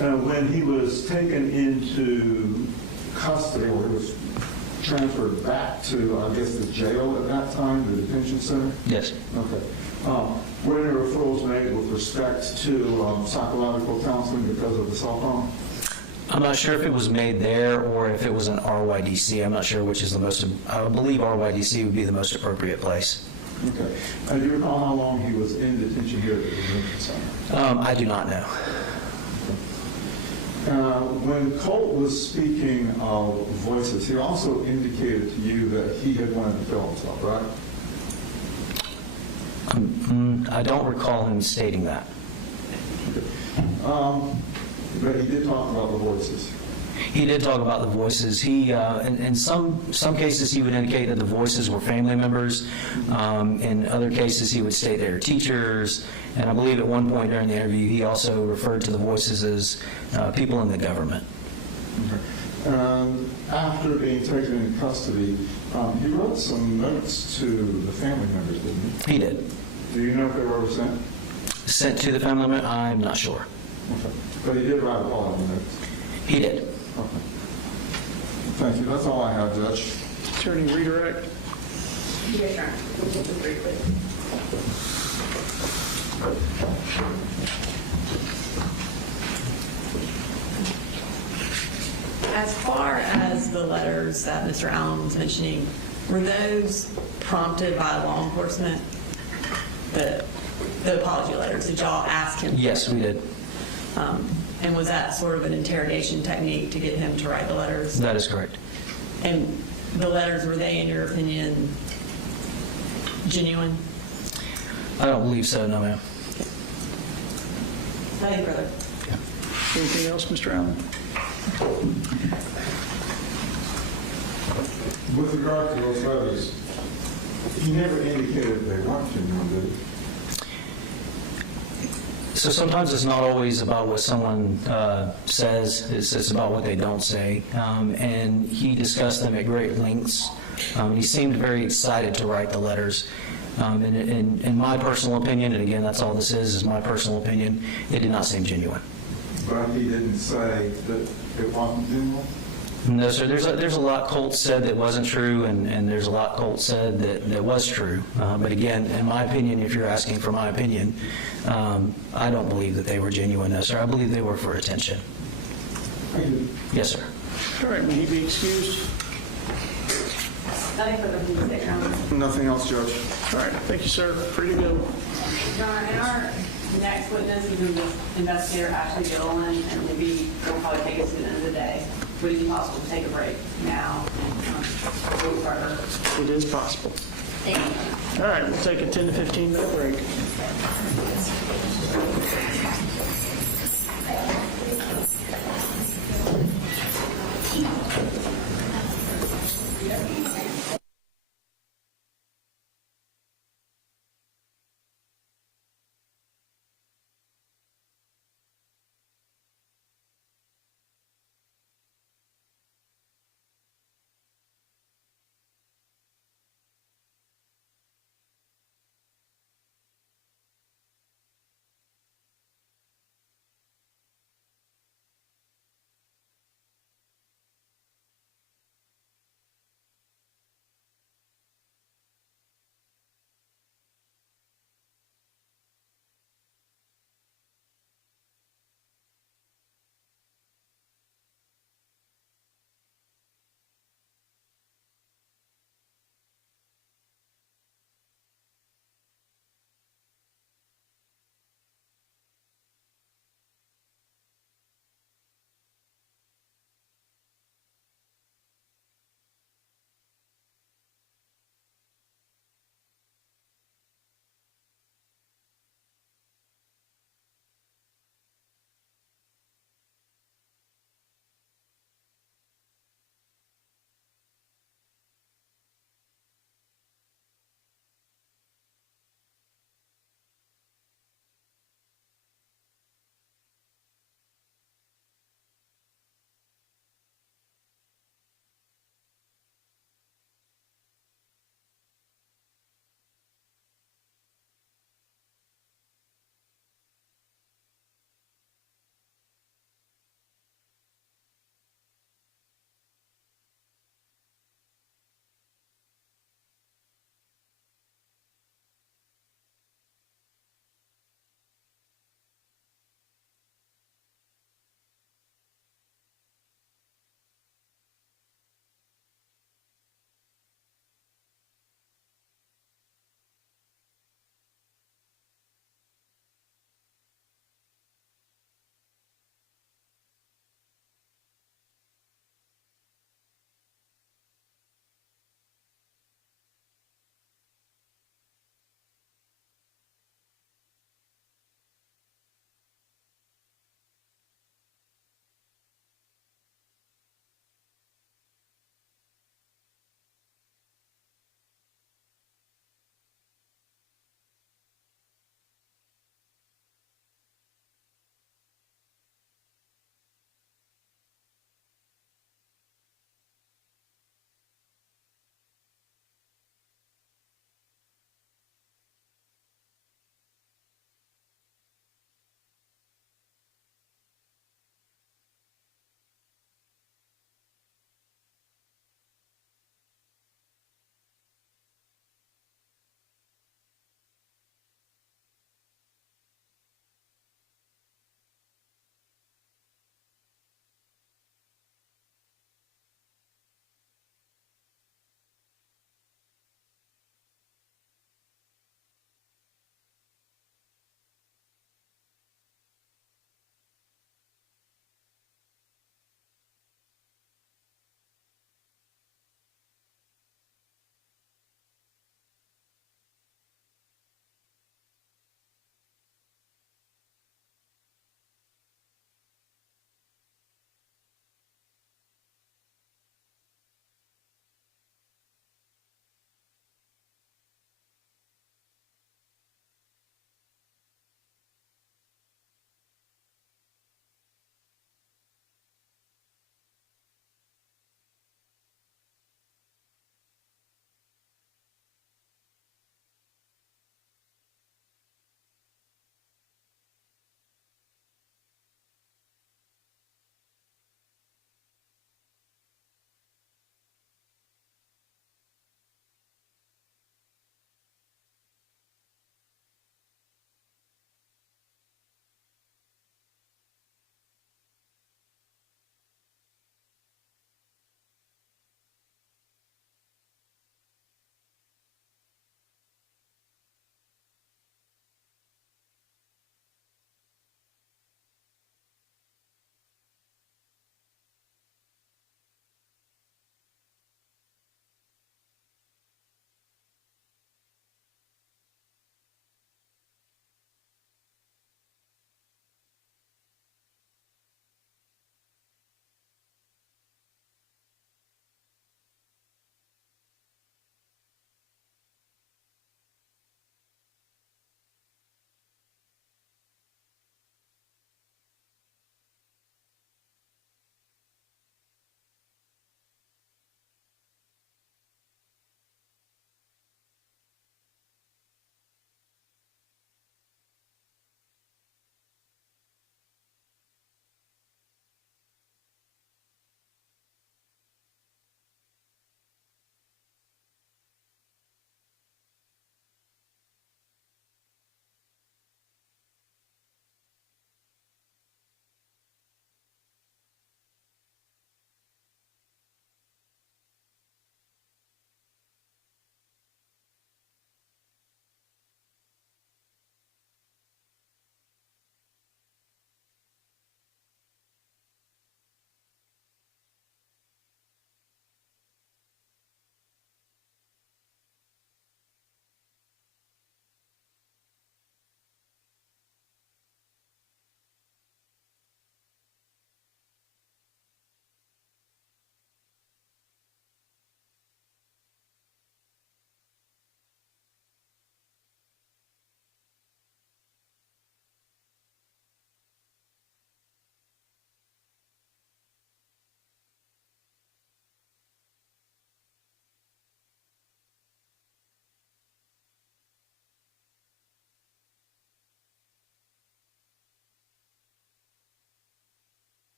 When he was taken into custody, or he was transferred back to, I guess, the jail at that time, the detention center? Yes. Okay. Were any referrals made with respect to psychological counseling because of the self-harm? I'm not sure if it was made there or if it was an RYDC. I'm not sure which is the most, I believe RYDC would be the most appropriate place. Okay. Do you recall how long he was in detention here at the detention center? I do not know. When Colt was speaking of voices, he also indicated to you that he had wanted to kill himself, right? I don't recall him stating that. But he did talk about the voices. He did talk about the voices. He, in some cases, he would indicate that the voices were family members. In other cases, he would state they were teachers. And I believe at one point during the interview, he also referred to the voices as people in the government. Okay. After being taken into custody, he wrote some notes to the family members, didn't he? He did. Do you know if they were ever sent? Sent to the family member? I'm not sure. Okay. But he did write all of the notes? He did. Okay. Thank you. That's all I have, Judge. Attorney redirect. Yes, sir. Just briefly. As far as the letters that Mr. Allen was mentioning, were those prompted by law enforcement? The apology letters, did y'all ask him? Yes, we did. And was that sort of an interrogation technique to get him to write the letters? That is correct. And the letters, were they, in your opinion, genuine? I don't believe so, no, ma'am. Thank you, brother. Anything else, Mr. Allen? With regard to those letters, He never indicated they weren't genuine, did he? So sometimes it's not always about what someone says, it's about what they don't say. And he discussed them at great lengths. He seemed very excited to write the letters. And in my personal opinion, and again, that's all this is my personal opinion, it did not seem genuine. But he didn't say that it wasn't genuine? No, sir. There's a lot Colt said that wasn't true, and there's a lot Colt said that was true. But again, in my opinion, if you're asking for my opinion, I don't believe that they were genuine, no, sir. I believe they were for attention. Yes, sir. All right, will he be excused? Nothing further from the Your Nothing else, Judge. All right, thank you, sir. Free to go. Honor, and our next witness is investigator Ashley Gilliland, and it'll probably take us to the end of the day. Would it be possible to take a break now and wait for her? It is possible. Thank you. All right, we'll take a 10 to 15 minute break.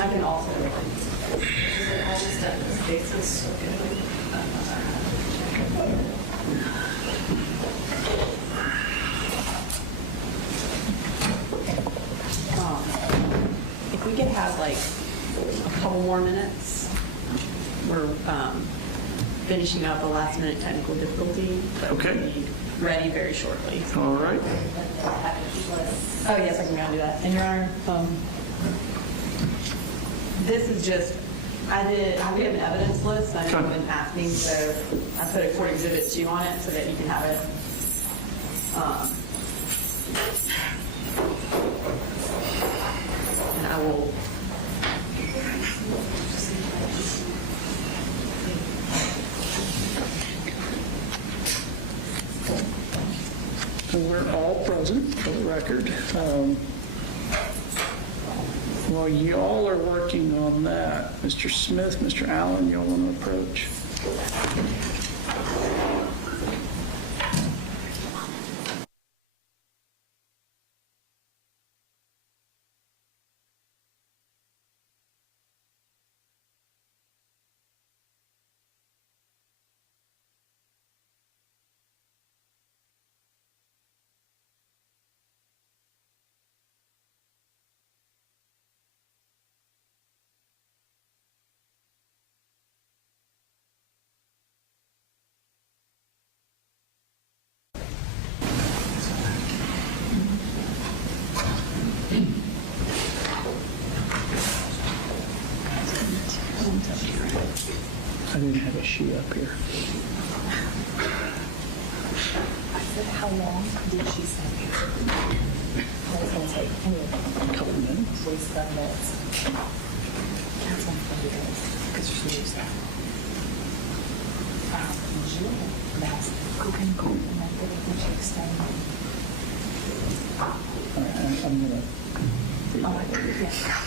I can also. If we could have like a couple more minutes, we're finishing up a last minute technical difficulty, but Okay. we'll be ready very shortly. All right. Oh, yes, I can go and do that. And Your Honor, this is just, we have an evidence list, I know you've been asking, so I put a court exhibit 2 on it so that you can have it. And I will. And we're all present for the record. While y'all are working on that, Mr. Smith, Mr. Allen, y'all want to approach? I didn't have a sheet up here. I said, how long did she say? That was going to take A couple minutes. 47 minutes. That's on 20 days, because she used that. That's cooking, and that everything she extended. All right, I'm going to... All right, yeah.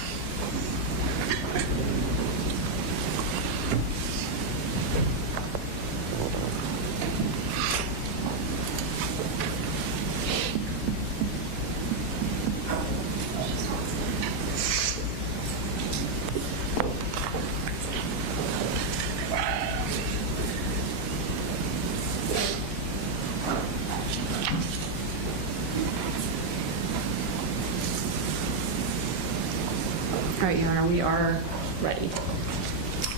All right, Your Honor, we are ready.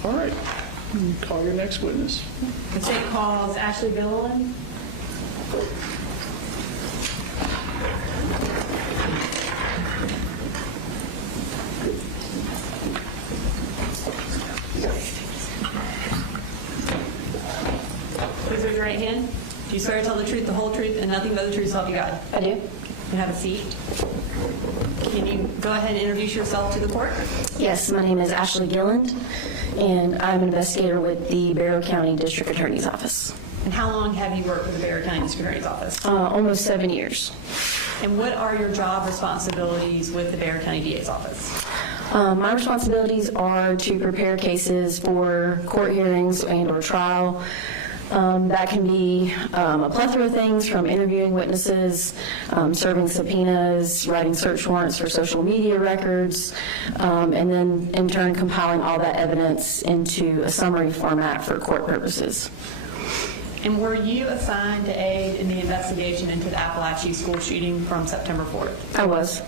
All right. Call your next witness. The state calls Ashley Gilliland. Please raise your right hand. Do you swear to tell the truth, the whole truth, and nothing but the truth, so help you God? I do. You have a seat. Can you go ahead and introduce yourself to the court? Yes, my name is Ashley Gilland, and I'm an investigator with the Barrow County District Attorney's Office. And how long have you worked with the Barrow County District Attorney's Office? Almost 7 years. And what are your job responsibilities with the Barrow County DA's office? My responsibilities are to prepare cases for court hearings and/or trial. That can be a plethora of things, from interviewing witnesses, serving subpoenas, writing search warrants for social media records, and then in turn compiling all that evidence into a summary format for court purposes. And were you assigned to aid in the investigation into the Apalachee school shooting from September 4th? I was.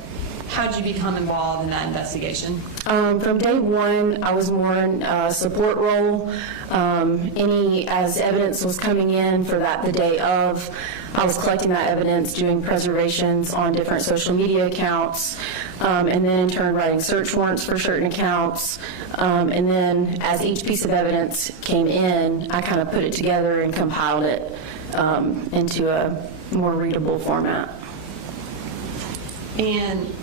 How did you become involved in that investigation? From day one, I was more in a support role. As evidence was coming in for that the day of, I was collecting that evidence, doing preservations on different social media accounts, and then in turn writing search warrants for certain accounts. And then as each piece of evidence came in, I kind of put it together and compiled it into a more readable format. And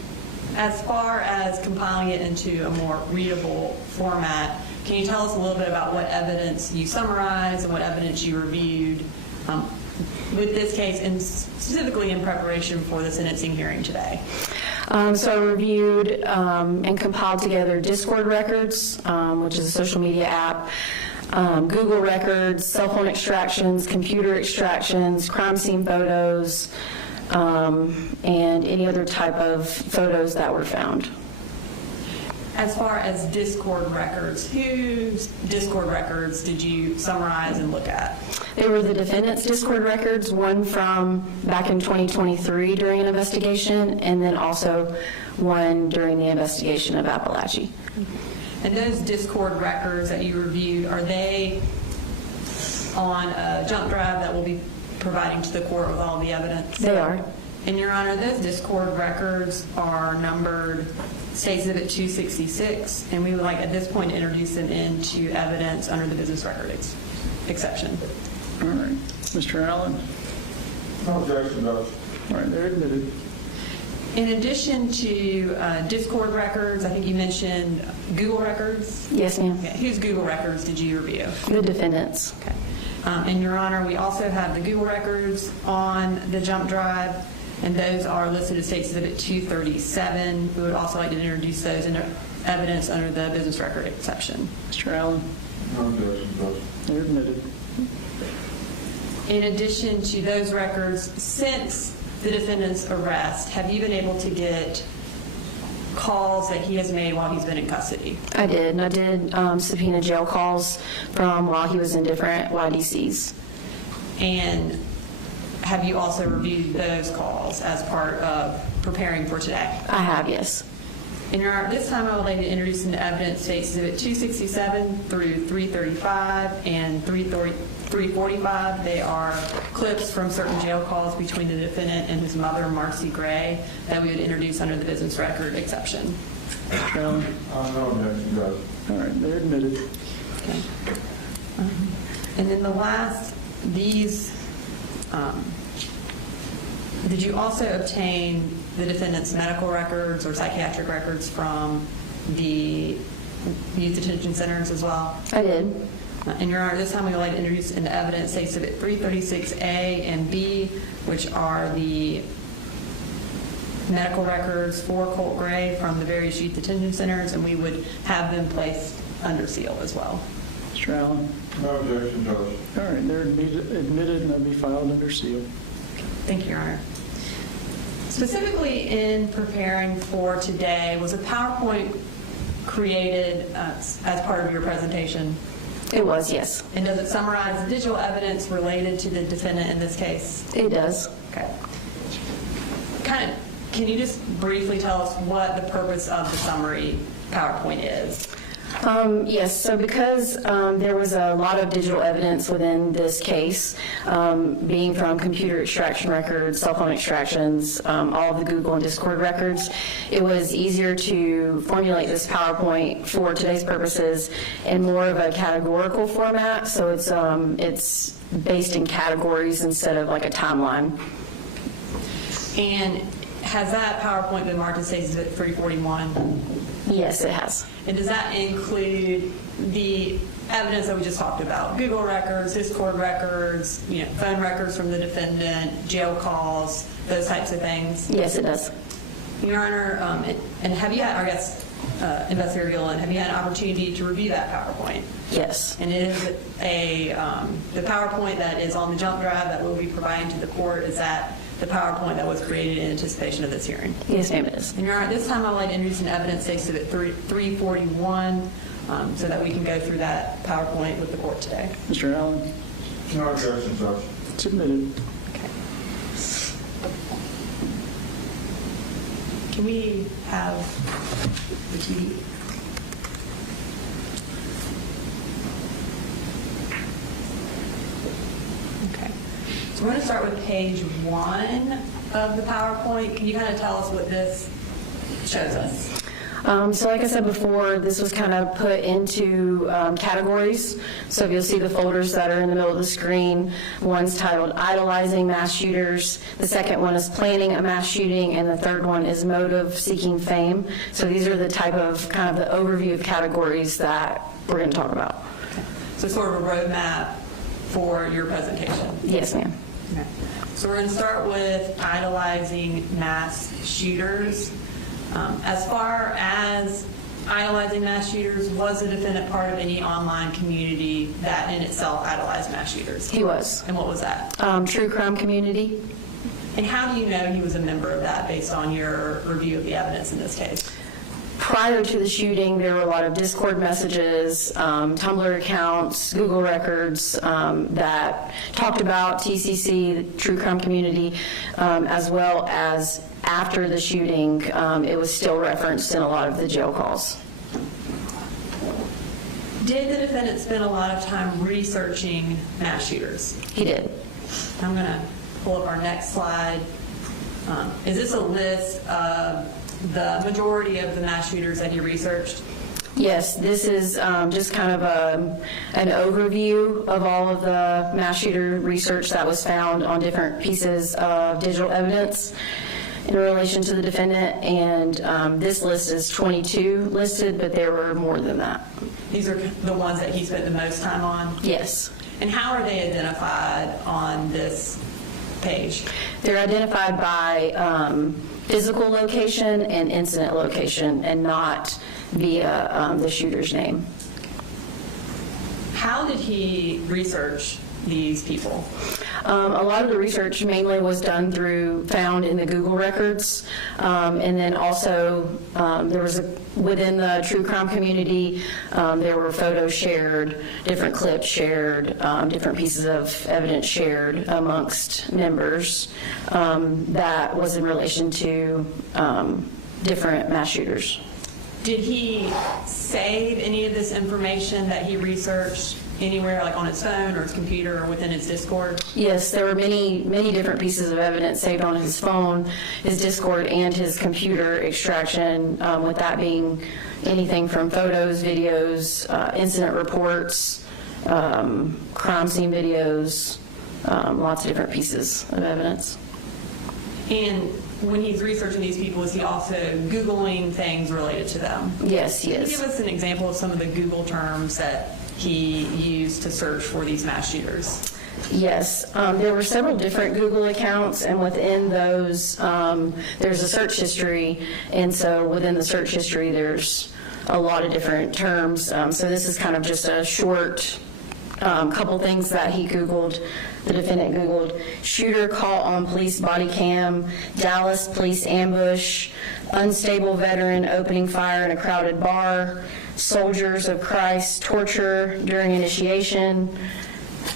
as far as compiling it into a more readable format, can you tell us a little bit about what evidence you summarized and what evidence you reviewed with this case, and specifically in preparation for the sentencing hearing today? So I reviewed and compiled together Discord records, which is a social media app, Google records, cell phone extractions, computer extractions, crime scene photos, and any other type of photos that were found. As far as Discord records, whose Discord records did you summarize and look at? They were the defendant's Discord records, one from back in 2023 during an investigation, and then also one during the investigation of Apalachee. And those Discord records that you reviewed, are they on a jump drive that will be providing to the court with all the evidence? They are. And Your Honor, those Discord records are numbered State Exhibit 266, and we would like at this point to introduce them into evidence under the business record exception. All right. Mr. Allen? No objection, Judge. All right, they're admitted. In addition to Discord records, I think you mentioned Google records? Yes, ma'am. Okay. Whose Google records did you review? The defendant's. Okay. And Your Honor, we also have the Google records on the jump drive, and those are listed as State Exhibit 237. We would also like to introduce those into evidence under the business record exception. Mr. Allen? No objection, Judge. They're admitted. In addition to those records, since the defendant's arrest, have you been able to get calls that he has made while he's been in custody? I did, and I did subpoena jail calls from while he was in different YDCs. And have you also reviewed those calls as part of preparing for today? I have, yes. And Your Honor, this time I would like to introduce into evidence State Exhibit 267 through 335 and 345. They are clips from certain jail calls between the defendant and his mother, Marcy Gray, that we would introduce under the business record exception. Mr. Allen? No objection, Judge. All right, they're admitted. Okay. And then the last, these, did you also obtain the defendant's medical records or psychiatric records from the youth detention centers as well? I did. And Your Honor, this time we would like to introduce into evidence State Exhibit 336A and B, which are the medical records for Colt Gray from the various youth detention centers, and we would have them placed under seal as well. Mr. Allen? No objection, Judge. All right, they're admitted and they'll be filed under seal. Thank you, Your Honor. Specifically in preparing for today, was a PowerPoint created as part of your presentation? It was, yes. And does it summarize the digital evidence related to the defendant in this case? It does. Okay. Can you just briefly tell us what the purpose of the summary PowerPoint is? Yes, so because there was a lot of digital evidence within this case, being from computer extraction records, cell phone extractions, all of the Google and Discord records, it was easier to formulate this PowerPoint for today's purposes in more of a categorical format, so it's based in categories instead of like a timeline. And has that PowerPoint been marked as State Exhibit 341? Yes, it has. And does that include the evidence that we just talked about? Google records, Discord records, phone records from the defendant, jail calls, those types of things? Yes, it does. Your Honor, and have you had, Investigator Gillen, have you had an opportunity to review that PowerPoint? Yes. And it is the PowerPoint that is on the jump drive that we'll be providing to the court, is that the PowerPoint that was created in anticipation of this hearing? Yes, ma'am, it is. And Your Honor, this time I'd like to introduce an evidence Exhibit 341 so that we can go through that PowerPoint with the court today. Mr. Allen? No objection, Judge. It's admitted. Okay. Can we have the TV? Okay. So we're going to start with page 1 of the PowerPoint. Can you kind of tell us what this shows us? So like I said before, this was kind of put into categories. So you'll see the folders that are in the middle of the screen. One's titled Idolizing Mass Shooters. The second one is Planning a Mass Shooting. And the third one is Motive Seeking Fame. So these are the type of kind of the overview of categories that we're going to talk about. Okay. So sort of a roadmap for your presentation. Yes, ma'am. Okay. So we're going to start with idolizing mass shooters. As far as idolizing mass shooters, was the defendant part of any online community that in itself idolized mass shooters? He was. And what was that? True crime community. And how do you know he was a member of that based on your review of the evidence in this case? Prior to the shooting, there were a lot of Discord messages, Tumblr accounts, Google records that talked about TCC, the true crime community, as well as after the shooting, it was still referenced in a lot of the jail calls. Did the defendant spend a lot of time researching mass shooters? He did. I'm going to pull up our next slide. Is this a list of the majority of the mass shooters that he researched? Yes, this is just kind of an overview of all of the mass shooter research that was found on different pieces of digital evidence in relation to the defendant, and this list is 22 listed, but there were more than that. These are the ones that he spent the most time on? Yes. And how are they identified on this page? They're identified by physical location and incident location, and not via the shooter's name. How did he research these people? A lot of the research mainly was found in the Google records, and then also there was within the true crime community, there were photos shared, different clips shared, different pieces of evidence shared amongst members that was in relation to different mass shooters. Did he save any of this information that he researched anywhere, like on his phone or his computer or within his Discord? Yes, there were many different pieces of evidence saved on his phone, his Discord, and his computer extraction, with that being anything from photos, videos, incident reports, crime scene videos, lots of different pieces of evidence. And when he's researching these people, is he also Googling things related to them? Yes, he is. Can you give us an example of some of the Google terms that he used to search for these mass shooters? Yes, there were several different Google accounts, and within those, there's a search history, and so within the search history, there's a lot of different terms. So this is kind of just a short couple things that he Googled, the defendant Googled: shooter caught on police body cam, Dallas police ambush, unstable veteran opening fire in a crowded bar, soldiers of Christ torture during initiation.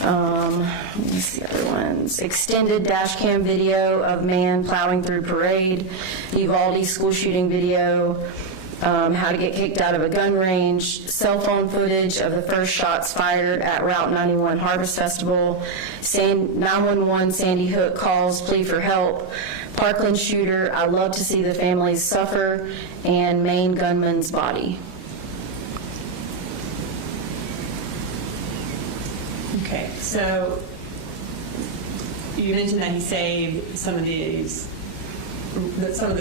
Let me see the other ones. Extended dash cam video of man plowing through parade, Uvalde school shooting video, how to get kicked out of a gun range, cell phone footage of the first shots fired at Route 91 Harvest Festival, 911 Sandy Hook calls, plea for help, Parkland shooter, I love to see the families suffer, and Maine gunman's body. Okay, so you mentioned that he saved some of this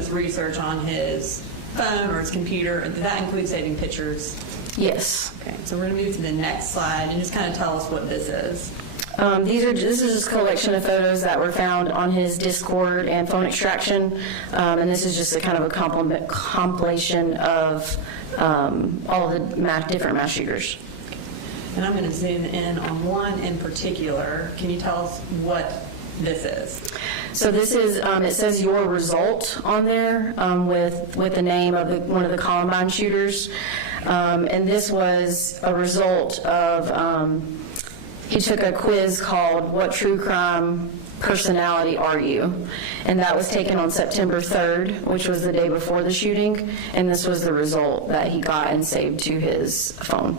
research on his phone or his computer. Did that include saving pictures? Yes. Okay, so we're going to move to the next slide and just kind of tell us what this is. This is just a collection of photos that were found on his Discord and phone extraction, and this is just a kind of a compilation of all of the different mass shooters. And I'm going to zoom in on one in particular. Can you tell us what this is? So this is, it says your result on there with the name of one of the Columbine shooters. And this was a result of, he took a quiz called What True Crime Personality Are You? And that was taken on September 3rd, which was the day before the shooting. And this was the result that he got and saved to his phone.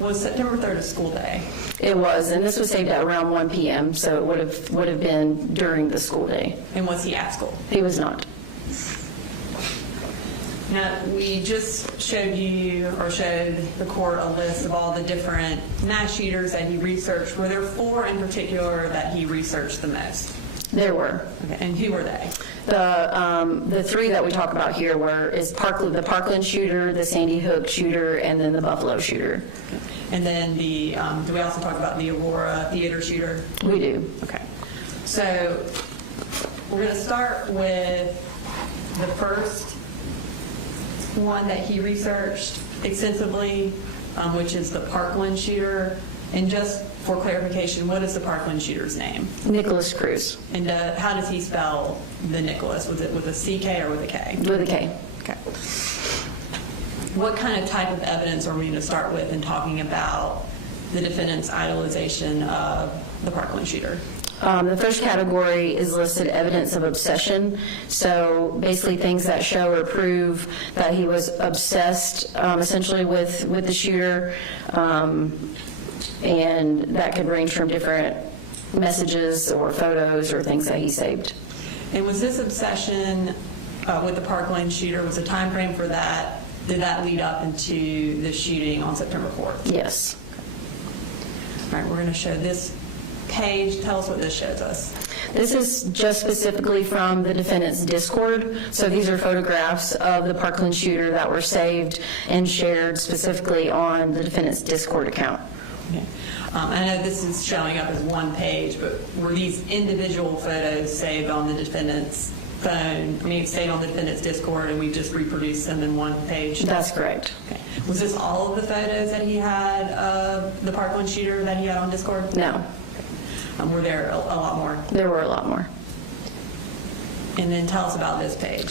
Was September 3rd a school day? It was, and this was saved at around 1 p.m., so it would have been during the school day. And was he at school? He was not. Now, we just showed the court a list of all the different mass shooters that he researched. Were there 4 in particular that he researched the most? There were. Okay, and who were they? The 3 that we talk about here the Parkland shooter, the Sandy Hook shooter, and then the Buffalo shooter. And then do we also talk about the Aurora theater shooter? We do. Okay. So we're going to start with the first one that he researched extensively, which is the Parkland shooter. And just for clarification, what is the Parkland shooter's name? Nicholas Cruz. And how does he spell the Nicholas? Was it with a CK or with a K? With a K. Okay. What kind of type of evidence are we going to start with in talking about the defendant's idolization of the Parkland shooter? The first category is listed evidence of obsession. So basically things that show or prove that he was obsessed essentially with the shooter. And that could range from different messages or photos or things that he saved. And was this obsession with the Parkland shooter, was the time frame for that, did that lead up into the shooting on September 4th? Yes. All right, we're going to show this page. Tell us what this shows us. This is just specifically from the defendant's Discord. So these are photographs of the Parkland shooter that were saved and shared specifically on the defendant's Discord account. Okay. I know this is showing up as one page, but were these individual photos saved on the defendant's phone? I mean, saved on the defendant's Discord, and we just reproduced them in one page? That's correct. Okay. Was this all of the photos that he had of the Parkland shooter that he had on Discord? No. Were there a lot more? There were a lot more. And then tell us about this page.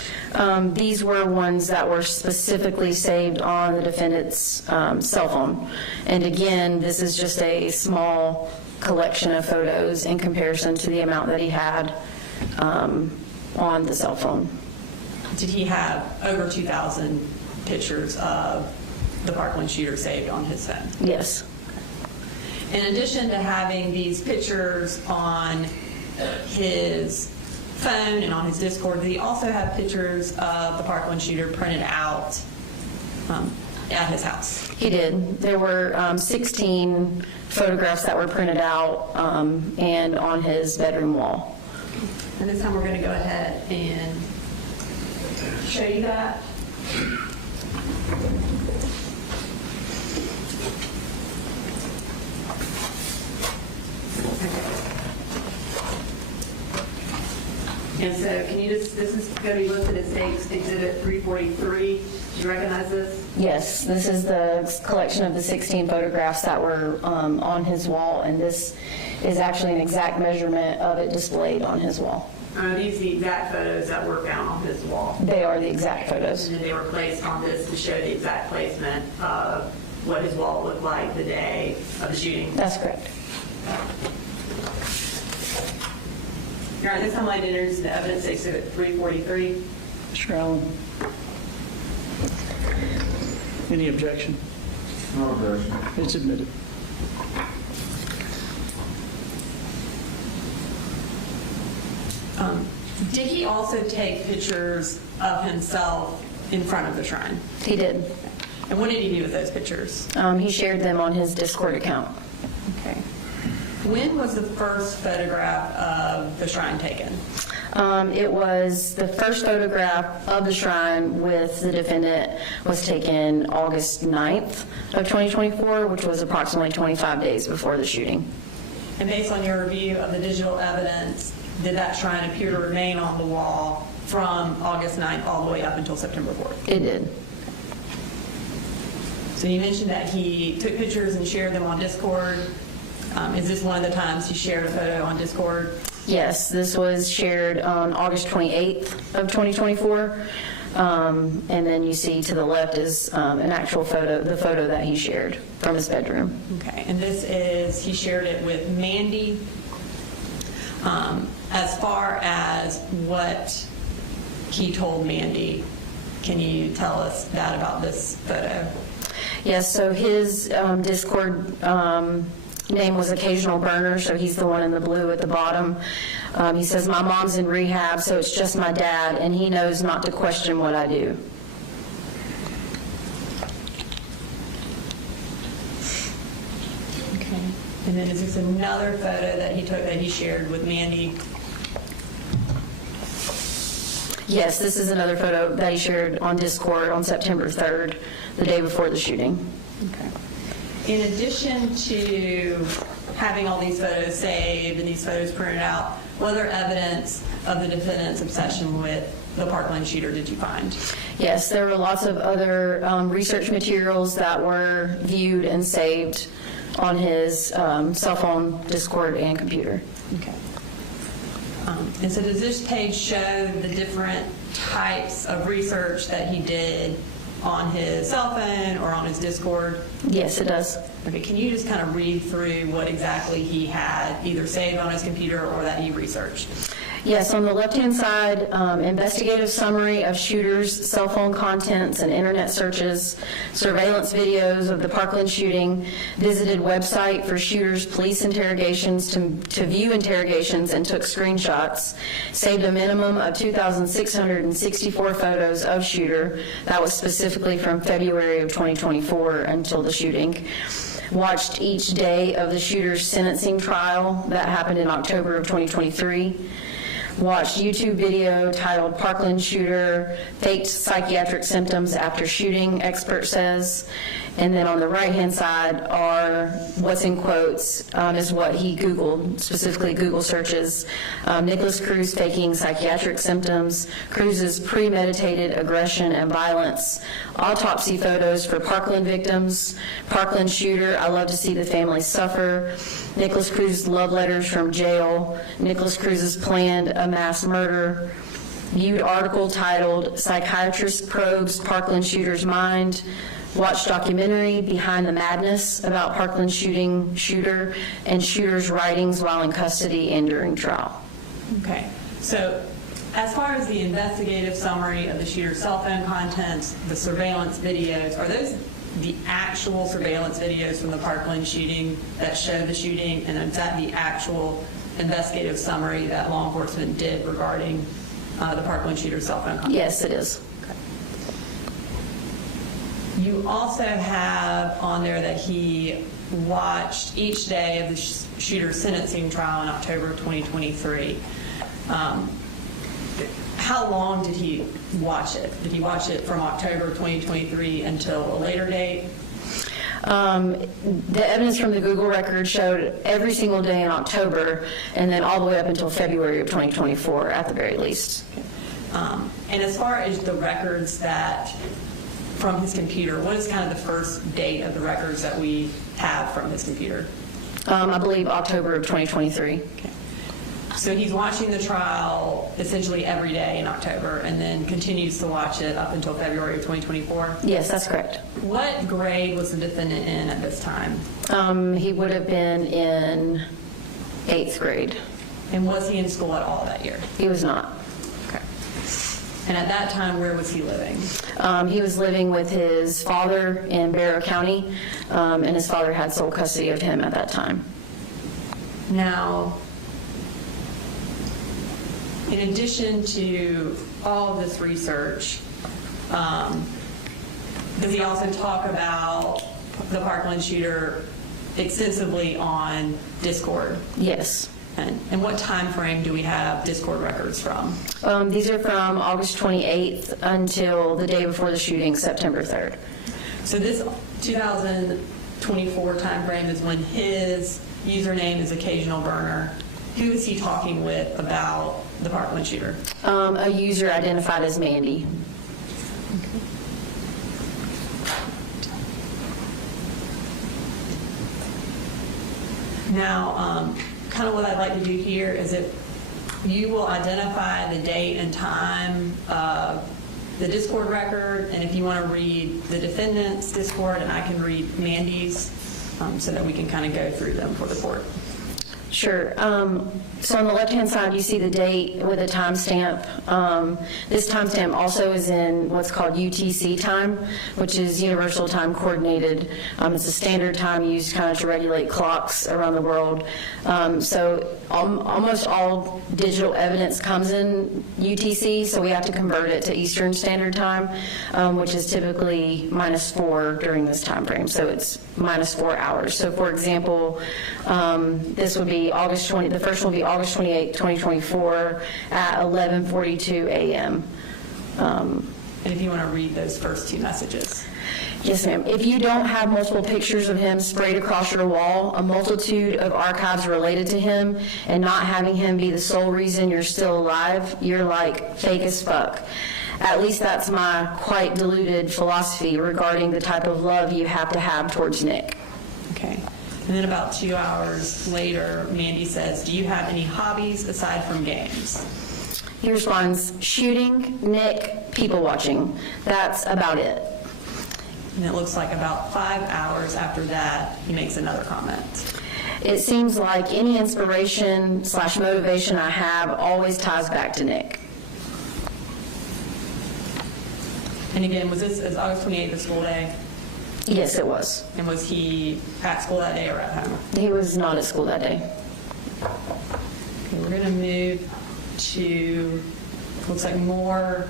These were ones that were specifically saved on the defendant's cell phone. And again, this is just a small collection of photos in comparison to the amount that he had on the cell phone. Did he have over 2,000 pictures of the Parkland shooter saved on his phone? Yes. In addition to having these pictures on his phone and on his Discord, did he also have pictures of the Parkland shooter printed out at his house? He did. There were 16 photographs that were printed out and on his bedroom wall. And this time we're going to go ahead and show you that. And so can you just, this is going to be listed as Exhibit 343. Do you recognize this? Yes, this is the collection of the 16 photographs that were on his wall, and this is actually an exact measurement of it displayed on his wall. Are these the exact photos that were found on his wall? They are the exact photos. And then they were placed on this to show the exact placement of what his wall looked like the day of the shooting? That's correct. All right, this time I'd introduce the evidence, Exhibit 343. Mr. Allen. Any objection? No objection. It's admitted. Did he also take pictures of himself in front of the shrine? He did. And what did he do with those pictures? He shared them on his Discord account. Okay. When was the first photograph of the shrine taken? It was the first photograph of the shrine with the defendant was taken August 9th of 2024, which was approximately 25 days before the shooting. And based on your review of the digital evidence, did that shrine appear to remain on the wall from August 9th all the way up until September 4th? It did. So you mentioned that he took pictures and shared them on Discord. Is this one of the times he shared a photo on Discord? Yes, this was shared on August 28th of 2024. And then you see to the left is an actual photo, the photo that he shared from his bedroom. Okay, and this is, he shared it with Mandy. As far as what he told Mandy, can you tell us that about this photo? Yes, so his Discord name was Occasional Burner, so he's the one in the blue at the bottom. He says, "My mom's in rehab, so it's just my dad, and he knows not to question what I do." Okay. And then is this another photo that he took that he shared with Mandy? Yes, this is another photo that he shared on Discord on September 3rd, the day before the shooting. Okay. In addition to having all these photos saved and these photos printed out, what other evidence of the defendant's obsession with the Parkland shooter did you find? Yes, there were lots of other research materials that were viewed and saved on his cell phone, Discord, and computer. Okay. And so does this page show the different types of research that he did on his cell phone or on his Discord? Yes, it does. Okay, can you just kind of read through what exactly he had either saved on his computer or that he researched? Yes, on the left-hand side, investigative summary of shooters' cell phone contents and internet searches, surveillance videos of the Parkland shooting, visited website for shooters' police interrogations to view interrogations and took screenshots, saved a minimum of 2,664 photos of shooter. That was specifically from February of 2024 until the shooting. Watched each day of the shooter's sentencing trial. That happened in October of 2023. Watched YouTube video titled Parkland Shooter Faked Psychiatric Symptoms After Shooting, expert says. And then on the right-hand side are what's in quotes is what he Googled, specifically Google searches. Nicholas Cruz faking psychiatric symptoms, Cruz's premeditated aggression and violence, autopsy photos for Parkland victims, Parkland shooter, I love to see the family suffer, Nicholas Cruz's love letters from jail, Nicholas Cruz's planned a mass murder, viewed article titled Psychiatrist Probes Parkland Shooter's Mind, watched documentary Behind the Madness about Parkland shooter and shooter's writings while in custody and during trial. Okay, so as far as the investigative summary of the shooter's cell phone contents, the surveillance videos, are those the actual surveillance videos from the Parkland shooting that show the shooting, and is that the actual investigative summary that law enforcement did regarding the Parkland shooter's cell phone contents? Yes, it is. You also have on there that he watched each day of the shooter's sentencing trial in October of 2023. How long did he watch it? Did he watch it from October of 2023 until a later date? The evidence from the Google record showed every single day in October and then all the way up until February of 2024 at the very least. And as far as the records that from his computer, what is kind of the first date of the records that we have from his computer? I believe October of 2023. Okay. So he's watching the trial essentially every day in October and then continues to watch it up until February of 2024? Yes, that's correct. What grade was the defendant in at this time? He would have been in 8th grade. And was he in school at all that year? He was not. Okay. And at that time, where was he living? He was living with his father in Barrow County, and his father had sole custody of him at that time. Now, in addition to all of this research, does he also talk about the Parkland shooter extensively on Discord? Yes. And what time frame do we have Discord records from? These are from August 28th until the day before the shooting, September 3rd. So this 2024 time frame is when his username is Occasional Burner. Who is he talking with about the Parkland shooter? A user identified as Mandy. Now, kind of what I'd like to do here is if you will identify the date and time of the Discord record, and if you want to read the defendant's Discord, and I can read Mandy's, so that we can kind of go through them for the court. Sure. So on the left-hand side, you see the date with a timestamp. This timestamp also is in what's called UTC time, which is Universal Time Coordinated. It's a standard time used kind of to regulate clocks around the world. So almost all digital evidence comes in UTC, so we have to convert it to Eastern Standard Time, which is typically -4 during this time frame. So it's -4 hours. So for example, this would be the first one would be August 28, 2024 at 11:42 a.m. And if you want to read those first two messages. Yes, ma'am. If you don't have multiple pictures of him sprayed across your wall, a multitude of archives related to him, and not having him be the sole reason you're still alive, you're like fake as fuck. At least that's my quite diluted philosophy regarding the type of love you have to have towards Nick. Okay. And then about 2 hours later, Mandy says, do you have any hobbies aside from games? He responds, shooting, Nick, people watching. That's about it. And it looks like about 5 hours after that, he makes another comment. It seems like any inspiration/motivation I have always ties back to Nick. And again, was this August 28th, a school day? Yes, it was. And was he at school that day or at home? He was not at school that day. Okay, we're going to move to, looks like more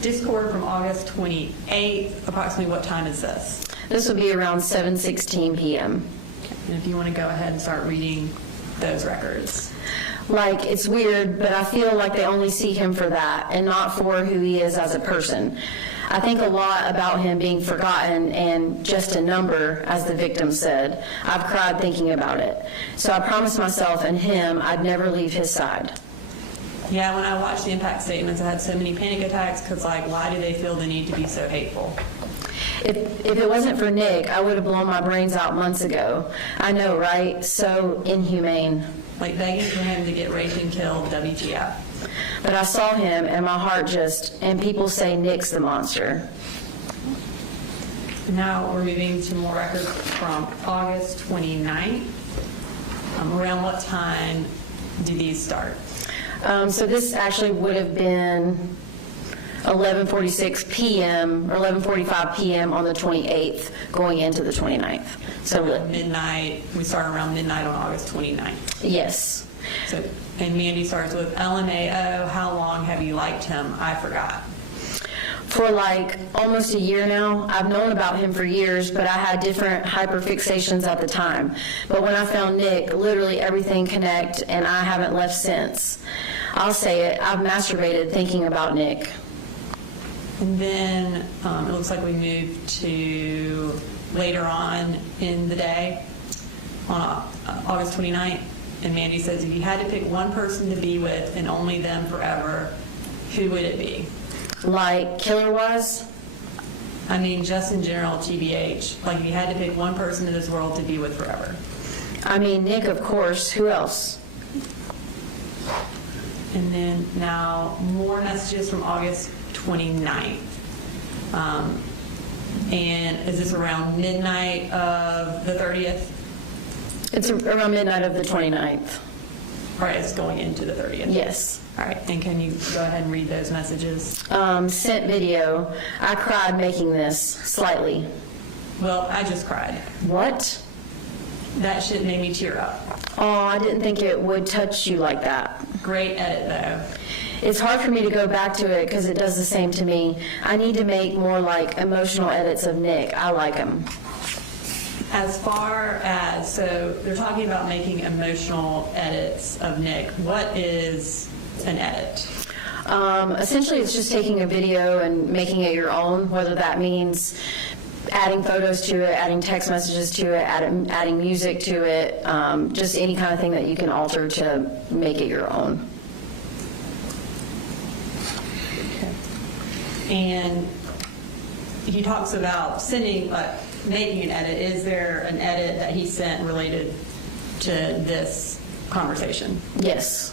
discord from August 28th. Approximately what time is this? This would be around 7:16 p.m. Okay, and if you want to go ahead and start reading those records. Like, it's weird, but I feel like they only see him for that and not for who he is as a person. I think a lot about him being forgotten and just a number, as the victim said. I've cried thinking about it. So I promised myself and him I'd never leave his side. Yeah, when I watched the impact statements, I had so many panic attacks because, like, why do they feel the need to be so hateful? If it wasn't for Nick, I would have blown my brains out months ago. I know, right? So inhumane. Like begging for him to get raped and killed, WTF. But I saw him and my heart just, and people say Nick's the monster. Now we're moving to more records from August 29th. Around what time do these start? So this actually would have been 11:46 p.m. or 11:45 p.m. on the 28th, going into the 29th. So midnight. We start around midnight on August 29th. Yes. So, and Mandy starts with LMAO. How long have you liked him? I forgot. For like almost a year now. I've known about him for years, but I had different hyperfixations at the time. But when I found Nick, literally everything connected, and I haven't left since. I'll say it, I've masturbated thinking about Nick. And then it looks like we moved to later on in the day, on August 29th, and Mandy says, if you had to pick one person to be with and only them forever, who would it be? Like killer-wise? I mean, just in general, TBH. Like, if you had to pick one person in this world to be with forever. I mean, Nick, of course. Who else? And then now more messages from August 29th. And is this around midnight of the 30th? It's around midnight of the 29th. All right, it's going into the 30th? Yes. All right, and can you go ahead and read those messages? Sent video. I cried making this, slightly. Well, I just cried. What? That shit made me tear up. Oh, I didn't think it would touch you like that. Great edit, though. It's hard for me to go back to it because it does the same to me. I need to make more like emotional edits of Nick. I like him. As far as, so they're talking about making emotional edits of Nick. What is an edit? Essentially, it's just taking a video and making it your own, whether that means adding photos to it, adding text messages to it, adding music to it, just any kind of thing that you can alter to make it your own. And he talks about sending, making an edit. Is there an edit that he sent related to this conversation? Yes.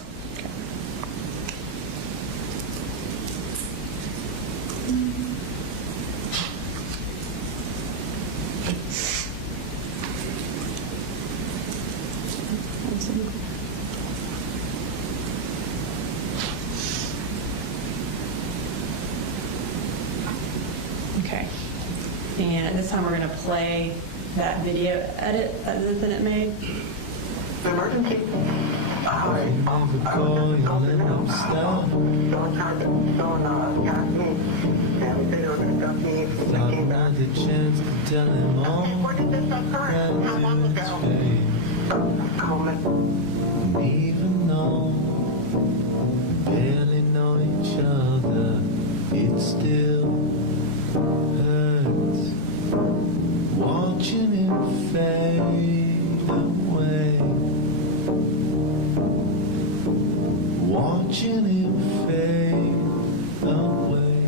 Okay. And at this time, we're going to play that video edit that the defendant made. Emergency. Hi. I was just told to know. Someone tried to attack me. And we said they were going to dump me. And I came back. Where did this occur? How long ago? Even though we barely know each other, it still hurts watching it fade away, watching it fade away,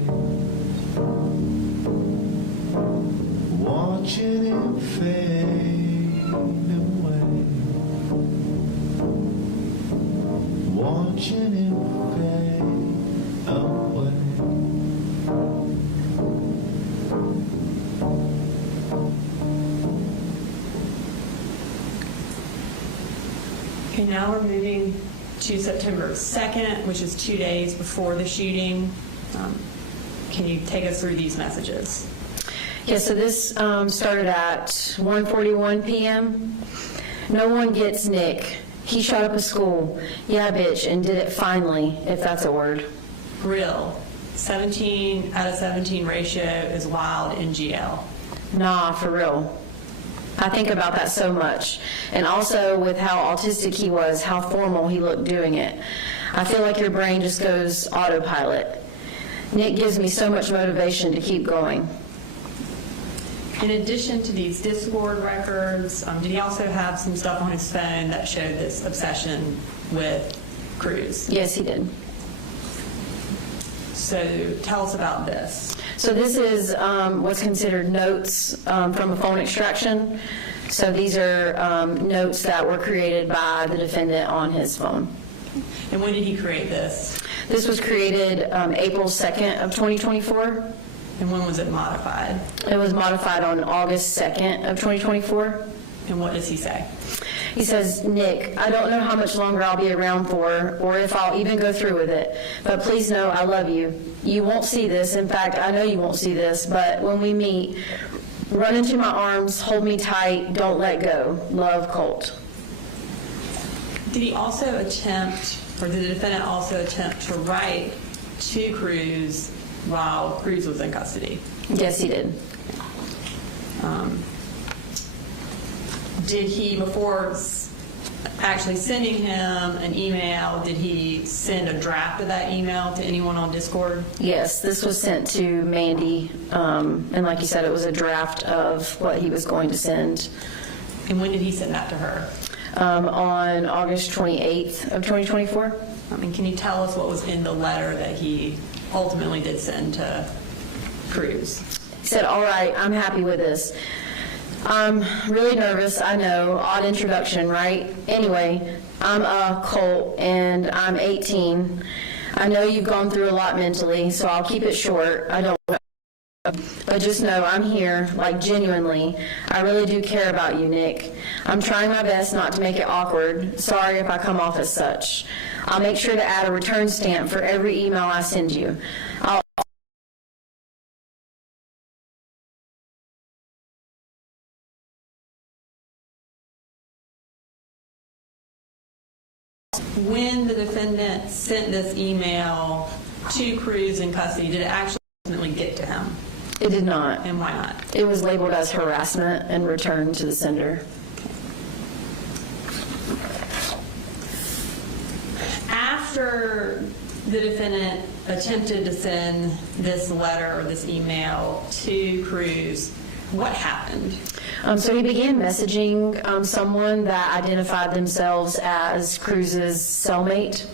watching it fade away. Okay, now we're moving to September 2nd, which is 2 days before the shooting. Can you take us through these messages? Yeah, so this started at 1:41 p.m. No one gets Nick. He shot up a school. Yeah, bitch, and did it finally, if that's a word. Real. 17 out of 17 ratio is wild in GL. Nah, for real. I think about that so much. And also with how autistic he was, how formal he looked doing it. I feel like your brain just goes autopilot. Nick gives me so much motivation to keep going. In addition to these Discord records, did he also have some stuff on his phone that showed this obsession with Cruz? Yes, he did. So tell us about this. So this is what's considered notes from a phone extraction. So these are notes that were created by the defendant on his phone. And when did he create this? This was created April 2nd of 2024. And when was it modified? It was modified on August 2nd of 2024. And what does he say? He says, Nick, I don't know how much longer I'll be around for or if I'll even go through with it, but please know I love you. You won't see this. In fact, I know you won't see this, but when we meet, run into my arms, hold me tight, don't let go. Love, Colt. Did he also attempt, or did the defendant also attempt to write to Cruz while Cruz was in custody? Yes, he did. Did he, before actually sending him an email, did he send a draft of that email to anyone on Discord? Yes, this was sent to Mandy, and like you said, it was a draft of what he was going to send. And when did he send that to her? On August 28th of 2024. Can you tell us what was in the letter that he ultimately did send to Cruz? He said, all right, I'm happy with this. I'm really nervous, I know. Odd introduction, right? Anyway, I'm Colt, and I'm 18. I know you've gone through a lot mentally, so I'll keep it short. I don't know. But just know I'm here, like genuinely. I really do care about you, Nick. I'm trying my best not to make it awkward. Sorry if I come off as such. I'll make sure to add a return stamp for every email I send you. When the defendant sent this email to Cruz in custody, did it actually ultimately get to him? It did not. And why not? It was labeled as harassment and returned to the sender. After the defendant attempted to send this letter or this email to Cruz, what happened? So he began messaging someone that identified themselves as Cruz's cellmate.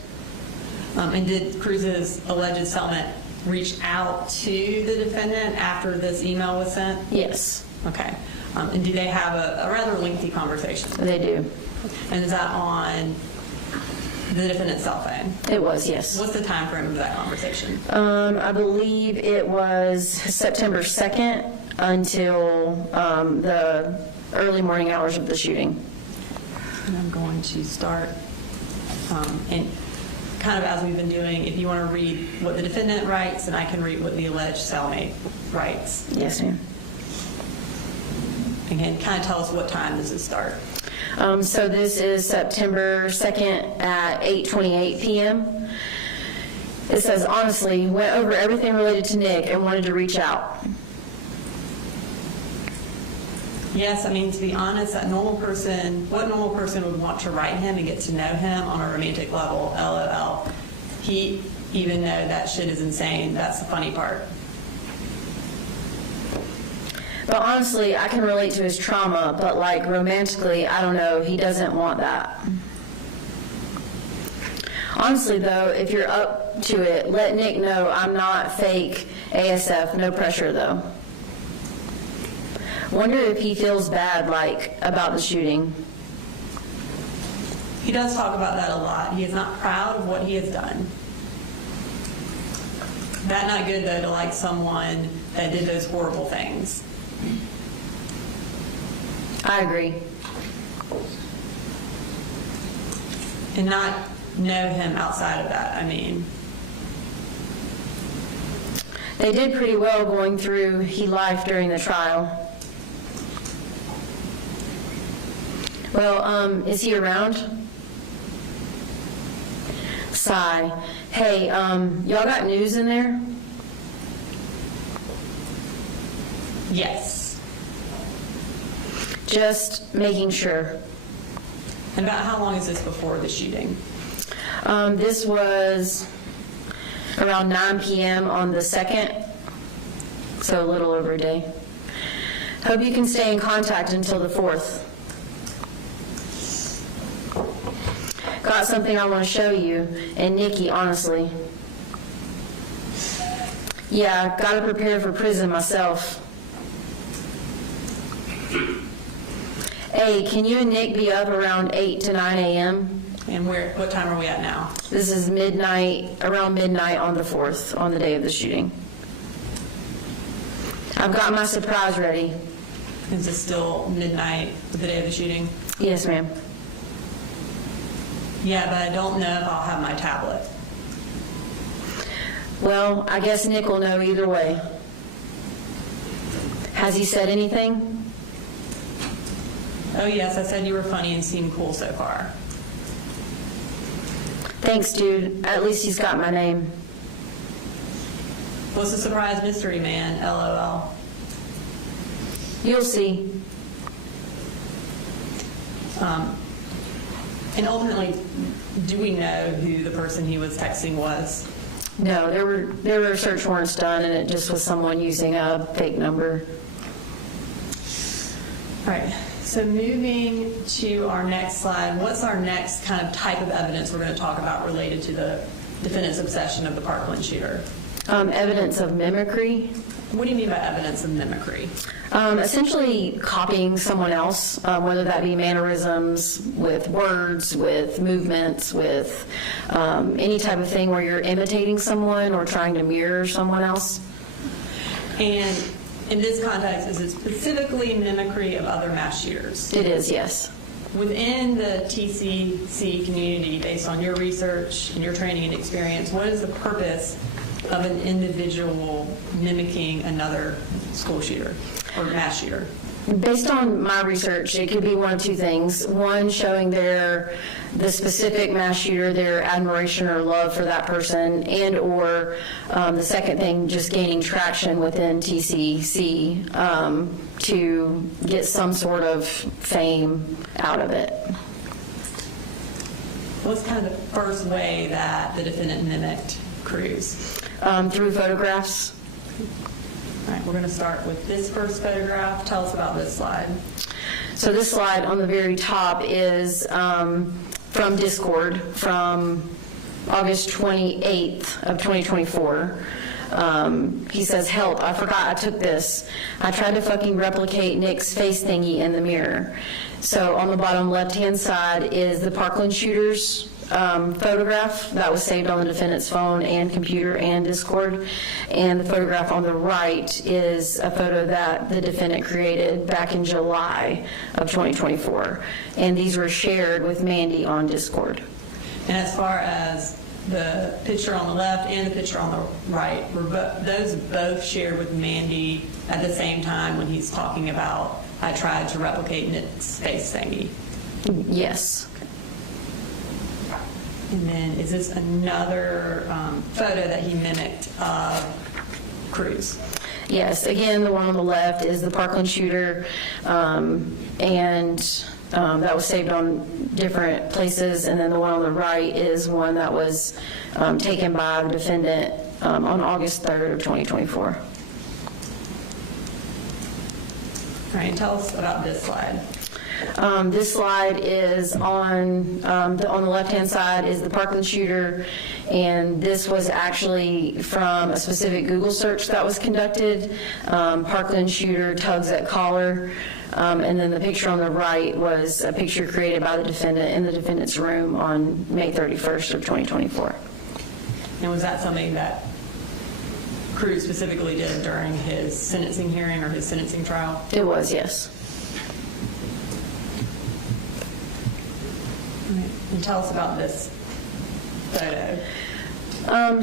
And did Cruz's alleged cellmate reach out to the defendant after this email was sent? Yes. Okay. And do they have a rather lengthy conversation? They do. And is that on the defendant's cell phone? It was, yes. What's the time frame of that conversation? I believe it was September 2nd until the early morning hours of the shooting. And I'm going to start, and kind of as we've been doing, if you want to read what the defendant writes, and I can read what the alleged cellmate writes. Yes, ma'am. And kind of tell us what time does it start? So this is September 2nd at 8:28 p.m. It says, honestly, went over everything related to Nick and wanted to reach out. Yes, I mean, to be honest, what normal person would want to write him and get to know him on a romantic level, LOL. He even know that shit is insane. That's the funny part. But honestly, I can relate to his trauma, but like romantically, I don't know, he doesn't want that. Honestly though, if you're up to it, let Nick know I'm not fake ASF, no pressure though. Wonder if he feels bad, like, about the shooting. He does talk about that a lot. He is not proud of what he has done. That's not good though to like someone that did those horrible things. I agree. and not know him outside of that? I mean, They did pretty well going through life during the trial. Well, is he around? Sigh. Hey, y'all got news in there? yes. Just making sure. And about how long is this before the shooting? This was around 9 p.m. on the 2nd, so a little over a day. Hope you can stay in contact until the 4th. Got something I want to show you, and Nikki, honestly. Yeah, gotta prepare for prison myself. Hey, can you and Nick be up around 8 to 9 a.m.? And what time are we at now? This is midnight, around midnight on the 4th, on the day of the shooting. I've got my surprise ready. Is it still midnight the day of the shooting? Yes, ma'am. Yeah, but I don't know if I'll have my tablet. Well, I guess Nick will know either way. Has he said anything? Oh yes, I said you were funny and seemed cool so far. Thanks, dude. At least he's got my name. What's the surprise mystery, man? LOL. You'll see. And ultimately, do we know who the person he was texting was? No, there were search warrants done, and it just was someone using a fake number. All right, so moving to our next slide, what's our next kind of type of evidence we're going to talk about related to the defendant's obsession of the Parkland shooter? Evidence of mimicry. What do you mean by evidence of mimicry? Essentially copying someone else, whether that be mannerisms, with words, with movements, with any type of thing where you're imitating someone or trying to mirror someone else. And in this context, is it specifically mimicry of other mass shooters? It is, yes. Within the TCC community, based on your research and your training and experience, what is the purpose of an individual mimicking another school shooter or mass shooter? Based on my research, it could be one of two things. One, showing the specific mass shooter, their admiration or love for that person, and or the second thing, just gaining traction within TCC to get some sort of fame out of it. What's kind of the first way that the defendant mimicked Cruz? Through photographs. All right, we're going to start with this first photograph. Tell us about this slide. So this slide on the very top is from Discord from August 28th of 2024. He says, help, I forgot I took this. I tried to fucking replicate Nick's face thingy in the mirror. So on the bottom left-hand side is the Parkland shooter's photograph that was saved on the defendant's phone and computer and Discord. And the photograph on the right is a photo that the defendant created back in July of 2024. And these were shared with Mandy on Discord. And as far as the picture on the left and the picture on the right, were those both shared with Mandy at the same time when he's talking about, I tried to replicate Nick's face thingy? Yes. And then is this another photo that he mimicked of Cruz? Yes, again, the one on the left is the Parkland shooter, and that was saved on different places, and then the one on the right is one that was taken by the defendant on August 3rd of 2024. All right, tell us about this slide. This slide is on the left-hand side is the Parkland shooter, and this was actually from a specific Google search that was conducted. Parkland shooter tugs at collar, and then the picture on the right was a picture created by the defendant in the defendant's room on May 31st of 2024. And was that something that Cruz specifically did during his sentencing hearing or his sentencing trial? It was, yes. And tell us about this photo.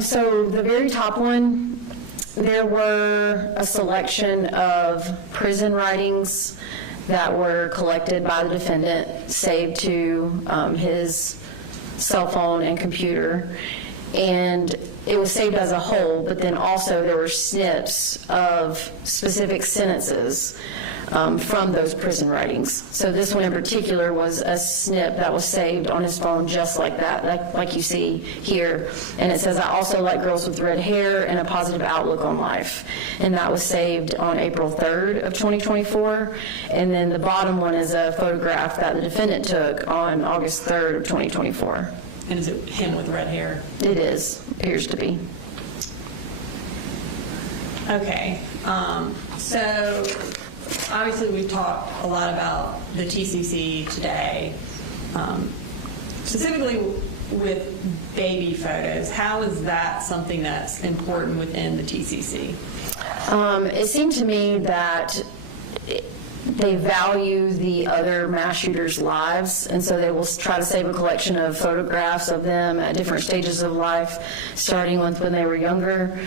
So the very top one, there were a selection of prison writings that were collected by the defendant, saved to his cell phone and computer. And it was saved as a whole, but then also there were snips of specific sentences from those prison writings. So this one in particular was a snip that was saved on his phone just like that, like you see here. And it says, "I also like girls with red hair and a positive outlook on life." And that was saved on April 3rd of 2024. And then the bottom one is a photograph that the defendant took on August 3rd of 2024. And is it him with red hair? It is, appears to be. Okay, so obviously we've talked a lot about the TCC today, specifically with baby photos. How is that something that's important within the TCC? It seemed to me that they value the other mass shooters' lives, and so they will try to save a collection of photographs of them at different stages of life, starting with when they were younger.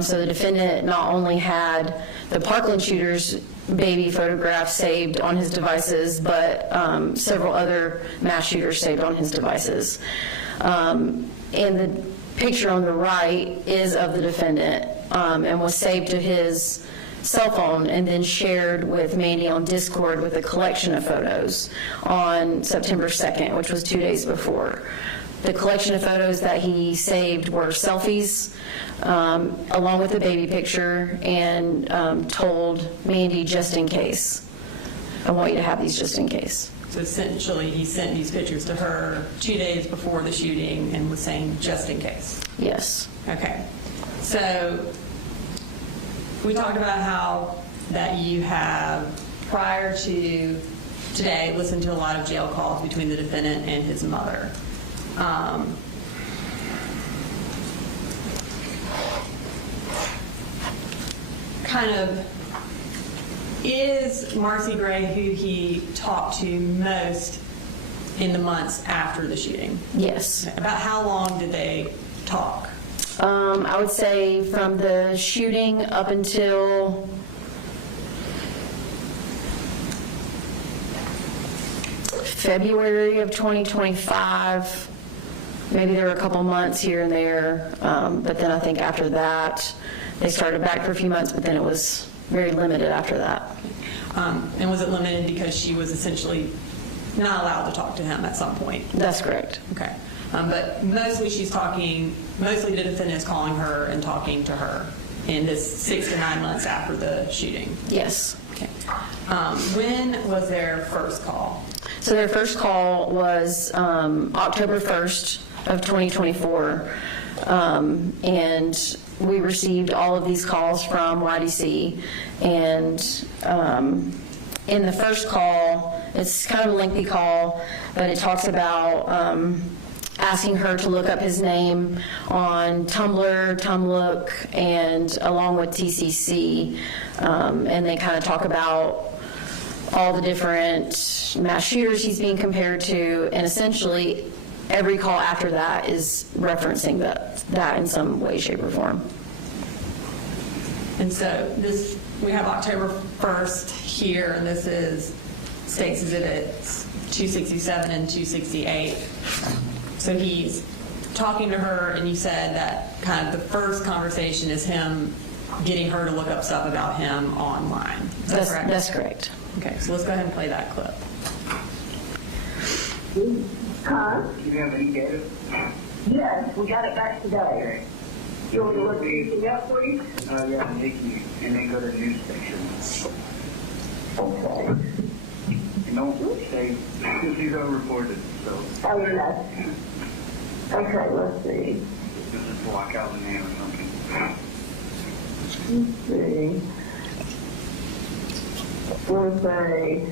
So the defendant not only had the Parkland shooter's baby photograph saved on his devices, but several other mass shooters saved on his devices. And the picture on the right is of the defendant and was saved to his cell phone and then shared with Mandy on Discord with a collection of photos on September 2nd, which was 2 days before. The collection of photos that he saved were selfies, along with the baby picture, and told Mandy, just in case. I want you to have these just in case. So essentially, he sent these pictures to her 2 days before the shooting and was saying, just in case. Yes. Okay. So we talked about how that you have, prior to today, listened to a lot of jail calls between the defendant and his mother. Is Marcy Gray who he talked to most in the months after the shooting? Yes. About how long did they talk? I would say from the shooting up until February of 2025. Maybe there were a couple months here and there, but then I think after that, they started back for a few months, but then it was very limited after that. And was it limited because she was essentially not allowed to talk to him at some point? That's correct. Okay. But mostly mostly the defendant is calling her and talking to her in this 6 to 9 months after the shooting? Yes. Okay. When was their first call? So their first call was October 1st of 2024, and we received all of these calls from YDC, and in the first call, it's kind of a lengthy call, but it talks about asking her to look up his name on Tumblr, Tumlook, and along with TCC, and they kind of talk about all the different mass shooters he's being compared to, and essentially every call after that is referencing that in some way, shape, or form. And so we have October 1st here, and this is State's Exhibits 267 and 268. So he's talking to her, and you said that kind of the first conversation is him getting her to look up stuff about him online. Is that correct? That's correct. Okay, so let's go ahead and play that clip. Huh? Do you have any data? Yes, we got it back today. You want me to look anything up, please? Yeah, Nikki, and then go to news section. Okay. And don't say, these are reported, so. Oh, yeah. Okay, let's see. Just block out the name or something. Let's see. We'll say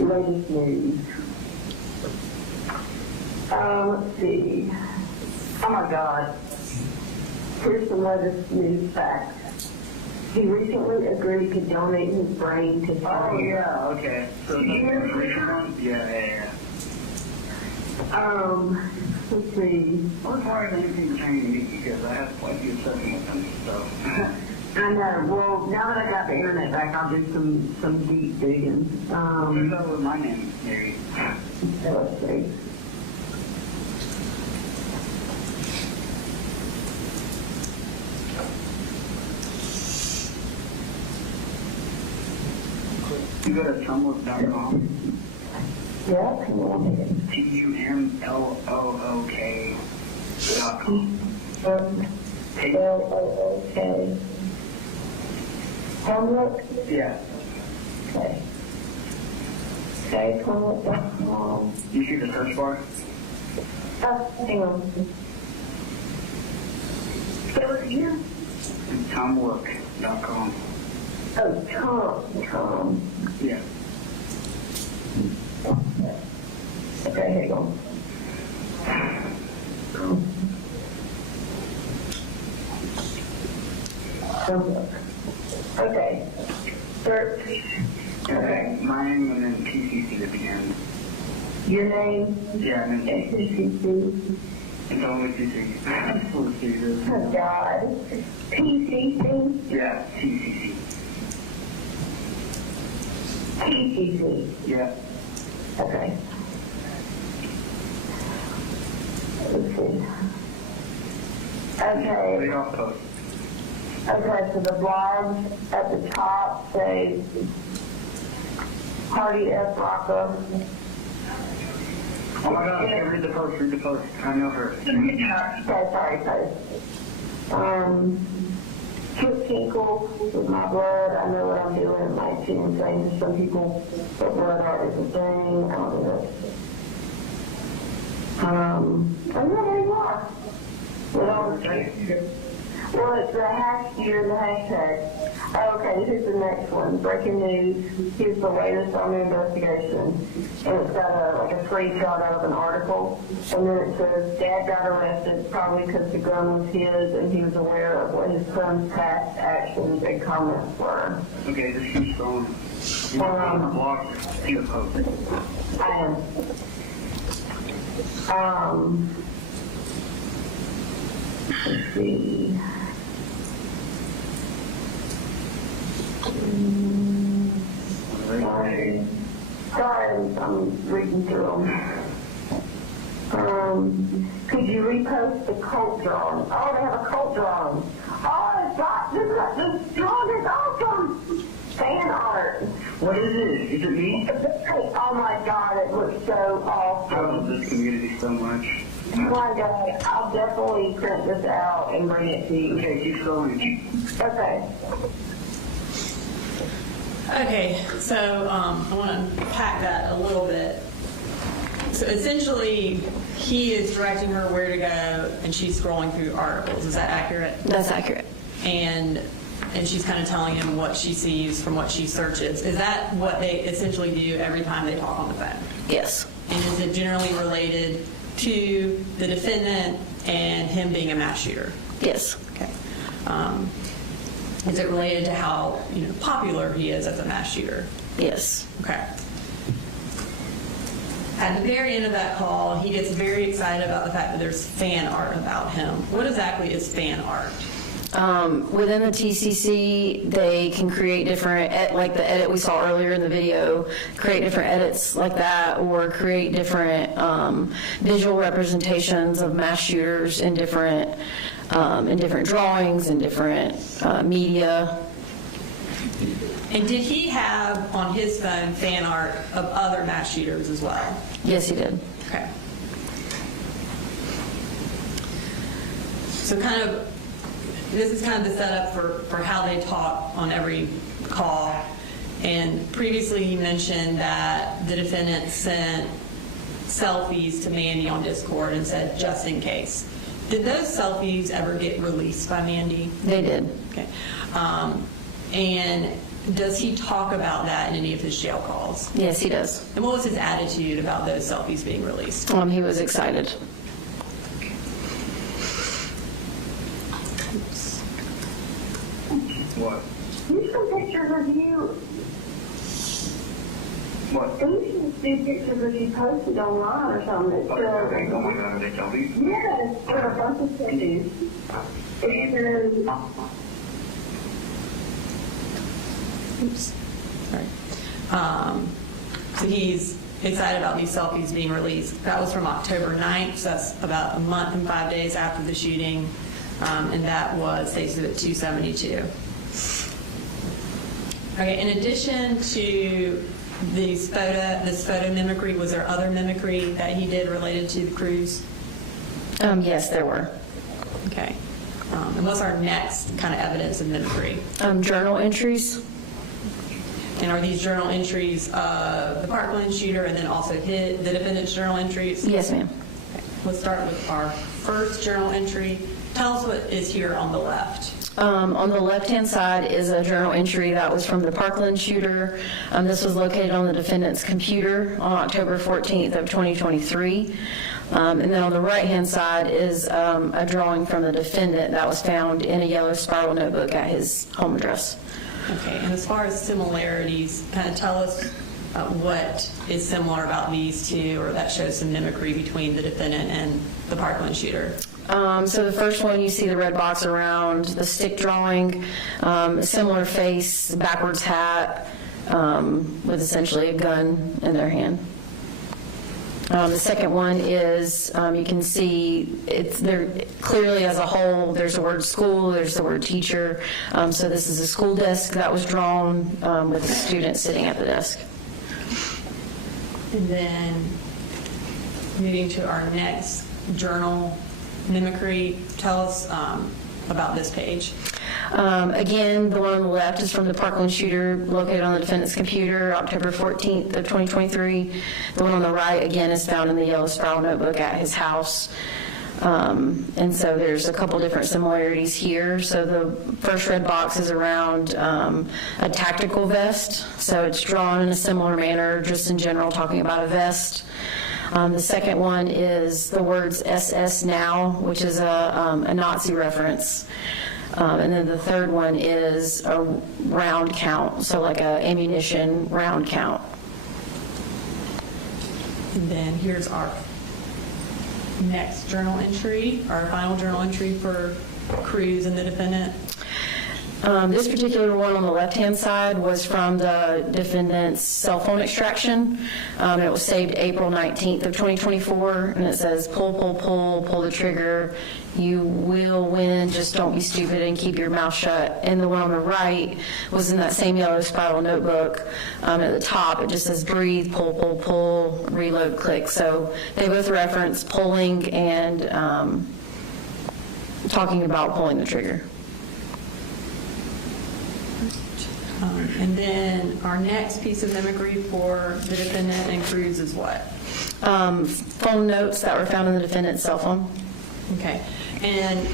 latest news. Let's see. Oh my God. Here's the latest news fact. He recently agreed to donate his brain to science. Oh, yeah, okay. So Did you hear this? Yeah. Let's see. Well, as far as anything pertaining to me, because I have quite a few sessions with them, so. I know. Well, now that I got the internet back, I'll do some deep digging. What's with my name, Mary? Let's see. You go to tumblr.com. Yeah, come on. TUMLOOK.com. L-O-O-K. Homework? Yeah. Okay. Okay, homework.com. You see the search bar? Hang on. Say it again? Tumblr.com. Oh, Tom. Yeah. Okay, hang on. Okay. Search. Okay. My name and then PCC at the end. Your name? Yeah, and then PCC. it's only PCC. Oh, God. PCC? Yeah, TCC. PCC. Yeah. Okay. Let's see. Okay. Read off post. Okay, so the blogs at the top say Party F. Rocca. Oh my gosh, yeah, read the post. I know her. Sorry. Kip Tinkle with my blood. I know what I'm doing. It might seem strange to some people, but blood art is a thing. I don't know. Oh, yeah, there you are. Well, it's the hashtag. Oh, okay, here's the next one. Breaking news. Here's the latest on the investigation. And it's got a screenshot of an article. And then it says, Dad got arrested probably because the gun was his and he was aware of what his son's past actions and comments were. Okay, just keep going. You on the blog, see the post. I am. Let's see. Sorry, I'm reading through them. Could you repost the Colt drawing? Oh, they have a Colt drawing. Oh, this drawing is awesome. Fan art. What is it? Is it me? Oh my God, it looks so awesome. I love this community so much. Oh my God, I'll definitely print this out and bring it to you. Okay, keep going. Okay. Okay, so I want to unpack that a little bit. So essentially, he is directing her where to go, and she's scrolling through articles. Is that accurate? That's accurate. And she's kind of telling him what she sees from what she searches. Is that what they essentially do every time they talk on the phone? Yes. And is it generally related to the defendant and him being a mass shooter? Yes. Okay. Is it related to how popular he is as a mass shooter? Yes. Okay. At the very end of that call, he gets very excited about the fact that there's fan art about him. What exactly is fan art? Within the TCC, they can create different, like the edit we saw earlier in the video, create different edits like that, or create different visual representations of mass shooters in different drawings and different media. And did he have on his phone fan art of other mass shooters as well? Yes, he did. Okay. So this is kind of the setup for how they talk on every call. And previously you mentioned that the defendant sent selfies to Mandy on Discord and said, just in case. Did those selfies ever get released by Mandy? They did. Okay. And does he talk about that in any of his jail calls? Yes, he does. And what was his attitude about those selfies being released? He was excited. What? Here's some pictures of you. What? These should see pictures that you posted online or something. What are they going on? They tell me? Yes, there are a bunch of things. And then, Oops, sorry. So he's excited about these selfies being released. That was from October 9th, so that's about a month and 5 days after the shooting, and that was Exhibit 272. Okay, in addition to this photo mimicry, was there other mimicry that he did related to the cruise? Yes, there were. Okay. And what's our next kind of evidence of mimicry? Journal entries. And are these journal entries the Parkland shooter and then also the defendant's journal entries? Yes, ma'am. Okay. Let's start with our first journal entry. Tell us what is here on the left. On the left-hand side is a journal entry that was from the Parkland shooter. This was located on the defendant's computer on October 14th of 2023. And then on the right-hand side is a drawing from the defendant that was found in a yellow spiral notebook at his home address. Okay, and as far as similarities, kind of tell us what is similar about these two, or that shows some mimicry between the defendant and the Parkland shooter. So the first one, you see the red box around the stick drawing, a similar face, backwards hat, with essentially a gun in their hand. The second one is, you can see it's there clearly as a whole. There's the word school, there's the word teacher. So this is a school desk that was drawn with a student sitting at the desk. And then moving to our next journal mimicry, tell us about this page. Again, the one on the left is from the Parkland shooter located on the defendant's computer, October 14th of 2023. The one on the right, again, is found in the yellow spiral notebook at his house. And so there's a couple different similarities here. So the first red box is around a tactical vest. So it's drawn in a similar manner, just in general, talking about a vest. The second one is the words SS now, which is a Nazi reference. And then the third one is a round count, so like a ammunition round count. And then here's our next journal entry, our final journal entry for Cruz and the defendant. This particular one on the left-hand side was from the defendant's cell phone extraction. It was saved April 19th of 2024, and it says, pull, pull, pull, pull the trigger. You will win, just don't be stupid and keep your mouth shut. And the one on the right was in that same yellow spiral notebook. At the top, it just says breathe, pull, pull, pull, reload, click. So they both reference pulling and talking about pulling the trigger. And then our next piece of mimicry for the defendant and Cruz is what? Phone notes that were found in the defendant's cell phone. Okay. And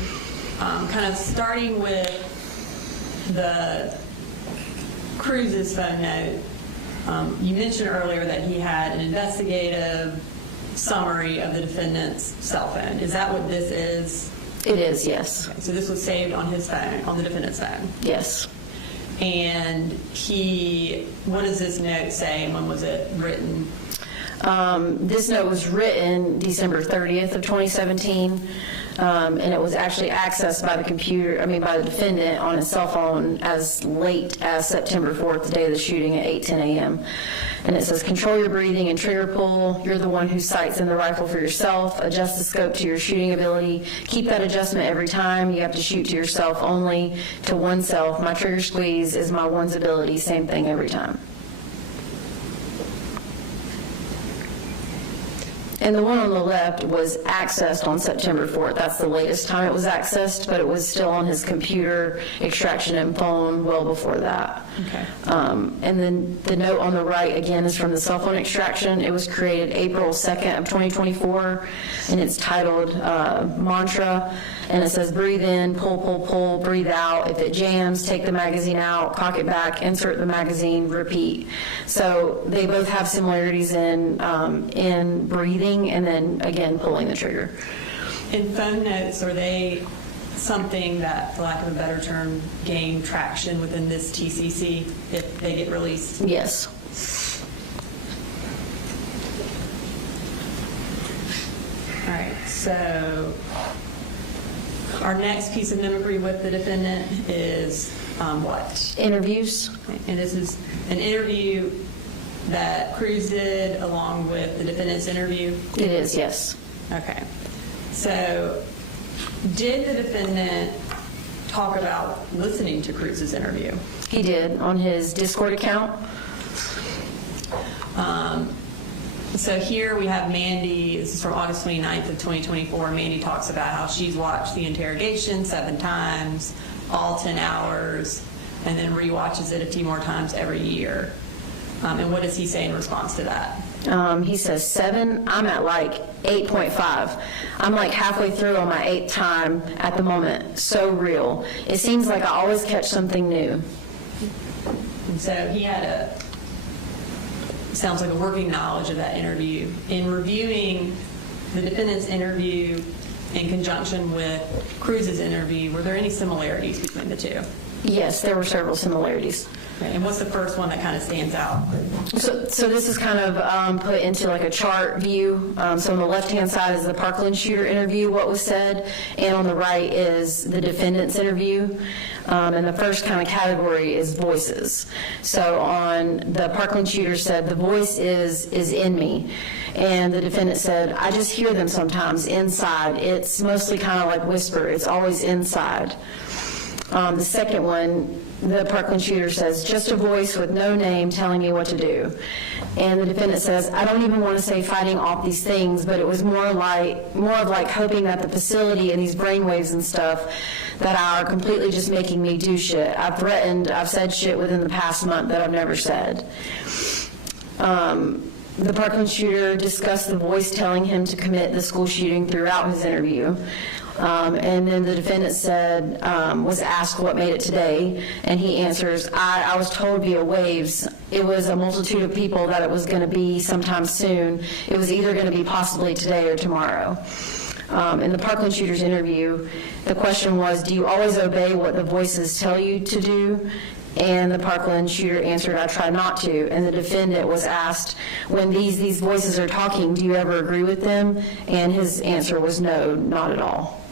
kind of starting with the Cruz's phone note, you mentioned earlier that he had an investigative summary of the defendant's cell phone. Is that what this is? It is, yes. Okay. So this was saved on his phone, on the defendant's phone? Yes. And what does this note say, and when was it written? This note was written December 30th of 2017, and it was actually accessed by the defendant on his cell phone as late as September 4th, the day of the shooting at 8:10 a.m. And it says, control your breathing and trigger pull. You're the one who sights in the rifle for yourself. Adjust the scope to your shooting ability. Keep that adjustment every time. You have to shoot to yourself only, to oneself. My trigger squeeze is my one's ability. Same thing every time. And the one on the left was accessed on September 4th. That's the latest time it was accessed, but it was still on his computer, extraction, and phone well before that. Okay. And then the note on the right, again, is from the cell phone extraction. It was created April 2nd of 2024, and it's titled Mantra, and it says breathe in, pull, pull, pull, breathe out. If it jams, take the magazine out, cock it back, insert the magazine, repeat. So they both have similarities in breathing and then, again, pulling the trigger. In phone notes, are they something that, for lack of a better term, gain traction within this TCC if they get released? Yes. So our next piece of mimicry with the defendant is what? Interviews. And this is an interview that Cruz did along with the defendant's interview? It is, yes. Okay. So did the defendant talk about listening to Cruz's interview? He did on his Discord account. So here we have Mandy, this is from August 29th of 2024. Mandy talks about how she's watched the interrogation 7 times, all 10 hours, and then rewatches it a few more times every year. And what does he say in response to that? He says 7. I'm at like 8.5. I'm like halfway through on my 8th time at the moment. So real. It seems like I always catch something new. And so he had sounds like a working knowledge of that interview. In reviewing the defendant's interview in conjunction with Cruz's interview, were there any similarities between the two? Yes, there were several similarities. Okay, and what's the first one that kind of stands out? So this is kind of put into like a chart view. So on the left-hand side is the Parkland shooter interview, what was said, and on the right is the defendant's interview. And the first kind of category is voices. So on the Parkland shooter said, the voice is in me. And the defendant said, I just hear them sometimes inside. It's mostly kind of like whisper. It's always inside. The second one, the Parkland shooter says, just a voice with no name telling me what to do. And the defendant says, I don't even want to say fighting off these things, but it was more of like hoping that the facility and these brainwaves and stuff that are completely just making me do shit. I've said shit within the past month that I've never said. The Parkland shooter discussed the voice telling him to commit the school shooting throughout his interview. And then the defendant said, was asked what made it today, and he answers, I was told via waves. It was a multitude of people that it was going to be sometime soon. It was either going to be possibly today or tomorrow. In the Parkland shooter's interview, the question was, do you always obey what the voices tell you to do? And the Parkland shooter answered, I try not to. And the defendant was asked, when these voices are talking, do you ever agree with them? And his answer was no, not at all.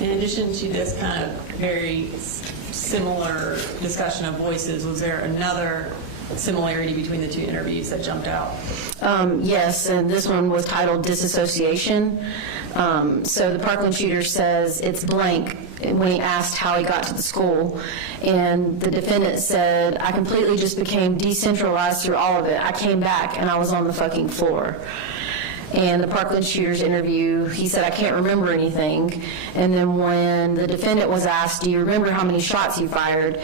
In addition to this kind of very similar discussion of voices, was there another similarity between the two interviews that jumped out? Yes, and this one was titled Disassociation. So the Parkland shooter says it's blank when he asked how he got to the school. And the defendant said, I completely just became decentralized through all of it. I came back and I was on the fucking floor. And the Parkland shooter's interview, he said, I can't remember anything. And then when the defendant was asked, do you remember how many shots you fired?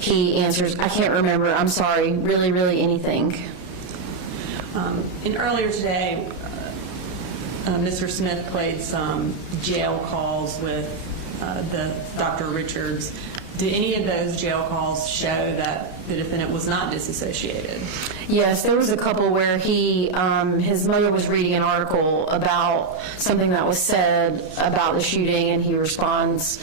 He answers, I can't remember. I'm sorry. Really, really anything. And earlier today, Mr. Smith played some jail calls with the Dr. Richards. Did any of those jail calls show that the defendant was not disassociated? Yes, there was a couple where his mother was reading an article about something that was said about the shooting, and he responds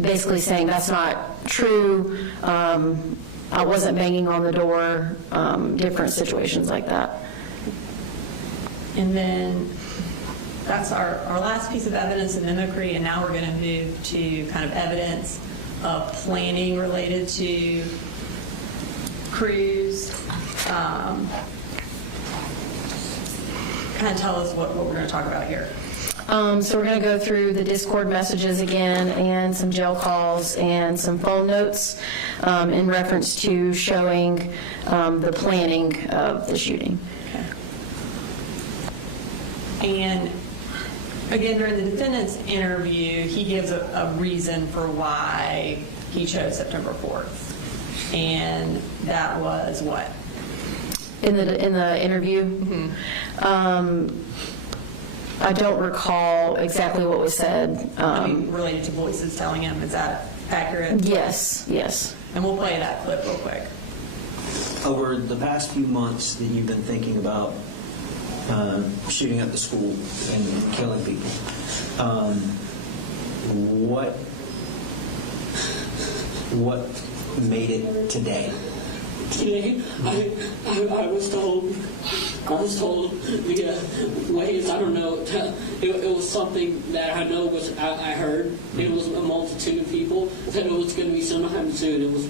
basically saying that's not true. I wasn't banging on the door, different situations like that. And then that's our last piece of evidence in mimicry, and now we're going to move to kind of evidence of planning related to Cruz. Kind of tell us what we're going to talk about here. So we're going to go through the Discord messages again and some jail calls and some phone notes in reference to showing the planning of the shooting. Okay. And again, during the defendant's interview, he gives a reason for why he chose September 4th. And that was what? In the interview? Mm-hmm. I don't recall exactly what was said. Related to voices telling him, is that accurate? Yes, yes. And we'll play that clip real quick. Over the past few months that you've been thinking about shooting at the school and killing people, what made it today? Today, I was told I was told via waves, I don't know, it was something that I know was, I heard, it was a multitude of people, that it was going to be sometime soon. It was.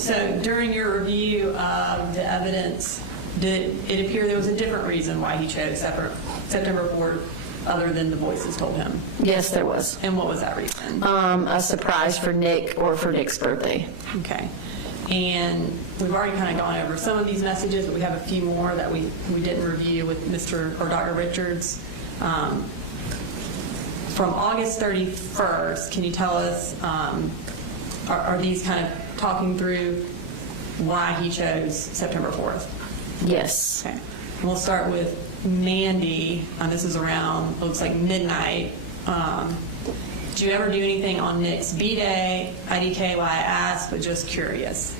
So during your review of the evidence, did it appear there was a different reason why he chose September 4th other than the voices told him? Yes, there was. And what was that reason? A surprise for Nick or for Nick's birthday. Okay. And we've already kind of gone over some of these messages, but we have a few more that we didn't review with Mr. or Dr. Richards. From August 31st, can you tell us, are these kind of talking through why he chose September 4th? Yes. Okay. We'll start with Mandy. This is around, looks like midnight. Did you ever do anything on Nick's B-Day? IDK, why I asked, but just curious.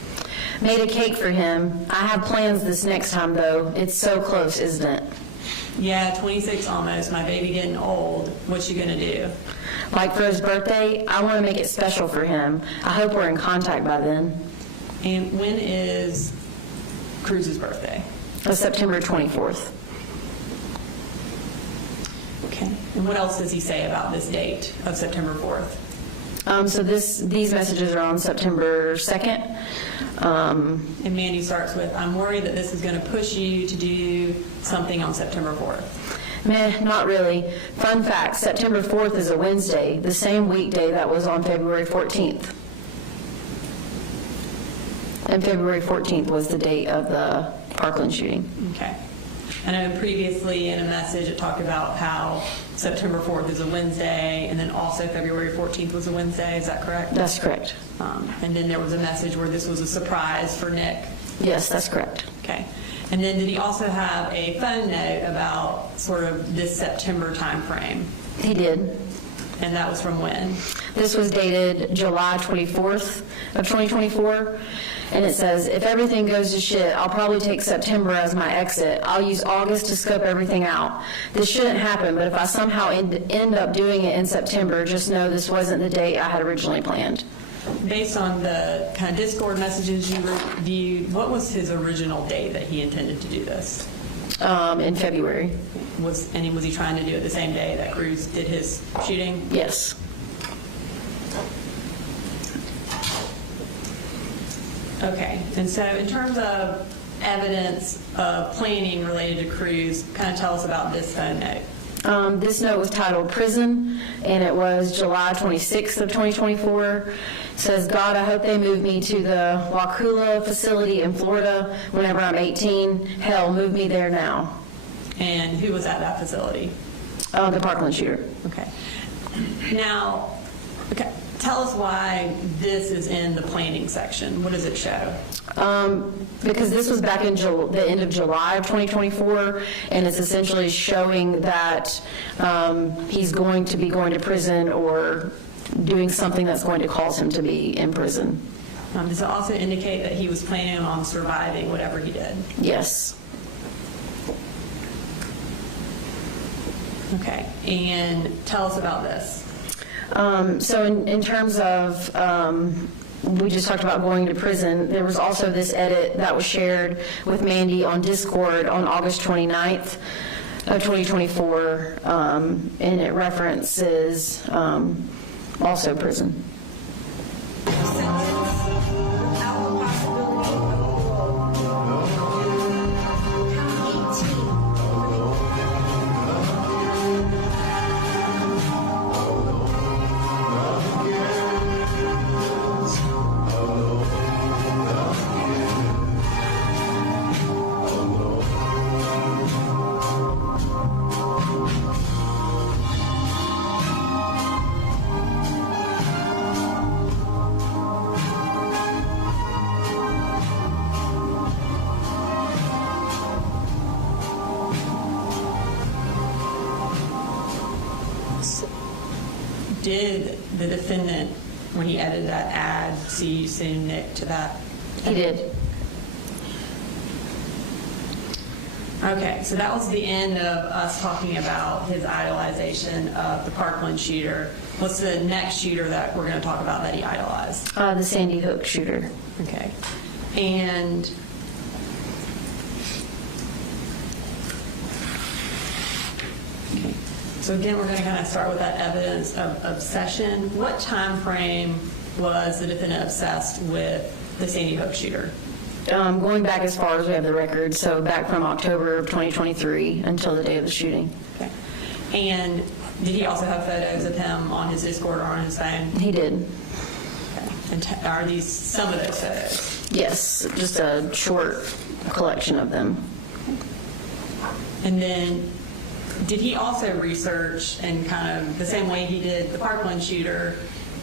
Made a cake for him. I have plans this next time, though. It's so close, isn't it? Yeah, 26 almost. My baby getting old. What you gonna do? Like for his birthday, I want to make it special for him. I hope we're in contact by then. And when is Cruz's birthday? September 24th. Okay. And what else does he say about this date of September 4th? So these messages are on September 2nd. And Mandy starts with, I'm worried that this is going to push you to do something on September 4th. Meh, not really. Fun fact, September 4th is a Wednesday, the same weekday that was on February 14th. And February 14th was the date of the Parkland shooting. Okay. I know previously in a message it talked about how September 4th is a Wednesday, and then also February 14th was a Wednesday. Is that correct? That's correct. And then there was a message where this was a surprise for Nick. Yes, that's correct. Okay. And then did he also have a phone note about sort of this September time frame? He did. And that was from when? This was dated July 24th of 2024. And it says, if everything goes to shit, I'll probably take September as my exit. I'll use August to scope everything out. This shouldn't happen, but if I somehow end up doing it in September, just know this wasn't the date I had originally planned. Based on the kind of Discord messages you reviewed, what was his original date that he intended to do this? In February. Was he trying to do it the same day that Cruz did his shooting? Yes. Okay, and so in terms of evidence of planning related to Cruz, kind of tell us about this phone note. This note was titled Prison, and it was July 26th of 2024. It says, God, I hope they move me to the Wakulla facility in Florida whenever I'm 18. Hell, move me there now. And who was at that facility? The Parkland shooter. Okay. Now, okay, tell us why this is in the planning section. What does it show? Because this was back in the end of July of 2024, and it's essentially showing that he's going to be going to prison or doing something that's going to cause him to be in prison. Does it also indicate that he was planning on surviving whatever he did? Yes. Okay, and tell us about this. So in terms of, we just talked about going to prison, there was also this edit that was shared with Mandy on Discord on August 29th of 2024, and it references also prison. Did the defendant, when he edited that ad, see you send Nick to that? He did. Okay, so that was the end of us talking about his idolization of the Parkland shooter. What's the next shooter that we're going to talk about that he idolized? The Sandy Hook shooter. Okay. And So again, we're going to kind of start with that evidence of obsession. What time frame was the defendant obsessed with the Sandy Hook shooter? Going back as far as we have the record, so back from October of 2023 until the day of the shooting. Okay. And did he also have photos of him on his Discord or on his phone? He did. Okay. And are these some of those photos? Yes, just a short collection of them. And then did he also research in kind of the same way he did the Parkland shooter,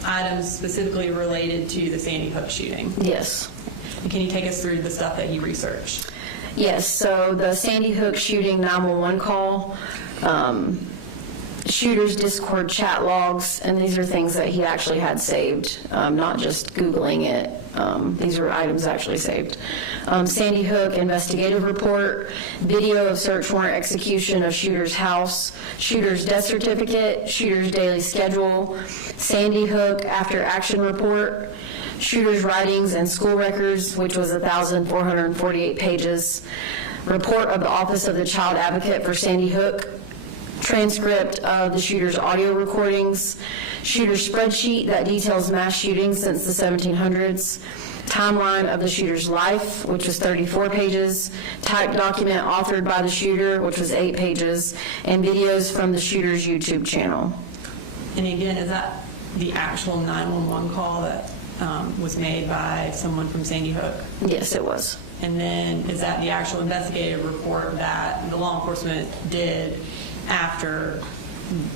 items specifically related to the Sandy Hook shooting? Yes. And can you take us through the stuff that he researched? Yes, so the Sandy Hook shooting 911 call, shooter's Discord chat logs, and these are things that he actually had saved, not just Googling it. These are items actually saved. Sandy Hook investigative report, video of search warrant execution of shooter's house, shooter's death certificate, shooter's daily schedule, Sandy Hook after action report, shooter's writings and school records, which was 1,448 pages, report of the Office of the Child Advocate for Sandy Hook, transcript of the shooter's audio recordings, shooter's spreadsheet that details mass shootings since the 1700s, timeline of the shooter's life, which was 34 pages, typed document authored by the shooter, which was 8 pages, and videos from the shooter's YouTube channel. And again, is that the actual 911 call that was made by someone from Sandy Hook? Yes, it was. And then is that the actual investigative report that the law enforcement did after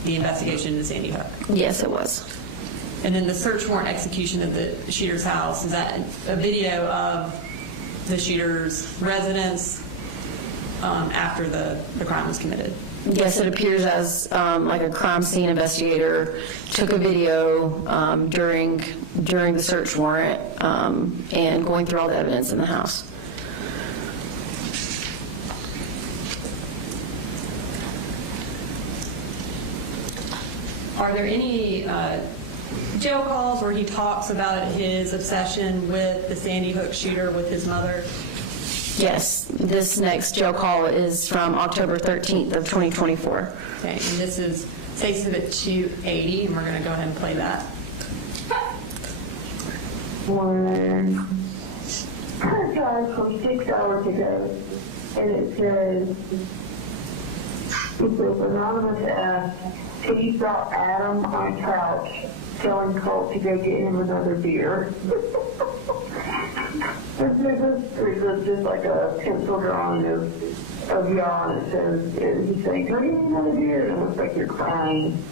the investigation into Sandy Hook? Yes, it was. And then the search warrant execution of the shooter's house, is that a video of the shooter's residence after the crime was committed? Yes, it appears as like a crime scene investigator took a video during the search warrant and going through all the evidence in the house. Are there any jail calls where he talks about his obsession with the Sandy Hook shooter with his mother? Yes, this next jail call is from October 13th of 2024. Okay, and this is Exhibit 280, and we're going to go ahead and play that. One guy from 6 hours ago, and it says, anonymous asked, he saw Adam on couch telling Colt to go get him another beer. There's just like a pencil drawing of y'all, and it says, he's saying, go get him another beer, and it looks like you're crying.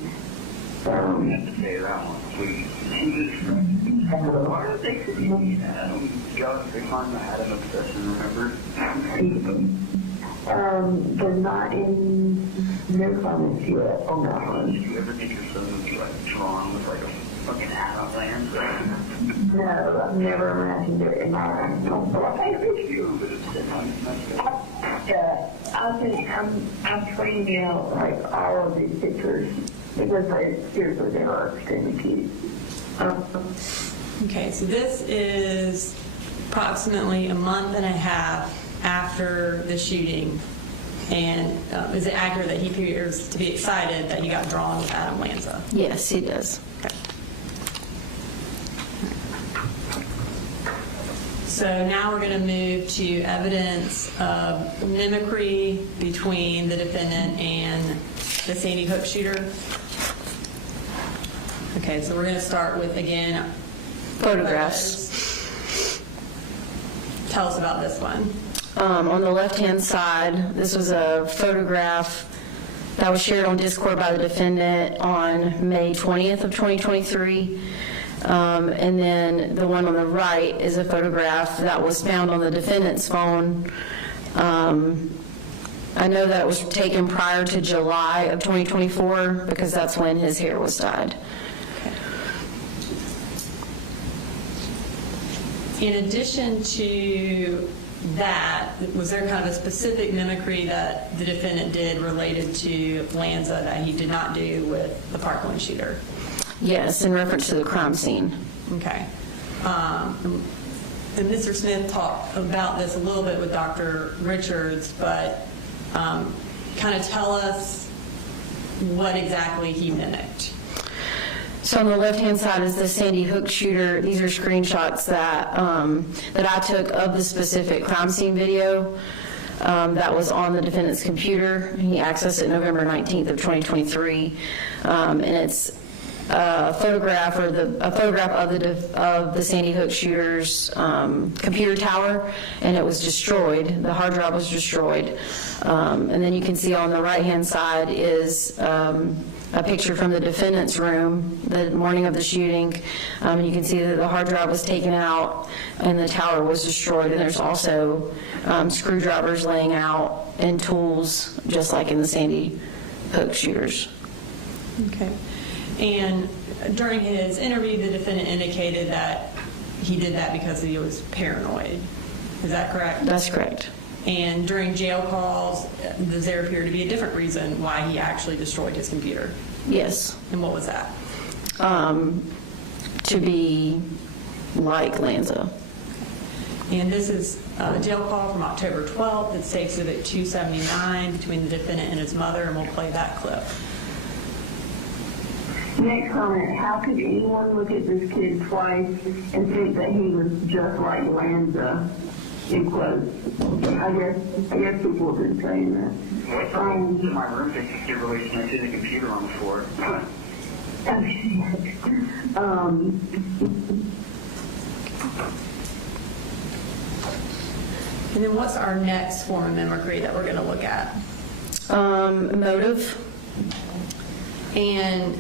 I have to say that one, please. Why are they saying Adam? God, they find the Adam obsession, remember? There's not any no comments yet on that one. Do you ever think your son would be like drawn with like a fucking Adam land? No, I've never imagined it in my life. I'm training out like all of these pictures because seriously they are extremely cute. Okay, so this is approximately a month and a half after the shooting. And is it accurate that he appears to be excited that he got drawn with Adam Lanza? Yes, he does. Okay. So now we're going to move to evidence of mimicry between the defendant and the Sandy Hook shooter. Okay, so we're going to start with, again, photographs. Tell us about this one. On the left-hand side, this was a photograph that was shared on Discord by the defendant on May 20th of 2023. And then the one on the right is a photograph that was found on the defendant's phone. I know that it was taken prior to July of 2024 because that's when his hair was dyed. In addition to that, was there kind of a specific mimicry that the defendant did related to Lanza that he did not do with the Parkland shooter? Yes, in reference to the crime scene. Okay. And Mr. Smith talked about this a little bit with Dr. Richards, but kind of tell us what exactly he mimicked. So on the left-hand side is the Sandy Hook shooter. These are screenshots that I took of the specific crime scene video that was on the defendant's computer. He accessed it November 19th of 2023, and it's a photograph of the Sandy Hook shooter's computer tower, and it was destroyed. The hard drive was destroyed, and then you can see on the right-hand side is a picture from the defendant's room the morning of the shooting. You can see that the hard drive was taken out and the tower was destroyed, and there's also screwdrivers laying out and tools just like in the Sandy Hook shooters. Okay. And during his interview, the defendant indicated that he did that because he was paranoid. Is that correct? That's correct. And during jail calls, does there appear to be a different reason why he actually destroyed his computer? Yes. And what was that? To be like Lanza. And this is a jail call from October 12th. It's Exhibit 279 between the defendant and his mother, and we'll play that clip. Next comment, how could anyone look at this kid twice and think that he was just like Lanza? In quotes. I guess people have been saying that. In my room, they can get really I see the computer on the floor. And then what's our next form of mimicry that we're going to look at? Motive. And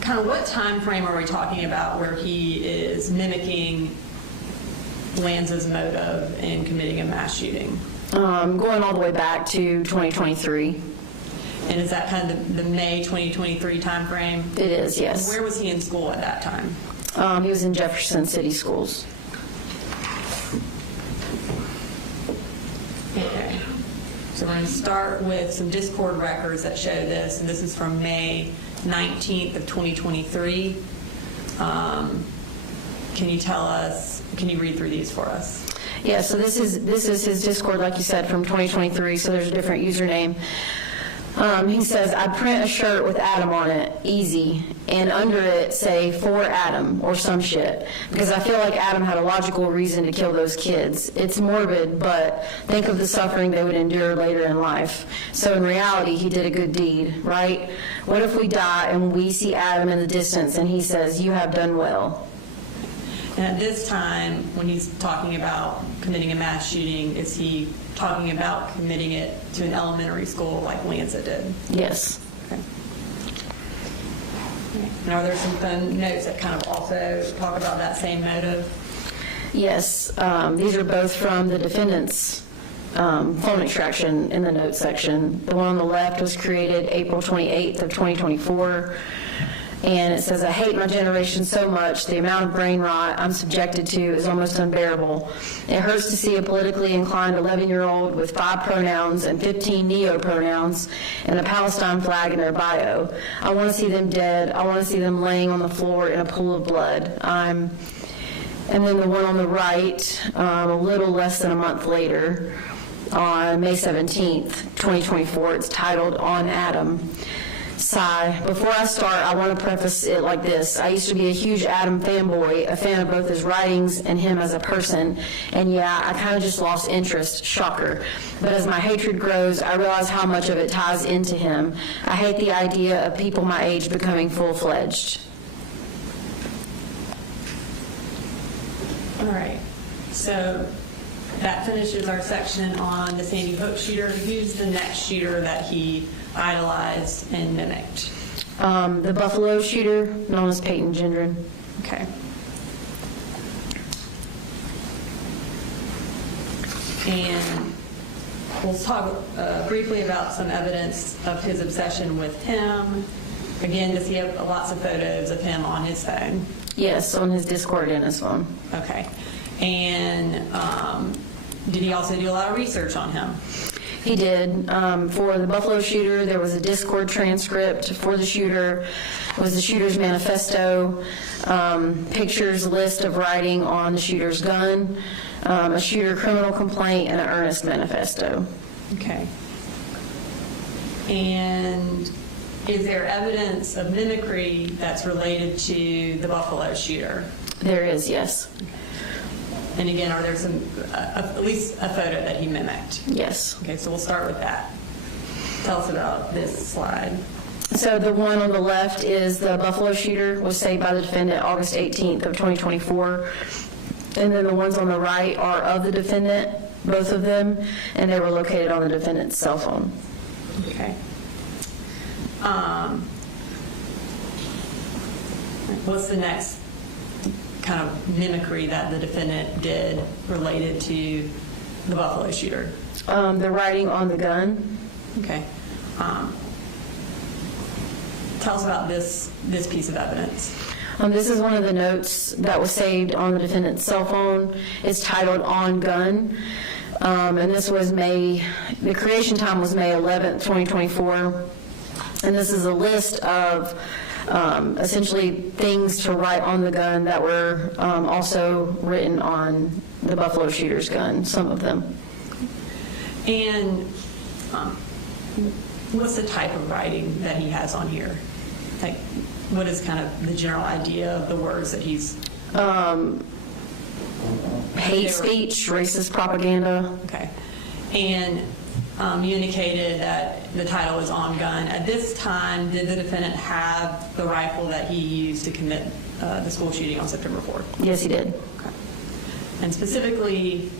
kind of what time frame are we talking about where he is mimicking Lanza's motive in committing a mass shooting? Going all the way back to 2023. And is that kind of the May 2023 time frame? It is, yes. And where was he in school at that time? He was in Jefferson City Schools. Okay. So we're going to start with some Discord records that show this, and this is from May 19th of 2023. Can you tell us, can you read through these for us? Yeah, so this is his Discord, like you said, from 2023, so there's a different username. He says, I print a shirt with Adam on it, easy, and under it say, for Adam, or some shit, because I feel like Adam had a logical reason to kill those kids. It's morbid, but think of the suffering they would endure later in life. So in reality, he did a good deed, right? What if we die and we see Adam in the distance and he says, you have done well? And at this time, when he's talking about committing a mass shooting, is he talking about committing it to an elementary school like Lanza did? Yes. Okay. And are there some fun notes that kind of also talk about that same motive? Yes. These are both from the defendant's phone extraction in the notes section. The one on the left was created April 28th of 2024. And it says, I hate my generation so much. The amount of brain rot I'm subjected to is almost unbearable. It hurts to see a politically inclined 11-year-old with 5 pronouns and 15 neo-pronouns and a Palestine flag in their bio. I want to see them dead. I want to see them laying on the floor in a pool of blood. And then the one on the right, a little less than a month later, on May 17th, 2024, it's titled On Adam. Sigh. Before I start, I want to preface it like this. I used to be a huge Adam fanboy, a fan of both his writings and him as a person. And yeah, I kind of just lost interest. Shocker. But as my hatred grows, I realize how much of it ties into him. I hate the idea of people my age becoming full-fledged. All right. So that finishes our section on the Sandy Hook shooter. Who's the next shooter that he idolized and mimicked? The Buffalo shooter, known as Peyton Gendron. Okay. And we'll talk briefly about some evidence of his obsession with him. Again, does he have lots of photos of him on his phone? Yes, on his Discord and his phone. Okay. And did he also do a lot of research on him? He did. For the Buffalo shooter, there was a Discord transcript. For the shooter was the shooter's manifesto, pictures, list of writing on the shooter's gun, a shooter criminal complaint, and an earnest manifesto. Okay. And is there evidence of mimicry that's related to the Buffalo shooter? There is, yes. And again, are there some, at least a photo that he mimicked? Yes. Okay, so we'll start with that. Tell us about this slide. So the one on the left is the Buffalo shooter, was saved by the defendant August 18th of 2024. And then the ones on the right are of the defendant, both of them, and they were located on the defendant's cell phone. Okay. What's the next kind of mimicry that the defendant did related to the Buffalo shooter? The writing on the gun. Okay. Tell us about this piece of evidence. This is one of the notes that was saved on the defendant's cell phone. It's titled "On Gun," and this was the creation time was May 11th, 2024. And this is a list of essentially things to write on the gun that were also written on the Buffalo shooter's gun, some of them. And what's the type of writing that he has on here? Like, what is kind of the general idea of the words that he's... hate speech, racist propaganda. Okay. And you indicated that the title is "On Gun." At this time, did the defendant have the rifle that he used to commit the school shooting on September 4th? Yes, he did. Okay. And specifically,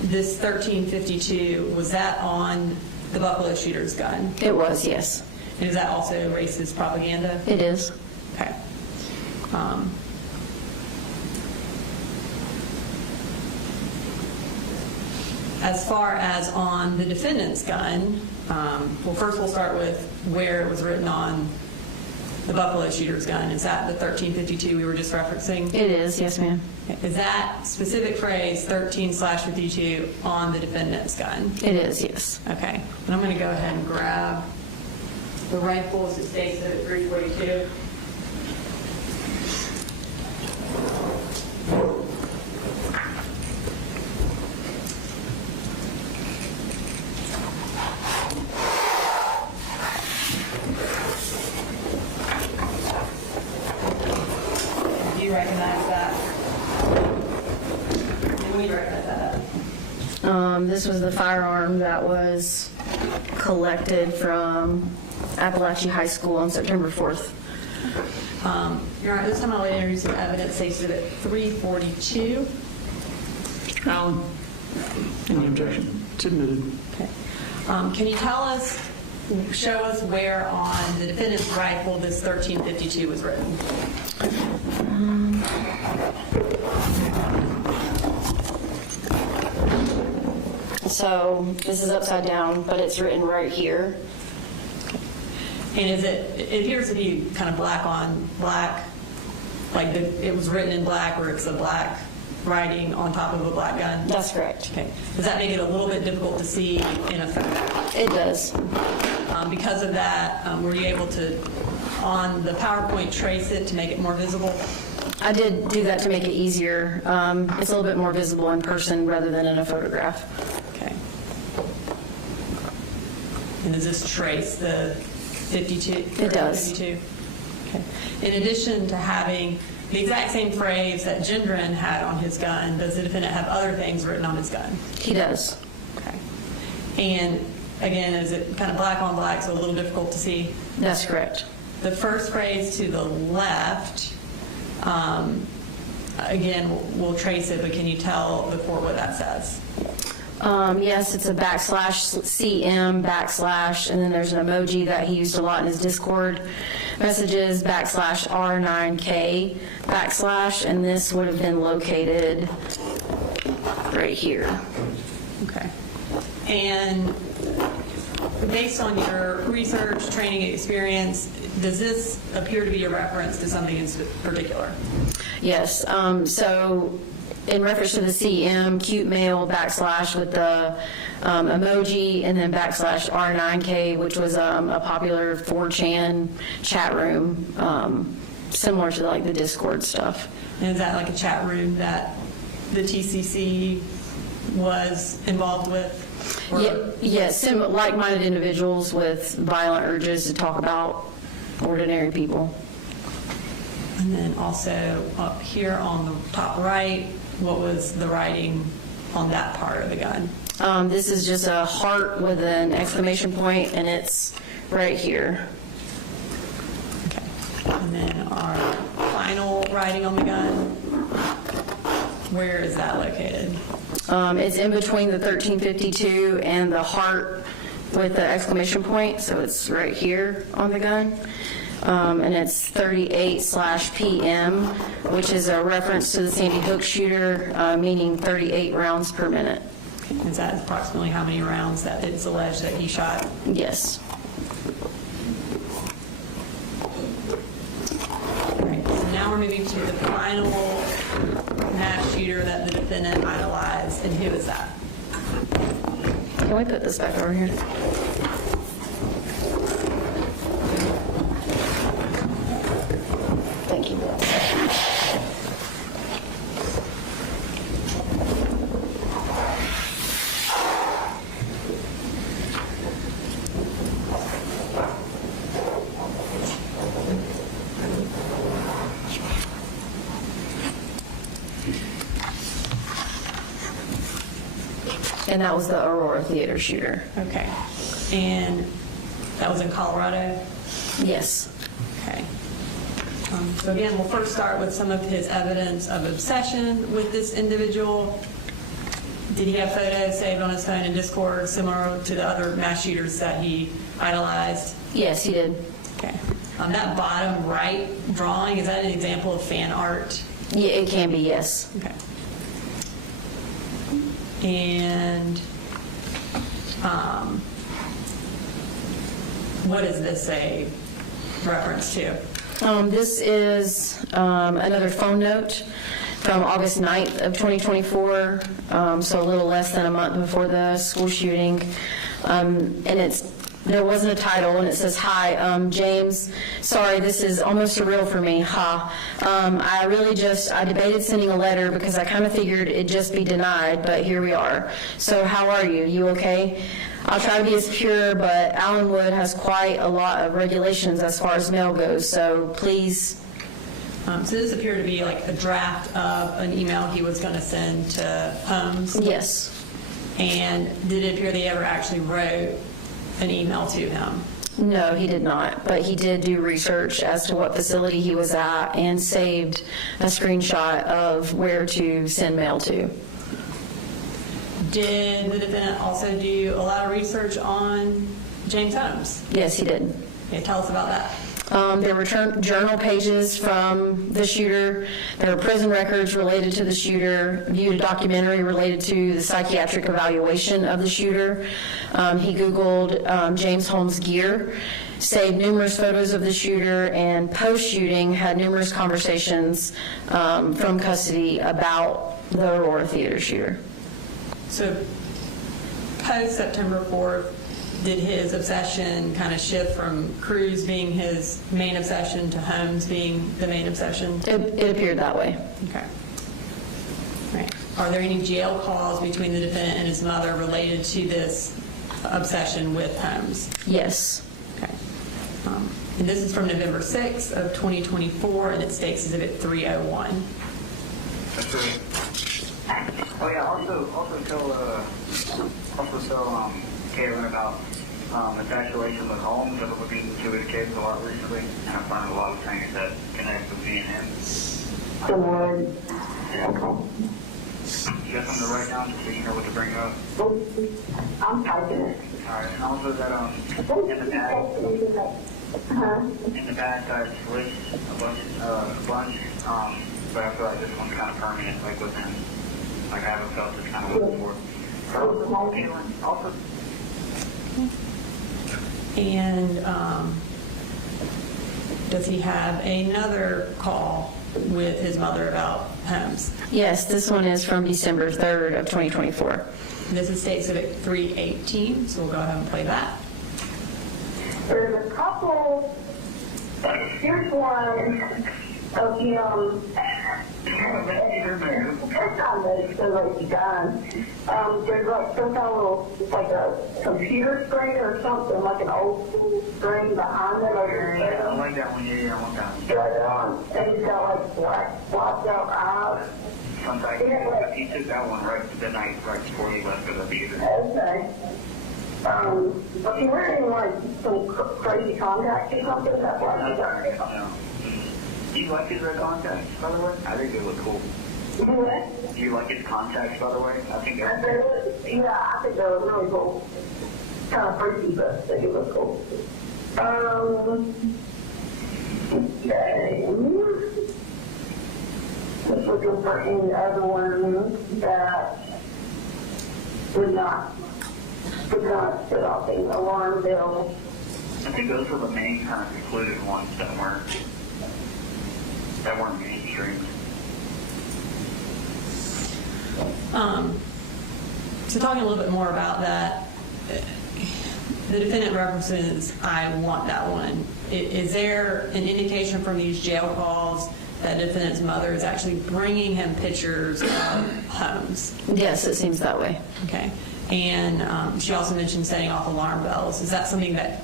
this 1352, was that on the Buffalo shooter's gun? It was, yes. And is that also racist propaganda? It is. Okay. As far as on the defendant's gun, well, first we'll start with where it was written on the Buffalo shooter's gun. Is that the 1352 we were just referencing? It is, yes, ma'am. Is that specific phrase 13/52 on the defendant's gun? It is, yes. Okay. And I'm going to go ahead and grab the rifle as it states at 342. Do you recognize that? And we recognize that. This was the firearm that was collected from Apalachee High School on September 4th. Your Honor, this time I'll introduce some evidence states at 342. Alan, any objection? Submitted. Okay. Can you show us where on the defendant's rifle this 1352 was written? So this is upside down, but it's written right here. And it appears to be kind of black on black, like it was written in black, or it's a black writing on top of a black gun? That's correct. Okay. Does that make it a little bit difficult to see in a photo? It does. Because of that, were you able to, on the PowerPoint, trace it to make it more visible? I did do that to make it easier. It's a little bit more visible in person rather than in a photograph. Okay. And does this trace the 52? It does. 52? Okay. In addition to having the exact same phrase that Gendron had on his gun, does the defendant have other things written on his gun? He does. Okay. And again, is it kind of black on black, so a little difficult to see? That's correct. The first phrase to the left, again, we'll trace it, but can you tell the court what that says? Yes, it's a /CM /, and then there's an emoji that he used a lot in his Discord messages, /R9K /, and this would have been located right here. Okay. And based on your research, training, experience, does this appear to be a reference to something in particular? Yes. So in reference to the CM, cute male / with the emoji, and then /R9K, which was a popular 4chan chat room, similar to like the Discord stuff. And is that like a chat room that the TCC was involved with? Yes, like-minded individuals with violent urges to talk about ordinary people. And then also up here on the top right, what was the writing on that part of the gun? This is just a heart with an exclamation point, and it's right here. Okay. And then our final writing on the gun, where is that located? It's in between the 1352 and the heart with the exclamation point, so it's right here on the gun. And it's 38/PM, which is a reference to the Sandy Hook shooter, meaning 38 rounds per minute. Is that approximately how many rounds that it's alleged that he shot? Yes. All right, so now we're moving to the final mass shooter that the defendant idolized, and who is that? Can we put this back over here? Thank you. And that was the Aurora Theater shooter. Okay. And that was in Colorado? Yes. Okay. So again, we'll first start with some of his evidence of obsession with this individual. Did he have photos saved on his phone in Discord similar to the other mass shooters that he idolized? Yes, he did. Okay. That bottom right drawing, is that an example of fan art? Yeah, it can be, yes. Okay. And what is this a reference to? This is another phone note from August 9th of 2024, so a little less than a month before the school shooting. And there wasn't a title, and it says, "Hi, James, sorry, this is almost surreal for me, ha. I debated sending a letter because I kind of figured it'd just be denied, but here we are. So how are you? You okay? I'll try to be as pure, but Allenwood has quite a lot of regulations as far as mail goes, so please." So this appeared to be like a draft of an email he was going to send to Holmes? Yes. And did it appear that he ever actually wrote an email to him? No, he did not, but he did do research as to what facility he was at and saved a screenshot of where to send mail to. Did the defendant also do a lot of research on James Holmes? Yes, he did. Okay, tell us about that. There were journal pages from the shooter. There were prison records related to the shooter. Viewed a documentary related to the psychiatric evaluation of the shooter. He Googled James Holmes gear, saved numerous photos of the shooter, and post-shooting had numerous conversations from custody about the Aurora Theater shooter. So post-September 4th, did his obsession kind of shift from Cruz being his main obsession to Holmes being the main obsession? It appeared that way. Okay. Right. Are there any jail calls between the defendant and his mother related to this obsession with Holmes? Yes. Okay. And this is from November 6th of 2024, and it states Exhibit 301. That's right. Oh yeah. Also tell Caitlin about infatuation with Holmes. I've been looking into his case a lot recently, and I find a lot of things that connect with me and him. You got something to write down so you know what to bring up? I'm typing it. Alright, and also that in the bag I list a bunch, but I feel like this one's kind of permanent, like with him. Like I haven't felt this kind of way before. Also. And does he have another call with his mother about Holmes? Yes, this one is from December 3rd of 2024. This is State Exhibit 318, so we'll go ahead and play that. There's a couple, here's one of him. That's not that it's so like you done. There's like some kind of little, it's like a computer screen or something, like an old school screen behind it. Yeah, I like that one. Yeah, I want that one. But, and he's got like blacked out eyes. Sometimes he took that one right the night right before he left for the theater. Okay. But he wearing like some crazy contacts or something. That's why he's got it. No. Do you like his red contacts, by the way? I think they look cool. What? Do you like his contacts, by the way? I think they're yeah, I think they look really cool. Kind of freaky, but I think it looks cool. Okay. Just looking for any other ones that would not set off the alarm bell. I think those were the main kind of included ones that weren't mainstream. So talking a little bit more about that, the defendant references, I want that one. Is there an indication from these jail calls that the defendant's mother is actually bringing him pictures of homes? Yes, it seems that way. Okay. And she also mentioned setting off alarm bells. Is that something that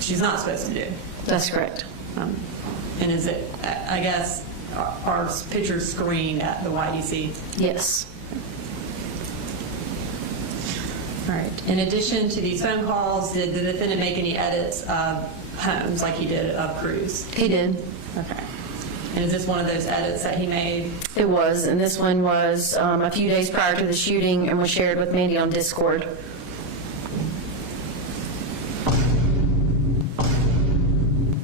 she's not supposed to do? That's correct. And is it, I guess, are pictures screened at the YDC? Yes. All right. In addition to these phone calls, did the defendant make any edits of homes like he did of Cruz? He did. Okay. And is this one of those edits that he made? It was, and this one was a few days prior to the shooting and was shared with Mandy on Discord.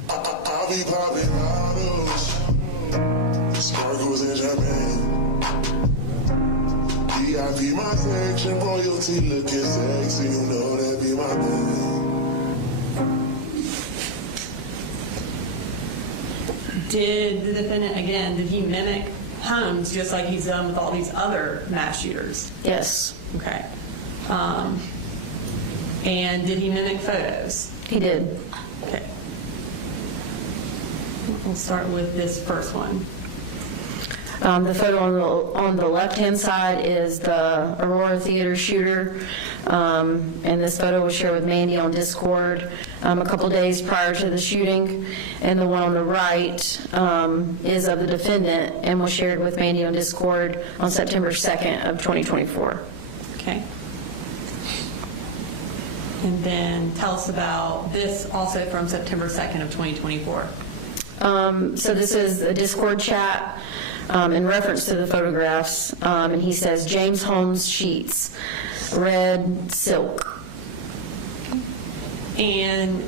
I'll be popping bottles, sparkles and champagne. VIP my section, royalty looking sexy, you know that be my name. Did the defendant, again, did he mimic homes just like he's done with all these other mass shooters? Yes. Okay. And did he mimic photos? He did. Okay. We'll start with this first one. The photo on the left-hand side is the Aurora Theater shooter, and this photo was shared with Mandy on Discord a couple days prior to the shooting, and the one on the right is of the defendant and was shared with Mandy on Discord on September 2nd of 2024. Okay. And then tell us about this also from September 2nd of 2024. So this is a Discord chat in reference to the photographs, and he says, James Holmes sheets, red silk. And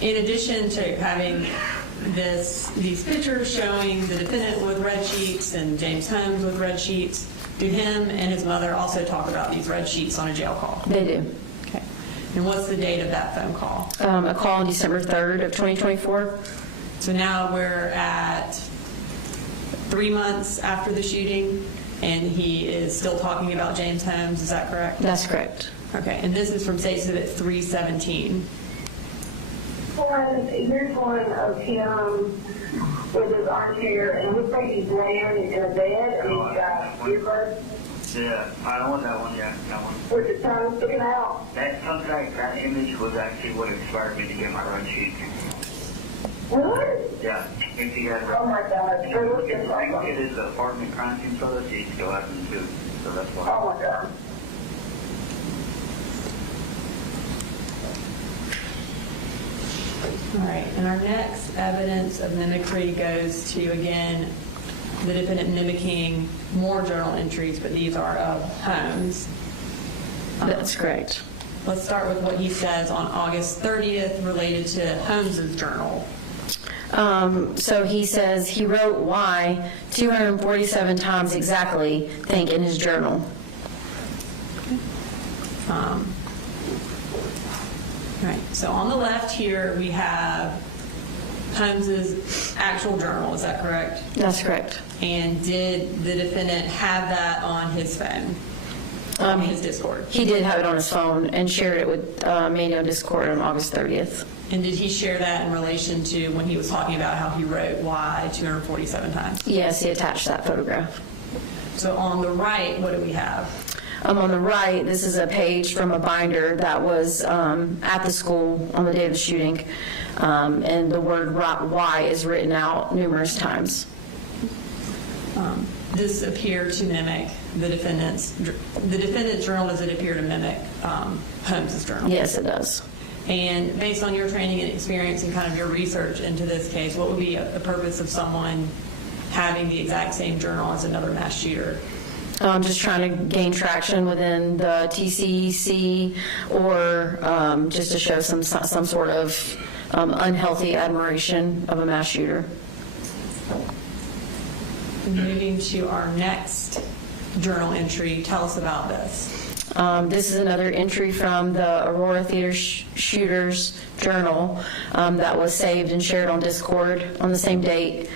in addition to having these pictures showing the defendant with red sheets and James Holmes with red sheets, do him and his mother also talk about these red sheets on a jail call? They do. Okay. And what's the date of that phone call? A call on December 3rd of 2024. So now we're at 3 months after the shooting, and he is still talking about James Holmes. Is that correct? That's correct. Okay, and this is from State Exhibit 317. Here's one of him with his armchair, and it looks like he's laying in a bed, and he's got earbuds. Yeah, I want that one, yeah, that one. With the tongue sticking out. That image was actually what inspired me to get my red sheet. What? Yeah. If you had, oh my God. I think it is the apartment crime scene photo, so you still have them too. So that's why. Oh my God. All right, and our next evidence of mimicry goes to, again, the defendant mimicking more journal entries, but these are of Holmes. That's correct. Let's start with what he says on August 30th related to Holmes's journal. So he says he wrote Y 247 times exactly, think, in his journal. Right. So on the left here we have Holmes's actual journal. Is that correct? That's correct. And did the defendant have that on his phone? On his Discord? He did have it on his phone and shared it with Mandy on Discord on August 30th. And did he share that in relation to when he was talking about how he wrote why 247 times? Yes, he attached that photograph. So on the right, what do we have? On the right, this is a page from a binder that was at the school on the day of the shooting, and the word why is written out numerous times. This appear to mimic the defendant's journal. Does it appear to mimic Holmes's journal? Yes, it does. And based on your training and experience and kind of your research into this case, what would be the purpose of someone having the exact same journal as another mass shooter? Just trying to gain traction within the TCEC, or just to show some sort of unhealthy admiration of a mass shooter. Moving to our next journal entry, tell us about this. This is another entry from the Aurora Theater Shooters Journal that was saved and shared on Discord on the same date.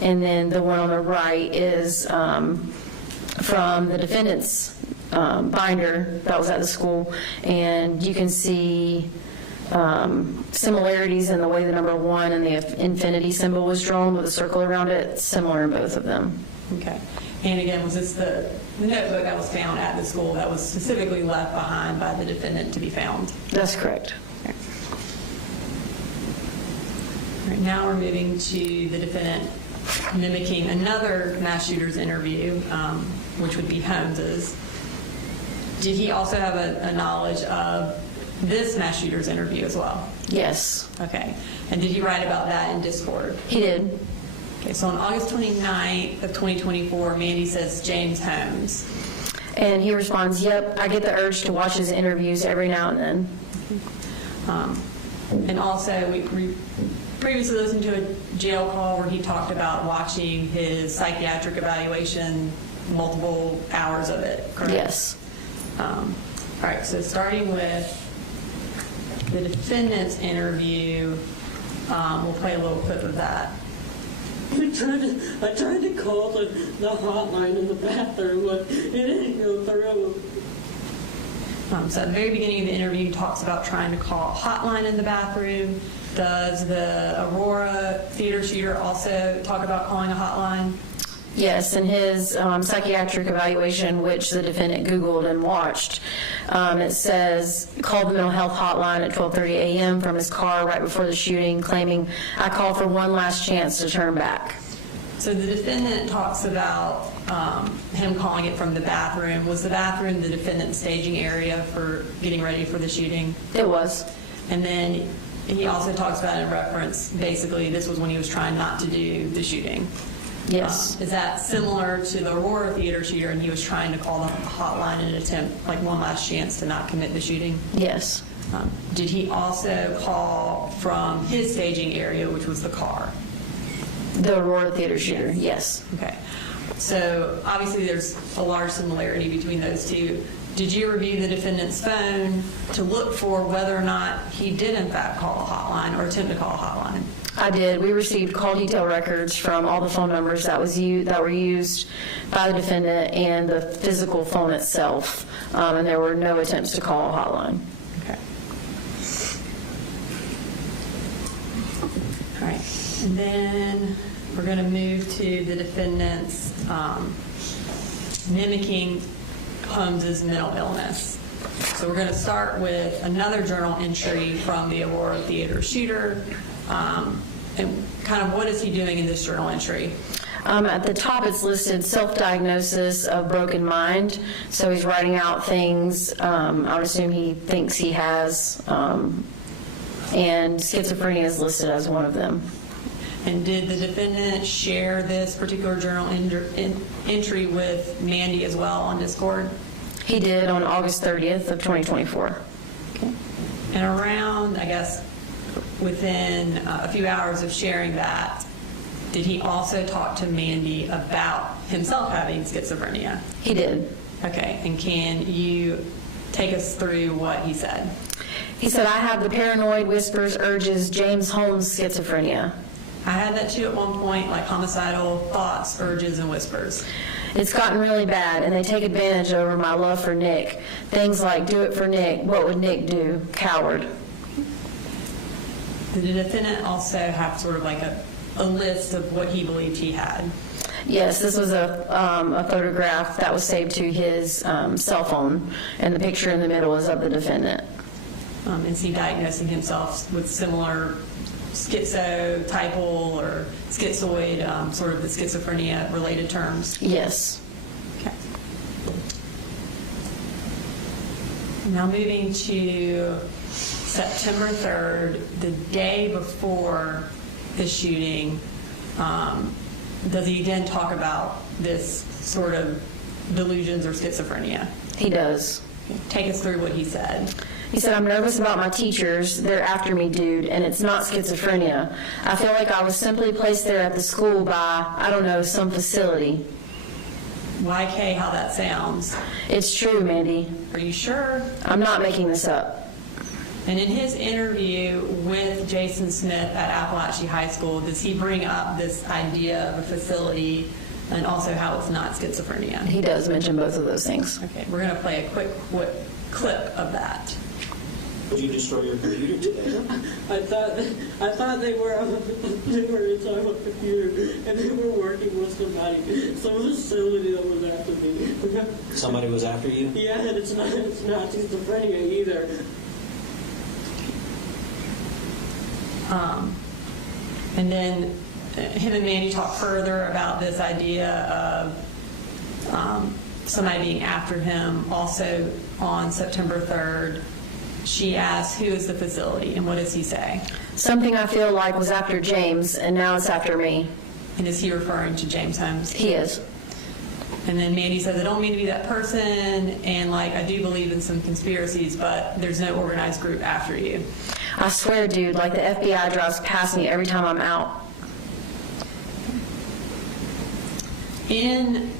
And then the one on the right is from the defendant's binder that was at the school. And you can see similarities in the way the number 1 and the infinity symbol was drawn with a circle around it, similar in both of them. Okay. And again, was this the notebook that was found at the school that was specifically left behind by the defendant to be found? That's correct. Okay. All right, now we're moving to the defendant mimicking another mass shooter's interview, which would be Holmes's. Did he also have a knowledge of this mass shooter's interview as well? Yes. Okay. And did he write about that in Discord? He did. Okay, so on August 29th of 2024, Mandy says James Holmes. And he responds, yep, I get the urge to watch his interviews every now and then. And also, we previously listened to a jail call where he talked about watching his psychiatric evaluation, multiple hours of it, correct? Yes. All right, so starting with the defendant's interview, we'll play a little clip of that. I tried to call the hotline in the bathroom, but it didn't go through. So at the very beginning of the interview, he talks about trying to call a hotline in the bathroom. Does the Aurora theater shooter also talk about calling a hotline? Yes, in his psychiatric evaluation, which the defendant Googled and watched, it says, called the mental health hotline at 12:30 a.m. from his car right before the shooting, claiming, I called for one last chance to turn back. So the defendant talks about him calling it from the bathroom. Was the bathroom the defendant's staging area for getting ready for the shooting? It was. And then he also talks about in reference, basically, this was when he was trying not to do the shooting. Yes. Is that similar to the Aurora theater shooter, and he was trying to call the hotline in an attempt, like one last chance to not commit the shooting? Yes. Did he also call from his staging area, which was the car? The Aurora theater shooter, yes. Okay. So obviously there's a large similarity between those two. Did you review the defendant's phone to look for whether or not he did in fact call a hotline or attempt to call a hotline? I did. We received call detail records from all the phone numbers that were used by the defendant and the physical phone itself, and there were no attempts to call a hotline. Okay. All right. And then we're going to move to the defendant's mimicking Holmes's mental illness. So we're going to start with another journal entry from the Aurora theater shooter. And kind of what is he doing in this journal entry? At the top it's listed self-diagnosis of broken mind. So he's writing out things I would assume he thinks he has, and schizophrenia is listed as one of them. And did the defendant share this particular journal entry with Mandy as well on Discord? He did on August 30th of 2024. Okay. And around, I guess, within a few hours of sharing that, did he also talk to Mandy about himself having schizophrenia? He did. Okay, and can you take us through what he said? He said, I have the paranoid whispers, urges, James Holmes schizophrenia. I had that too at one point, like homicidal thoughts, urges, and whispers. It's gotten really bad, and they take advantage over my love for Nick. Things like, do it for Nick, what would Nick do? Coward. Did the defendant also have sort of like a list of what he believed he had? Yes, this was a photograph that was saved to his cell phone, and the picture in the middle is of the defendant. Is he diagnosing himself with similar schizotypal or schizoid, sort of the schizophrenia-related terms? Yes. Okay. Now moving to September 3rd, the day before the shooting, does he again talk about this sort of delusions or schizophrenia? He does. Take us through what he said. He said, "I'm nervous about my teachers. They're after me, dude, and it's not schizophrenia. I feel like I was simply placed there at the school by, I don't know, some facility." YK, how that sounds. It's true, Mandy. Are you sure? I'm not making this up. And in his interview with Jason Smith at Apalachee High School, does he bring up this idea of a facility and also how it's not schizophrenia? He does mention both of those things. Okay, we're going to play a quick clip of that. Did you destroy your computer today? I thought they were inside my computer and they were working with somebody, some facility that was after me. Somebody was after you? Yeah, and it's not schizophrenia either. And then him and Mandy talk further about this idea of somebody being after him. Also on September 3rd, she asks, who is the facility, and what does he say? Something I feel like was after James, and now it's after me. And is he referring to James Holmes? He is. And then Mandy says, I don't mean to be that person, and like I do believe in some conspiracies, but there's no organized group after you. I swear, dude, like the FBI drives past me every time I'm out. In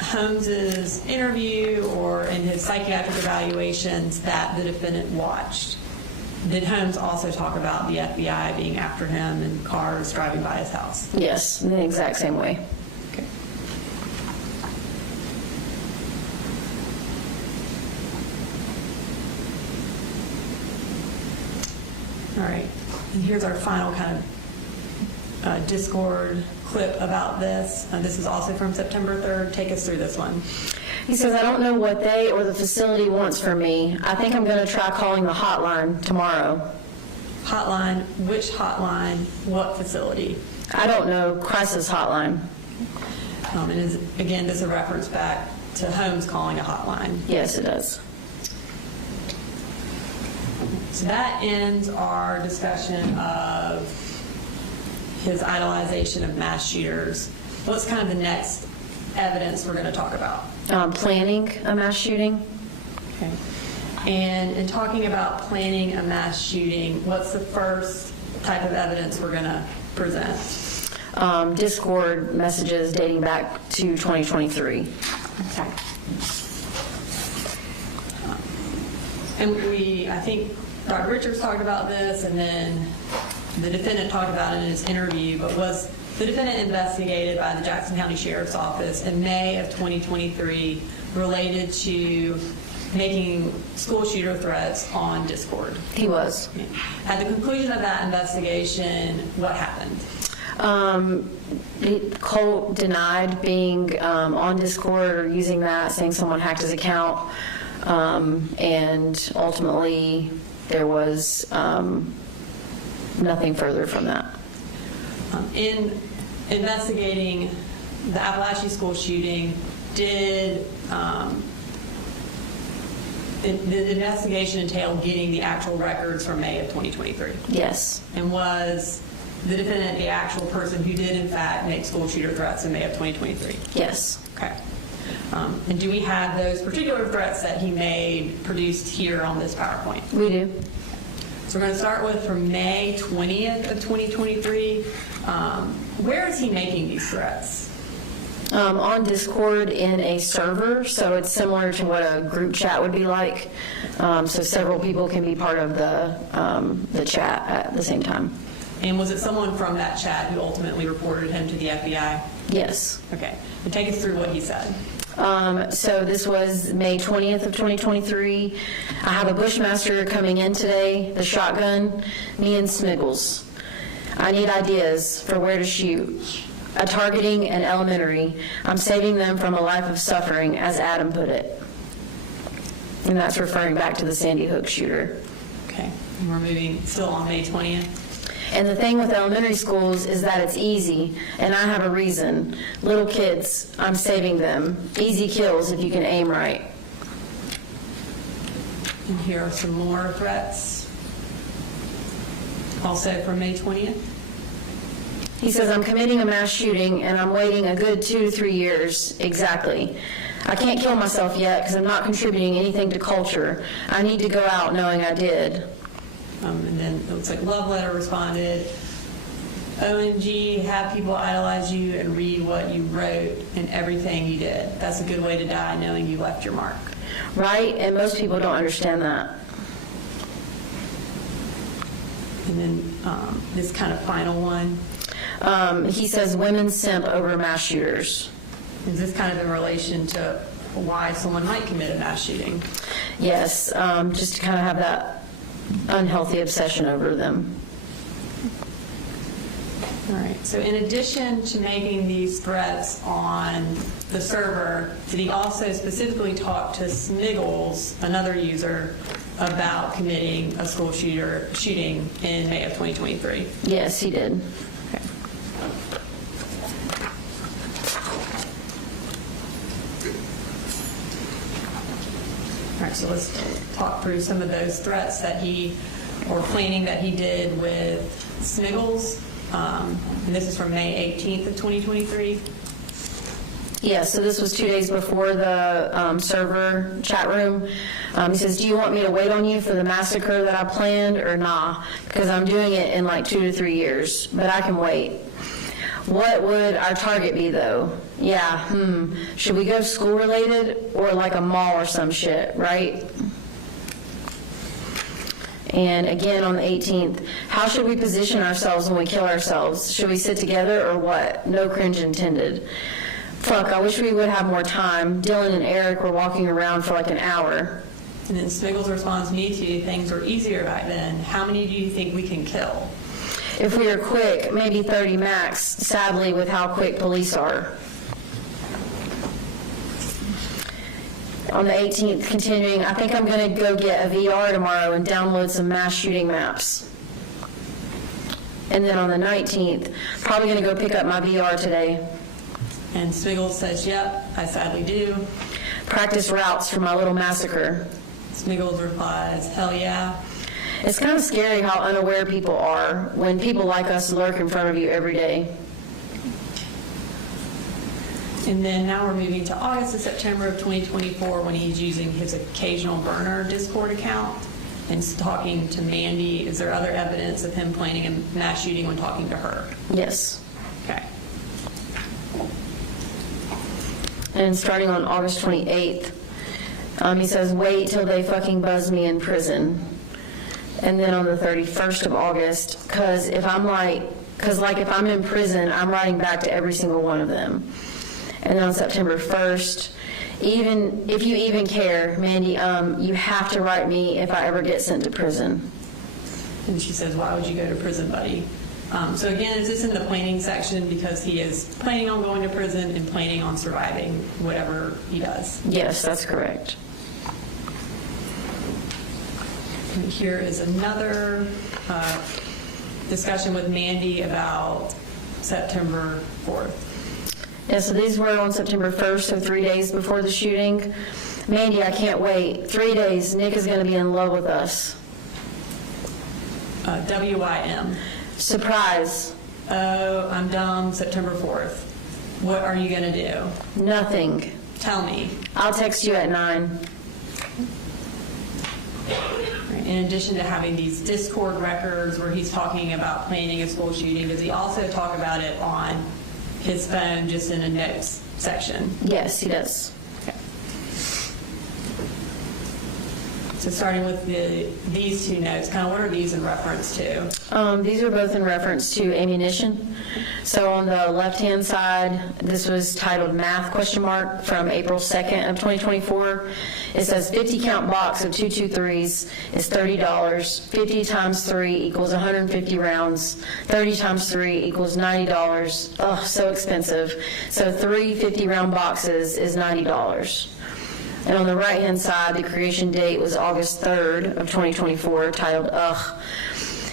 Holmes's interview or in his psychiatric evaluations that the defendant watched, did Holmes also talk about the FBI being after him and cars driving by his house? Yes, in the exact same way. Okay. All right, and here's our final kind of Discord clip about this. This is also from September 3rd. Take us through this one. He says, I don't know what they or the facility wants from me. I think I'm going to try calling the hotline tomorrow. Hotline? Which hotline? What facility? I don't know. Crisis hotline. And is, again, this a reference back to Holmes calling a hotline? Yes, it does. So that ends our discussion of his idolization of mass shooters. What's kind of the next evidence we're going to talk about? Planning a mass shooting. Okay. And in talking about planning a mass shooting, what's the first type of evidence we're going to present? Discord messages dating back to 2023. Okay. And I think Dr. Richards talked about this, and then the defendant talked about it in his interview, but was the defendant investigated by the Jackson County Sheriff's Office in May of 2023 related to making school shooter threats on Discord? He was. At the conclusion of that investigation, what happened? Colt denied being on Discord or using that, saying someone hacked his account, and ultimately there was nothing further from that. In investigating the Apalachee school shooting, did the investigation entail getting the actual records from May of 2023? Yes. And was the defendant the actual person who did, in fact, make school shooter threats in May of 2023? Yes. Okay. And do we have those particular threats that he made produced here on this PowerPoint? We do. So we're going to start with from May 20th of 2023. Where is he making these threats? On Discord in a server, so it's similar to what a group chat would be like. So several people can be part of the chat at the same time. And was it someone from that chat who ultimately reported him to the FBI? Yes. Okay. And take us through what he said. So this was May 20th of 2023. I have a Bushmaster coming in today, the shotgun, me and Smiggles. I need ideas for where to shoot. A targeting and elementary. I'm saving them from a life of suffering, as Adam put it. And that's referring back to the Sandy Hook shooter. Okay, and we're moving still on May 20th. And the thing with elementary schools is that it's easy, and I have a reason. Little kids, I'm saving them. Easy kills if you can aim right. And here are some more threats. Also from May 20th. He says, I'm committing a mass shooting, and I'm waiting a good 2 to 3 years, exactly. I can't kill myself yet because I'm not contributing anything to culture. I need to go out knowing I did. And then it looks like Love Letter responded, OMG, have people idolize you and read what you wrote and everything you did. That's a good way to die, knowing you left your mark. Right? And most people don't understand that. And then this kind of final one. He says, women simp over mass shooters. Is this kind of in relation to why someone might commit a mass shooting? Yes, just to kind of have that unhealthy obsession over them. All right, so in addition to making these threats on the server, did he also specifically talk to Smiggles, another user, about committing a school shooting in May of 2023? Yes, he did. Okay. All right, so let's talk through some of those threats that or planning that he did with Smiggles. And this is from May 18th of 2023. Yeah, so this was 2 days before the server chat room. He says, do you want me to wait on you for the massacre that I planned or nah? Because I'm doing it in like 2 to 3 years, but I can wait. What would our target be though? Yeah, should we go school related or like a mall or some shit, right? And again on the 18th, how should we position ourselves when we kill ourselves? Should we sit together or what? No cringe intended. Fuck, I wish we would have more time. Dylan and Eric were walking around for like an hour. And then Smiggles responds, me too, things were easier back then. How many do you think we can kill? If we are quick, maybe 30 max, sadly with how quick police are. On the 18th, continuing, I think I'm going to go get a VR tomorrow and download some mass shooting maps. And then on the 19th, probably going to go pick up my VR today. And Smiggles says, yep, I sadly do. Practice routes for my little massacre. Smiggles replies, hell yeah. It's kind of scary how unaware people are when people like us lurk in front of you every day. And then now we're moving to August to September of 2024 when he's using his occasional burner Discord account and talking to Mandy. Is there other evidence of him planning a mass shooting when talking to her? Yes. Okay. And starting on August 28th, he says, wait till they fucking buzz me in prison. And then on the 31st of August, because if I'm in prison, I'm writing back to every single one of them. And then on September 1st, even if you even care, Mandy, you have to write me if I ever get sent to prison. And she says, why would you go to prison, buddy? So again, is this in the planning section because he is planning on going to prison and planning on surviving whatever he does? Yes, that's correct. And here is another discussion with Mandy about September 4th. Yeah, so these were on September 1st, so 3 days before the shooting. Mandy, I can't wait. 3 days, Nick is going to be in love with us. WIM. Surprise. Oh, I'm dumb, September 4th. What are you going to do? Nothing. Tell me. I'll text you at 9. In addition to having these Discord records where he's talking about planning a school shooting, does he also talk about it on his phone just in a notes section? Yes, he does. Okay. So starting with these two notes, kind of what are these in reference to? These are both in reference to ammunition. So on the left-hand side, this was titled Math ? From April 2nd of 2024. It says 50 count box of 223s is $30. 50 times 3 equals 150 rounds. 30 times 3 equals $90. Ugh, so expensive. So 3 50 round boxes is $90. And on the right-hand side, the creation date was August 3rd of 2024, titled Ugh.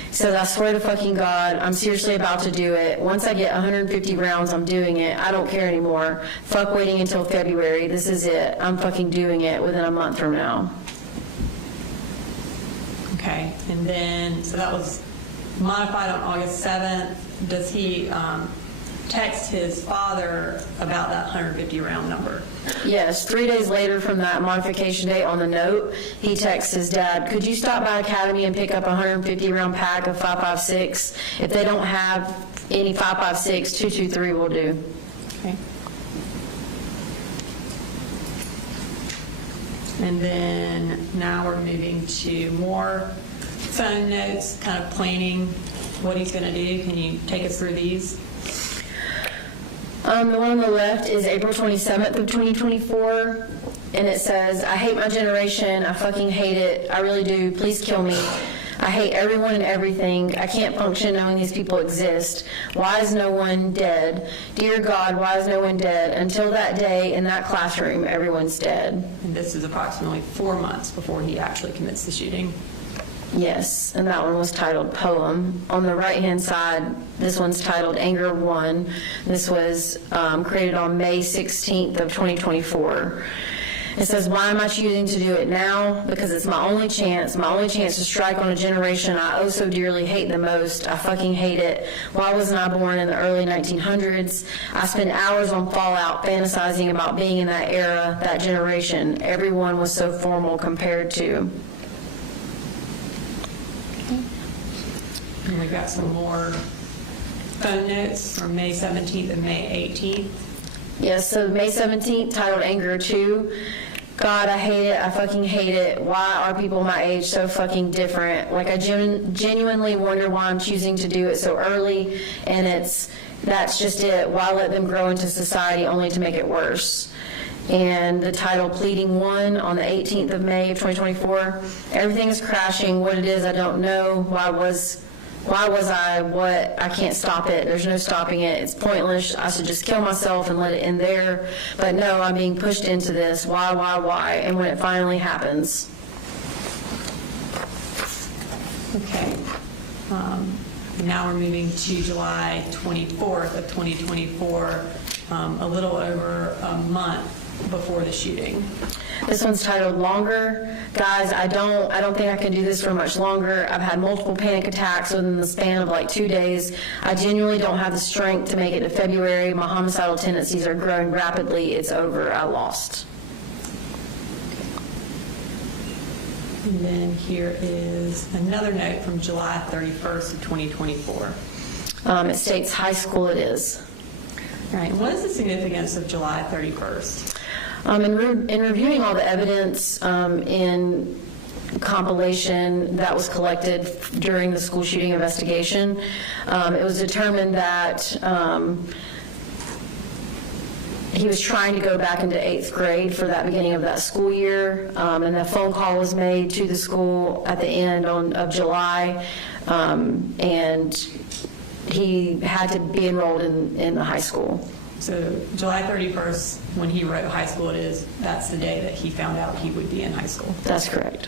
It says, I swear to fucking God, I'm seriously about to do it. Once I get 150 rounds, I'm doing it. I don't care anymore. Fuck waiting until February. This is it. I'm fucking doing it within a month from now. Okay, and then, so that was modified on August 7th. Does he text his father about that 150 round number? Yes, 3 days later from that modification date on the note, he texts his dad, could you stop by Academy and pick up a 150 round pack of 5.56? If they don't have any 5.56, 223 will do. Okay. And then now we're moving to more phone notes, kind of planning what he's going to do. Can you take us through these? The one on the left is April 27th of 2024, and it says, I hate my generation. I fucking hate it. I really do. Please kill me. I hate everyone and everything. I can't function knowing these people exist. Why is no one dead? Dear God, why is no one dead? Until that day in that classroom, everyone's dead. And this is approximately 4 months before he actually commits the shooting. Yes, and that one was titled Poem. On the right-hand side, this one's titled Anger 1. This was created on May 16th of 2024. It says, why am I choosing to do it now? Because it's my only chance to strike on a generation I oh so dearly hate the most. I fucking hate it. Why wasn't I born in the early 1900s? I spend hours on Fallout fantasizing about being in that era, that generation. Everyone was so formal compared to. And we've got some more phone notes from May 17th and May 18th. Yes, so May 17th, titled Anger 2. God, I hate it. I fucking hate it. Why are people my age so fucking different? Like, I genuinely wonder why I'm choosing to do it so early, and that's just it. Why let them grow into society only to make it worse? And the title, Pleading 1, on the 18th of May of 2024. Everything is crashing. What it is, I don't know. Why was I what? I can't stop it. There's no stopping it. It's pointless. I should just kill myself and let it end there. But no, I'm being pushed into this. Why? And when it finally happens. Okay. Now we're moving to July 24th of 2024, a little over a month before the shooting. This one's titled Longer. Guys, I don't think I can do this for much longer. I've had multiple panic attacks within the span of like 2 days. I genuinely don't have the strength to make it to February. My homicidal tendencies are growing rapidly. It's over. I lost. And then here is another note from July 31st of 2024. It states high school it is. All right. What is the significance of July 31st? In reviewing all the evidence in compilation that was collected during the school shooting investigation, it was determined that he was trying to go back into 8th grade for that beginning of that school year, and a phone call was made to the school at the end of July, and he had to be enrolled in the high school. So July 31st, when he wrote high school it is, that's the day that he found out he would be in high school. That's correct.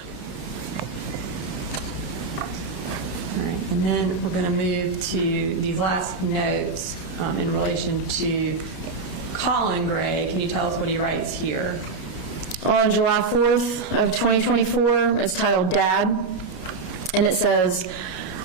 All right, and then we're going to move to these last notes in relation to Colt Gray. Can you tell us what he writes here? On July 4th of 2024, it's titled Dad, and it says,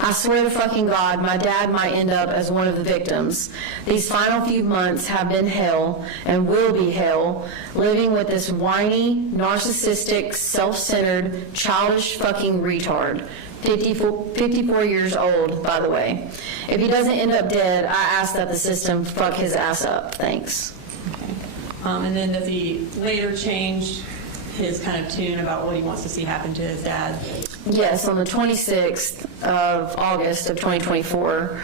I swear to fucking God, my dad might end up as one of the victims. These final few months have been hell and will be hell, living with this whiny, narcissistic, self-centered, childish fucking retard. 54 years old, by the way. If he doesn't end up dead, I ask that the system fuck his ass up. Thanks. Okay. And then does he later change his kind of tune about what he wants to see happen to his dad? Yes, on the 26th of August of 2024,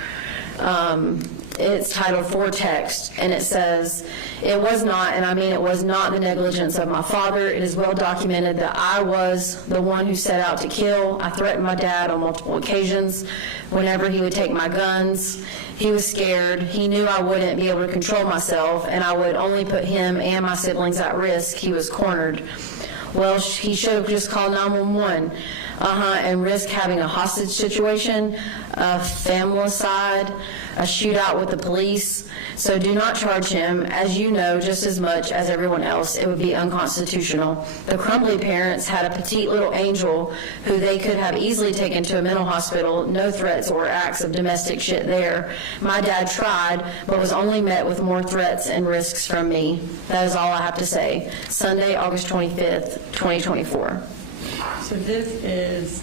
it's titled For Text, and it says, "It was not, and I mean it was not the negligence of my father. It is well documented that I was the one who set out to kill. I threatened my dad on multiple occasions whenever he would take my guns. He was scared. He knew I wouldn't be able to control myself, and I would only put him and my siblings at risk. He was cornered. Well, he should have just called 911. And risk having a hostage situation, a familicide, a shootout with the police. So do not charge him, as you know just as much as everyone else. It would be unconstitutional. The Crumbly parents had a petite little angel who they could have easily taken to a mental hospital. No threats or acts of domestic shit there. My dad tried, but was only met with more threats and risks from me. That is all I have to say." Sunday, August 25th, 2024. So this is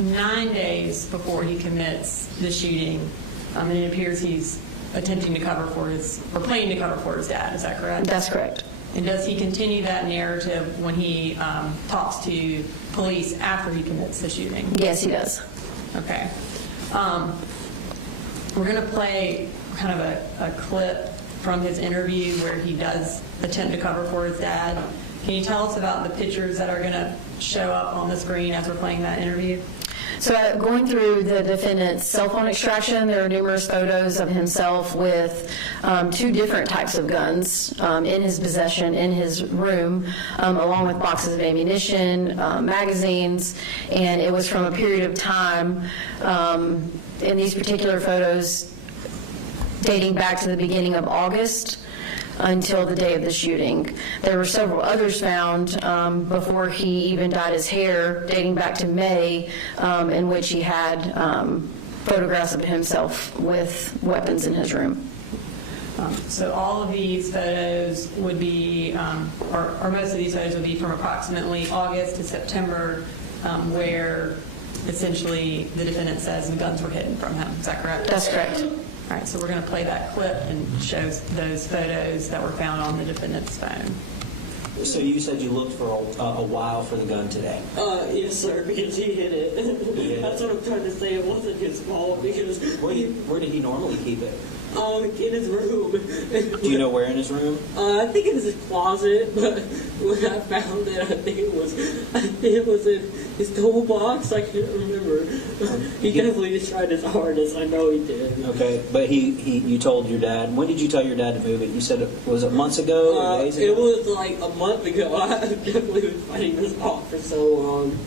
9 days before he commits the shooting, and it appears he's attempting to cover for his, or planning to cover for his dad. Is that correct? That's correct. And does he continue that narrative when he talks to police after he commits the shooting? Yes, he does. Okay. We're going to play kind of a clip from his interview where he does attempt to cover for his dad. Can you tell us about the pictures that are going to show up on the screen as we're playing that interview? So going through the defendant's cell phone extraction, there are numerous photos of himself with 2 different types of guns in his possession in his room, along with boxes of ammunition, magazines, and it was from a period of time in these particular photos dating back to the beginning of August until the day of the shooting. There were several others found before he even dyed his hair, dating back to May, in which he had photographs of himself with weapons in his room. So all of these photos would be, or most of these photos would be from approximately August to September, where essentially the defendant says the guns were hidden from him. Is that correct? That's correct. All right, so we're going to play that clip and show those photos that were found on the defendant's phone. So you said you looked for a while for the gun today? Yes, sir, because he hid it. Yeah. That's what I'm trying to say. It wasn't his fault because... Where did he normally keep it? In his room. Do you know where in his room? I think it was his closet, but when I found it, I think it was in his toolbox. I can't remember. He definitely just tried his hardest. I know he did. Okay, but you told your dad. When did you tell your dad to move it? You said was it months ago or days ago? It was like a month ago. I definitely been fighting this off for so long.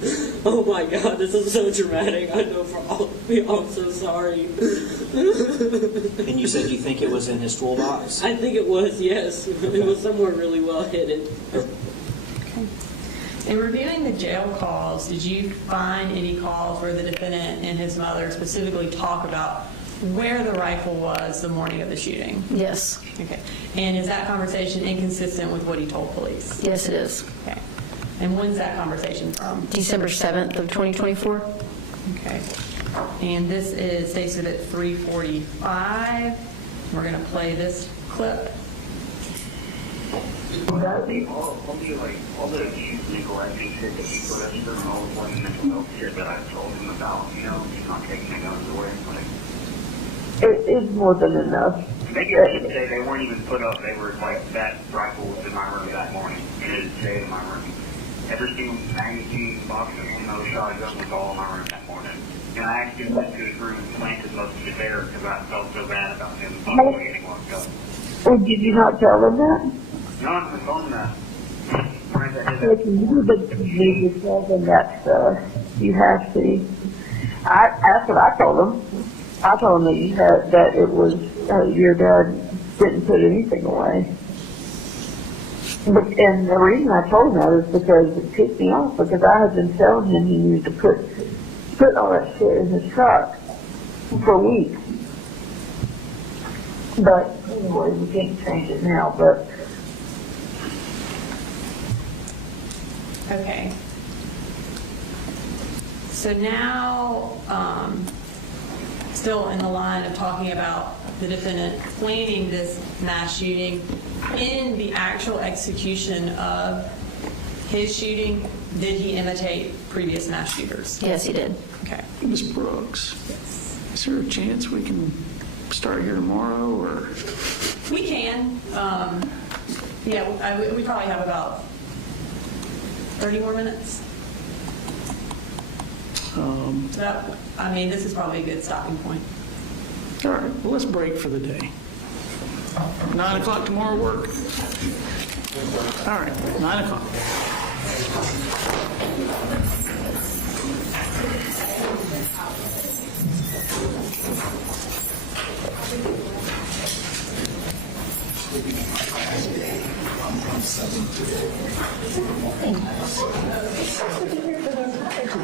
Oh my God, this is so dramatic. I know for all of you, I'm so sorry. And you said you think it was in his toolbox? I think it was, yes. It was somewhere really well hidden. Okay. In reviewing the jail calls, did you find any calls where the defendant and his mother specifically talk about where the rifle was the morning of the shooting? Yes. Okay. And is that conversation inconsistent with what he told police? Yes, it is. Okay. And when's that conversation from? December 7th of 2024. Okay. And this is stated at 3:45. We're going to play this clip. All the legal acting shit that he put us through and all the funny mental health shit that I told him about, he's not taking the guns away. It's more than enough. Maybe I should say they weren't even put up. They were like, that rifle was in my room that morning. It didn't stay in my room. Every single magazine, box of ammo, shotgun was all in my room that morning. And I actually went to his room and planted most of it there because I felt so bad about him possibly getting locked up. Or did you not tell them that? No, I'm telling that. If you need to tell them that stuff, you have to. That's what I told them. I told them that it was your dad didn't put anything away. And the reason I told him that is because it pissed me off, because I had been telling him he needed to put all that shit in his truck for weeks. But anyway, we can't change it now, but. Okay. So now, still in the line of talking about the defendant planning this mass shooting, in the actual execution of his shooting, did he imitate previous mass shooters? Yes, he did. Okay. Ms. Brooks, is there a chance we can start here tomorrow, or? We can. Yeah, we probably have about 30 more minutes. This is probably a good stopping point. All right, well, let's break for the day. 9 o'clock tomorrow work? All right, 9 o'clock. Thank you.